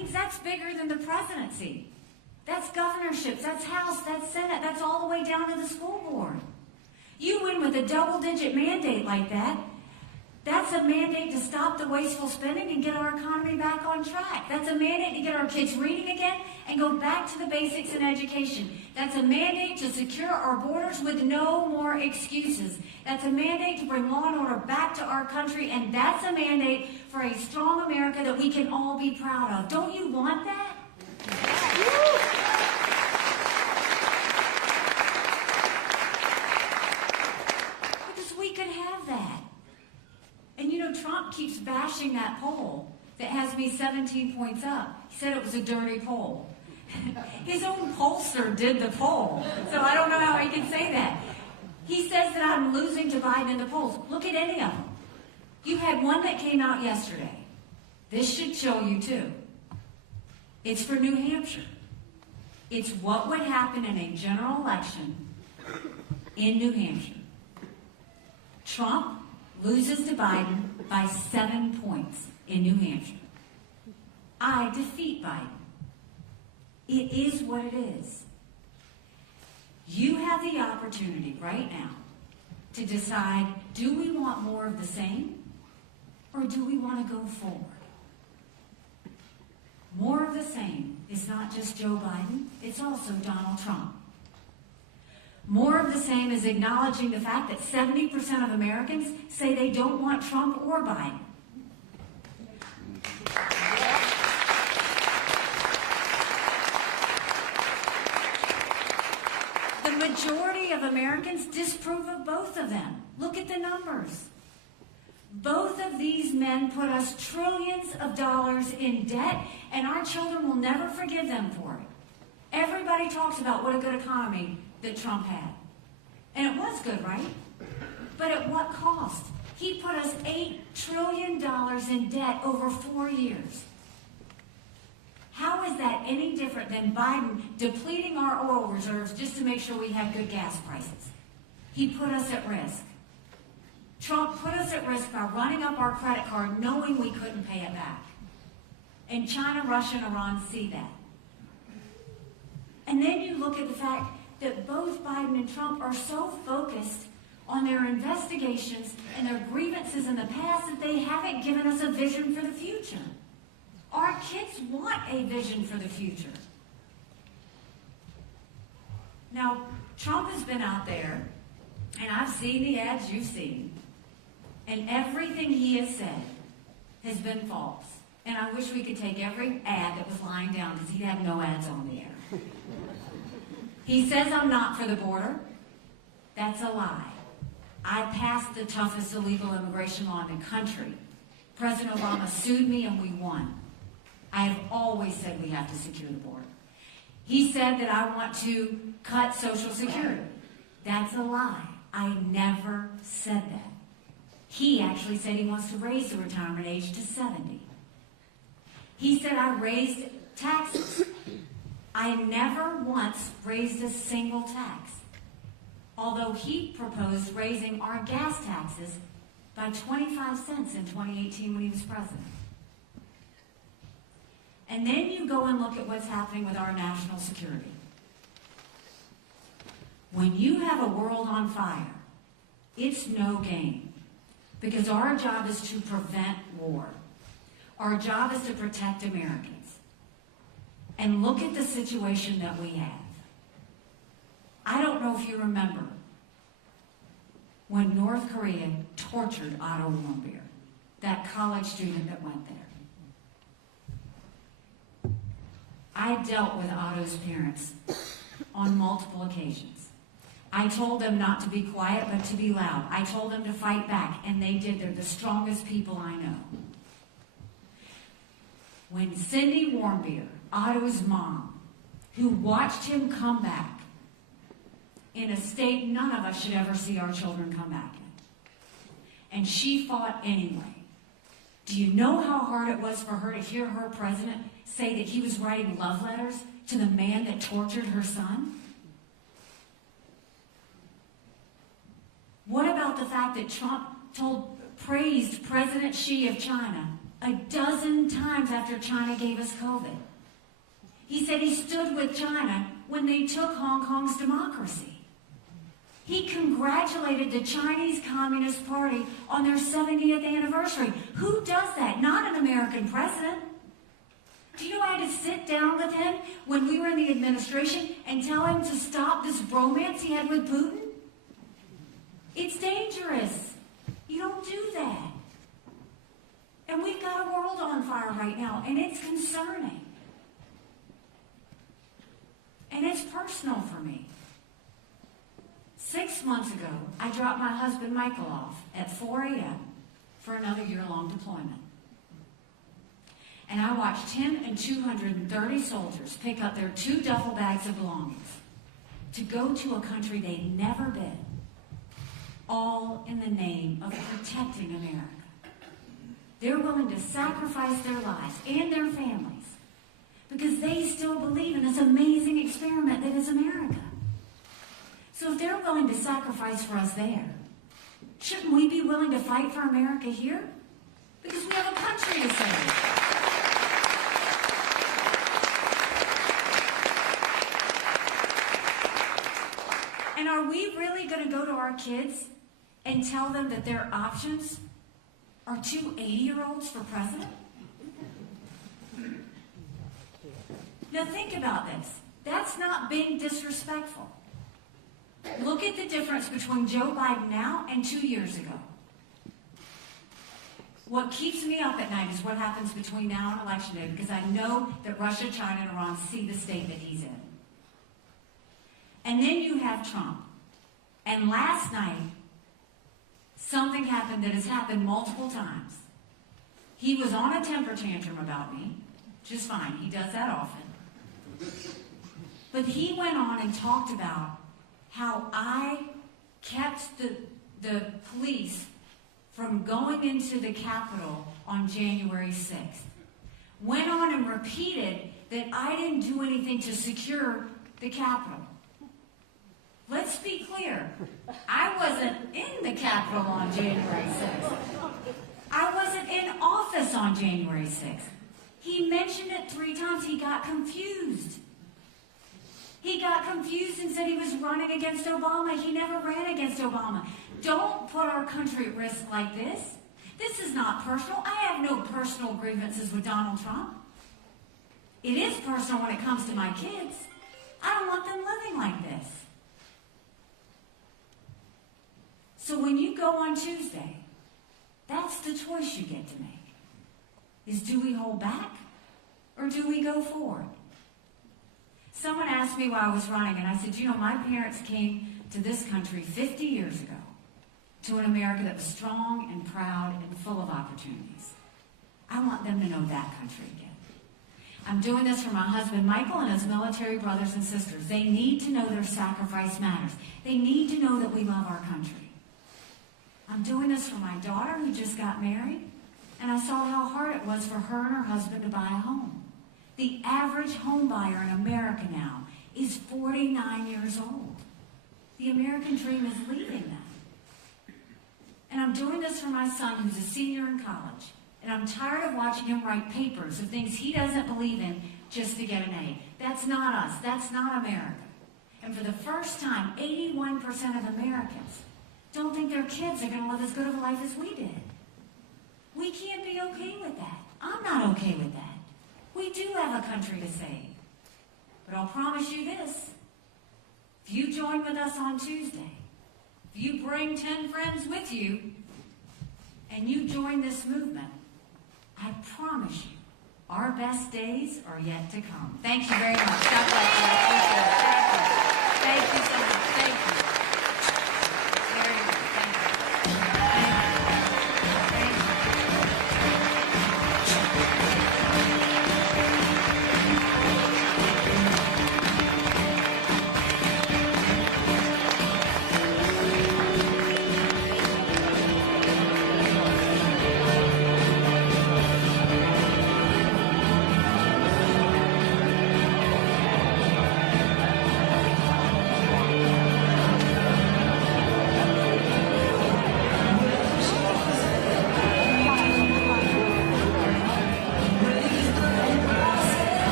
means that's bigger than the presidency. That's governorships, that's House, that's Senate, that's all the way down to the school board. You win with a double-digit mandate like that. That's a mandate to stop the wasteful spending and get our economy back on track. That's a mandate to get our kids reading again and go back to the basics in education. That's a mandate to secure our borders with no more excuses. That's a mandate to bring law and order back to our country, and that's a mandate for a strong America that we can all be proud of. Don't you want that? Because we could have that. And you know, Trump keeps bashing that poll that has me 17 points up. He said it was a dirty poll. His own pollster did the poll, so I don't know how he can say that. He says that I'm losing to Biden in the polls. Look at any of them. You had one that came out yesterday. This should show you too. It's for New Hampshire. It's what would happen in a general election in New Hampshire. Trump loses to Biden by 7 points in New Hampshire. I defeat Biden. It is what it is. You have the opportunity right now to decide, do we want more of the same, or do we want to go forward? More of the same is not just Joe Biden, it's also Donald Trump. More of the same is acknowledging the fact that 70% of Americans say they don't want Trump or Biden. The majority of Americans disapprove of both of them. Look at the numbers. Both of these men put us trillions of dollars in debt, and our children will never forgive them for it. Everybody talks about what a good economy that Trump had. And it was good, right? But at what cost? He put us $8 trillion in debt over 4 years. How is that any different than Biden depleting our oil reserves just to make sure we have good gas prices? He put us at risk. Trump put us at risk by running up our credit card knowing we couldn't pay it back. And China, Russia, and Iran see that. And then you look at the fact that both Biden and Trump are so focused on their investigations and their grievances in the past that they haven't given us a vision for the future. Our kids want a vision for the future. Now, Trump has been out there, and I've seen the ads you've seen, and everything he has said has been false. And I wish we could take every ad that was lying down because he'd have no ads on the air. He says I'm not for the border. That's a lie. I passed the toughest illegal immigration law in the country. President Obama sued me and we won. I have always said we have to secure the border. He said that I want to cut Social Security. That's a lie. I never said that. He actually said he wants to raise the retirement age to 70. He said I raised taxes. I never once raised a single tax, although he proposed raising our gas taxes by 25 cents in 2018 when he was president. And then you go and look at what's happening with our national security. When you have a world on fire, it's no game, because our job is to prevent war. Our job is to protect Americans. And look at the situation that we have. I don't know if you remember when North Korea tortured Otto Warmbier, that college student that went there. I dealt with Otto's parents on multiple occasions. I told them not to be quiet, but to be loud. I told them to fight back, and they did. They're the strongest people I know. When Cindy Warmbier, Otto's mom, who watched him come back in a state none of us should ever see our children come back in, and she fought anyway. Do you know how hard it was for her to hear her president say that he was writing love letters to the man that tortured her son? What about the fact that Trump praised President Xi of China a dozen times after China gave us COVID. He said he stood with China when they took Hong Kong's democracy. He congratulated the Chinese Communist Party on their 70th anniversary. Who does that? Not an American president. Do you know I had to sit down with him when we were in the administration and tell him to stop this bromance he had with Putin? It's dangerous. You don't do that. And we've got a world on fire right now, and it's concerning. And it's personal for me. 6 months ago, I dropped my husband Michael off at 4 a.m. for another year-long deployment. And I watched him and 230 soldiers pick up their 2 duffel bags of belongings to go to a country they'd never been, all in the name of protecting America. They're willing to sacrifice their lives and their families because they still believe in this amazing experiment that is America. So if they're willing to sacrifice for us there, shouldn't we be willing to fight for America here? Because we have a country to save. And are we really going to go to our kids and tell them that their options are 2 80-year-olds for president? Now think about this. That's not being disrespectful. Look at the difference between Joe Biden now and 2 years ago. What keeps me up at night is what happens between now and Election Day, because I know that Russia, China, and Iran see the state that he's in. And then you have Trump. And last night, something happened that has happened multiple times. He was on a temper tantrum about me, which is fine. He does that often. But he went on and talked about how I kept the police from going into the Capitol on January 6th. Went on and repeated that I didn't do anything to secure the Capitol. Let's be clear. I wasn't in the Capitol on January 6th. I wasn't in office on January 6th. He mentioned it 3 times. He got confused. He got confused and said he was running against Obama. He never ran against Obama. Don't put our country at risk like this. This is not personal. I have no personal grievances with Donald Trump. It is personal when it comes to my kids. I don't want them living like this. So when you go on Tuesday, that's the choice you get to make. Is do we hold back or do we go forward? Someone asked me why I was running, and I said, you know, my parents came to this country 50 years ago to an America that was strong and proud and full of opportunities. I want them to know that country again. I'm doing this for my husband Michael and his military brothers and sisters. They need to know their sacrifice matters. They need to know that we love our country. I'm doing this for my daughter who just got married, and I saw how hard it was for her and her husband to buy a home. The average home buyer in America now is 49 years old. The American dream is leaving them. And I'm doing this for my son who's a senior in college. And I'm tired of watching him write papers of things he doesn't believe in just to get an A. That's not us. That's not America. And for the first time, 81% of Americans don't think their kids are going to live as good of a life as we did. We can't be okay with that. I'm not okay with that. We do have a country to save. But I'll promise you this. If you join with us on Tuesday, if you bring 10 friends with you, and you join this movement, I promise you, our best days are yet to come. Thank you very much. God bless you. I appreciate it. Thank you so much. Thank you. Very good. Thank you. Thank you.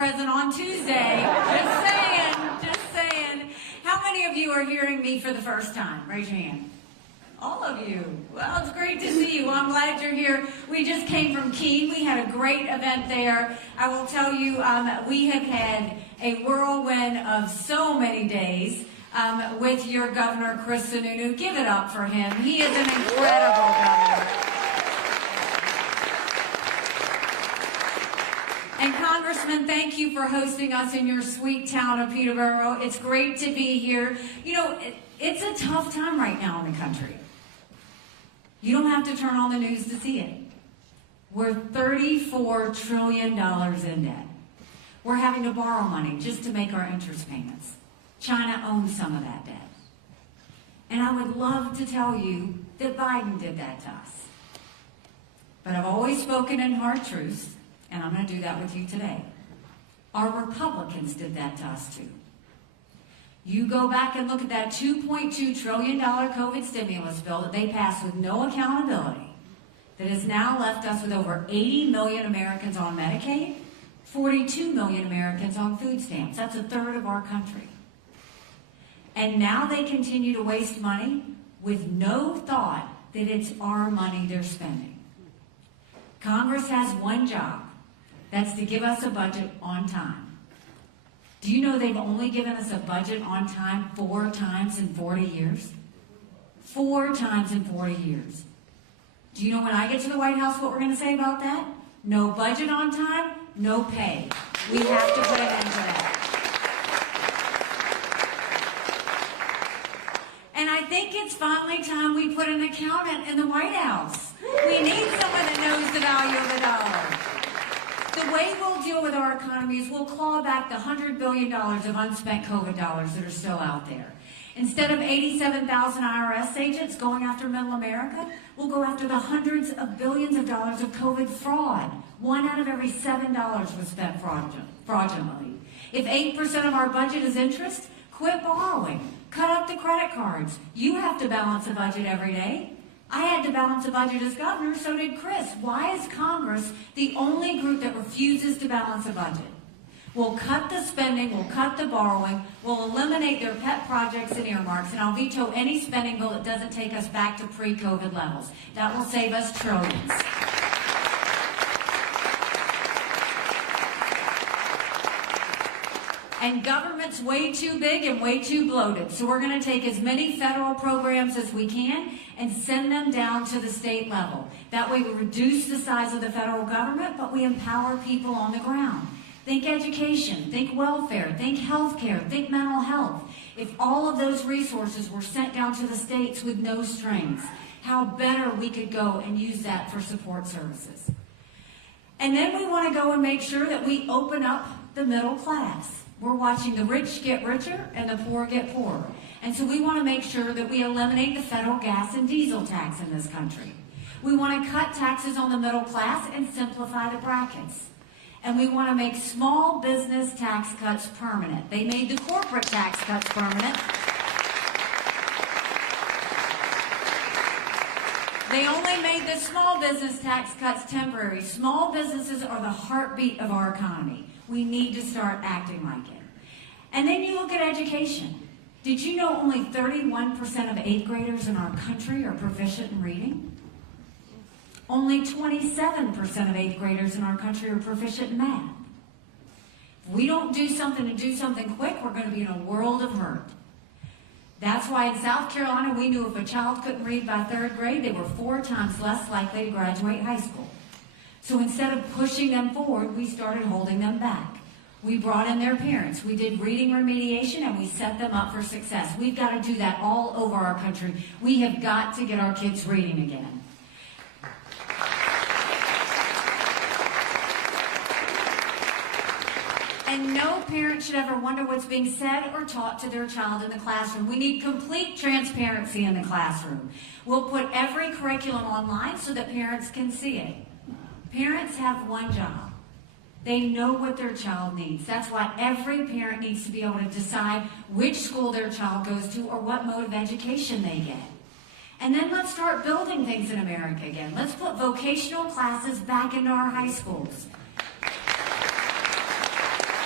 present on Tuesday. Just saying, just saying. How many of you are hearing me for the first time? Raise your hand. All of you. Well, it's great to see you. I'm glad you're here. We just came from Keene. We had a great event there. I will tell you, we have had a whirlwind of so many days with your Governor, Chris Sununu. Give it up for him. He is an incredible governor. And Congressman, thank you for hosting us in your sweet town of Peterborough. It's great to be here. You know, it's a tough time right now in the country. You don't have to turn on the news to see it. We're $34 trillion in debt. We're having to borrow money just to make our interest payments. China owns some of that debt. And I would love to tell you that Biden did that to us. But I've always spoken in hard truths, and I'm going to do that with you today. Our Republicans did that to us too. You go back and look at that $2.2 trillion COVID stimulus bill that they passed with no accountability, that has now left us with over 80 million Americans on Medicaid, 42 million Americans on food stamps. That's a third of our country. And now they continue to waste money with no thought that it's our money they're spending. Congress has one job. That's to give us a budget on time. Do you know they've only given us a budget on time 4 times in 40 years? 4 times in 40 years. Do you know when I get to the White House what we're going to say about that? No budget on time, no pay. We have to put an end to that. And I think it's finally time we put an accountant in the White House. We need someone that knows the value of the dollar. The way we'll deal with our economy is we'll claw back the $100 billion of unspent COVID dollars that are still out there. Instead of 87,000 IRS agents going after middle America, we'll go after the hundreds of billions of dollars of COVID fraud. 1 out of every $7 was spent fraudulently. If 8% of our budget is interest, quit borrowing. Cut up the credit cards. You have to balance a budget every day. I had to balance a budget as governor, so did Chris. Why is Congress the only group that refuses to balance a budget? We'll cut the spending, we'll cut the borrowing, we'll eliminate their pet projects and earmarks, and I'll veto any spending bill that doesn't take us back to pre-COVID levels. That will save us trillions. And government's way too big and way too bloated. So we're going to take as many federal programs as we can and send them down to the state level. That way we reduce the size of the federal government, but we empower people on the ground. Think education, think welfare, think healthcare, think mental health. If all of those resources were sent down to the states with no strings, how better we could go and use that for support services. And then we want to go and make sure that we open up the middle class. We're watching the rich get richer and the poor get poorer. And so we want to make sure that we eliminate the federal gas and diesel tax in this country. We want to cut taxes on the middle class and simplify the brackets. And we want to make small business tax cuts permanent. They made the corporate tax cuts permanent. They only made the small business tax cuts temporary. Small businesses are the heartbeat of our economy. We need to start acting like it. And then you look at education. Did you know only 31% of 8th graders in our country are proficient in reading? Only 27% of 8th graders in our country are proficient in math. If we don't do something and do something quick, we're going to be in a world of hurt. That's why in South Carolina, we knew if a child couldn't read by 3rd grade, they were 4 times less likely to graduate high school. So instead of pushing them forward, we started holding them back. We brought in their parents. We did reading remediation, and we set them up for success. We've got to do that all over our country. We have got to get our kids reading again. And no parent should ever wonder what's being said or taught to their child in the classroom. We need complete transparency in the classroom. We'll put every curriculum online so that parents can see it. Parents have one job. They know what their child needs. That's why every parent needs to be able to decide which school their child goes to or what mode of education they get. And then let's start building things in America again. Let's put vocational classes back into our high schools.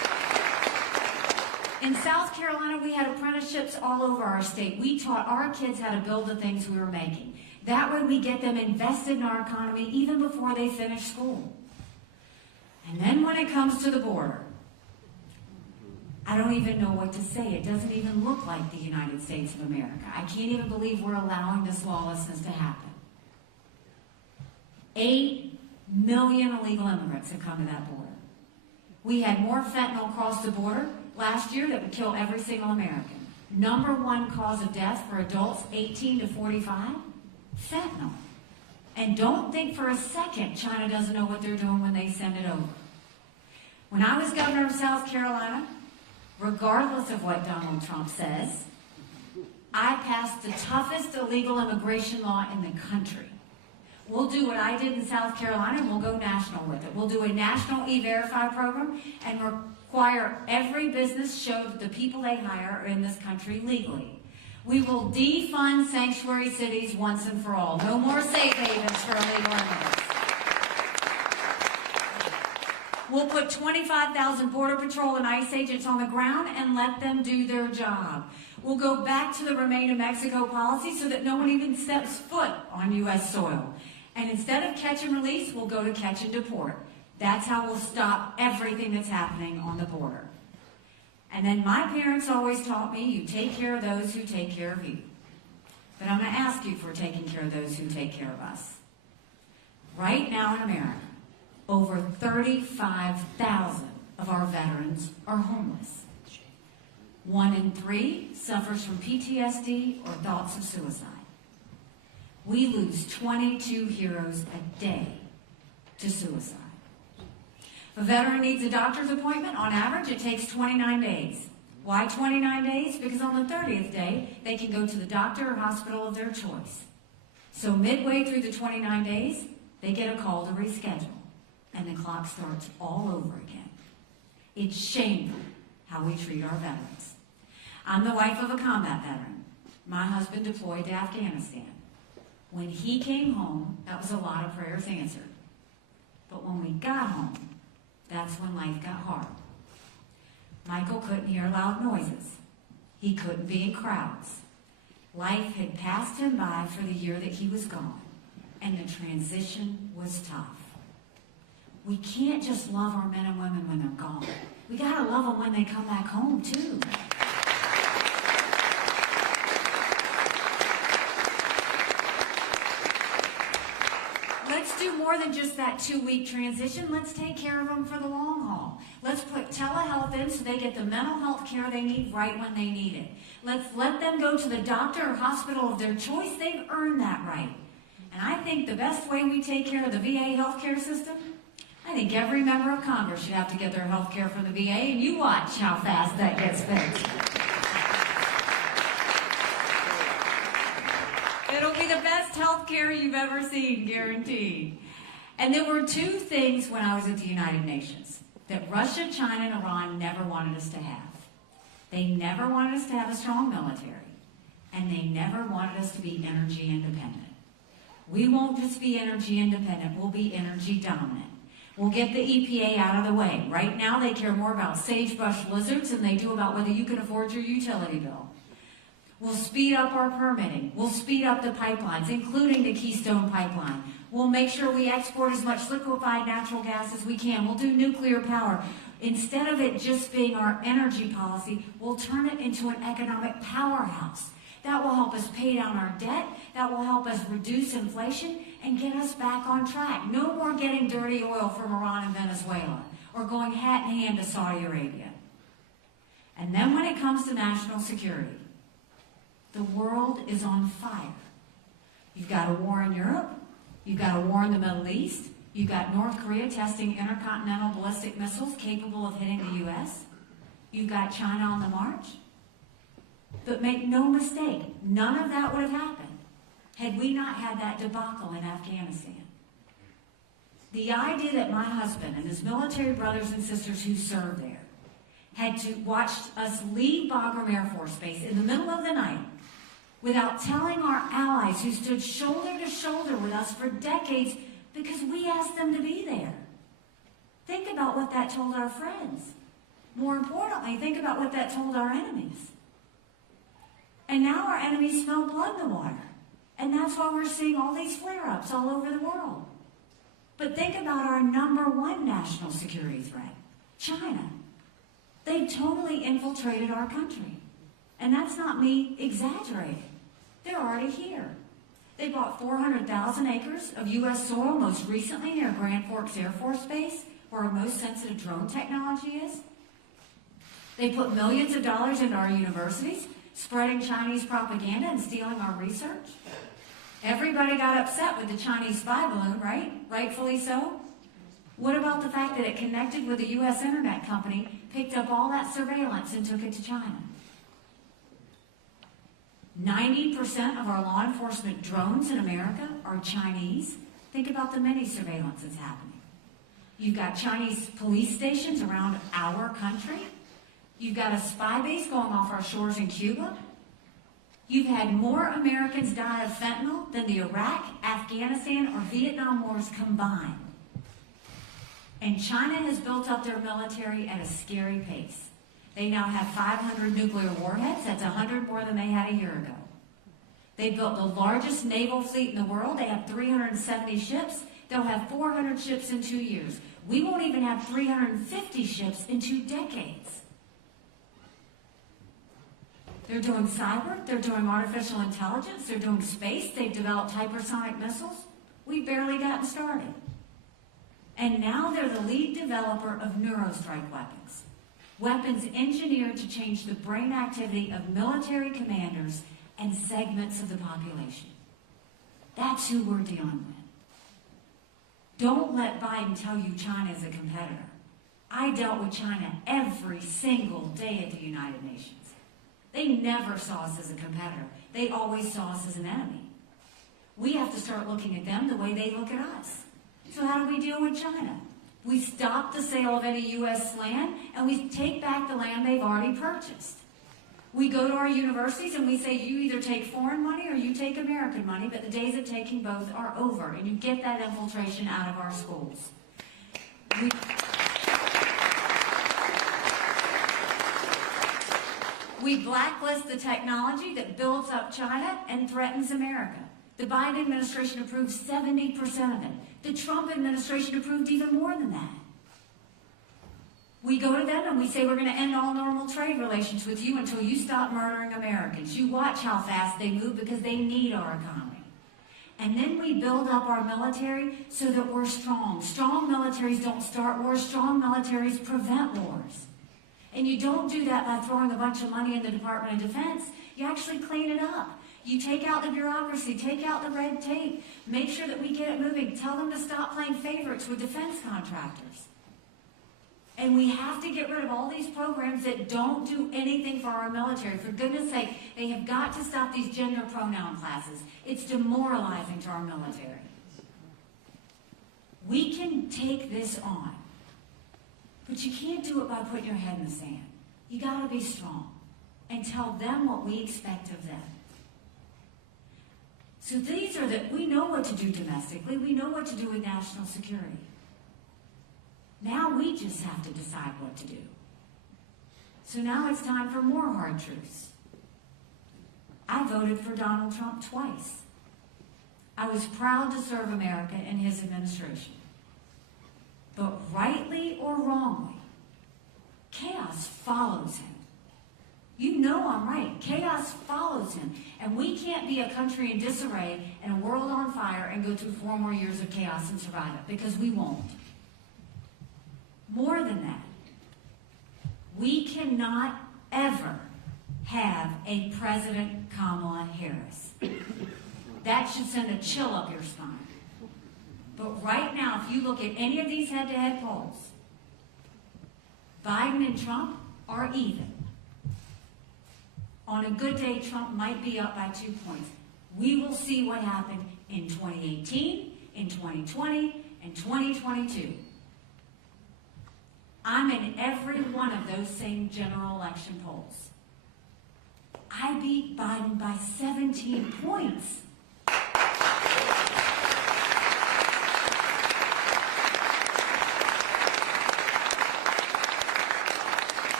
In South Carolina, we had apprenticeships all over our state. We taught our kids how to build the things we were making. That way we get them invested in our economy even before they finish school. And then when it comes to the border, I don't even know what to say. It doesn't even look like the United States of America. I can't even believe we're allowing this lawlessness to happen. 8 million illegal immigrants have come to that border. We had more fentanyl cross the border last year that would kill every single American. Number one cause of death for adults 18 to 45, fentanyl. And don't think for a second China doesn't know what they're doing when they send it over. When I was governor of South Carolina, regardless of what Donald Trump says, I passed the toughest illegal immigration law in the country. We'll do what I did in South Carolina, and we'll go national with it. We'll do a national E-Verify program and require every business show that the people they hire are in this country legally. We will defund sanctuary cities once and for all. No more safe havens for illegal immigrants. We'll put 25,000 Border Patrol and ICE agents on the ground and let them do their job. We'll go back to the Remain in Mexico policy so that no one even steps foot on U.S. soil. And instead of catch and release, we'll go to catch and deport. That's how we'll stop everything that's happening on the border. And then my parents always taught me, you take care of those who take care of you. But I'm going to ask you if we're taking care of those who take care of us. Right now in America, over 35,000 of our veterans are homeless. 1 in 3 suffers from PTSD or thoughts of suicide. We lose 22 heroes a day to suicide. If a veteran needs a doctor's appointment, on average, it takes 29 days. Why 29 days? Because on the 30th day, they can go to the doctor or hospital of their choice. So midway through the 29 days, they get a call to reschedule, and the clock starts all over again. It's shameful how we treat our veterans. I'm the wife of a combat veteran. My husband deployed to Afghanistan. When he came home, that was a lot of prayers answered. But when we got home, that's when life got hard. Michael couldn't hear loud noises. He couldn't be in crowds. Life had passed him by for the year that he was gone, and the transition was tough. We can't just love our men and women when they're gone. We gotta love them when they come back home, too. Let's do more than just that 2-week transition. Let's take care of them for the long haul. Let's put telehealth in so they get the mental health care they need right when they need it. Let's let them go to the doctor or hospital of their choice. They've earned that right. And I think the best way we take care of the VA healthcare system, I think every member of Congress should have to get their health care from the VA, and you watch how fast that gets fixed. It'll be the best health care you've ever seen, guaranteed. And there were 2 things when I was at the United Nations that Russia, China, and Iran never wanted us to have. They never wanted us to have a strong military, and they never wanted us to be energy independent. We won't just be energy independent, we'll be energy dominant. We'll get the EPA out of the way. Right now, they care more about sagebrush lizards than they do about whether you can afford your utility bill. We'll speed up our permitting. We'll speed up the pipelines, including the Keystone Pipeline. We'll make sure we export as much liquefied natural gas as we can. We'll do nuclear power. Instead of it just being our energy policy, we'll turn it into an economic powerhouse. That will help us pay down our debt. That will help us reduce inflation and get us back on track. No more getting dirty oil from Iran and Venezuela or going hat in hand to Saudi Arabia. And then when it comes to national security, the world is on fire. You've got a war in Europe. You've got a war in the Middle East. You've got North Korea testing intercontinental ballistic missiles capable of hitting the U.S. You've got China on the march. But make no mistake, none of that would have happened had we not had that debacle in Afghanistan. The idea that my husband and his military brothers and sisters who served there had to watch us leave Bagram Air Force Base in the middle of the night without telling our allies who stood shoulder to shoulder with us for decades because we asked them to be there. Think about what that told our friends. More importantly, think about what that told our enemies. And now our enemies smell blood in the water. And that's why we're seeing all these flare-ups all over the world. But think about our number one national security threat, China. They've totally infiltrated our country. And that's not me exaggerating. They're already here. They bought 400,000 acres of U.S. soil most recently near Grand Forks Air Force Base, where our most sensitive drone technology is. They put millions of dollars into our universities, spreading Chinese propaganda and stealing our research. Everybody got upset with the Chinese spy balloon, right? Rightfully so. What about the fact that it connected with a U.S. internet company, picked up all that surveillance and took it to China? 90% of our law enforcement drones in America are Chinese. Think about the many surveillance that's happening. You've got Chinese police stations around our country. You've got a spy base going off our shores in Cuba. You've had more Americans die of fentanyl than the Iraq, Afghanistan, or Vietnam wars combined. And China has built up their military at a scary pace. They now have 500 nuclear warheads. That's 100 more than they had a year ago. They built the largest naval fleet in the world. They have 370 ships. They'll have 400 ships in 2 years. We won't even have 350 ships in 2 decades. They're doing cyber. They're doing artificial intelligence. They're doing space. They've developed hypersonic missiles. We've barely gotten started. And now they're the lead developer of neurostrike weapons. Weapons engineered to change the brain activity of military commanders and segments of the population. That's who we're dealing with. Don't let Biden tell you China is a competitor. I dealt with China every single day at the United Nations. They never saw us as a competitor. They always saw us as an enemy. We have to start looking at them the way they look at us. So how do we deal with China? We stop the sale of any U.S. land, and we take back the land they've already purchased. We go to our universities and we say, you either take foreign money or you take American money, but the days of taking both are over, and you get that infiltration out of our schools. We blacklist the technology that builds up China and threatens America. The Biden administration approved 70% of it. The Trump administration approved even more than that. We go to them and we say, we're going to end all normal trade relations with you until you stop murdering Americans. You watch how fast they move because they need our economy. And then we build up our military so that we're strong. Strong militaries don't start wars. Strong militaries prevent wars. And you don't do that by throwing a bunch of money in the Department of Defense. You actually clean it up. You take out the bureaucracy, take out the red tape, make sure that we get it moving. Tell them to stop playing favorites with defense contractors. And we have to get rid of all these programs that don't do anything for our military. For goodness sake, they have got to stop these gender pronoun classes. It's demoralizing to our military. We can take this on, but you can't do it by putting your head in the sand. You got to be strong and tell them what we expect of them. So these are we know what to do domestically. We know what to do with national security. Now we just have to decide what to do. So now it's time for more hard truths. I voted for Donald Trump twice. I was proud to serve America in his administration. But rightly or wrongly, chaos follows him. You know I'm right. Chaos follows him. And we can't be a country in disarray and a world on fire and go through 4 more years of chaos and survive it, because we won't. More than that, we cannot ever have a President Kamala Harris. That should send a chill up your spine. But right now, if you look at any of these head-to-head polls, Biden and Trump are even. On a good day, Trump might be up by 2 points. We will see what happened in 2018, in 2020, and 2022. I'm in every one of those same general election polls. I beat Biden by 17 points.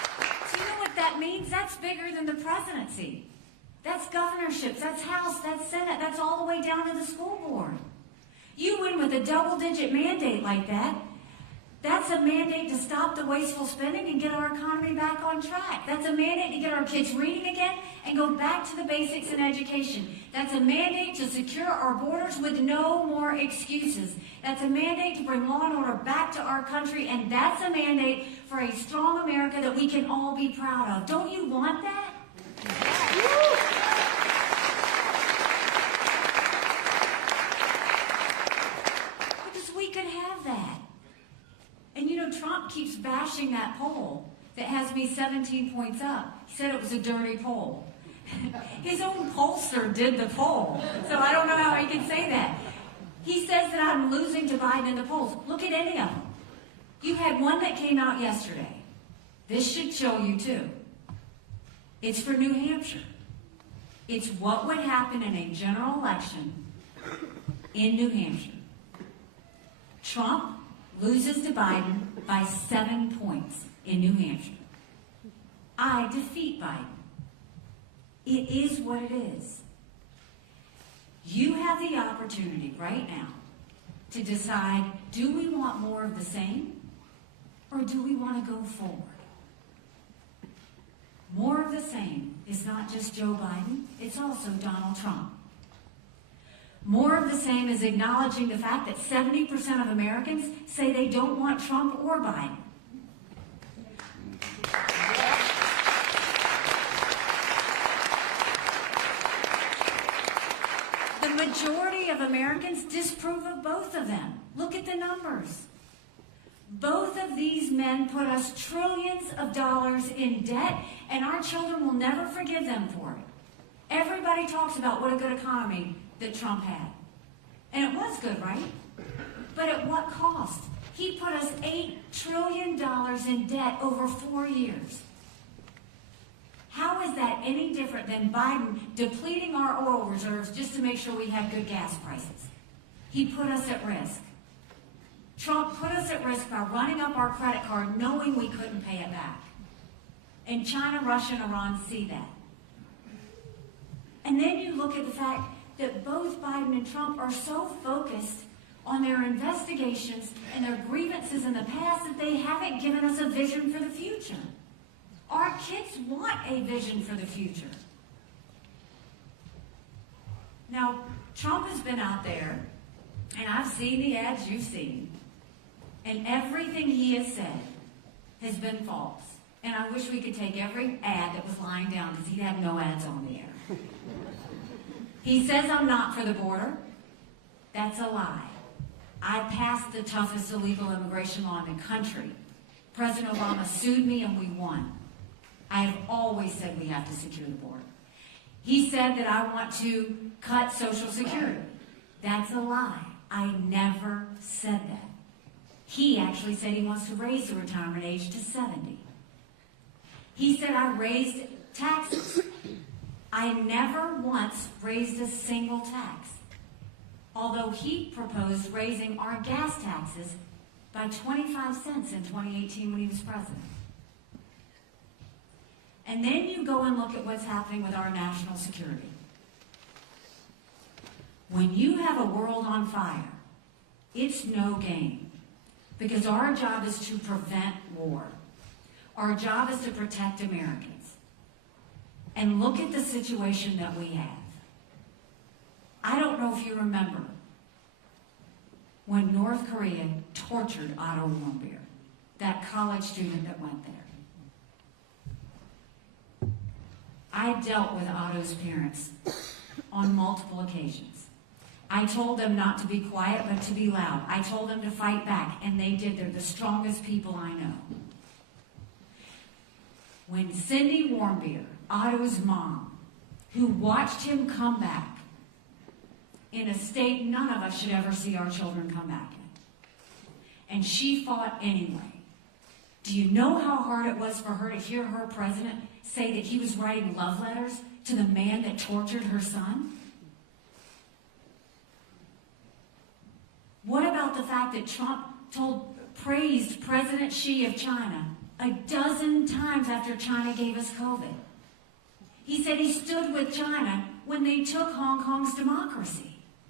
way down to the school board. You win with a double-digit mandate like that. That's a mandate to stop the wasteful spending and get our economy back on track. That's a mandate to get our kids reading again and go back to the basics in education. That's a mandate to secure our borders with no more excuses. That's a mandate to bring law and order back to our country, and that's a mandate for a strong America that we can all be proud of. Don't you want that? Because we could have that. And you know, Trump keeps bashing that poll that has me 17 points up. He said it was a dirty poll. His own pollster did the poll, so I don't know how he can say that. He says that I'm losing to Biden in the polls. Look at any of them. You had one that came out yesterday. This should show you too. It's for New Hampshire. It's what would happen in a general election in New Hampshire. Trump loses to Biden by 7 points in New Hampshire. I defeat Biden. It is what it is. You have the opportunity right now to decide, do we want more of the same, or do we want to go forward? More of the same is not just Joe Biden, it's also Donald Trump. More of the same is acknowledging the fact that 70% of Americans say they don't want Trump or Biden. The majority of Americans disapprove of both of them. Look at the numbers. Both of these men put us trillions of dollars in debt, and our children will never forgive them for it. Everybody talks about what a good economy that Trump had. And it was good, right? But at what cost? He put us $8 trillion in debt over 4 years. How is that any different than Biden depleting our oil reserves just to make sure we had good gas prices? He put us at risk. Trump put us at risk by running up our credit card knowing we couldn't pay it back. And China, Russia, and Iran see that. And then you look at the fact that both Biden and Trump are so focused on their investigations and their grievances in the past that they haven't given us a vision for the future. Our kids want a vision for the future. Now, Trump has been out there, and I've seen the ads you've seen, and everything he has said has been false. And I wish we could take every ad that was lying down because he'd have no ads on the air. He says I'm not for the border. That's a lie. I passed the toughest illegal immigration law in the country. President Obama sued me and we won. I have always said we have to secure the border. He said that I want to cut Social Security. That's a lie. I never said that. He actually said he wants to raise the retirement age to 70. He said I raised taxes. I never once raised a single tax, although he proposed raising our gas taxes by 25 cents in 2018 when he was president. And then you go and look at what's happening with our national security. When you have a world on fire, it's no game, because our job is to prevent war. Our job is to protect Americans. And look at the situation that we have. I don't know if you remember when North Korea tortured Otto Warmbier, that college student that went there. I dealt with Otto's parents on multiple occasions. I told them not to be quiet, but to be loud. I told them to fight back, and they did. They're the strongest people I know. When Cindy Warmbier, Otto's mom, who watched him come back in a state none of us should ever see our children come back in, and she fought anyway. Do you know how hard it was for her to hear her president say that he was writing love letters to the man that tortured her son? What about the fact that Trump praised President Xi of China a dozen times after China gave us COVID? He said he stood with China when they took Hong Kong's democracy.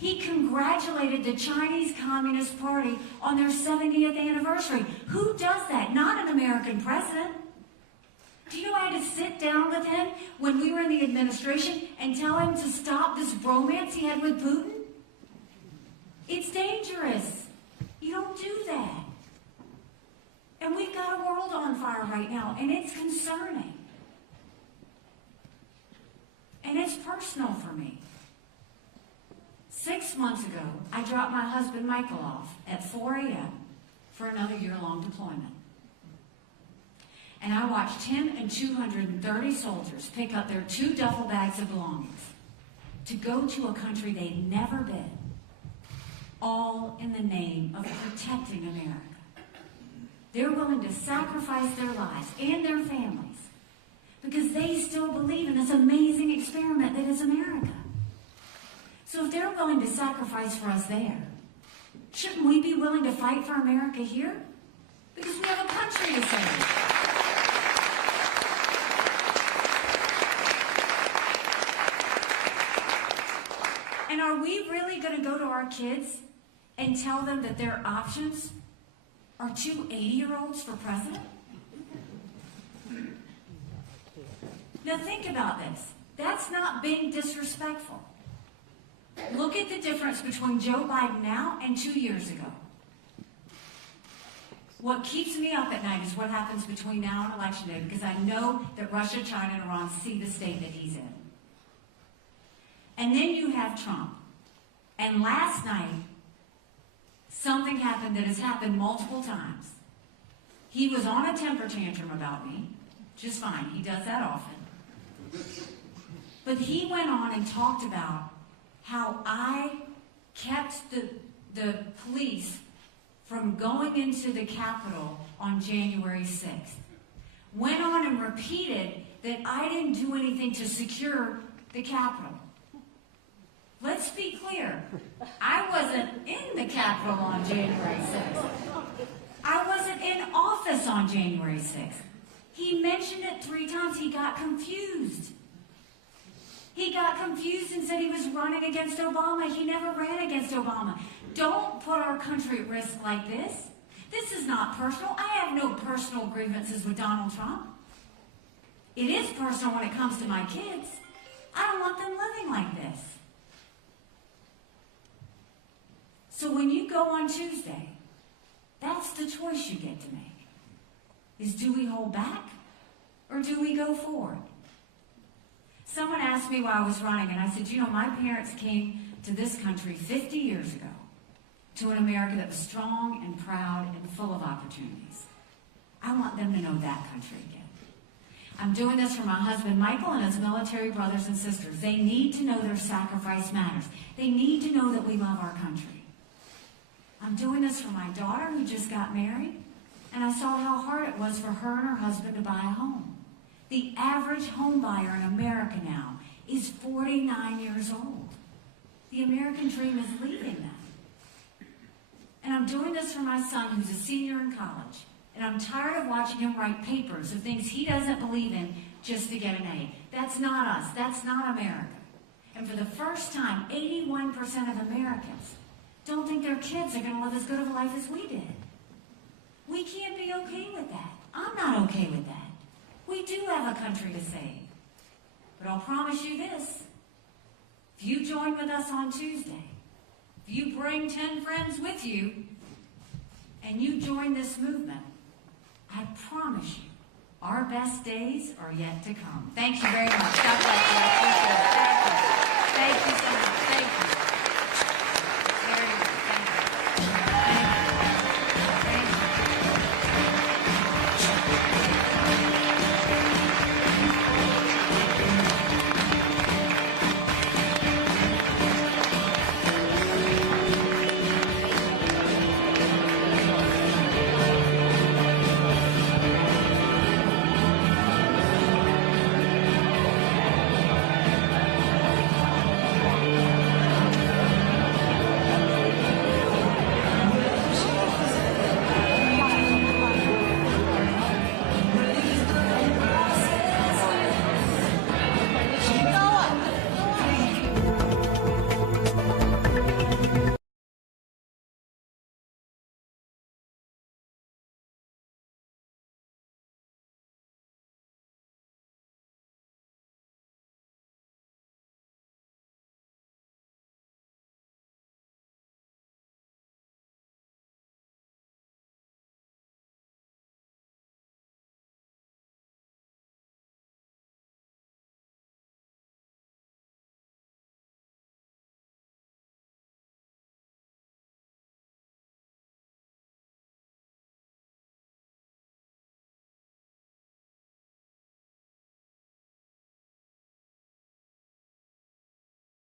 He congratulated the Chinese Communist Party on their 70th anniversary. Who does that? Not an American president. Do you know I had to sit down with him when we were in the administration and tell him to stop this bromance he had with Putin? It's dangerous. You don't do that. And we've got a world on fire right now, and it's concerning. And it's personal for me. 6 months ago, I dropped my husband Michael off at 4 a.m. for another year-long deployment. And I watched him and 230 soldiers pick up their 2 duffel bags of belongings to go to a country they'd never been, all in the name of protecting America. They're willing to sacrifice their lives and their families because they still believe in this amazing experiment that is America. So if they're willing to sacrifice for us there, shouldn't we be willing to fight for America here? Because we have a country to save. And are we really going to go to our kids and tell them that their options are 2 80-year-olds for president? Now think about this. That's not being disrespectful. Look at the difference between Joe Biden now and 2 years ago. What keeps me up at night is what happens between now and Election Day, because I know that Russia, China, and Iran see the state that he's in. And then you have Trump. And last night, something happened that has happened multiple times. He was on a temper tantrum about me, just fine. He does that often. But he went on and talked about how I kept the police from going into the Capitol on January 6th. Went on and repeated that I didn't do anything to secure the Capitol. Let's be clear. I wasn't in the Capitol on January 6th. I wasn't in office on January 6th. He mentioned it 3 times. He got confused. He got confused and said he was running against Obama. He never ran against Obama. Don't put our country at risk like this. This is not personal. I have no personal grievances with Donald Trump. It is personal when it comes to my kids. I don't want them living like this. So when you go on Tuesday, that's the choice you get to make. Is do we hold back or do we go forward? Someone asked me why I was running, and I said, you know, my parents came to this country 50 years ago to an America that was strong and proud and full of opportunities. I want them to know that country again. I'm doing this for my husband, Michael, and his military brothers and sisters. They need to know their sacrifice matters. They need to know that we love our country. I'm doing this for my daughter who just got married, and I saw how hard it was for her and her husband to buy a home. The average home buyer in America now is 49 years old. The American dream is leaving them. And I'm doing this for my son who's a senior in college. And I'm tired of watching him write papers of things he doesn't believe in just to get an A. That's not us. That's not America. And for the first time, 81% of Americans don't think their kids are going to live as good of a life as we did. We can't be okay with that. I'm not okay with that. We do have a country to save. But I'll promise you this. If you join with us on Tuesday, if you bring 10 friends with you, and you join this movement, I promise you, our best days are yet to come. Thank you very much. God bless you. I appreciate it. Thank you so much. Thank you. Very good. Thank you. Thank you.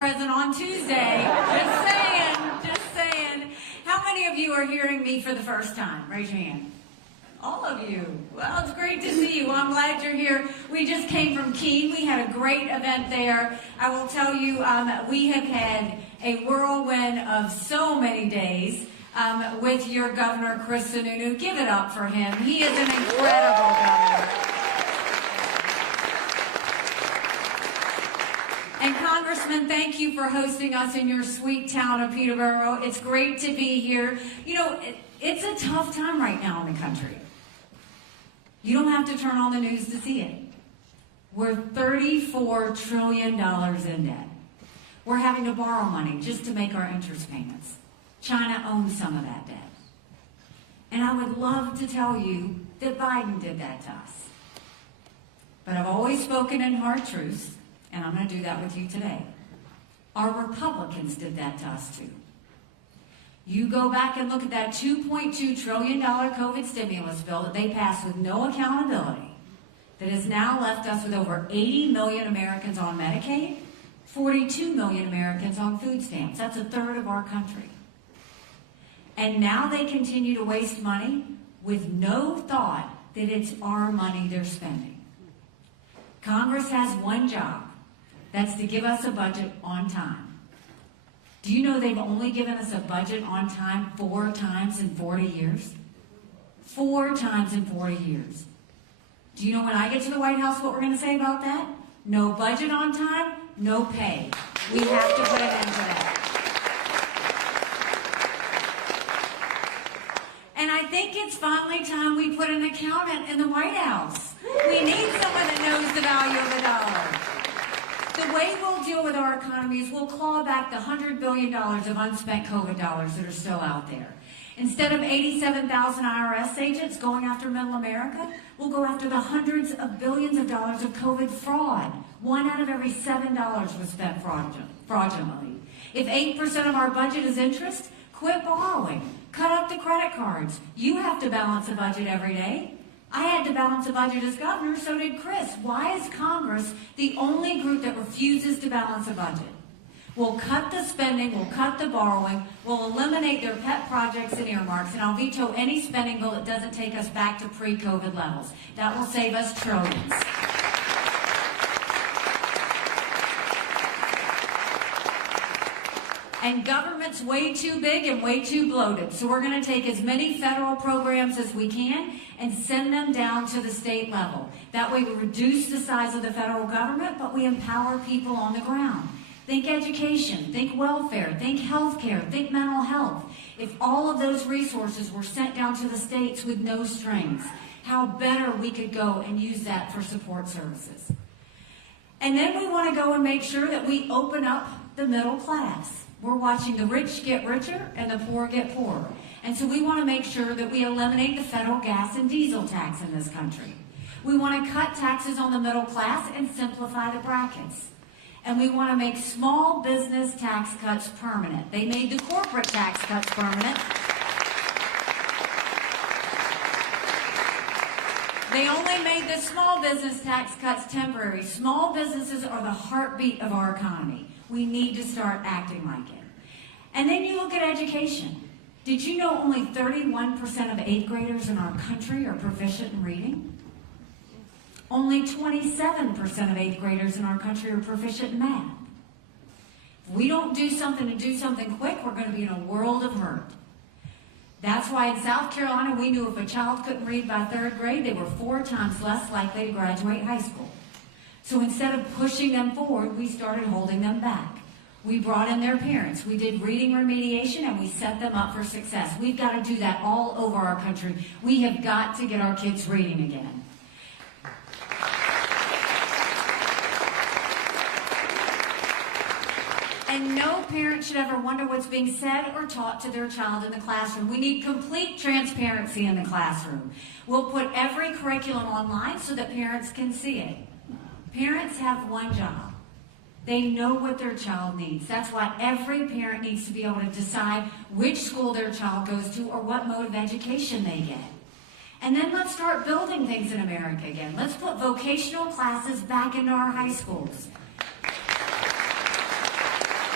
present on Tuesday. Just saying, just saying. How many of you are hearing me for the first time? Raise your hand. All of you. Well, it's great to see you. I'm glad you're here. We just came from Keene. We had a great event there. I will tell you, we have had a whirlwind of so many days with your Governor, Chris Sununu. Give it up for him. He is an incredible governor. And Congressman, thank you for hosting us in your sweet town of Peterborough. It's great to be here. You know, it's a tough time right now in the country. You don't have to turn on the news to see it. We're $34 trillion in debt. We're having to borrow money just to make our interest payments. China owns some of that debt. And I would love to tell you that Biden did that to us. But I've always spoken in hard truths. And I'm going to do that with you today. Our Republicans did that to us too. You go back and look at that $2.2 trillion COVID stimulus bill that they passed with no accountability, that has now left us with over 80 million Americans on Medicaid, 42 million Americans on food stamps. That's a third of our country. And now they continue to waste money with no thought that it's our money they're spending. Congress has one job. That's to give us a budget on time. Do you know they've only given us a budget on time 4 times in 40 years? 4 times in 40 years. Do you know when I get to the White House what we're going to say about that? No budget on time, no pay. We have to put an end to that. And I think it's finally time we put an accountant in the White House. We need someone that knows the value of a dollar. The way we'll deal with our economy is we'll claw back the $100 billion of unspent COVID dollars that are still out there. Instead of 87,000 IRS agents going after middle America, we'll go after the hundreds of billions of dollars of COVID fraud. 1 out of every $7 was spent fraudulently. If 8% of our budget is interest, quit borrowing. Cut up the credit cards. You have to balance a budget every day. I had to balance a budget as governor, so did Chris. Why is Congress the only group that refuses to balance a budget? We'll cut the spending, we'll cut the borrowing, we'll eliminate their pet projects and earmarks, and I'll veto any spending bill that doesn't take us back to pre-COVID levels. That will save us trillions. And government's way too big and way too bloated. So we're going to take as many federal programs as we can and send them down to the state level. That way we reduce the size of the federal government, but we empower people on the ground. Think education, think welfare, think healthcare, think mental health. If all of those resources were sent down to the states with no strings, how better we could go and use that for support services. And then we want to go and make sure that we open up the middle class. We're watching the rich get richer and the poor get poorer. And so we want to make sure that we eliminate the federal gas and diesel tax in this country. We want to cut taxes on the middle class and simplify the brackets. And we want to make small business tax cuts permanent. They made the corporate tax cuts permanent. They only made the small business tax cuts temporary. Small businesses are the heartbeat of our economy. We need to start acting like it. And then you look at education. Did you know only 31% of 8th graders in our country are proficient in reading? Only 27% of 8th graders in our country are proficient in math. If we don't do something and do something quick, we're going to be in a world of hurt. That's why in South Carolina, we knew if a child couldn't read by 3rd grade, they were 4 times less likely to graduate high school. So instead of pushing them forward, we started holding them back. We brought in their parents. We did reading remediation, and we set them up for success. We've got to do that all over our country. We have got to get our kids reading again. And no parent should ever wonder what's being said or taught to their child in the classroom. We need complete transparency in the classroom. We'll put every curriculum online so that parents can see it. Parents have one job. They know what their child needs. That's why every parent needs to be able to decide which school their child goes to or what mode of education they get. And then let's start building things in America again. Let's put vocational classes back into our high schools.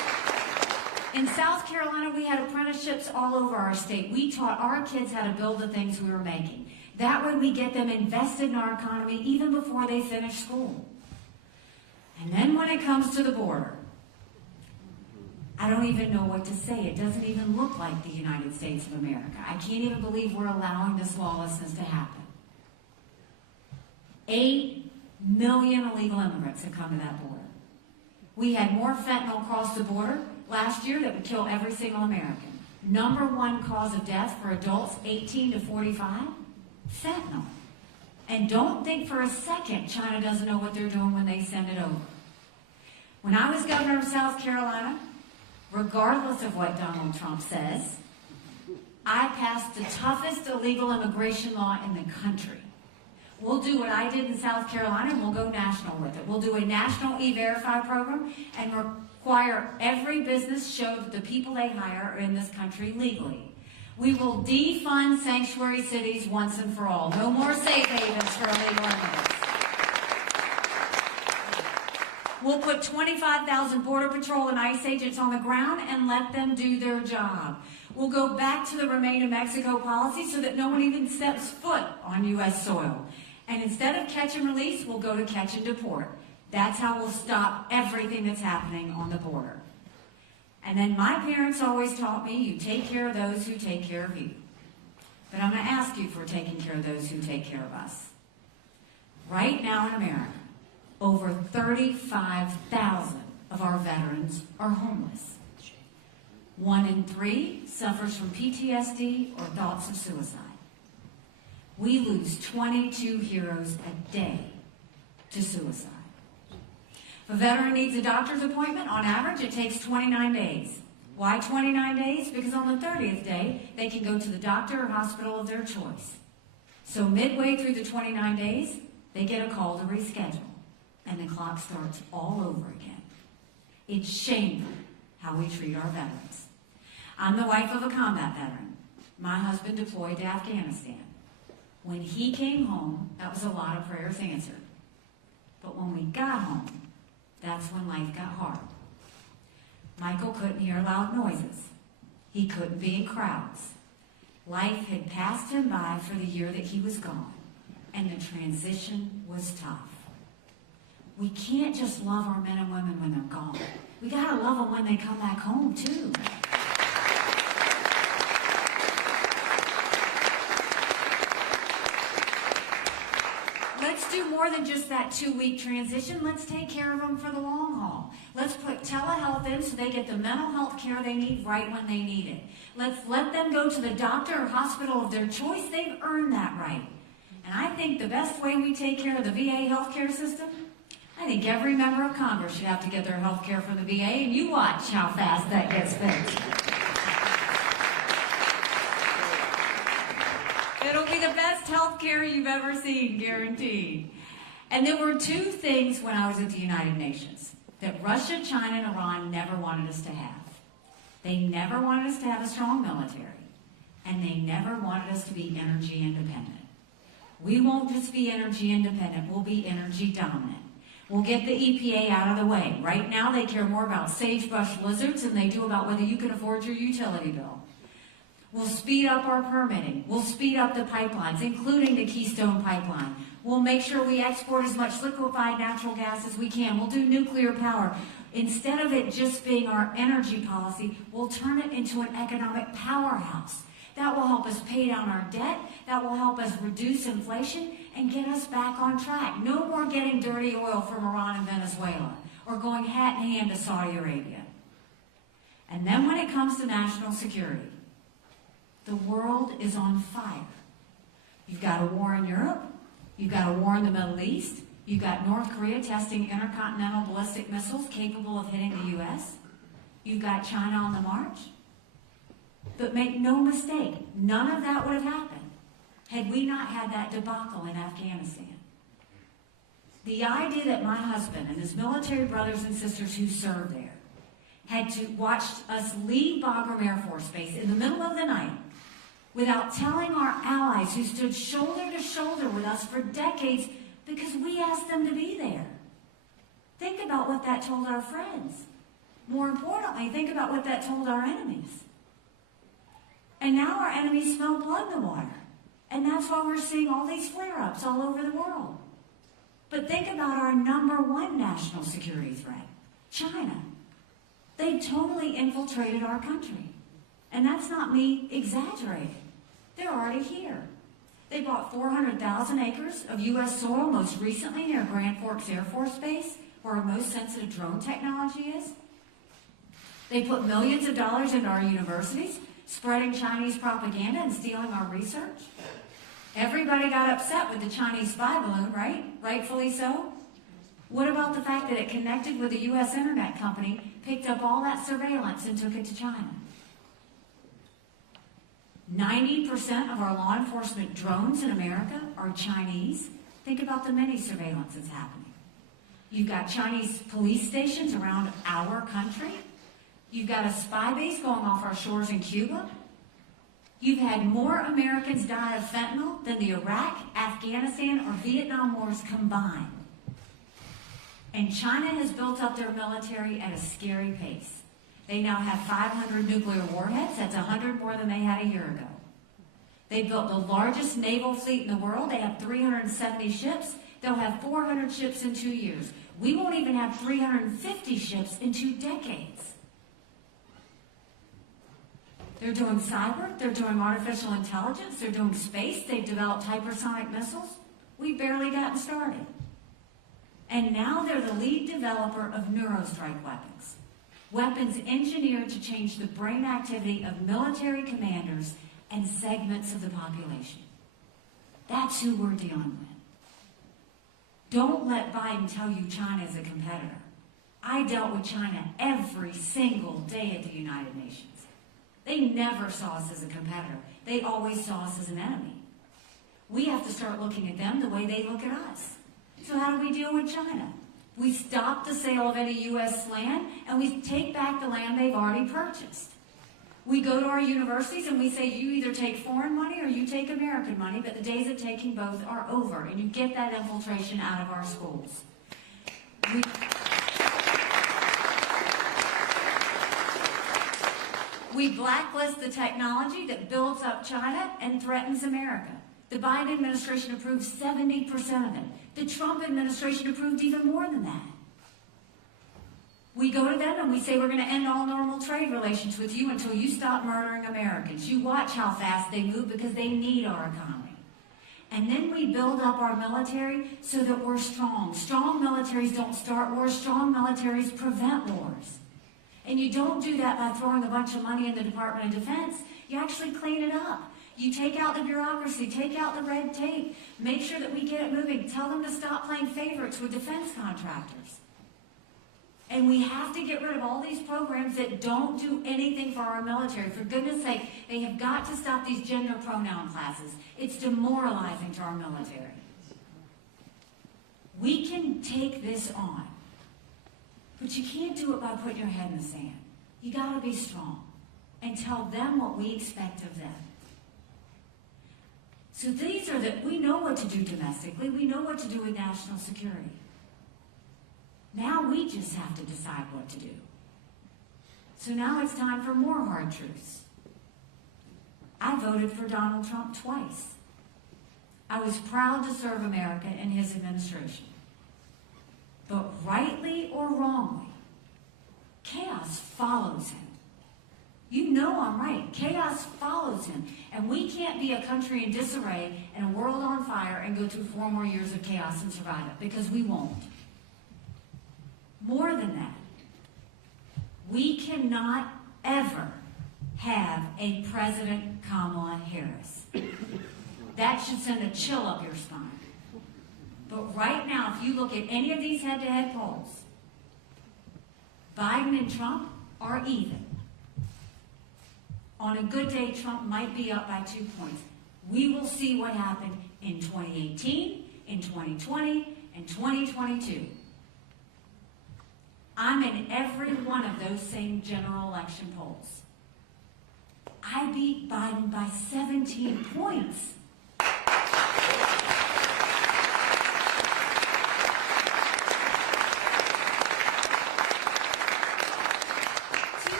In South Carolina, we had apprenticeships all over our state. We taught our kids how to build the things we were making. That way we get them invested in our economy even before they finish school. And then when it comes to the border, I don't even know what to say. It doesn't even look like the United States of America. I can't even believe we're allowing this lawlessness to happen. 8 million illegal immigrants have come to that border. We had more fentanyl cross the border last year that would kill every single American. Number one cause of death for adults 18 to 45, fentanyl. And don't think for a second China doesn't know what they're doing when they send it over. When I was governor of South Carolina, regardless of what Donald Trump says, I passed the toughest illegal immigration law in the country. We'll do what I did in South Carolina, and we'll go national with it. We'll do a national E-Verify program and require every business show that the people they hire are in this country legally. We will defund sanctuary cities once and for all. No more safe havens for illegal immigrants. We'll put 25,000 Border Patrol and ICE agents on the ground and let them do their job. We'll go back to the Remain in Mexico policy so that no one even steps foot on U.S. soil. And instead of catch and release, we'll go to catch and deport. That's how we'll stop everything that's happening on the border. And then my parents always taught me, you take care of those who take care of you. But I'm going to ask you for taking care of those who take care of us. Right now in America, over 35,000 of our veterans are homeless. 1 in 3 suffers from PTSD or thoughts of suicide. We lose 22 heroes a day to suicide. If a veteran needs a doctor's appointment, on average, it takes 29 days. Why 29 days? Because on the 30th day, they can go to the doctor or hospital of their choice. So midway through the 29 days, they get a call to reschedule, and the clock starts all over again. It's shameful how we treat our veterans. I'm the wife of a combat veteran. My husband deployed to Afghanistan. When he came home, that was a lot of prayers answered. But when we got home, that's when life got hard. Michael couldn't hear loud noises. He couldn't be in crowds. Life had passed him by for the year that he was gone, and the transition was tough. We can't just love our men and women when they're gone. We gotta love them when they come back home, too. Let's do more than just that 2-week transition. Let's take care of them for the long haul. Let's put telehealth in so they get the mental health care they need right when they need it. Let's let them go to the doctor or hospital of their choice. They've earned that right. And I think the best way we take care of the VA healthcare system, I think every member of Congress should have to get their health care from the VA, and you watch how fast that gets fixed. It'll be the best health care you've ever seen, guaranteed. And there were 2 things when I was at the United Nations that Russia, China, and Iran never wanted us to have. They never wanted us to have a strong military, and they never wanted us to be energy independent. We won't just be energy independent, we'll be energy dominant. We'll get the EPA out of the way. Right now, they care more about sagebrush lizards than they do about whether you can afford your utility bill. We'll speed up our permitting. We'll speed up the pipelines, including the Keystone Pipeline. We'll make sure we export as much liquefied natural gas as we can. We'll do nuclear power. Instead of it just being our energy policy, we'll turn it into an economic powerhouse. That will help us pay down our debt. That will help us reduce inflation and get us back on track. No more getting dirty oil from Iran and Venezuela or going hat in hand to Saudi Arabia. And then when it comes to national security, the world is on fire. You've got a war in Europe. You've got a war in the Middle East. You've got North Korea testing intercontinental ballistic missiles capable of hitting the U.S. You've got China on the march. But make no mistake, none of that would have happened had we not had that debacle in Afghanistan. The idea that my husband and his military brothers and sisters who served there had to watch us leave Bagram Air Force Base in the middle of the night without telling our allies who stood shoulder to shoulder with us for decades because we asked them to be there. Think about what that told our friends. More importantly, they think about what that told our enemies. And now our enemies smell blood in the water. And that's why we're seeing all these flare-ups all over the world. But think about our number one national security threat, China. They totally infiltrated our country. And that's not me exaggerating. They're already here. They bought 400,000 acres of U.S. soil most recently near Grand Forks Air Force Base, where our most sensitive drone technology is. They put millions of dollars into our universities, spreading Chinese propaganda and stealing our research. Everybody got upset with the Chinese spy balloon, right? Rightfully so. What about the fact that it connected with a U.S. internet company, picked up all that surveillance and took it to China? 90% of our law enforcement drones in America are Chinese. Think about the many surveillance that's happening. You've got Chinese police stations around our country. You've got a spy base going off our shores in Cuba. You've had more Americans die of fentanyl than the Iraq, Afghanistan, or Vietnam wars combined. And China has built up their military at a scary pace. They now have 500 nuclear warheads. That's 100 more than they had a year ago. They built the largest naval fleet in the world. They have 370 ships. They'll have 400 ships in 2 years. We won't even have 350 ships in 2 decades. They're doing cyber. They're doing artificial intelligence. They're doing space. They've developed hypersonic missiles. We've barely gotten started. And now they're the lead developer of neurostrike weapons. Weapons engineered to change the brain activity of military commanders and segments of the population. That's who we're dealing with. Don't let Biden tell you China is a competitor. I dealt with China every single day at the United Nations. They never saw us as a competitor. They always saw us as an enemy. We have to start looking at them the way they look at us. So how do we deal with China? We stop the sale of any U.S. land, and we take back the land they've already purchased. We go to our universities and we say, you either take foreign money or you take American money, but the days of taking both are over, and you get that infiltration out of our schools. We blacklist the technology that builds up China and threatens America. The Biden administration approved 70% of it. The Trump administration approved even more than that. We go to them and we say, we're going to end all normal trade relations with you until you stop murdering Americans. You watch how fast they move because they need our economy. And then we build up our military so that we're strong. Strong militaries don't start wars. Strong militaries prevent wars. And you don't do that by throwing a bunch of money in the Department of Defense. You actually clean it up. You take out the bureaucracy, take out the red tape, make sure that we get it moving. Tell them to stop playing favorites with defense contractors. And we have to get rid of all these programs that don't do anything for our military. For goodness sake, they have got to stop these gender pronoun classes. It's demoralizing to our military. We can take this on, but you can't do it by putting your head in the sand. You got to be strong and tell them what we expect of them. So these are we know what to do domestically. We know what to do with national security. Now we just have to decide what to do. So now it's time for more hard truths. I voted for Donald Trump twice. I was proud to serve America in his administration. But rightly or wrongly, chaos follows him. You know I'm right. Chaos follows him. And we can't be a country in disarray and a world on fire and go through 4 more years of chaos and survive it, because we won't. More than that, we cannot ever have a President Kamala Harris. That should send a chill up your spine. But right now, if you look at any of these head-to-head polls, Biden and Trump are even. On a good day, Trump might be up by 2 points. We will see what happened in 2018, in 2020, and 2022. I'm in every one of those same general election polls. I beat Biden by 17 points.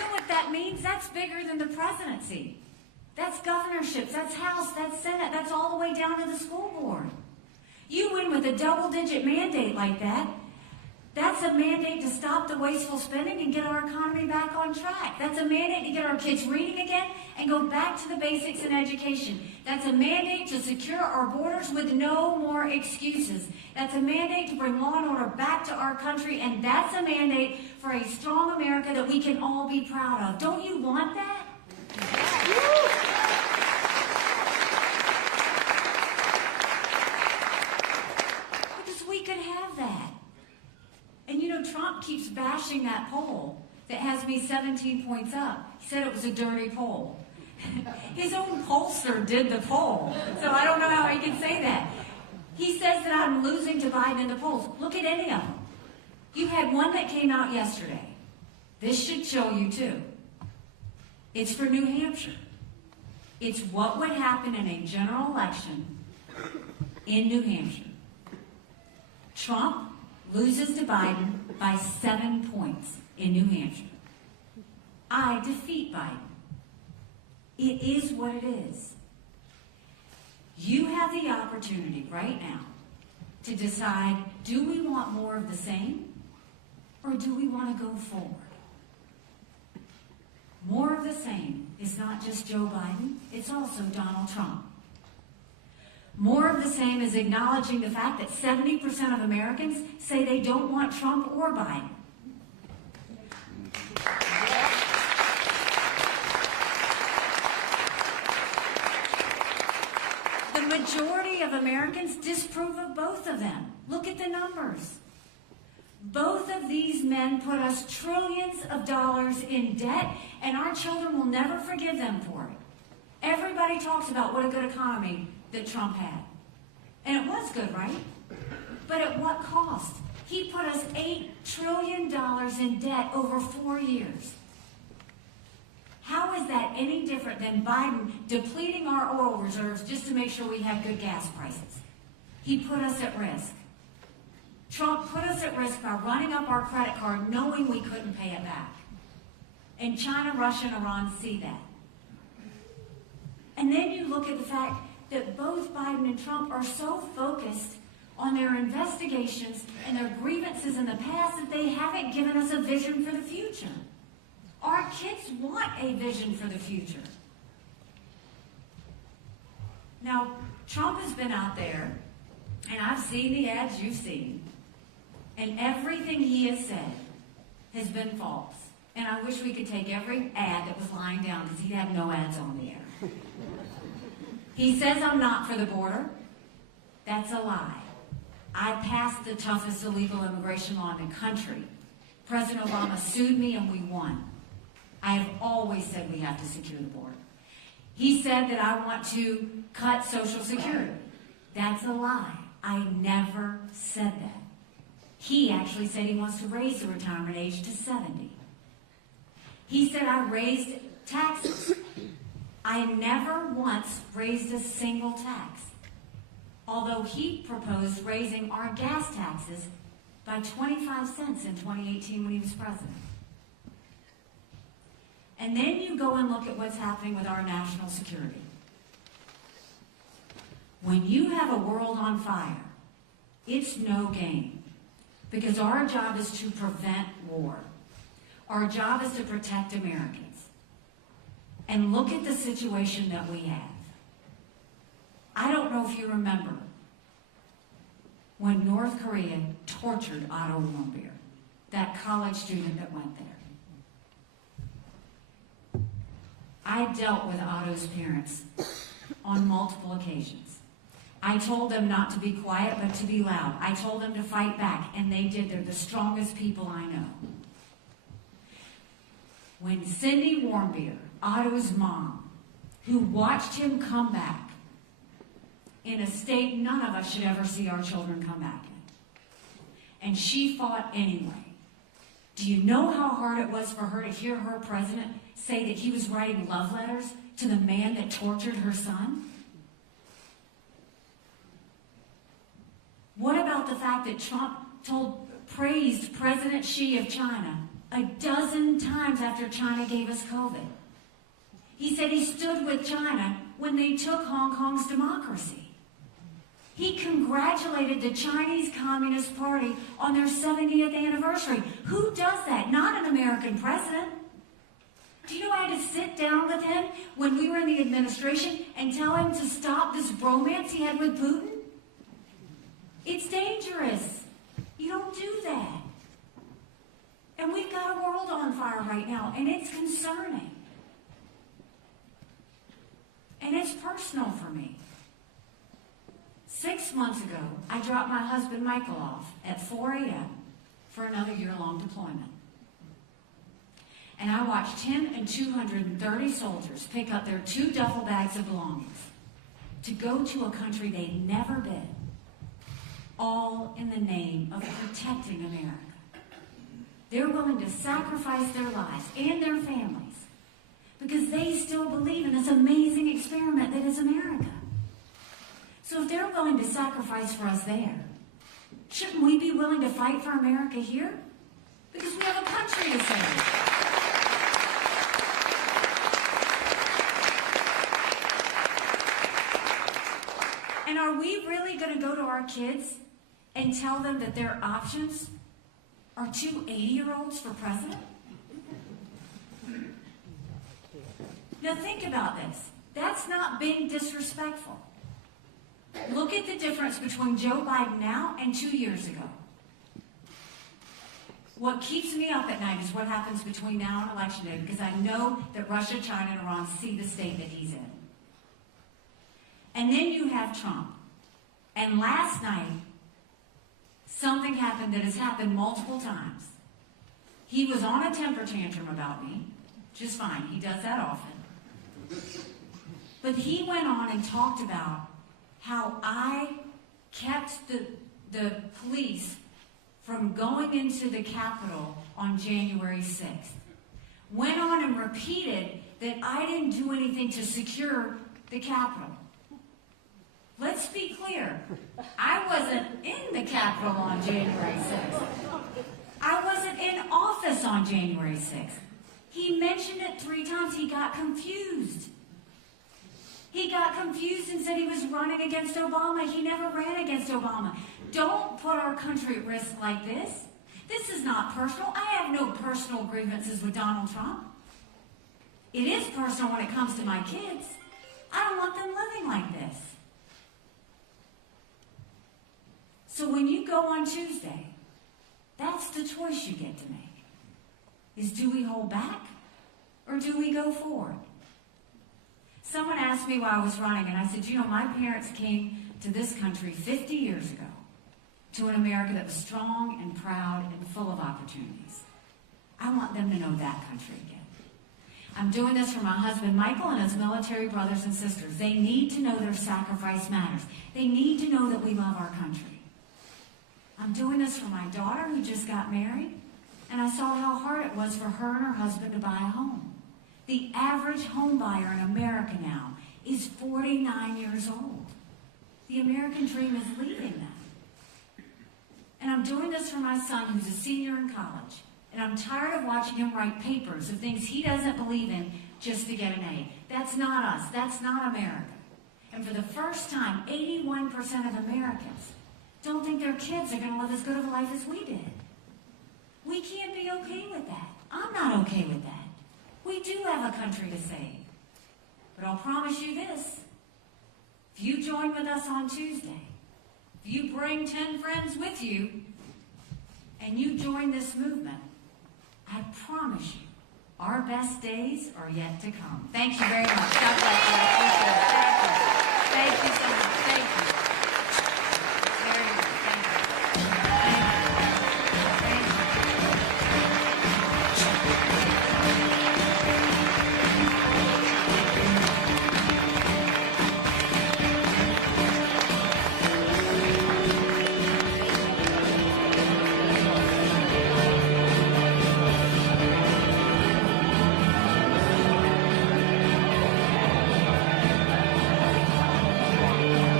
that means? That's bigger than the presidency. That's governorships, that's House, that's Senate, that's all the way down to the school board. You win with a double-digit mandate like that. That's a mandate to stop the wasteful spending and get our economy back on track. That's a mandate to get our kids reading again and go back to the basics in education. That's a mandate to secure our borders with no more excuses. That's a mandate to bring law and order back to our country, and that's a mandate for a strong America that we can all be proud of. Don't you want that? Because we could have that. And you know, Trump keeps bashing that poll that has me 17 points up. He said it was a dirty poll. His own pollster did the poll, so I don't know how he can say that. He says that I'm losing to Biden in the polls. Look at any of them. You had one that came out yesterday. This should show you too. It's for New Hampshire. It's what would happen in a general election in New Hampshire. Trump loses to Biden by 7 points in New Hampshire. I defeat Biden. It is what it is. You have the opportunity right now to decide, do we want more of the same, or do we want to go forward? More of the same is not just Joe Biden, it's also Donald Trump. More of the same is acknowledging the fact that 70% of Americans say they don't want Trump or Biden. The majority of Americans disapprove of both of them. Look at the numbers. Both of these men put us trillions of dollars in debt, and our children will never forgive them for it. Everybody talks about what a good economy that Trump had. And it was good, right? But at what cost? He put us $8 trillion in debt over 4 years. How is that any different than Biden depleting our oil reserves just to make sure we have good gas prices? He put us at risk. Trump put us at risk by running up our credit card knowing we couldn't pay it back. And China, Russia, and Iran see that. And then you look at the fact that both Biden and Trump are so focused on their investigations and their grievances in the past that they haven't given us a vision for the future. Our kids want a vision for the future. Now, Trump has been out there, and I've seen the ads you've seen, and everything he has said has been false. And I wish we could take every ad that was lying down because he'd have no ads on the air. He says I'm not for the border. That's a lie. I passed the toughest illegal immigration law in the country. President Obama sued me and we won. I have always said we have to secure the border. He said that I want to cut Social Security. That's a lie. I never said that. He actually said he wants to raise the retirement age to 70. He said I raised taxes. I never once raised a single tax, although he proposed raising our gas taxes by 25 cents in 2018 when he was president. And then you go and look at what's happening with our national security. When you have a world on fire, it's no game, because our job is to prevent war. Our job is to protect Americans. And look at the situation that we have. I don't know if you remember when North Korea tortured Otto Warmbier, that college student that went there. I dealt with Otto's parents on multiple occasions. I told them not to be quiet, but to be loud. I told them to fight back, and they did. They're the strongest people I know. When Cindy Warmbier, Otto's mom, who watched him come back in a state none of us should ever see our children come back in, and she fought anyway. Do you know how hard it was for her to hear her president say that he was writing love letters to the man that tortured her son? What about the fact that Trump praised President Xi of China a dozen times after China gave us COVID. He said he stood with China when they took Hong Kong's democracy. He congratulated the Chinese Communist Party on their 70th anniversary. Who does that? Not an American president. Do you know I had to sit down with him when we were in the administration and tell him to stop this bromance he had with Putin? It's dangerous. You don't do that. And we've got a world on fire right now, and it's concerning. And it's personal for me. 6 months ago, I dropped my husband Michael off at 4 a.m. for another year-long deployment. And I watched him and 230 soldiers pick up their 2 duffel bags of belongings to go to a country they'd never been, all in the name of protecting America. They're willing to sacrifice their lives and their families because they still believe in this amazing experiment that is America. So if they're willing to sacrifice for us there, shouldn't we be willing to fight for America here? Because we have a country to save. And are we really going to go to our kids and tell them that their options are 2 80-year-olds for president? Now think about this. That's not being disrespectful. Look at the difference between Joe Biden now and 2 years ago. What keeps me up at night is what happens between now and Election Day, because I know that Russia, China, and Iran see the state that he's in. And then you have Trump. And last night, something happened that has happened multiple times. He was on a temper tantrum about me, which is fine. He does that often. But he went on and talked about how I kept the police from going into the Capitol on January 6th. Went on and repeated that I didn't do anything to secure the Capitol. Let's be clear. I wasn't in the Capitol on January 6th. I wasn't in office on January 6th. He mentioned it 3 times. He got confused. He got confused and said he was running against Obama. He never ran against Obama. Don't put our country at risk like this. This is not personal. I have no personal grievances with Donald Trump. It is personal when it comes to my kids. I don't want them living like this. So when you go on Tuesday, that's the choice you get to make. Is do we hold back or do we go forward? Someone asked me why I was running, and I said, you know, my parents came to this country 50 years ago to an America that was strong and proud and full of opportunities. I want them to know that country again. I'm doing this for my husband Michael and his military brothers and sisters. They need to know their sacrifice matters. They need to know that we love our country. I'm doing this for my daughter who just got married, and I saw how hard it was for her and her husband to buy a home. The average home buyer in America now is 49 years old. The American dream is leaving them. And I'm doing this for my son who's a senior in college. And I'm tired of watching him write papers of things he doesn't believe in just to get an A. That's not us. That's not America. And for the first time, 81% of Americans don't think their kids are going to live as good of a life as we did. We can't be okay with that. I'm not okay with that. We do have a country to save. But I'll promise you this. If you join with us on Tuesday, if you bring 10 friends with you, and you join this movement, I promise you, our best days are yet to come. Thank you very much. God bless you. I appreciate it. Thank you so much. Thank you. Very good. Thank you. Thank you.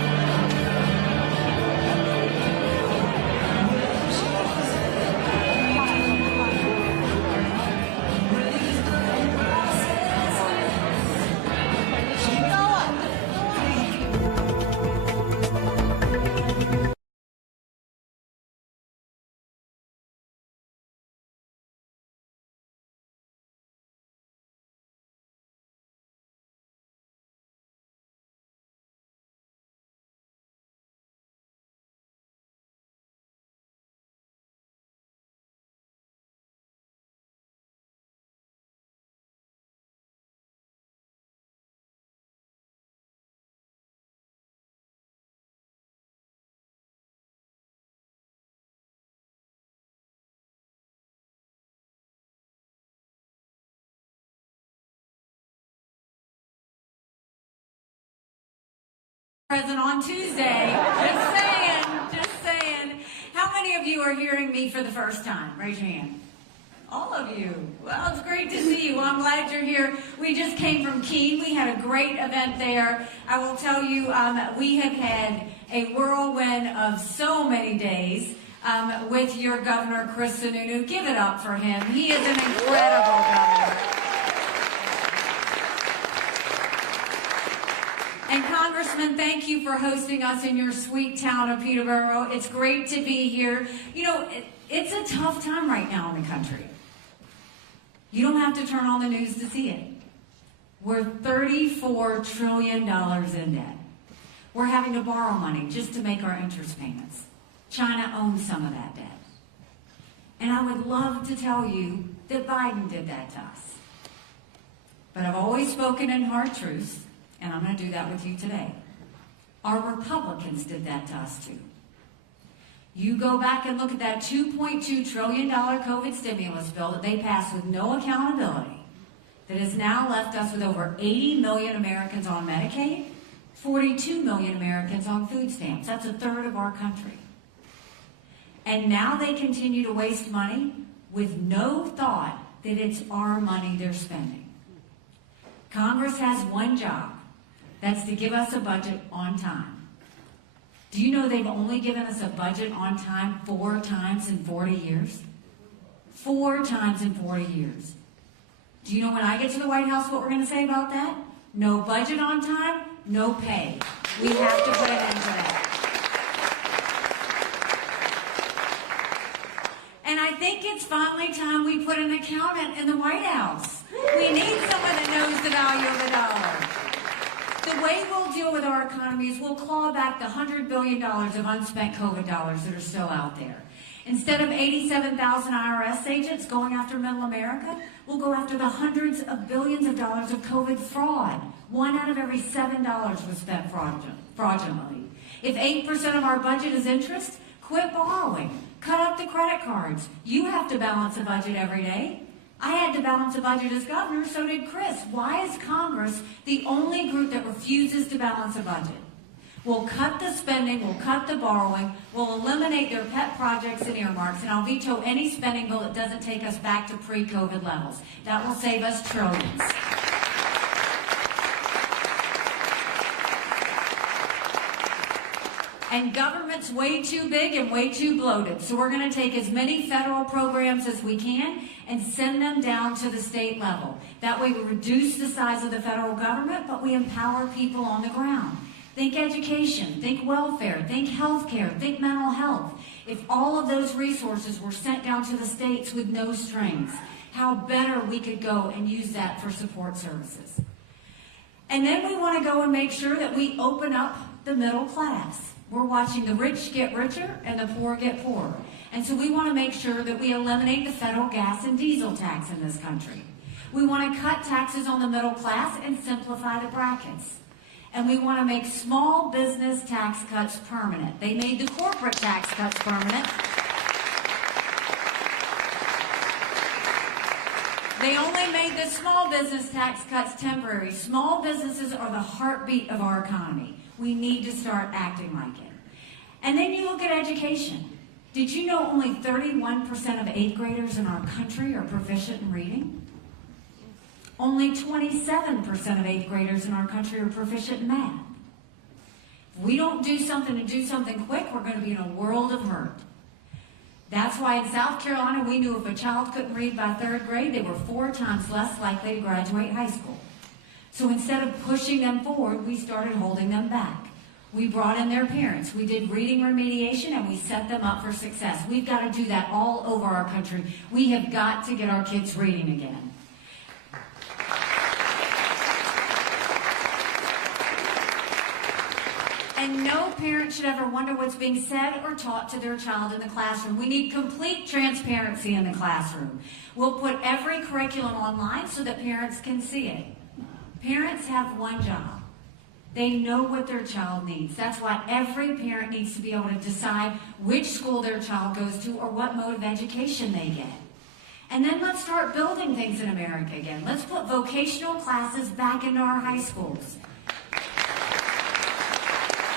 present on Tuesday. Just saying, just saying. How many of you are hearing me for the first time? Raise your hand. All of you. Well, it's great to see you. Well, I'm glad you're here. We just came from Keene. We had a great event there. I will tell you, we have had a whirlwind of so many days with your Governor, Chris Sununu. Give it up for him. He is an incredible governor. And Congressman, thank you for hosting us in your sweet town of Peterborough. It's great to be here. You know, it's a tough time right now in the country. You don't have to turn on the news to see it. We're $34 trillion in debt. We're having to borrow money just to make our interest payments. China owns some of that debt. And I would love to tell you that Biden did that to us. But I've always spoken in hard truths, and I'm going to do that with you today. Our Republicans did that to us too. You go back and look at that $2.2 trillion COVID stimulus bill that they passed with no accountability, that has now left us with over 80 million Americans on Medicaid, 42 million Americans on food stamps. That's a third of our country. And now they continue to waste money with no thought that it's our money they're spending. Congress has one job. That's to give us a budget on time. Do you know they've only given us a budget on time 4 times in 40 years? 4 times in 40 years. Do you know when I get to the White House what we're going to say about that? No budget on time, no pay. We have to put an end to that. And I think it's finally time we put an accountant in the White House. We need someone that knows the value of the dollar. The way we'll deal with our economy is we'll claw back the $100 billion of unspent COVID dollars that are still out there. Instead of 87,000 IRS agents going after middle America, we'll go after the hundreds of billions of dollars of COVID fraud. 1 out of every $7 was spent fraudulently. If 8% of our budget is interest, quit borrowing. Cut up the credit cards. You have to balance a budget every day. I had to balance a budget as governor, so did Chris. Why is Congress the only group that refuses to balance a budget? We'll cut the spending, we'll cut the borrowing, we'll eliminate their pet projects and earmarks, and I'll veto any spending bill that doesn't take us back to pre-COVID levels. That will save us trillions. And government's way too big and way too bloated. So we're going to take as many federal programs as we can and send them down to the state level. That way we reduce the size of the federal government, but we empower people on the ground. Think education, think welfare, think healthcare, think mental health. If all of those resources were sent down to the states with no strings, how better we could go and use that for support services. And then we want to go and make sure that we open up the middle class. We're watching the rich get richer and the poor get poorer. And so we want to make sure that we eliminate the federal gas and diesel tax in this country. We want to cut taxes on the middle class and simplify the brackets. And we want to make small business tax cuts permanent. They made the corporate tax cuts permanent. They only made the small business tax cuts temporary. Small businesses are the heartbeat of our economy. We need to start acting like it. And then you look at education. Did you know only 31% of 8th graders in our country are proficient in reading? Only 27% of 8th graders in our country are proficient in math. If we don't do something and do something quick, we're going to be in a world of hurt. That's why in South Carolina, we knew if a child couldn't read by 3rd grade, they were 4 times less likely to graduate high school. So instead of pushing them forward, we started holding them back. We brought in their parents. We did reading remediation, and we set them up for success. We've got to do that all over our country. We have got to get our kids reading again. And no parent should ever wonder what's being said or taught to their child in the classroom. We need complete transparency in the classroom. We'll put every curriculum online so that parents can see it. Parents have one job. They know what their child needs. That's why every parent needs to be able to decide which school their child goes to or what mode of education they get. And then let's start building things in America again. Let's put vocational classes back into our high schools.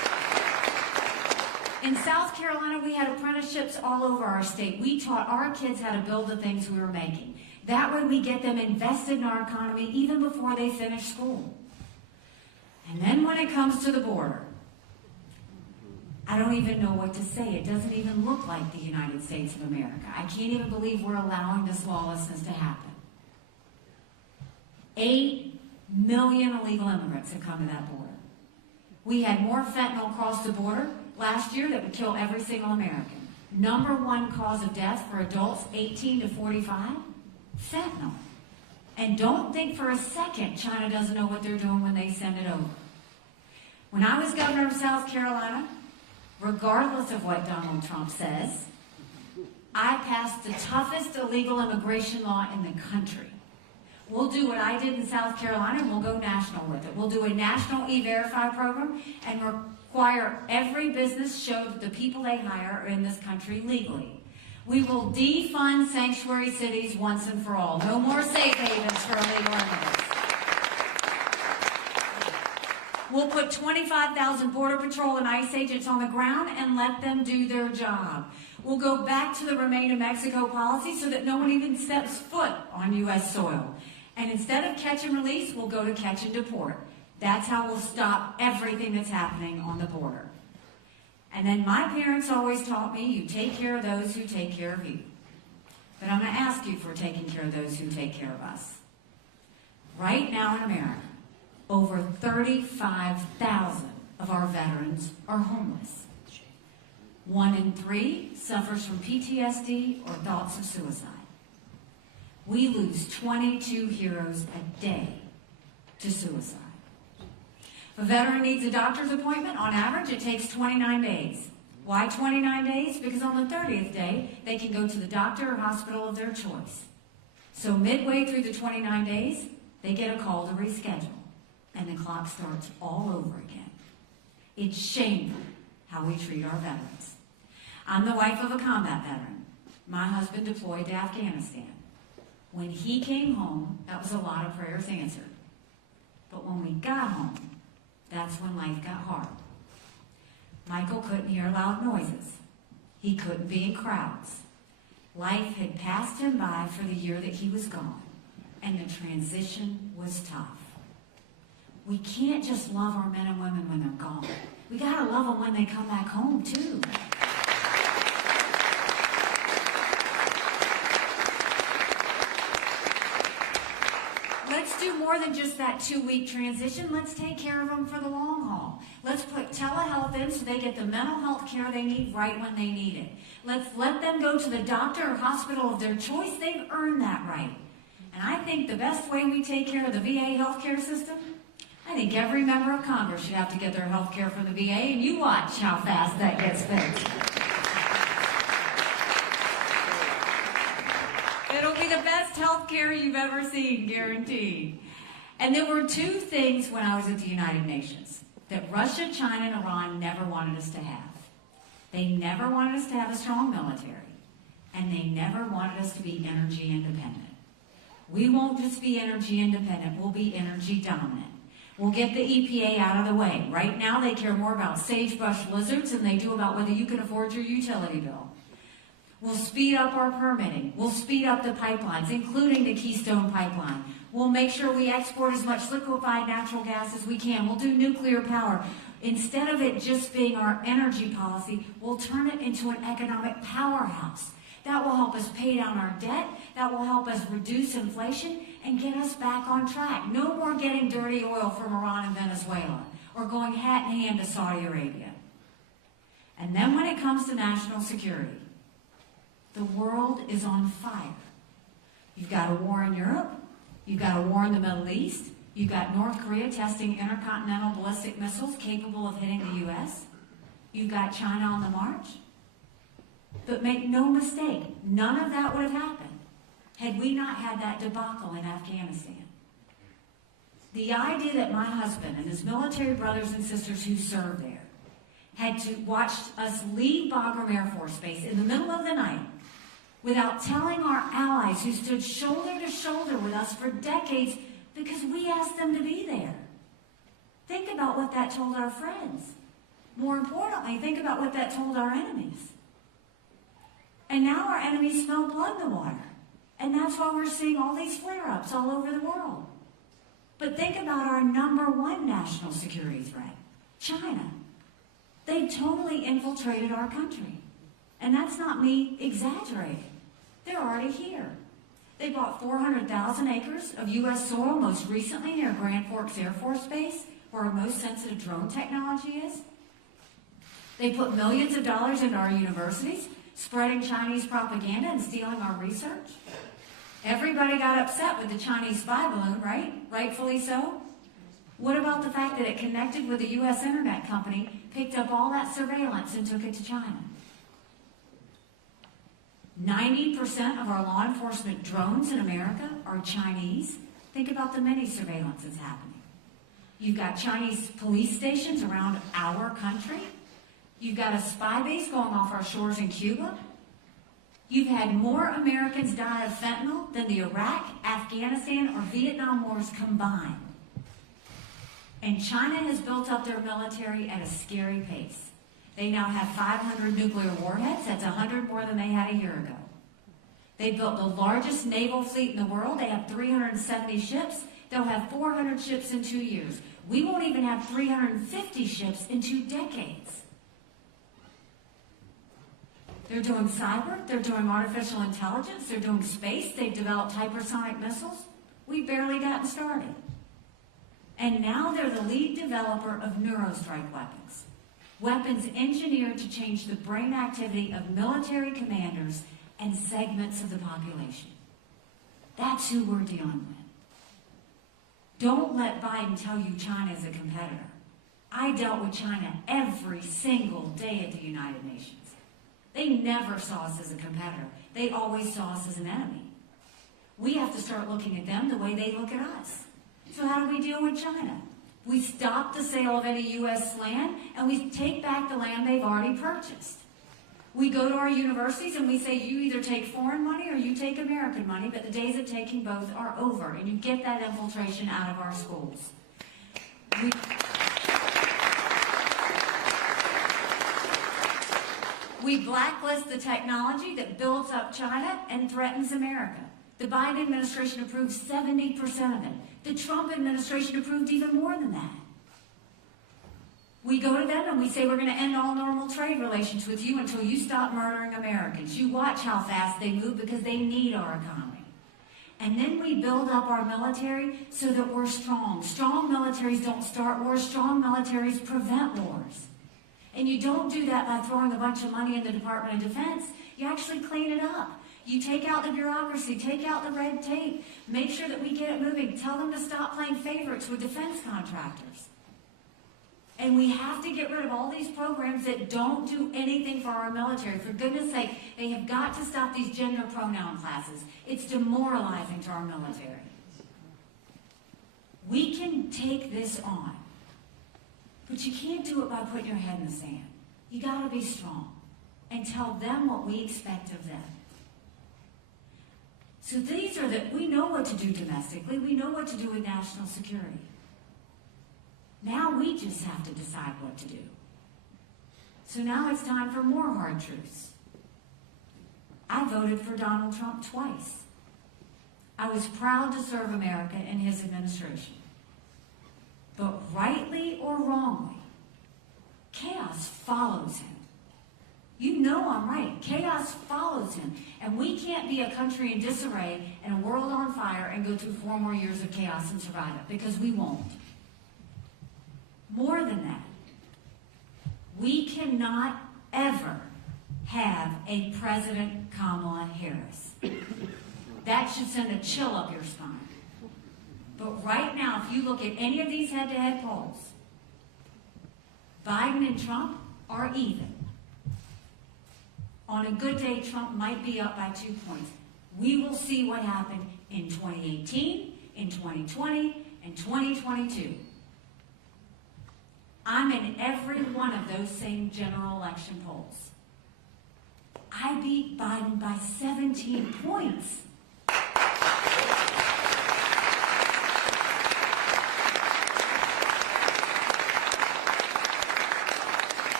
In South Carolina, we had apprenticeships all over our state. We taught our kids how to build the things we were making. That way we get them invested in our economy even before they finish school. And then when it comes to the border, I don't even know what to say. It doesn't even look like the United States of America. I can't even believe we're allowing this lawlessness to happen. 8 million illegal immigrants have come to that border. We had more fentanyl cross the border last year that would kill every single American. Number one cause of death for adults 18 to 45, fentanyl. And don't think for a second China doesn't know what they're doing when they send it over. When I was governor of South Carolina, regardless of what Donald Trump says, I passed the toughest illegal immigration law in the country. We'll do what I did in South Carolina, and we'll go national with it. We'll do a national E-Verify program and require every business show that the people they hire are in this country legally. We will defund sanctuary cities once and for all. No more safe havens for illegal immigrants. We'll put 25,000 Border Patrol and ICE agents on the ground and let them do their job. We'll go back to the Remain in Mexico policy so that no one even steps foot on U.S. soil. And instead of catch and release, we'll go to catch and deport. That's how we'll stop everything that's happening on the border. And then my parents always taught me, you take care of those who take care of you. But I'm going to ask you for taking care of those who take care of us. Right now in America, over 35,000 of our veterans are homeless. 1 in 3 suffers from PTSD or thoughts of suicide. We lose 22 heroes a day to suicide. If a veteran needs a doctor's appointment, on average, it takes 29 days. Why 29 days? Because on the 30th day, they can go to the doctor or hospital of their choice. So midway through the 29 days, they get a call to reschedule, and the clock starts all over again. It's shameful how we treat our veterans. I'm the wife of a combat veteran. My husband deployed to Afghanistan. When he came home, that was a lot of prayers answered. But when we got home, that's when life got hard. Michael couldn't hear loud noises. He couldn't be in crowds. Life had passed him by for the year that he was gone, and the transition was tough. We can't just love our men and women when they're gone. We gotta love them when they come back home, too. Let's do more than just that 2-week transition. Let's take care of them for the long haul. Let's put telehealth in so they get the mental health care they need right when they need it. Let's let them go to the doctor or hospital of their choice. They've earned that right. And I think the best way we take care of the VA healthcare system, I think every member of Congress should have to get their health care from the VA, and you watch how fast that gets fixed. It'll be the best health care you've ever seen, guaranteed. And there were 2 things when I was at the United Nations that Russia, China, and Iran never wanted us to have. They never wanted us to have a strong military, and they never wanted us to be energy independent. We won't just be energy independent, we'll be energy dominant. We'll get the EPA out of the way. Right now, they care more about sagebrush lizards than they do about whether you can afford your utility bill. We'll speed up our permitting. We'll speed up the pipelines, including the Keystone Pipeline. We'll make sure we export as much liquefied natural gas as we can. We'll do nuclear power. Instead of it just being our energy policy, we'll turn it into an economic powerhouse. That will help us pay down our debt. That will help us reduce inflation and get us back on track. No more getting dirty oil from Iran and Venezuela or going hat in hand to Saudi Arabia. And then when it comes to national security, the world is on fire. You've got a war in Europe. You've got a war in the Middle East. You've got North Korea testing intercontinental ballistic missiles capable of hitting the U.S. You've got China on the march. But make no mistake, none of that would have happened had we not had that debacle in Afghanistan. The idea that my husband and his military brothers and sisters who served there had to watch us leave Bagram Air Force Base in the middle of the night without telling our allies who stood shoulder to shoulder with us for decades because we asked them to be there. Think about what that told our friends. More importantly, think about what that told our enemies. And now our enemies smell blood in the water. And that's why we're seeing all these flare-ups all over the world. But think about our number one national security threat, China. They totally infiltrated our country. And that's not me exaggerating. They're already here. They bought 400,000 acres of U.S. soil, most recently near Grand Forks Air Force Base, where our most sensitive drone technology is. They put millions of dollars into our universities, spreading Chinese propaganda and stealing our research. Everybody got upset with the Chinese spy balloon, right? Rightfully so. What about the fact that it connected with a U.S. internet company, picked up all that surveillance and took it to China? 90% of our law enforcement drones in America are Chinese. Think about the many surveillance that's happening. You've got Chinese police stations around our country. You've got a spy base going off our shores in Cuba. You've had more Americans die of fentanyl than the Iraq, Afghanistan, or Vietnam wars combined. And China has built up their military at a scary pace. They now have 500 nuclear warheads. That's 100 more than they had a year ago. They built the largest naval fleet in the world. They have 370 ships. They'll have 400 ships in 2 years. We won't even have 350 ships in 2 decades. They're doing cyber. They're doing artificial intelligence. They're doing space. They've developed hypersonic missiles. We've barely gotten started. And now they're the lead developer of neurostrike weapons. Weapons engineered to change the brain activity of military commanders and segments of the population. That's who we're dealing with. Don't let Biden tell you China is a competitor. I dealt with China every single day at the United Nations. They never saw us as a competitor. They always saw us as an enemy. We have to start looking at them the way they look at us. So how do we deal with China? We stop the sale of any U.S. land, and we take back the land they've already purchased. We go to our universities and we say, you either take foreign money or you take American money, but the days of taking both are over, and you get that infiltration out of our schools. We blacklist the technology that builds up China and threatens America. The Biden administration approved 70% of it. The Trump administration approved even more than that. We go to them and we say, we're going to end all normal trade relations with you until you stop murdering Americans. You watch how fast they move because they need our economy. And then we build up our military so that we're strong. Strong militaries don't start wars. Strong militaries prevent wars. And you don't do that by throwing a bunch of money in the Department of Defense. You actually clean it up. You take out the bureaucracy, take out the red tape, make sure that we get it moving. Tell them to stop playing favorites with defense contractors. And we have to get rid of all these programs that don't do anything for our military. For goodness sake, they have got to stop these gender pronoun classes. It's demoralizing to our military. We can take this on, but you can't do it by putting your head in the sand. You got to be strong and tell them what we expect of them. So these are we know what to do domestically. We know what to do with national security. Now we just have to decide what to do. So now it's time for more hard truths. I voted for Donald Trump twice. I was proud to serve America in his administration. But rightly or wrongly, chaos follows him. You know I'm right. Chaos follows him. And we can't be a country in disarray and a world on fire and go through 4 more years of chaos and survive it, because we won't. More than that, we cannot ever have a President Kamala Harris. That should send a chill up your spine. But right now, if you look at any of these head-to-head polls, Biden and Trump are even. On a good day, Trump might be up by 2 points. We will see what happened in 2018, in 2020, and 2022. I'm in every one of those same general election polls. I beat Biden by 17 points.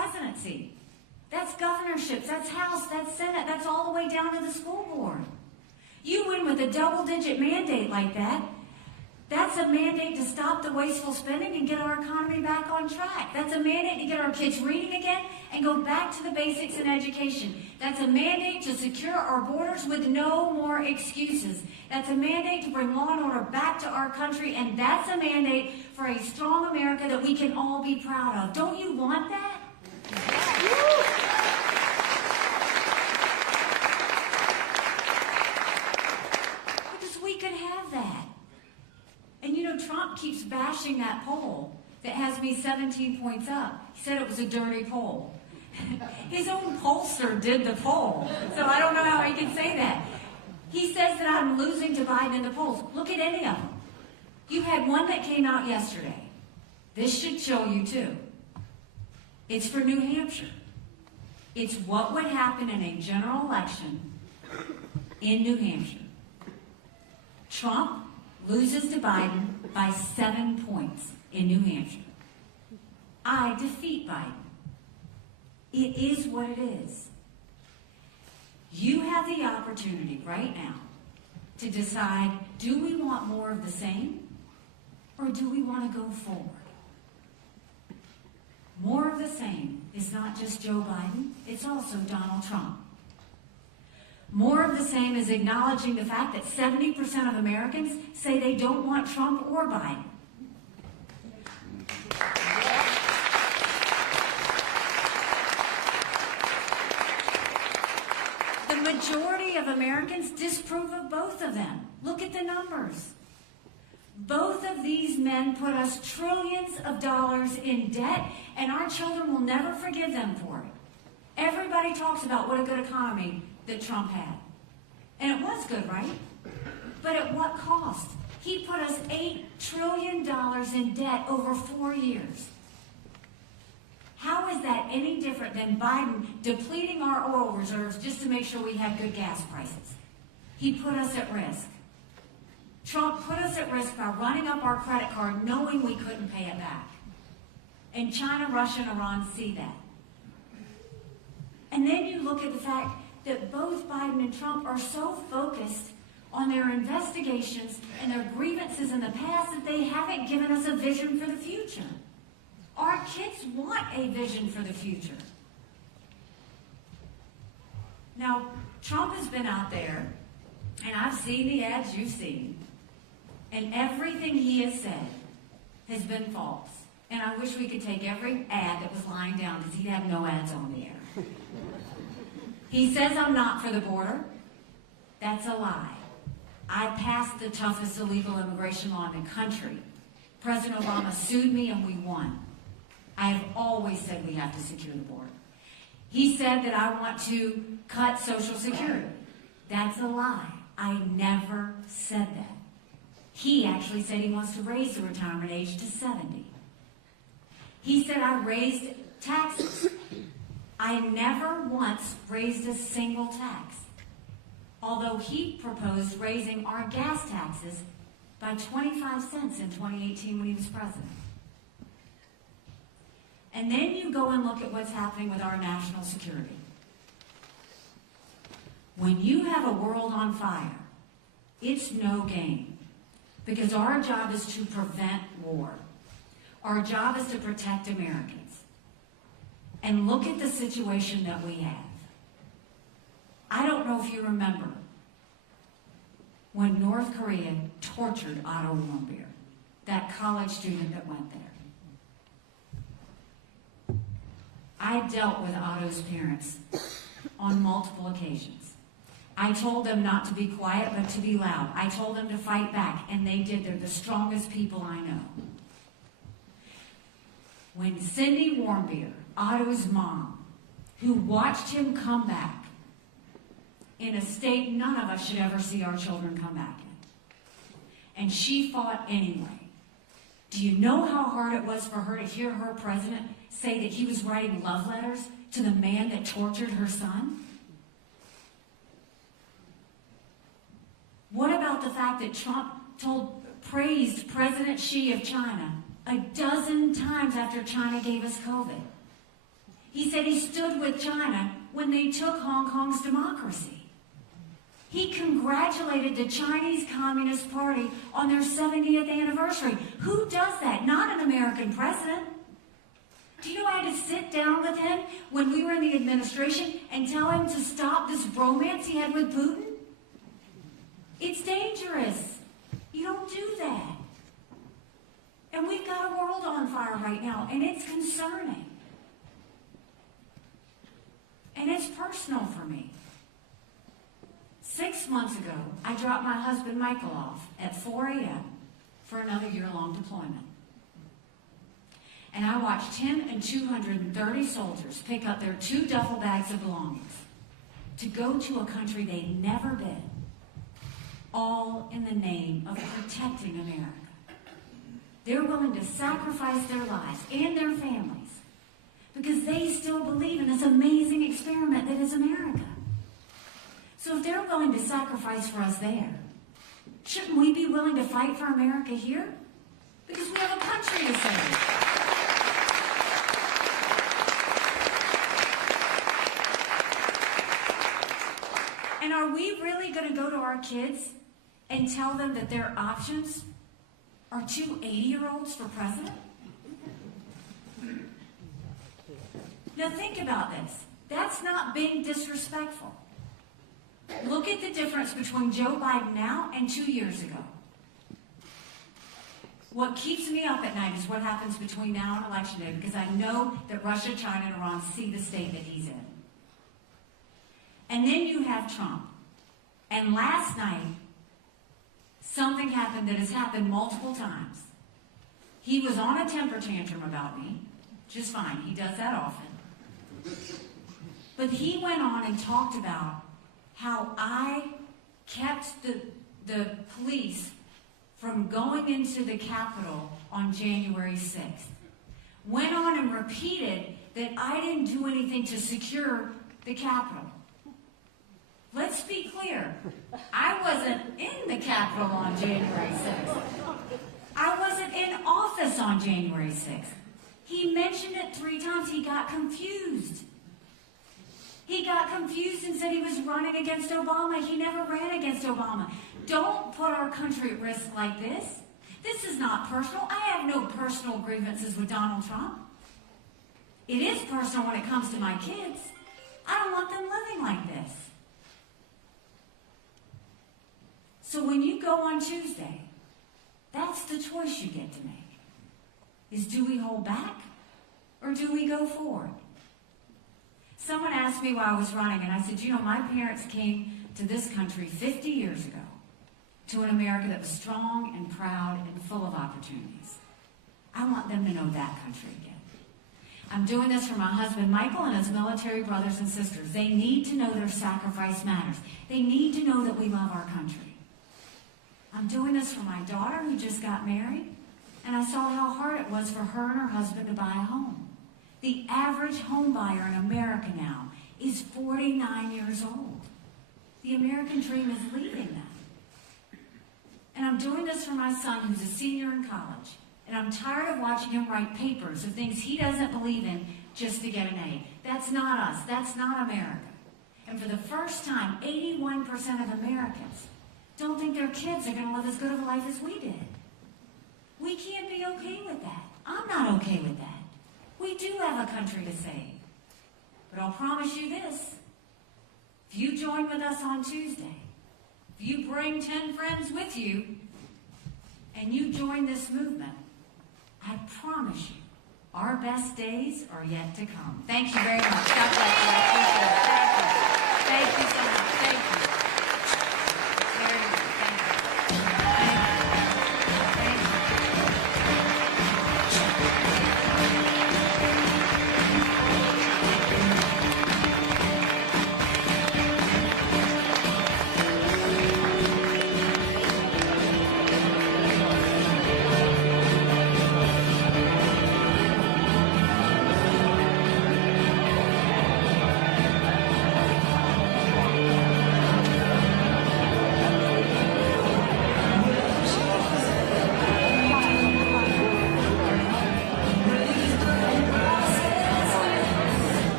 presidency. That's governorships, that's House, that's Senate, that's all the way down to the school board. You win with a double-digit mandate like that. That's a mandate to stop the wasteful spending and get our economy back on track. That's a mandate to get our kids reading again and go back to the basics in education. That's a mandate to secure our borders with no more excuses. That's a mandate to bring law and order back to our country, and that's a mandate for a strong America that we can all be proud of. Don't you want that? Because we could have that. And you know, Trump keeps bashing that poll that has me 17 points up. He said it was a dirty poll. His own pollster did the poll, so I don't know how he can say that. He says that I'm losing to Biden in the polls. Look at any of them. You had one that came out yesterday. This should show you too. It's for New Hampshire. It's what would happen in a general election in New Hampshire. Trump loses to Biden by 7 points in New Hampshire. I defeat Biden. It is what it is. You have the opportunity right now to decide, do we want more of the same or do we want to go forward? More of the same is not just Joe Biden, it's also Donald Trump. More of the same is acknowledging the fact that 70% of Americans say they don't want Trump or Biden. The majority of Americans disapprove of both of them. Look at the numbers. Both of these men put us trillions of dollars in debt, and our children will never forgive them for it. Everybody talks about what a good economy that Trump had. And it was good, right? But at what cost? He put us $8 trillion in debt over 4 years. How is that any different than Biden depleting our oil reserves just to make sure we had good gas prices? He put us at risk. Trump put us at risk by running up our credit card knowing we couldn't pay it back. And China, Russia, and Iran see that. And then you look at the fact that both Biden and Trump are so focused on their investigations and their grievances in the past that they haven't given us a vision for the future. Our kids want a vision for the future. Now, Trump has been out there, and I've seen the ads you've seen, and everything he has said has been false. And I wish we could take every ad that was lying down because he'd have no ads on the air. He says I'm not for the border. That's a lie. I passed the toughest illegal immigration law in the country. President Obama sued me and we won. I have always said we have to secure the border. He said that I want to cut Social Security. That's a lie. I never said that. He actually said he wants to raise the retirement age to 70. He said I raised taxes. I never once raised a single tax, although he proposed raising our gas taxes by 25 cents in 2018 when he was president. And then you go and look at what's happening with our national security. When you have a world on fire, it's no game, because our job is to prevent war. Our job is to protect Americans. And look at the situation that we have. I don't know if you remember when North Korea tortured Otto Warmbier, that college student that went there. I dealt with Otto's parents on multiple occasions. I told them not to be quiet, but to be loud. I told them to fight back, and they did. They're the strongest people I know. When Cindy Warmbier, Otto's mom, who watched him come back in a state none of us should ever see our children come back in, and she fought anyway. Do you know how hard it was for her to hear her president say that he was writing love letters to the man that tortured her son? What about the fact that Trump praised President Xi of China a dozen times after China gave us COVID? He said he stood with China when they took Hong Kong's democracy. He congratulated the Chinese Communist Party on their 70th anniversary. Who does that? Not an American president. Do you know I had to sit down with him when we were in the administration and tell him to stop this romance he had with Putin? It's dangerous. You don't do that. And we've got a world on fire right now, and it's concerning. And it's personal for me. 6 months ago, I dropped my husband Michael off at 4 a.m. for another year-long deployment. And I watched him and 230 soldiers pick up their 2 duffel bags of belongings to go to a country they'd never been, all in the name of protecting America. They're willing to sacrifice their lives and their families because they still believe in this amazing experiment that is America. So if they're willing to sacrifice for us there, shouldn't we be willing to fight for America here? Because we have a country to save. And are we really going to go to our kids and tell them that their options are 2 80-year-olds for president? Now think about this. That's not being disrespectful. Look at the difference between Joe Biden now and 2 years ago. What keeps me up at night is what happens between now and Election Day, because I know that Russia, China, and Iran see the state that he's in. And then you have Trump. And last night, something happened that has happened multiple times. He was on a temper tantrum about me, just fine. He does that often. But he went on and talked about how I kept the police from going into the Capitol on January 6th. Went on and repeated that I didn't do anything to secure the Capitol. Let's be clear. I wasn't in the Capitol on January 6th. I wasn't in office on January 6th. He mentioned it 3 times. He got confused. He got confused and said he was running against Obama. He never ran against Obama. Don't put our country at risk like this. This is not personal. I have no personal grievances with Donald Trump. It is personal when it comes to my kids. I don't want them living like this. So when you go on Tuesday, that's the choice you get to make. Is do we hold back or do we go forward? Someone asked me while I was running, and I said, you know, my parents came to this country 50 years ago to an America that was strong and proud and full of opportunities. I want them to know that country again. I'm doing this for my husband, Michael, and his military brothers and sisters. They need to know their sacrifice matters. They need to know that we love our country. I'm doing this for my daughter who just got married, and I saw how hard it was for her and her husband to buy a home. The average home buyer in America now is 49 years old. The American dream is leaving them. And I'm doing this for my son who's a senior in college. And I'm tired of watching him write papers of things he doesn't believe in just to get an A. That's not us. That's not America. And for the first time, 81% of Americans don't think their kids are going to live as good of a life as we did. We can't be okay with that. I'm not okay with that. We do have a country to save. But I'll promise you this. If you join with us on Tuesday, if you bring 10 friends with you, and you join this movement, I promise you, our best days are yet to come. Thank you very much. God bless you. I appreciate it. Thank you so much. Thank you. Very good. Thank you. Thank you.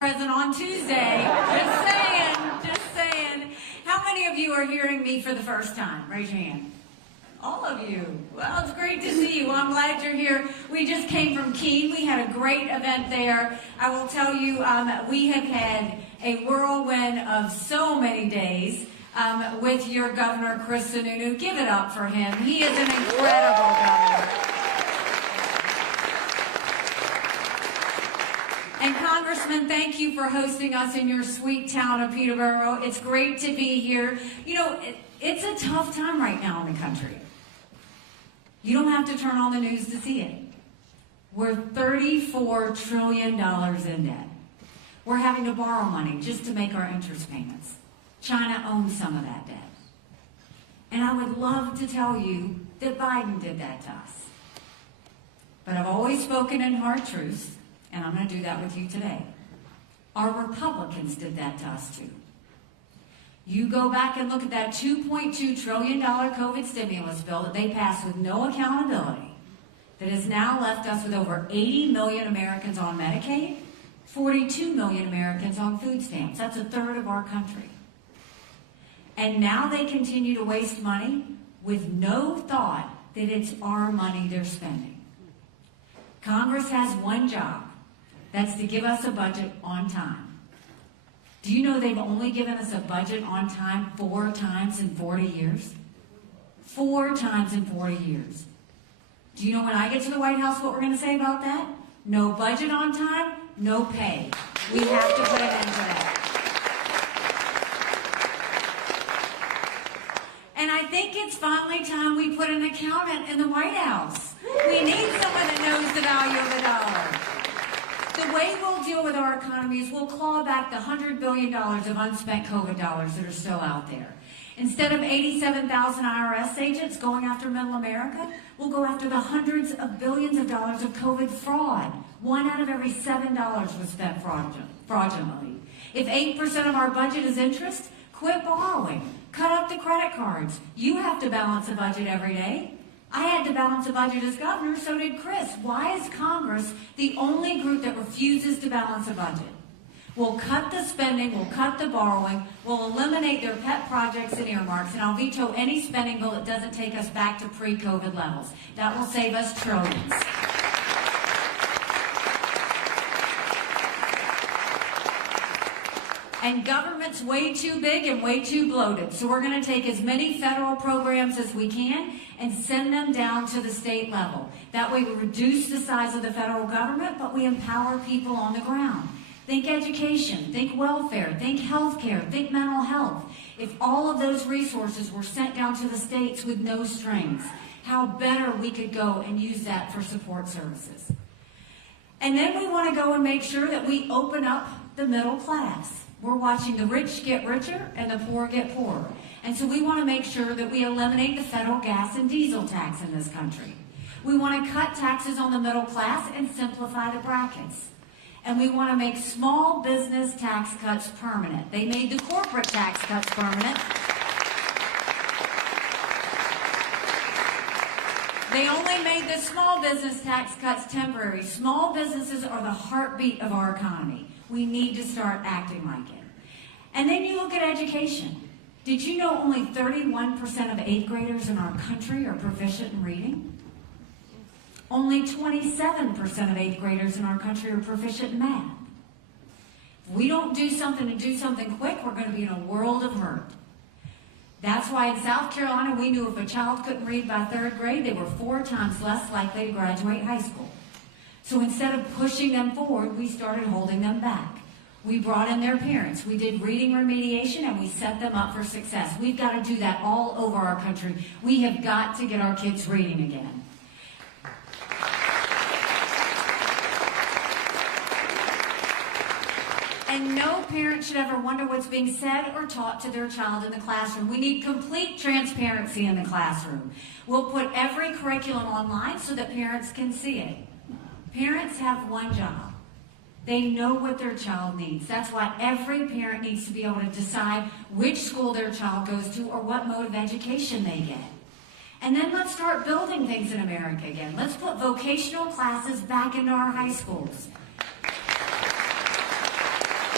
present on Tuesday. Just saying, just saying. How many of you are hearing me for the first time? Raise your hand. All of you. Well, it's great to see you. Well, I'm glad you're here. We just came from Keene. We had a great event there. I will tell you, we have had a whirlwind of so many days with your Governor, Chris Sununu. Give it up for him. He is an incredible governor. And Congressman, thank you for hosting us in your sweet town of Peterborough. It's great to be here. You know, it's a tough time right now in the country. You don't have to turn on the news to see it. We're $34 trillion in debt. We're having to borrow money just to make our interest payments. China owns some of that debt. And I would love to tell you that Biden did that to us. But I've always spoken in hard truths, and I'm going to do that with you today. Our Republicans did that to us too. You go back and look at that $2.2 trillion COVID stimulus bill that they passed with no accountability, that has now left us with over 80 million Americans on Medicaid, 42 million Americans on food stamps. That's a third of our country. And now they continue to waste money with no thought that it's our money they're spending. Congress has one job. That's to give us a budget on time. Do you know they've only given us a budget on time 4 times in 40 years? 4 times in 40 years. Do you know when I get to the White House what we're going to say about that? No budget on time, no pay. We have to put an end to that. And I think it's finally time we put an accountant in the White House. We need someone that knows the value of a dollar. The way we'll deal with our economy is we'll claw back the $100 billion of unspent COVID dollars that are still out there. Instead of 87,000 IRS agents going after middle America, we'll go after the hundreds of billions of dollars of COVID fraud. 1 out of every $7 was spent fraudulently. If 8% of our budget is interest, quit borrowing. Cut up the credit cards. You have to balance a budget every day. I had to balance a budget as governor, so did Chris. Why is Congress the only group that refuses to balance a budget? We'll cut the spending, we'll cut the borrowing, we'll eliminate their pet projects and earmarks, and I'll veto any spending bill that doesn't take us back to pre-COVID levels. That will save us trillions. And government's way too big and way too bloated. So we're going to take as many federal programs as we can and send them down to the state level. That way we reduce the size of the federal government, but we empower people on the ground. Think education, think welfare, think healthcare, think mental health. If all of those resources were sent down to the states with no strings, how better we could go and use that for support services. And then we want to go and make sure that we open up the middle class. We're watching the rich get richer and the poor get poorer. And so we want to make sure that we eliminate the federal gas and diesel tax in this country. We want to cut taxes on the middle class and simplify the brackets. And we want to make small business tax cuts permanent. They made the corporate tax cuts permanent. They only made the small business tax cuts temporary. Small businesses are the heartbeat of our economy. We need to start acting like it. And then you look at education. Did you know only 31% of 8th graders in our country are proficient in reading? Only 27% of 8th graders in our country are proficient in math. If we don't do something and do something quick, we're going to be in a world of hurt. That's why in South Carolina, we knew if a child couldn't read by 3rd grade, they were 4 times less likely to graduate high school. So instead of pushing them forward, we started holding them back. We brought in their parents. We did reading remediation, and we set them up for success. We've got to do that all over our country. We have got to get our kids reading again. And no parent should ever wonder what's being said or taught to their child in the classroom. We need complete transparency in the classroom. We'll put every curriculum online so that parents can see it. Parents have one job. They know what their child needs. That's why every parent needs to be able to decide which school their child goes to or what mode of education they get. And then let's start building things in America again. Let's put vocational classes back into our high schools.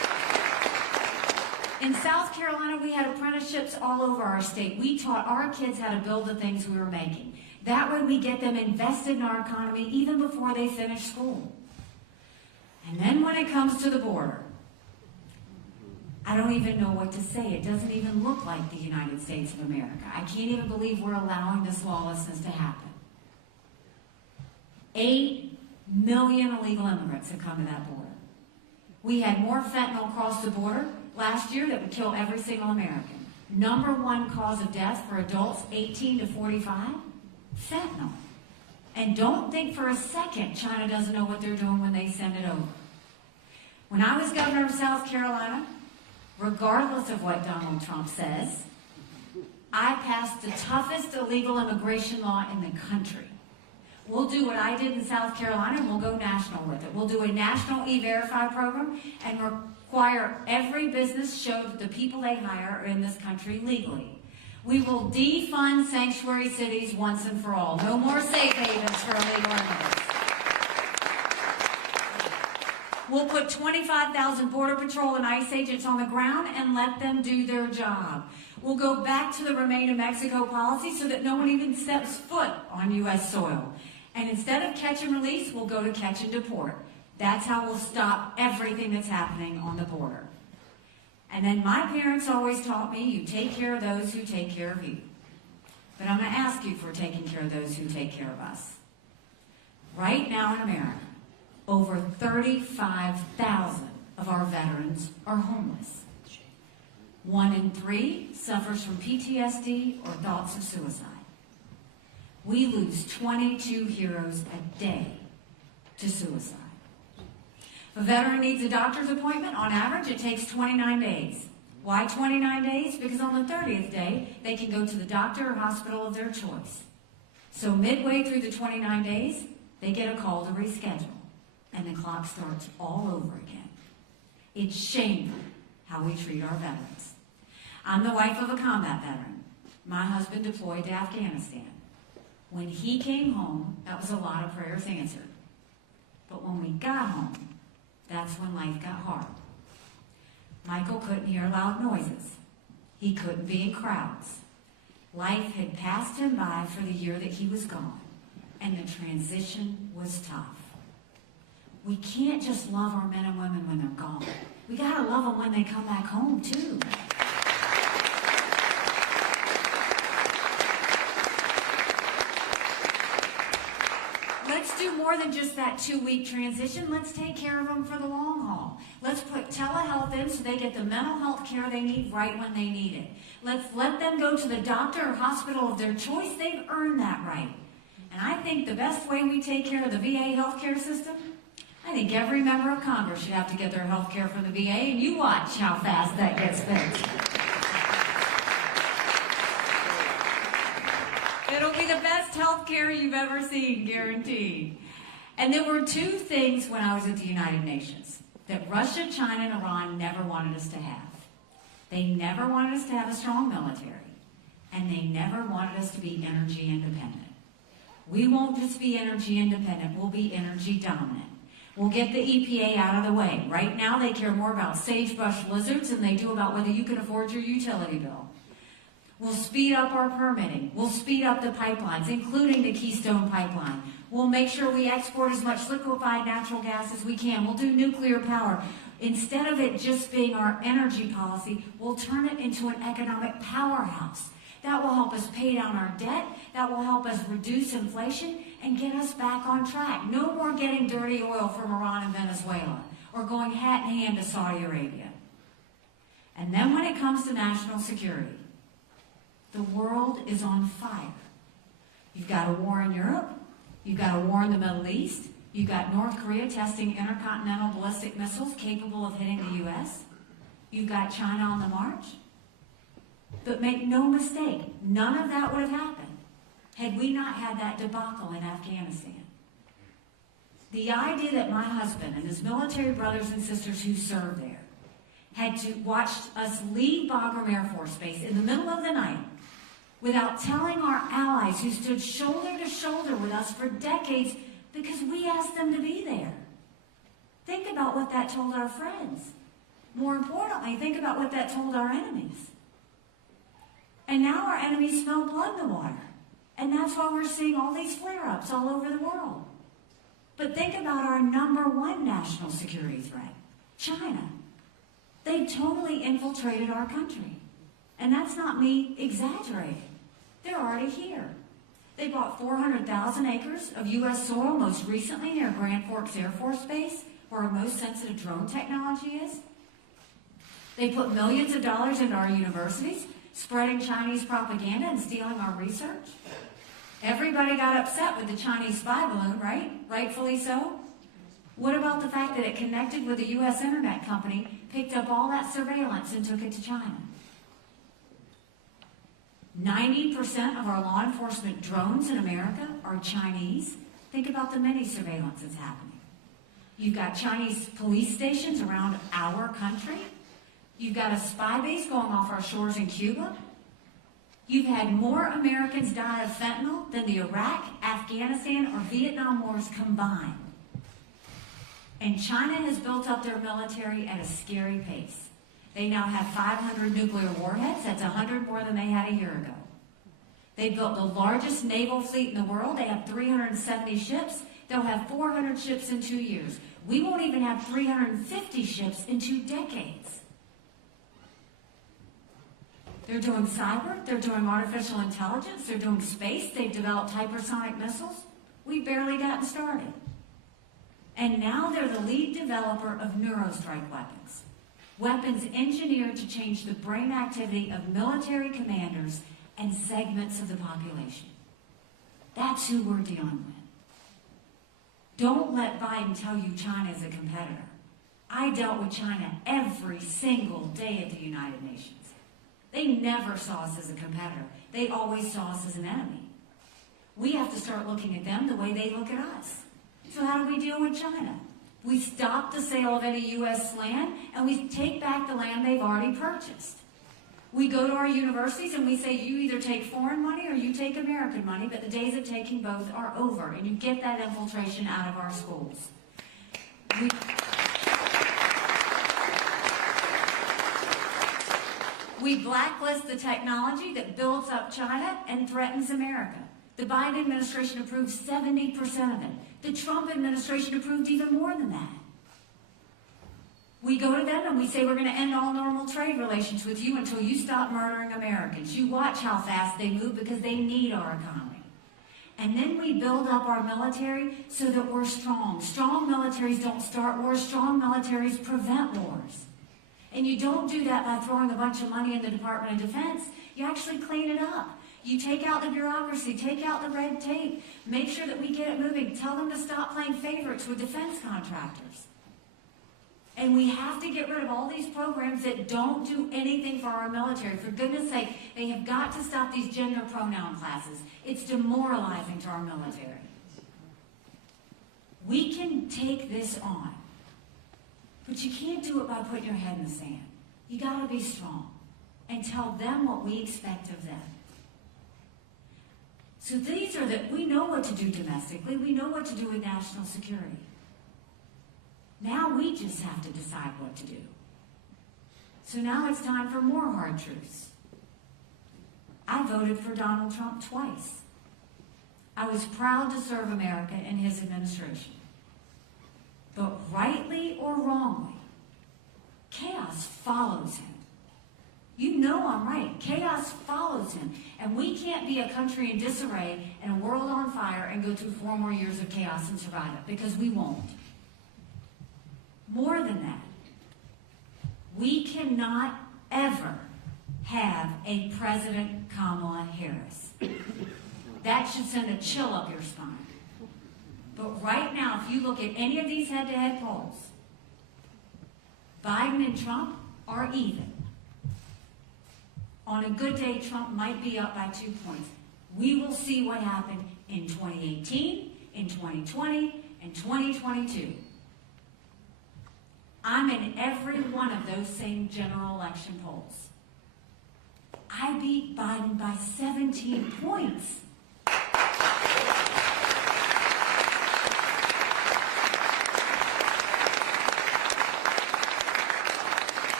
In South Carolina, we had apprenticeships all over our state. We taught our kids how to build the things we were making. That way we get them invested in our economy even before they finish school. And then when it comes to the border, I don't even know what to say. It doesn't even look like the United States of America. I can't even believe we're allowing this lawlessness to happen. 8 million illegal immigrants have come to that border. We had more fentanyl cross the border last year that would kill every single American. Number one cause of death for adults 18 to 45, fentanyl. And don't think for a second China doesn't know what they're doing when they send it over. When I was governor of South Carolina, regardless of what Donald Trump says, I passed the toughest illegal immigration law in the country. We'll do what I did in South Carolina, and we'll go national with it. We'll do a national E-Verify program and require every business show that the people they hire are in this country legally. We will defund sanctuary cities once and for all. No more safe havens for illegal immigrants. We'll put 25,000 Border Patrol and ICE agents on the ground and let them do their job. We'll go back to the Remain in Mexico policy so that no one even steps foot on U.S. soil. And instead of catch and release, we'll go to catch and deport. That's how we'll stop everything that's happening on the border. And then my parents always taught me, you take care of those who take care of you. But I'm going to ask you for taking care of those who take care of us. Right now in America, over 35,000 of our veterans are homeless. 1 in 3 suffers from PTSD or thoughts of suicide. We lose 22 heroes a day to suicide. If a veteran needs a doctor's appointment, on average, it takes 29 days. Why 29 days? Because on the 30th day, they can go to the doctor or hospital of their choice. So midway through the 29 days, they get a call to reschedule, and the clock starts all over again. It's shameful how we treat our veterans. I'm the wife of a combat veteran. My husband deployed to Afghanistan. When he came home, that was a lot of prayers answered. But when we got home, that's when life got hard. Michael couldn't hear loud noises. He couldn't be in crowds. Life had passed him by for the year that he was gone, and the transition was tough. We can't just love our men and women when they're gone. We gotta love them when they come back home, too. Let's do more than just that 2-week transition. Let's take care of them for the long haul. Let's put telehealth in so they get the mental health care they need right when they need it. Let's let them go to the doctor or hospital of their choice. They've earned that right. And I think the best way we take care of the VA healthcare system, I think every member of Congress should have to get their health care from the VA, and you watch how fast that gets fixed. It'll be the best health care you've ever seen, guaranteed. And there were 2 things when I was at the United Nations that Russia, China, and Iran never wanted us to have. They never wanted us to have a strong military, and they never wanted us to be energy independent. We won't just be energy independent, we'll be energy dominant. We'll get the EPA out of the way. Right now, they care more about sagebrush lizards than they do about whether you can afford your utility bill. We'll speed up our permitting. We'll speed up the pipelines, including the Keystone Pipeline. We'll make sure we export as much liquefied natural gas as we can. We'll do nuclear power. Instead of it just being our energy policy, we'll turn it into an economic powerhouse. That will help us pay down our debt. That will help us reduce inflation and get us back on track. No more getting dirty oil from Iran and Venezuela or going hat in hand to Saudi Arabia. And then when it comes to national security, the world is on fire. You've got a war in Europe. You've got a war in the Middle East. You've got North Korea testing intercontinental ballistic missiles capable of hitting the U.S. You've got China on the march. But make no mistake, none of that would have happened had we not had that debacle in Afghanistan. The idea that my husband and his military brothers and sisters who served there had to watch us leave Bagram Air Force Base in the middle of the night without telling our allies who stood shoulder to shoulder with us for decades because we asked them to be there. Think about what that told our friends. More importantly, think about what that told our enemies. And now our enemies smell blood in the water. And that's why we're seeing all these flare-ups all over the world. But think about our #1 national security threat, China. They've totally infiltrated our country. And that's not me exaggerating. They're already here. They bought 400,000 acres of U.S. soil most recently near Grand Forks Air Force Base, where our most sensitive drone technology is. They put millions of dollars into our universities, spreading Chinese propaganda and stealing our research. Everybody got upset with the Chinese spy balloon, right? Rightfully so. What about the fact that it connected with a U.S. internet company, picked up all that surveillance and took it to China? 90% of our law enforcement drones in America are Chinese. Think about the many surveillance that's happening. You've got Chinese police stations around our country. You've got a spy base going off our shores in Cuba. You've had more Americans die of fentanyl than the Iraq, Afghanistan, or Vietnam wars combined. And China has built up their military at a scary pace. They now have 500 nuclear warheads. That's 100 more than they had a year ago. They built the largest naval fleet in the world. They have 370 ships. They'll have 400 ships in 2 years. We won't even have 350 ships in 2 decades. They're doing cyber. They're doing artificial intelligence. They're doing space. They've developed hypersonic missiles. We've barely gotten started. And now they're the lead developer of neurostrike weapons. Weapons engineered to change the brain activity of military commanders and segments of the population. That's who we're dealing with. Don't let Biden tell you China is a competitor. I dealt with China every single day at the United Nations. They never saw us as a competitor. They always saw us as an enemy. We have to start looking at them the way they look at us. So how do we deal with China? We stop the sale of any U.S. land, and we take back the land they've already purchased. We go to our universities and we say, you either take foreign money or you take American money, but the days of taking both are over, and you get that infiltration out of our schools. We blacklist the technology that builds up China and threatens America. The Biden administration approved 70% of it. The Trump administration approved even more than that. We go to them and we say we're going to end all normal trade relations with you until you stop murdering Americans. You watch how fast they move because they need our economy. And then we build up our military so that we're strong. Strong militaries don't start wars. Strong militaries prevent wars. And you don't do that by throwing a bunch of money in the Department of Defense. You actually clean it up. You take out the bureaucracy, take out the red tape, make sure that we get it moving. Tell them to stop playing favorites with defense contractors. And we have to get rid of all these programs that don't do anything for our military. For goodness sake, they have got to stop these gender pronoun classes. It's demoralizing to our military. We can take this on, but you can't do it by putting your head in the sand. You got to be strong and tell them what we expect of them. So these are we know what to do domestically. We know what to do with national security. Now we just have to decide what to do. So now it's time for more hard truths. I voted for Donald Trump twice. I was proud to serve America in his administration. But rightly or wrongly, chaos follows him. You know I'm right. Chaos follows him. And we can't be a country in disarray and a world on fire and go through 4 more years of chaos and survive it, because we won't. More than that, we cannot ever have a President Kamala Harris. That should send a chill up your spine. But right now, if you look at any of these head-to-head polls, Biden and Trump are even. On a good day, Trump might be up by 2 points. We will see what happened in 2018, in 2020, and 2022. I'm in every one of those same general election polls. I beat Biden by 17 points.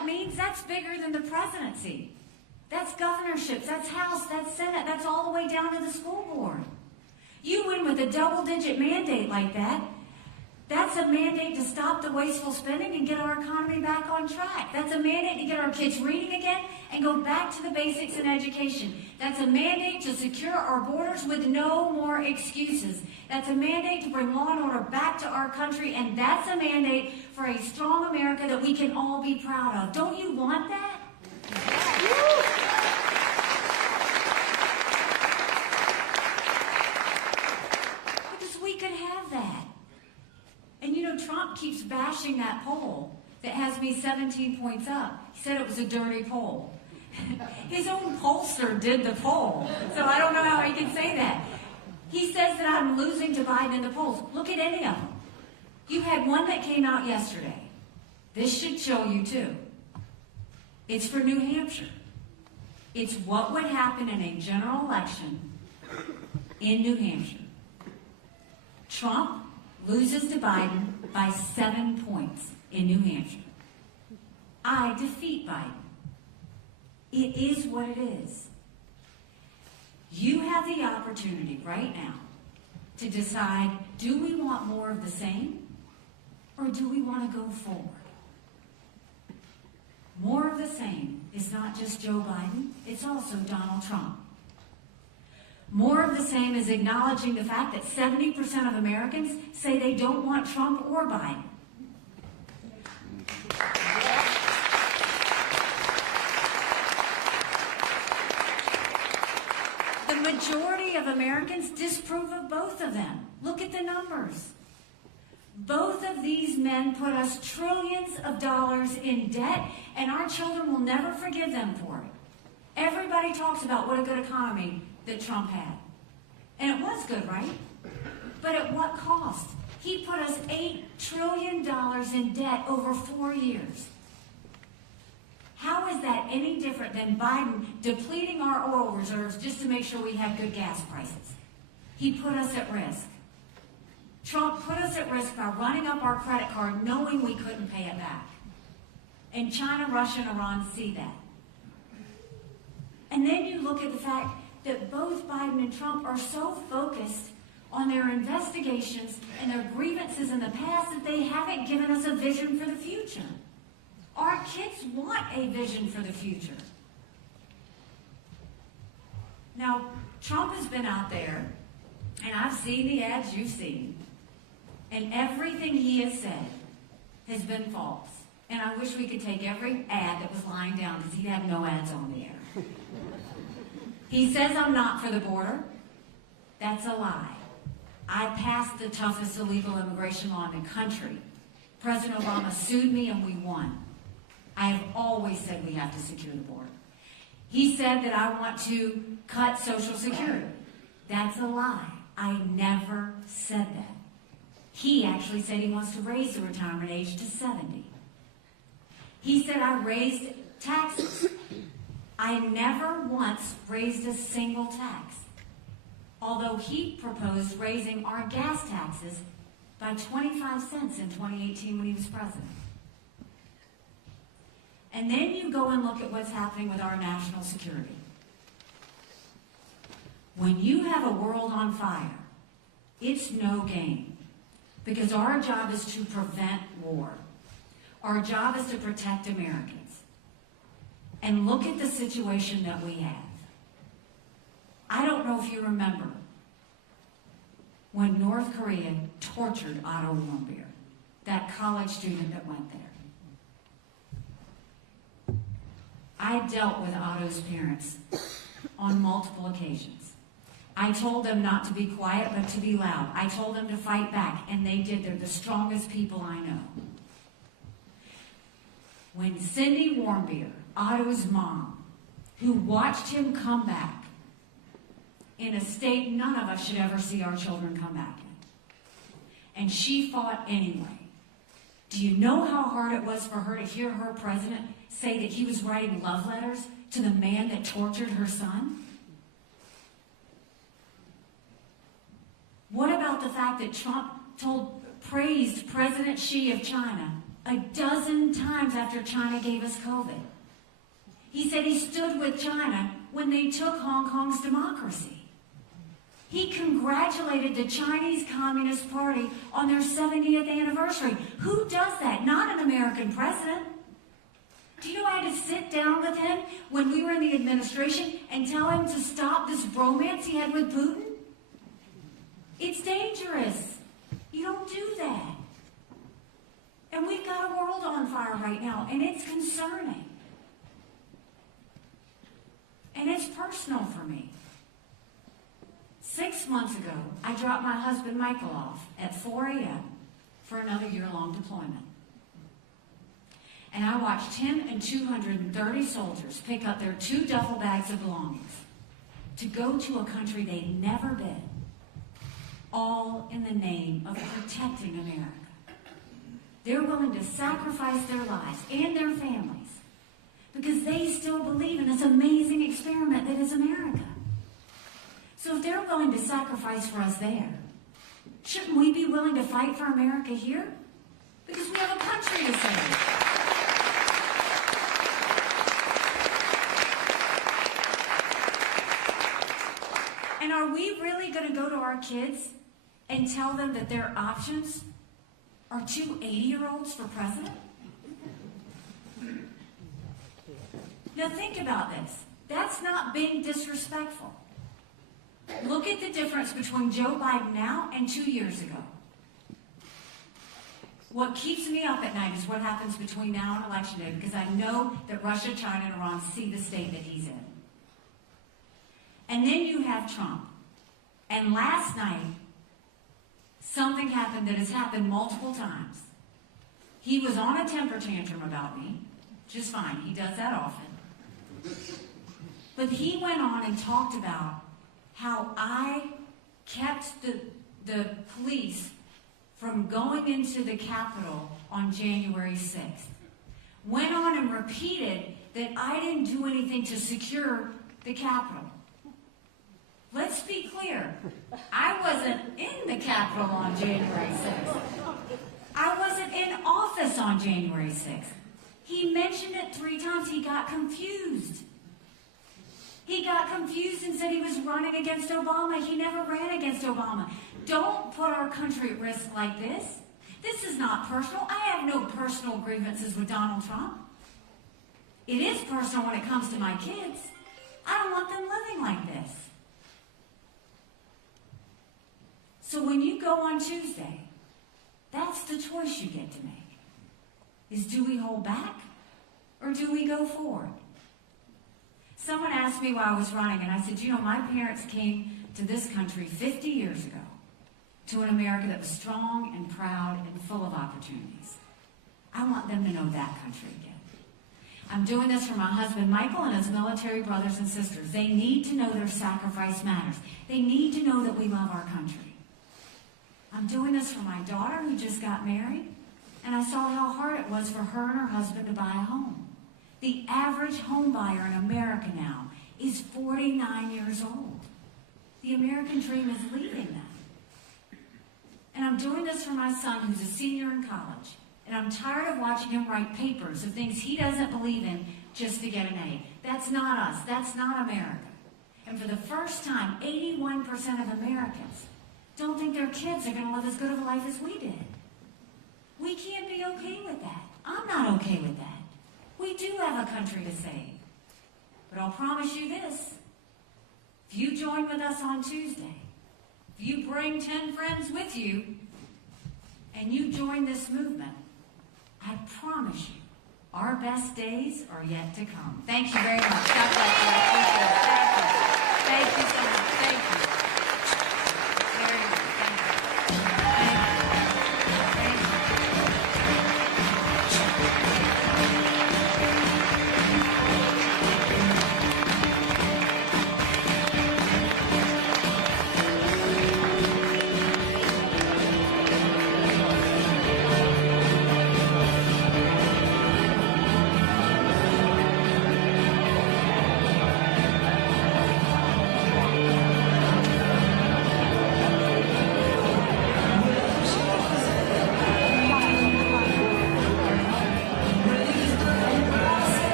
that means? That's bigger than the presidency. That's governorships, that's House, that's Senate, that's all the way down to the school board. You win with a double-digit mandate like that. That's a mandate to stop the wasteful spending and get our economy back on track. That's a mandate to get our kids reading again and go back to the basics in education. That's a mandate to secure our borders with no more excuses. That's a mandate to bring law and order back to our country, and that's a mandate for a strong America that we can all be proud of. Don't you want that? Because we could have that. And you know, Trump keeps bashing that poll that has me 17 points up. He said it was a dirty poll. His own pollster did the poll, so I don't know how he can say that. He says that I'm losing to Biden in the polls. Look at any of them. You had one that came out yesterday. This should show you too. It's for New Hampshire. It's what would happen in a general election in New Hampshire. Trump loses to Biden by 7 points in New Hampshire. I defeat Biden. It is what it is. You have the opportunity right now to decide, do we want more of the same or do we want to go forward? More of the same is not just Joe Biden, it's also Donald Trump. More of the same is acknowledging the fact that 70% of Americans say they don't want Trump or Biden. The majority of Americans disapprove of both of them. Look at the numbers. Both of these men put us trillions of dollars in debt, and our children will never forgive them for it. Everybody talks about what a good economy that Trump had. And it was good, right? But at what cost? He put us $8 trillion in debt over 4 years. How is that any different than Biden depleting our oil reserves just to make sure we have good gas prices? He put us at risk. Trump put us at risk by running up our credit card knowing we couldn't pay it back. And China, Russia, and Iran see that. And then you look at the fact that both Biden and Trump are so focused on their investigations and their grievances in the past that they haven't given us a vision for the future. Our kids want a vision for the future. Now, Trump has been out there, and I've seen the ads you've seen, and everything he has said has been false. And I wish we could take every ad that was lying down because he'd have no ads on the air. He says I'm not for the border. That's a lie. I passed the toughest illegal immigration law in the country. President Obama sued me and we won. I have always said we have to secure the border. He said that I want to cut Social Security. That's a lie. I never said that. He actually said he wants to raise the retirement age to 70. He said I raised taxes. I never once raised a single tax, although he proposed raising our gas taxes by 25 cents in 2018 when he was president. And then you go and look at what's happening with our national security. When you have a world on fire, it's no game, because our job is to prevent war. Our job is to protect Americans. And look at the situation that we have. I don't know if you remember when North Korea tortured Otto Warmbier, that college student that went there. I dealt with Otto's parents on multiple occasions. I told them not to be quiet, but to be loud. I told them to fight back, and they did. They're the strongest people I know. When Cindy Warmbier, Otto's mom, who watched him come back in a state none of us should ever see our children come back in, and she fought anyway. Do you know how hard it was for her to hear her president say that he was writing love letters to the man that tortured her son? What about the fact that Trump praised President Xi of China a dozen times after China gave us COVID. He said he stood with China when they took Hong Kong's democracy. He congratulated the Chinese Communist Party on their 70th anniversary. Who does that? Not an American president. Do you know I had to sit down with him when we were in the administration and tell him to stop this bromance he had with Putin? It's dangerous. You don't do that. And we've got a world on fire right now, and it's concerning. And it's personal for me. 6 months ago, I dropped my husband Michael off at 4 a.m. for another year-long deployment. And I watched him and 230 soldiers pick up their 2 duffel bags of belongings to go to a country they'd never been, all in the name of protecting America. They're willing to sacrifice their lives and their families because they still believe in this amazing experiment that is America. So if they're willing to sacrifice for us there, shouldn't we be willing to fight for America here? Because we have a country to save. And are we really going to go to our kids and tell them that their options are 2 80-year-olds for president? Now think about this. That's not being disrespectful. Look at the difference between Joe Biden now and 2 years ago. What keeps me up at night is what happens between now and Election Day, because I know that Russia, China, and Iran see the state that he's in. And then you have Trump. And last night, something happened that has happened multiple times. He was on a temper tantrum about me, just fine. He does that often. But he went on and talked about how I kept the police from going into the Capitol on January 6th. Went on and repeated that I didn't do anything to secure the Capitol. Let's be clear. I wasn't in the Capitol on January 6th. I wasn't in office on January 6th. He mentioned it 3 times. He got confused. He got confused and said he was running against Obama. He never ran against Obama. Don't put our country at risk like this. This is not personal. I have no personal grievances with Donald Trump. It is personal when it comes to my kids. I don't want them living like this. So when you go on Tuesday, that's the choice you get to make. Is do we hold back or do we go forward? Someone asked me while I was running, and I said, you know, my parents came to this country 50 years ago to an America that was strong and proud and full of opportunities. I want them to know that country again. I'm doing this for my husband Michael and his military brothers and sisters. They need to know their sacrifice matters. They need to know that we love our country. I'm doing this for my daughter who just got married, and I saw how hard it was for her and her husband to buy a home. The average home buyer in America now is 49 years old. The American dream is leaving them. And I'm doing this for my son who's a senior in college. And I'm tired of watching him write papers of things he doesn't believe in just to get an A. That's not us. That's not America. And for the first time, 81% of Americans don't think their kids are going to live as good of a life as we did. We can't be okay with that. I'm not okay with that. We do have a country to save. But I'll promise you this. If you join with us on Tuesday, if you bring 10 friends with you, and you join this movement, I promise you, our best days are yet to come. Thank you very much. God bless you. I appreciate it. Thank you so much. Thank you. Very good. Thank you. Thank you. Thank you.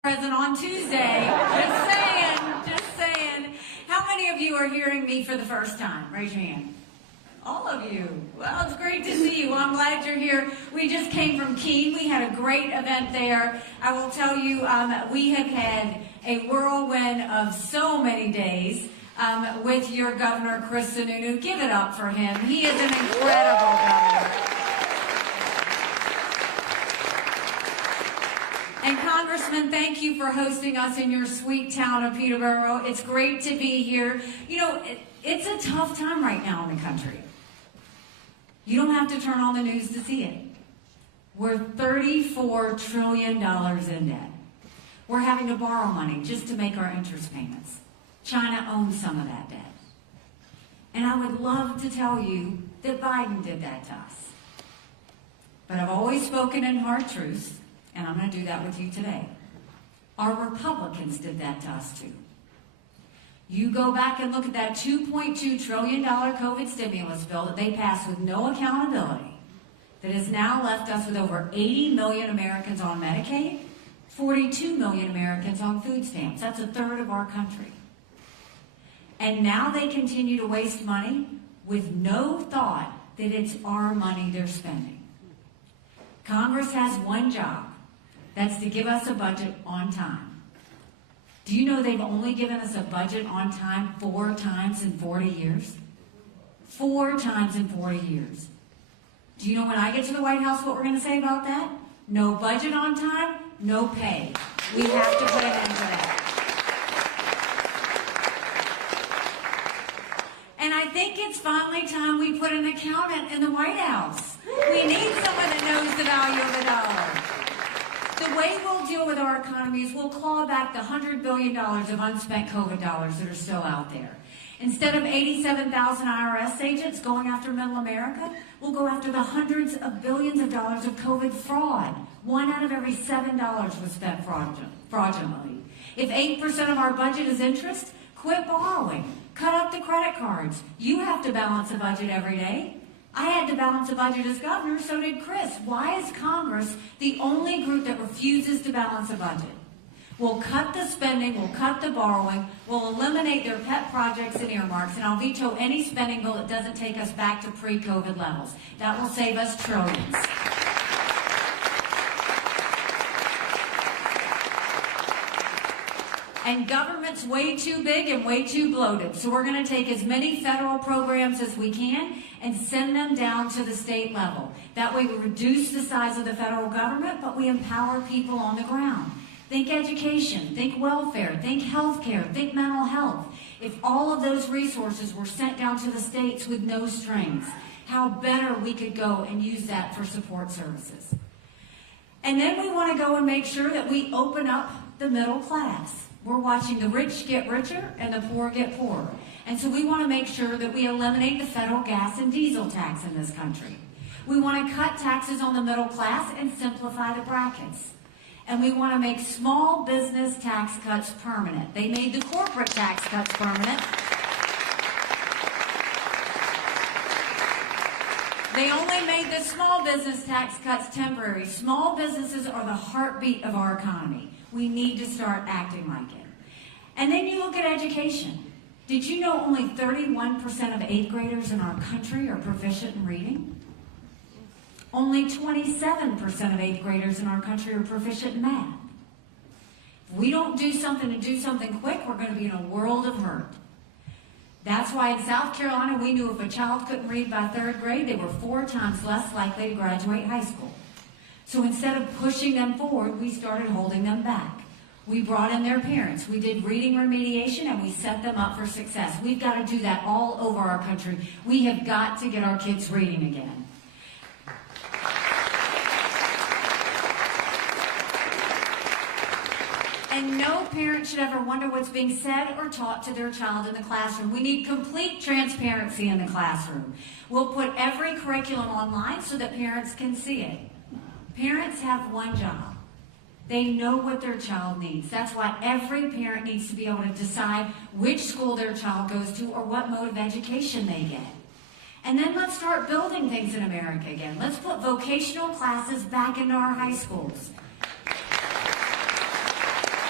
present on Tuesday. Just saying, just saying. How many of you are hearing me for the first time? Raise your hand. All of you. Well, it's great to see you. Well, I'm glad you're here. We just came from Keene. We had a great event there. I will tell you, we have had a whirlwind of so many days with your governor, Chris Sununu. Give it up for him. He is an incredible governor. And Congressman, thank you for hosting us in your sweet town of Peterborough. It's great to be here. You know, it's a tough time right now in the country. You don't have to turn on the news to see it. We're $34 trillion in debt. We're having to borrow money just to make our interest payments. China owns some of that debt. And I would love to tell you that Biden did that to us. But I've always spoken in hard truths, and I'm going to do that with you today. Our Republicans did that to us too. You go back and look at that $2.2 trillion COVID stimulus bill that they passed with no accountability, that has now left us with over 80 million Americans on Medicaid, 42 million Americans on food stamps. That's a third of our country. And now they continue to waste money with no thought that it's our money they're spending. Congress has one job. That's to give us a budget on time. Do you know they've only given us a budget on time 4 times in 40 years? 4 times in 40 years. Do you know when I get to the White House what we're going to say about that? No budget on time, no pay. We have to put an end to that. And I think it's finally time we put an accountant in the White House. We need someone that knows the value of the dollar. The way we'll deal with our economy is we'll claw back the $100 billion of unspent COVID dollars that are still out there. Instead of 87,000 IRS agents going after middle America, we'll go after the hundreds of billions of dollars of COVID fraud. 1 out of every $7 was spent fraudulently. If 8% of our budget is interest, quit borrowing. Cut up the credit cards. You have to balance a budget every day. I had to balance a budget as governor, so did Chris. Why is Congress the only group that refuses to balance a budget? We'll cut the spending, we'll cut the borrowing, we'll eliminate their pet projects and earmarks, and I'll veto any spending bill that doesn't take us back to pre-COVID levels. That will save us trillions. And government's way too big and way too bloated. So we're going to take as many federal programs as we can and send them down to the state level. That way we reduce the size of the federal government, but we empower people on the ground. Think education, think welfare, think healthcare, think mental health. If all of those resources were sent down to the states with no strings, how better we could go and use that for support services. And then we want to go and make sure that we open up the middle class. We're watching the rich get richer and the poor get poorer. And so we want to make sure that we eliminate the federal gas and diesel tax in this country. We want to cut taxes on the middle class and simplify the brackets. And we want to make small business tax cuts permanent. They made the corporate tax cuts permanent. They only made the small business tax cuts temporary. Small businesses are the heartbeat of our economy. We need to start acting like it. And then you look at education. Did you know only 31% of 8th graders in our country are proficient in reading? Only 27% of 8th graders in our country are proficient in math. If we don't do something and do something quick, we're going to be in a world of hurt. That's why in South Carolina, we knew if a child couldn't read by 3rd grade, they were 4 times less likely to graduate high school. So instead of pushing them forward, we started holding them back. We brought in their parents. We did reading remediation, and we set them up for success. We've got to do that all over our country. We have got to get our kids reading again. And no parent should ever wonder what's being said or taught to their child in the classroom. We need complete transparency in the classroom. We'll put every curriculum online so that parents can see it. Parents have one job. They know what their child needs. That's why every parent needs to be able to decide which school their child goes to or what mode of education they get. And then let's start building things in America again. Let's put vocational classes back into our high schools.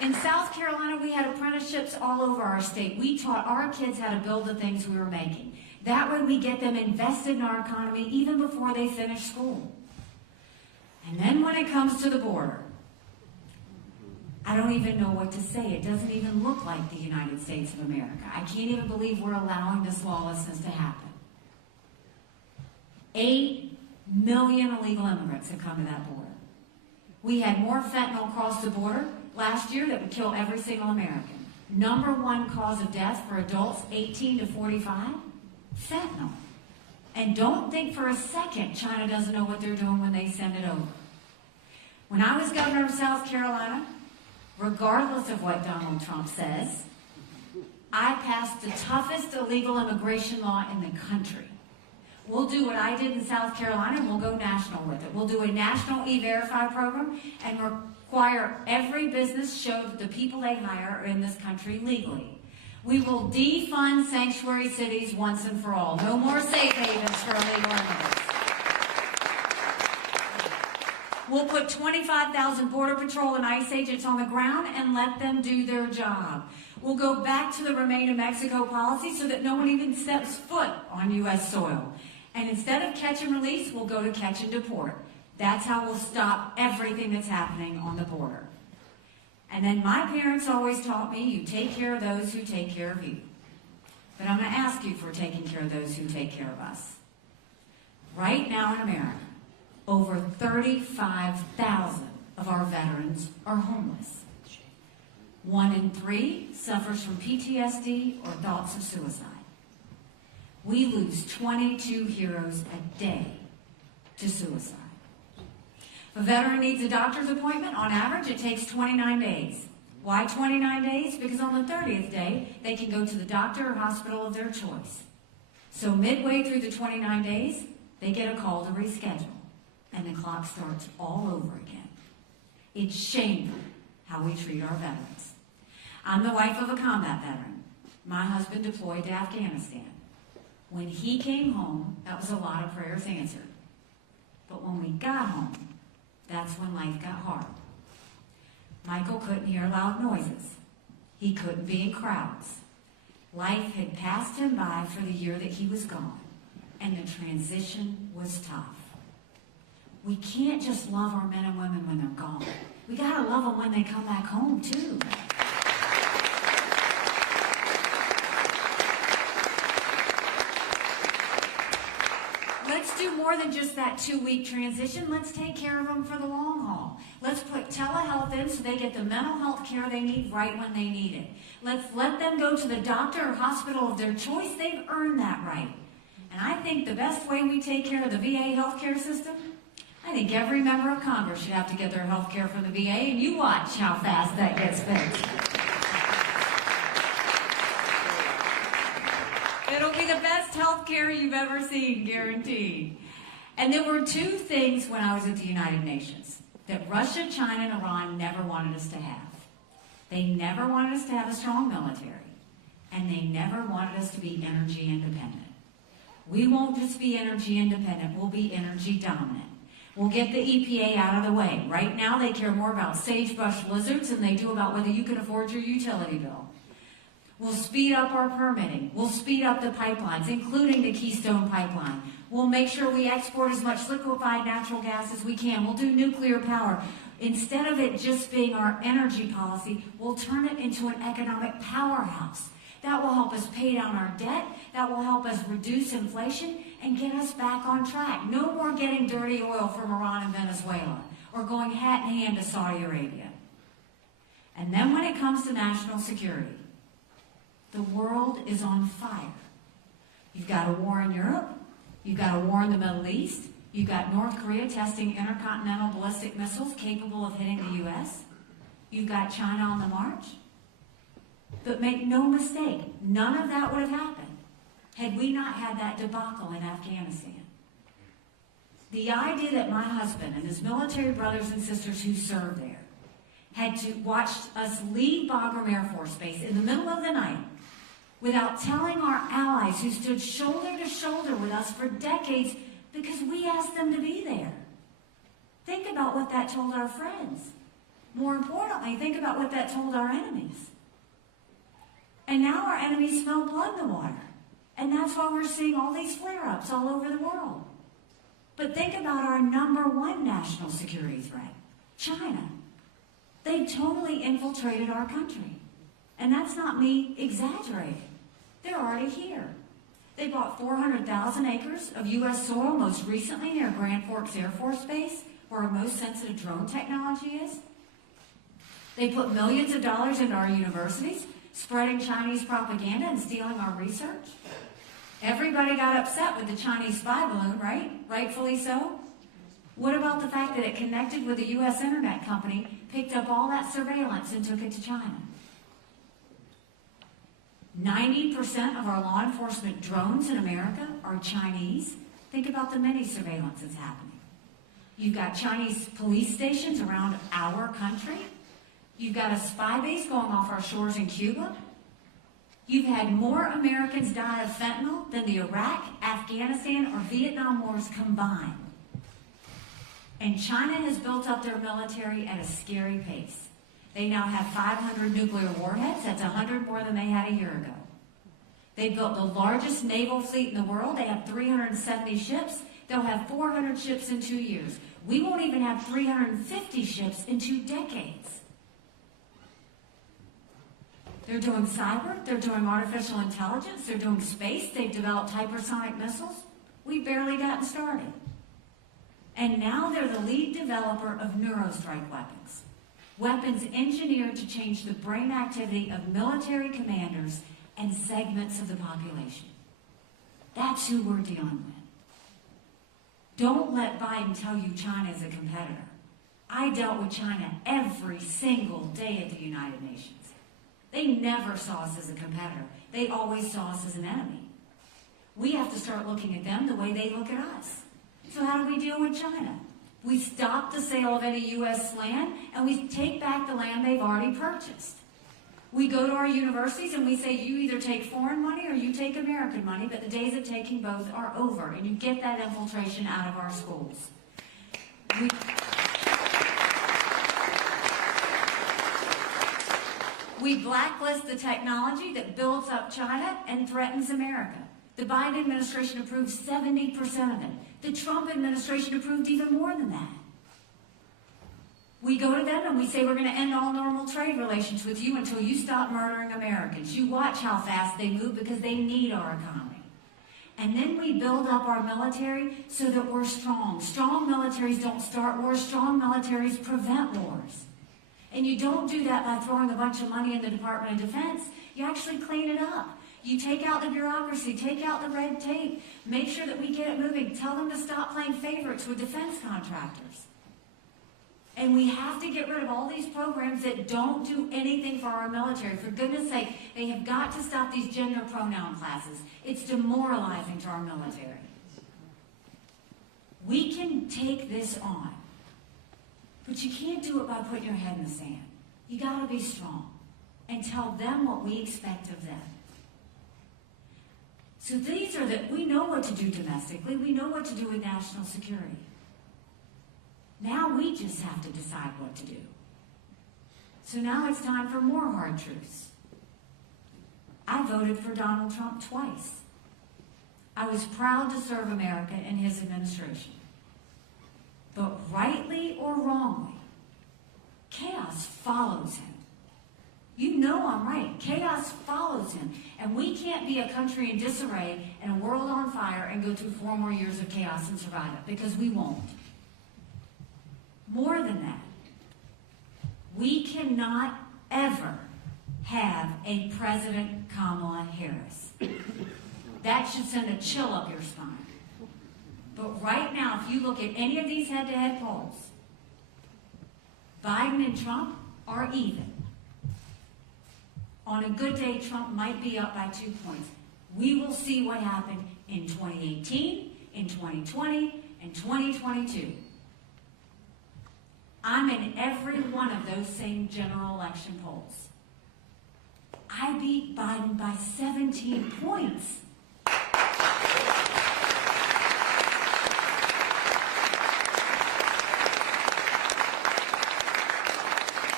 In South Carolina, we had apprenticeships all over our state. We taught our kids how to build the things we were making. That way we get them invested in our economy even before they finish school. And then when it comes to the border, I don't even know what to say. It doesn't even look like the United States of America. I can't even believe we're allowing this lawlessness to happen. 8 million illegal immigrants have come to that border. We had more fentanyl cross the border last year that would kill every single American. #1 cause of death for adults 18 to 45, fentanyl. And don't think for a second China doesn't know what they're doing when they send it over. When I was governor of South Carolina, regardless of what Donald Trump says, I passed the toughest illegal immigration law in the country. We'll do what I did in South Carolina, and we'll go national with it. We'll do a national E-Verify program and require every business show that the people they hire are in this country legally. We will defund sanctuary cities once and for all. No more safe havens for illegal immigrants. We'll put 25,000 Border Patrol and ICE agents on the ground and let them do their job. We'll go back to the Remain in Mexico policy so that no one even steps foot on U.S. soil. And instead of catch and release, we'll go to catch and deport. That's how we'll stop everything that's happening on the border. And then my parents always taught me, you take care of those who take care of you. But I'm going to ask you for taking care of those who take care of us. Right now in America, over 35,000 of our veterans are homeless. 1 in 3 suffers from PTSD or thoughts of suicide. We lose 22 heroes a day to suicide. If a veteran needs a doctor's appointment, on average, it takes 29 days. Why 29 days? Because on the 30th day, they can go to the doctor or hospital of their choice. So midway through the 29 days, they get a call to reschedule, and the clock starts all over again. It's shameful how we treat our veterans. I'm the wife of a combat veteran. My husband deployed to Afghanistan. When he came home, that was a lot of prayers answered. But when we got home, that's when life got hard. Michael couldn't hear loud noises. He couldn't be in crowds. Life had passed him by for the year that he was gone, and the transition was tough. We can't just love our men and women when they're gone. We gotta love them when they come back home, too. Let's do more than just that 2-week transition. Let's take care of them for the long haul. Let's put telehealth in so they get the mental health care they need right when they need it. Let's let them go to the doctor or hospital of their choice. They've earned that right. And I think the best way we take care of the VA healthcare system, I think every member of Congress should have to get their health care from the VA, and you watch how fast that gets fixed. It'll be the best health care you've ever seen, guaranteed. And there were 2 things when I was at the United Nations that Russia, China, and Iran never wanted us to have. They never wanted us to have a strong military, and they never wanted us to be energy independent. We won't just be energy independent, we'll be energy dominant. We'll get the EPA out of the way. Right now, they care more about sagebrush lizards than they do about whether you can afford your utility bill. We'll speed up our permitting. We'll speed up the pipelines, including the Keystone Pipeline. We'll make sure we export as much liquefied natural gas as we can. We'll do nuclear power. Instead of it just being our energy policy, we'll turn it into an economic powerhouse. That will help us pay down our debt. That will help us reduce inflation and get us back on track. No more getting dirty oil from Iran and Venezuela or going hat in hand to Saudi Arabia. And then when it comes to national security, the world is on fire. You've got a war in Europe. You've got a war in the Middle East. You've got North Korea testing intercontinental ballistic missiles capable of hitting the U.S. You've got China on the march. But make no mistake, none of that would have happened had we not had that debacle in Afghanistan. The idea that my husband and his military brothers and sisters who served there had to watch us leave Bagram Air Force Base in the middle of the night without telling our allies who stood shoulder to shoulder with us for decades because we asked them to be there. Think about what that told our friends. More importantly, think about what that told our enemies. And now our enemies smell blood in the water. And that's why we're seeing all these flare-ups all over the world. But think about our number one national security threat, China. They totally infiltrated our country. And that's not me exaggerating. They're already here. They bought 400,000 acres of U.S. soil, most recently near Grand Forks Air Force Base, where our most sensitive drone technology is. They put millions of dollars into our universities, spreading Chinese propaganda and stealing our research. Everybody got upset with the Chinese spy balloon, right? Rightfully so. What about the fact that it connected with a U.S. internet company, picked up all that surveillance and took it to China? 90% of our law enforcement drones in America are Chinese. Think about the many surveillance that's happening. You've got Chinese police stations around our country. You've got a spy base going off our shores in Cuba. You've had more Americans die of fentanyl than the Iraq, Afghanistan, or Vietnam wars combined. And China has built up their military at a scary pace. They now have 500 nuclear warheads. That's 100 more than they had a year ago. They built the largest naval fleet in the world. They have 370 ships. They'll have 400 ships in 2 years. We won't even have 350 ships in 2 decades. They're doing cyber. They're doing artificial intelligence. They're doing space. They've developed hypersonic missiles. We've barely gotten started. And now they're the lead developer of neurostrike weapons. Weapons engineered to change the brain activity of military commanders and segments of the population. That's who we're dealing with. Don't let Biden tell you China is a competitor. I dealt with China every single day at the United Nations. They never saw us as a competitor. They always saw us as an enemy. We have to start looking at them the way they look at us. So how do we deal with China? We stop the sale of any U.S. land, and we take back the land they've already purchased. We go to our universities and we say, you either take foreign money or you take American money, but the days of taking both are over, and you get that infiltration out of our schools. We blacklist the technology that builds up China and threatens America. The Biden administration approved 70% of it. The Trump administration approved even more than that. We go to them and we say, we're going to end all normal trade relations with you until you stop murdering Americans. You watch how fast they move because they need our economy. And then we build up our military so that we're strong. Strong militaries don't start wars. Strong militaries prevent wars. And you don't do that by throwing a bunch of money in the Department of Defense. You actually clean it up. You take out the bureaucracy, take out the red tape, make sure that we get it moving. Tell them to stop playing favorites with defense contractors. And we have to get rid of all these programs that don't do anything for our military. For goodness sake, they have got to stop these gender pronoun classes. It's demoralizing to our military. We can take this on, but you can't do it by putting your head in the sand. You got to be strong and tell them what we expect of them. So these are we know what to do domestically. We know what to do with national security. Now we just have to decide what to do. So now it's time for more hard truths. I voted for Donald Trump twice. I was proud to serve America in his administration. But rightly or wrongly, chaos follows him. You know I'm right. Chaos follows him. And we can't be a country in disarray and a world on fire and go through 4 more years of chaos and survive it, because we won't. More than that, we cannot ever have a President Kamala Harris. That should send a chill up your spine. But right now, if you look at any of these head-to-head polls, Biden and Trump are even. On a good day, Trump might be up by 2 points. We will see what happened in 2018, in 2020, and 2022. I'm in every one of those same general election polls. I beat Biden by 17 points.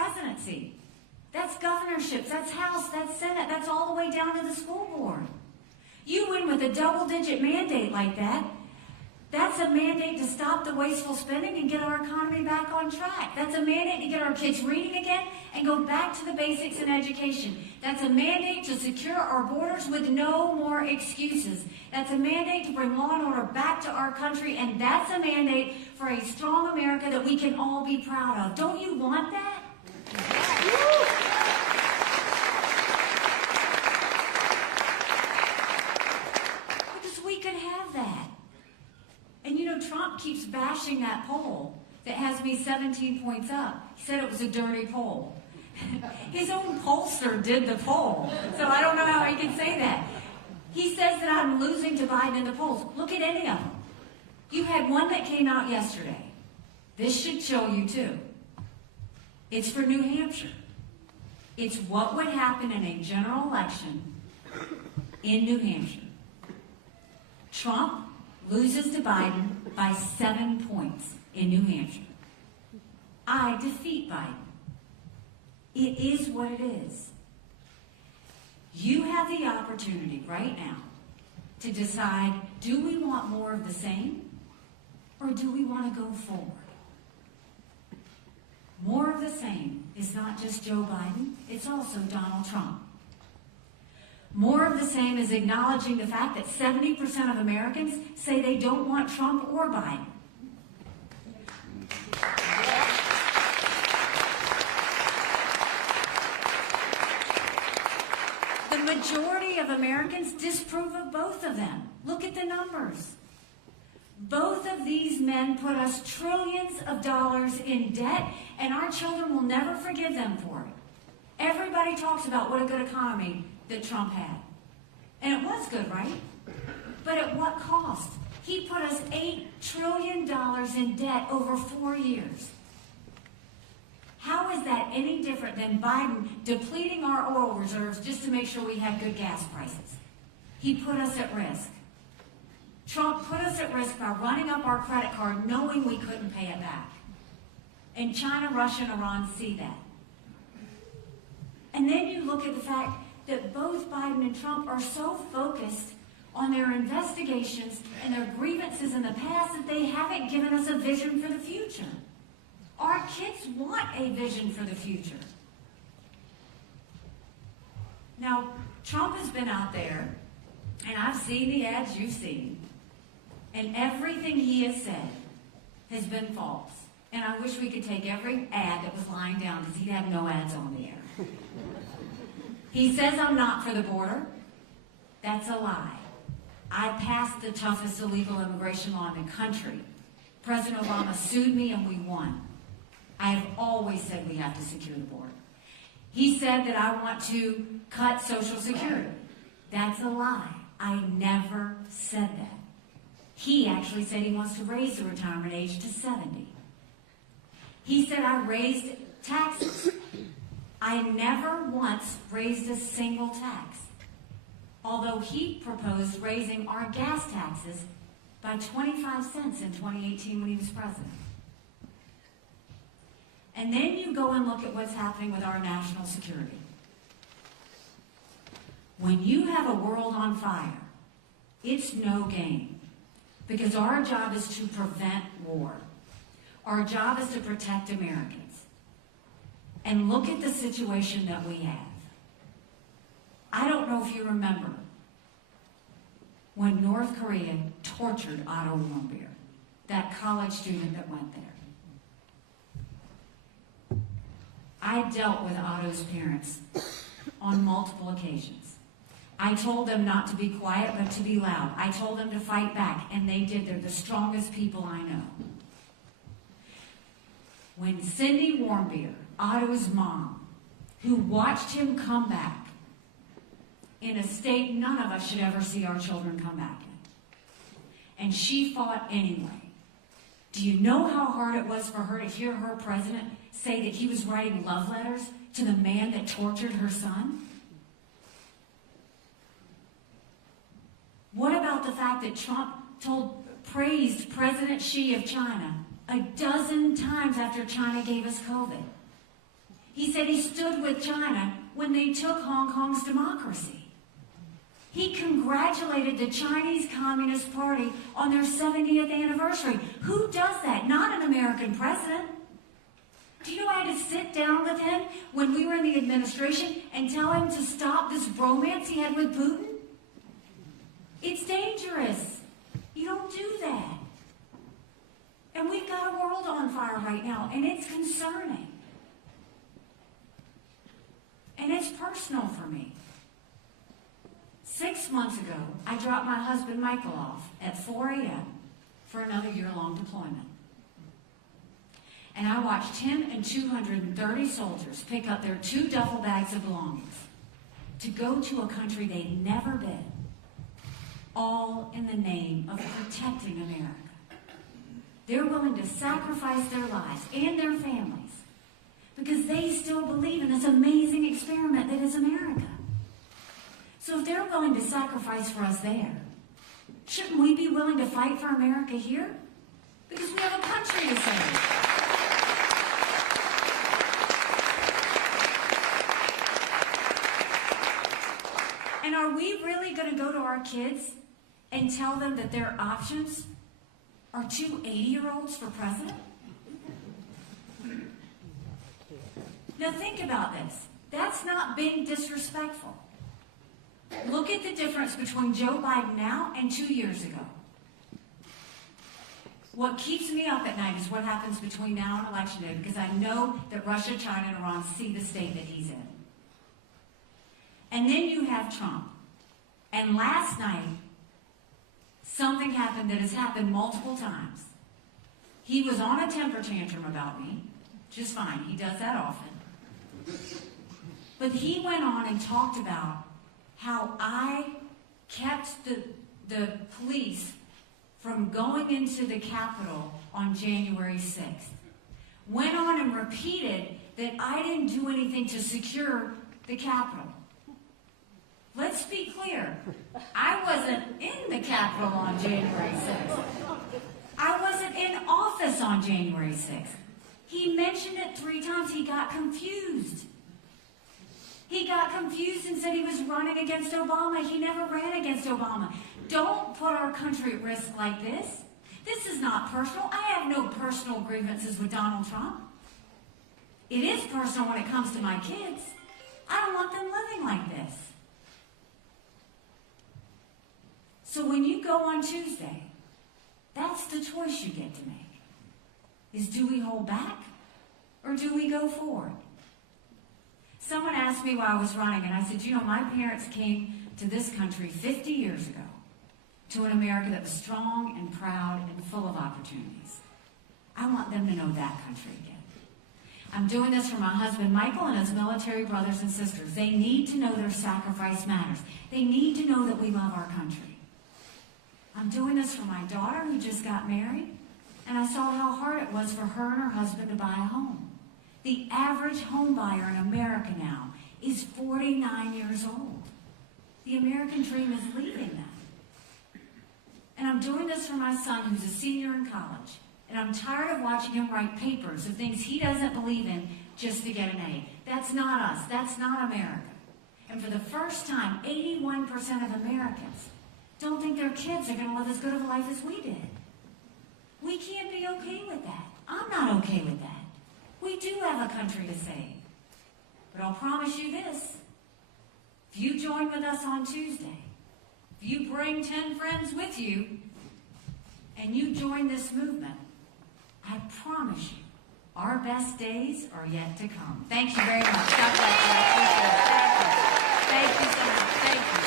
presidency. That's governorships, that's House, that's Senate, that's all the way down to the school board. You win with a double-digit mandate like that. That's a mandate to stop the wasteful spending and get our economy back on track. That's a mandate to get our kids reading again and go back to the basics in education. That's a mandate to secure our borders with no more excuses. That's a mandate to bring law and order back to our country, and that's a mandate for a strong America that we can all be proud of. Don't you want that? Because we could have that. And you know, Trump keeps bashing that poll that has me 17 points up. He said it was a dirty poll. His own pollster did the poll, so I don't know how he can say that. He says that I'm losing to Biden in the polls. Look at any of them. You had one that came out yesterday. This should show you too. It's for New Hampshire. It's what would happen in a general election in New Hampshire. Trump loses to Biden by 7 points in New Hampshire. I defeat Biden. It is what it is. You have the opportunity right now to decide, do we want more of the same, or do we want to go forward? More of the same is not just Joe Biden, it's also Donald Trump. More of the same is acknowledging the fact that 70% of Americans say they don't want Trump or Biden. The majority of Americans disapprove of both of them. Look at the numbers. Both of these men put us trillions of dollars in debt, and our children will never forgive them for it. Everybody talks about what a good economy that Trump had. And it was good, right? But at what cost? He put us $8 trillion in debt over 4 years. How is that any different than Biden depleting our oil reserves just to make sure we have good gas prices? He put us at risk. Trump put us at risk by running up our credit card knowing we couldn't pay it back. And China, Russia, and Iran see that. And then you look at the fact that both Biden and Trump are so focused on their investigations and their grievances in the past that they haven't given us a vision for the future. Our kids want a vision for the future. Now, Trump has been out there, and I've seen the ads you've seen, and everything he has said has been false. And I wish we could take every ad that was lying down because he'd have no ads on the air. He says I'm not for the border. That's a lie. I passed the toughest illegal immigration law in the country. President Obama sued me and we won. I have always said we have to secure the border. He said that I want to cut Social Security. That's a lie. I never said that. He actually said he wants to raise the retirement age to 70. He said I raised taxes. I never once raised a single tax, although he proposed raising our gas taxes by 25 cents in 2018 when he was president. And then you go and look at what's happening with our national security. When you have a world on fire, it's no game, because our job is to prevent war. Our job is to protect Americans. And look at the situation that we have. I don't know if you remember when North Korea tortured Otto Warmbier, that college student that went there. I dealt with Otto's parents on multiple occasions. I told them not to be quiet, but to be loud. I told them to fight back, and they did. They're the strongest people I know. When Cindy Warmbier, Otto's mom, who watched him come back in a state none of us should ever see our children come back in, and she fought anyway. Do you know how hard it was for her to hear her president say that he was writing love letters to the man that tortured her son? What about the fact that Trump praised President Xi of China a dozen times after China gave us COVID? He said he stood with China when they took Hong Kong's democracy. He congratulated the Chinese Communist Party on their 70th anniversary. Who does that? Not an American president. Do you know I had to sit down with him when we were in the administration and tell him to stop this bromance he had with Putin? It's dangerous. You don't do that. And we've got a world on fire right now, and it's concerning. And it's personal for me. 6 months ago, I dropped my husband Michael off at 4 a.m. for another year-long deployment. And I watched him and 230 soldiers pick up their 2 duffel bags of belongings to go to a country they'd never been, all in the name of protecting America. They're willing to sacrifice their lives and their families because they still believe in this amazing experiment that is America. So if they're willing to sacrifice for us there, shouldn't we be willing to fight for America here? Because we have a country to save. And are we really going to go to our kids and tell them that their options are 2 80-year-olds for president? Now think about this. That's not being disrespectful. Look at the difference between Joe Biden now and 2 years ago. What keeps me up at night is what happens between now and Election Day, because I know that Russia, China, and Iran see the state that he's in. And then you have Trump. And last night, something happened that has happened multiple times. He was on a temper tantrum about me, just fine. He does that often. But he went on and talked about how I kept the police from going into the Capitol on January 6th. Went on and repeated that I didn't do anything to secure the Capitol. Let's be clear. I wasn't in the Capitol on January 6th. I wasn't in office on January 6th. He mentioned it 3 times. He got confused. He got confused and said he was running against Obama. He never ran against Obama. Don't put our country at risk like this. This is not personal. I have no personal grievances with Donald Trump. It is personal when it comes to my kids. I don't want them living like this. So when you go on Tuesday, that's the choice you get to make. Is do we hold back or do we go forward? Someone asked me while I was running, and I said, you know, my parents came to this country 50 years ago to an America that was strong and proud and full of opportunities. I want them to know that country again. I'm doing this for my husband Michael and his military brothers and sisters. They need to know their sacrifice matters. They need to know that we love our country. I'm doing this for my daughter who just got married, and I saw how hard it was for her and her husband to buy a home. The average home buyer in America now is 49 years old. The American dream is leaving them. And I'm doing this for my son who's a senior in college. And I'm tired of watching him write papers of things he doesn't believe in just to get an A. That's not us. That's not America. And for the first time, 81% of Americans don't think their kids are going to live as good of a life as we did. We can't be okay with that. I'm not okay with that. We do have a country to save. But I'll promise you this. If you join with us on Tuesday, if you bring 10 friends with you, and you join this movement, I promise you, our best days are yet to come. Thank you very much. God bless you. I appreciate it. Thank you so much. Thank you.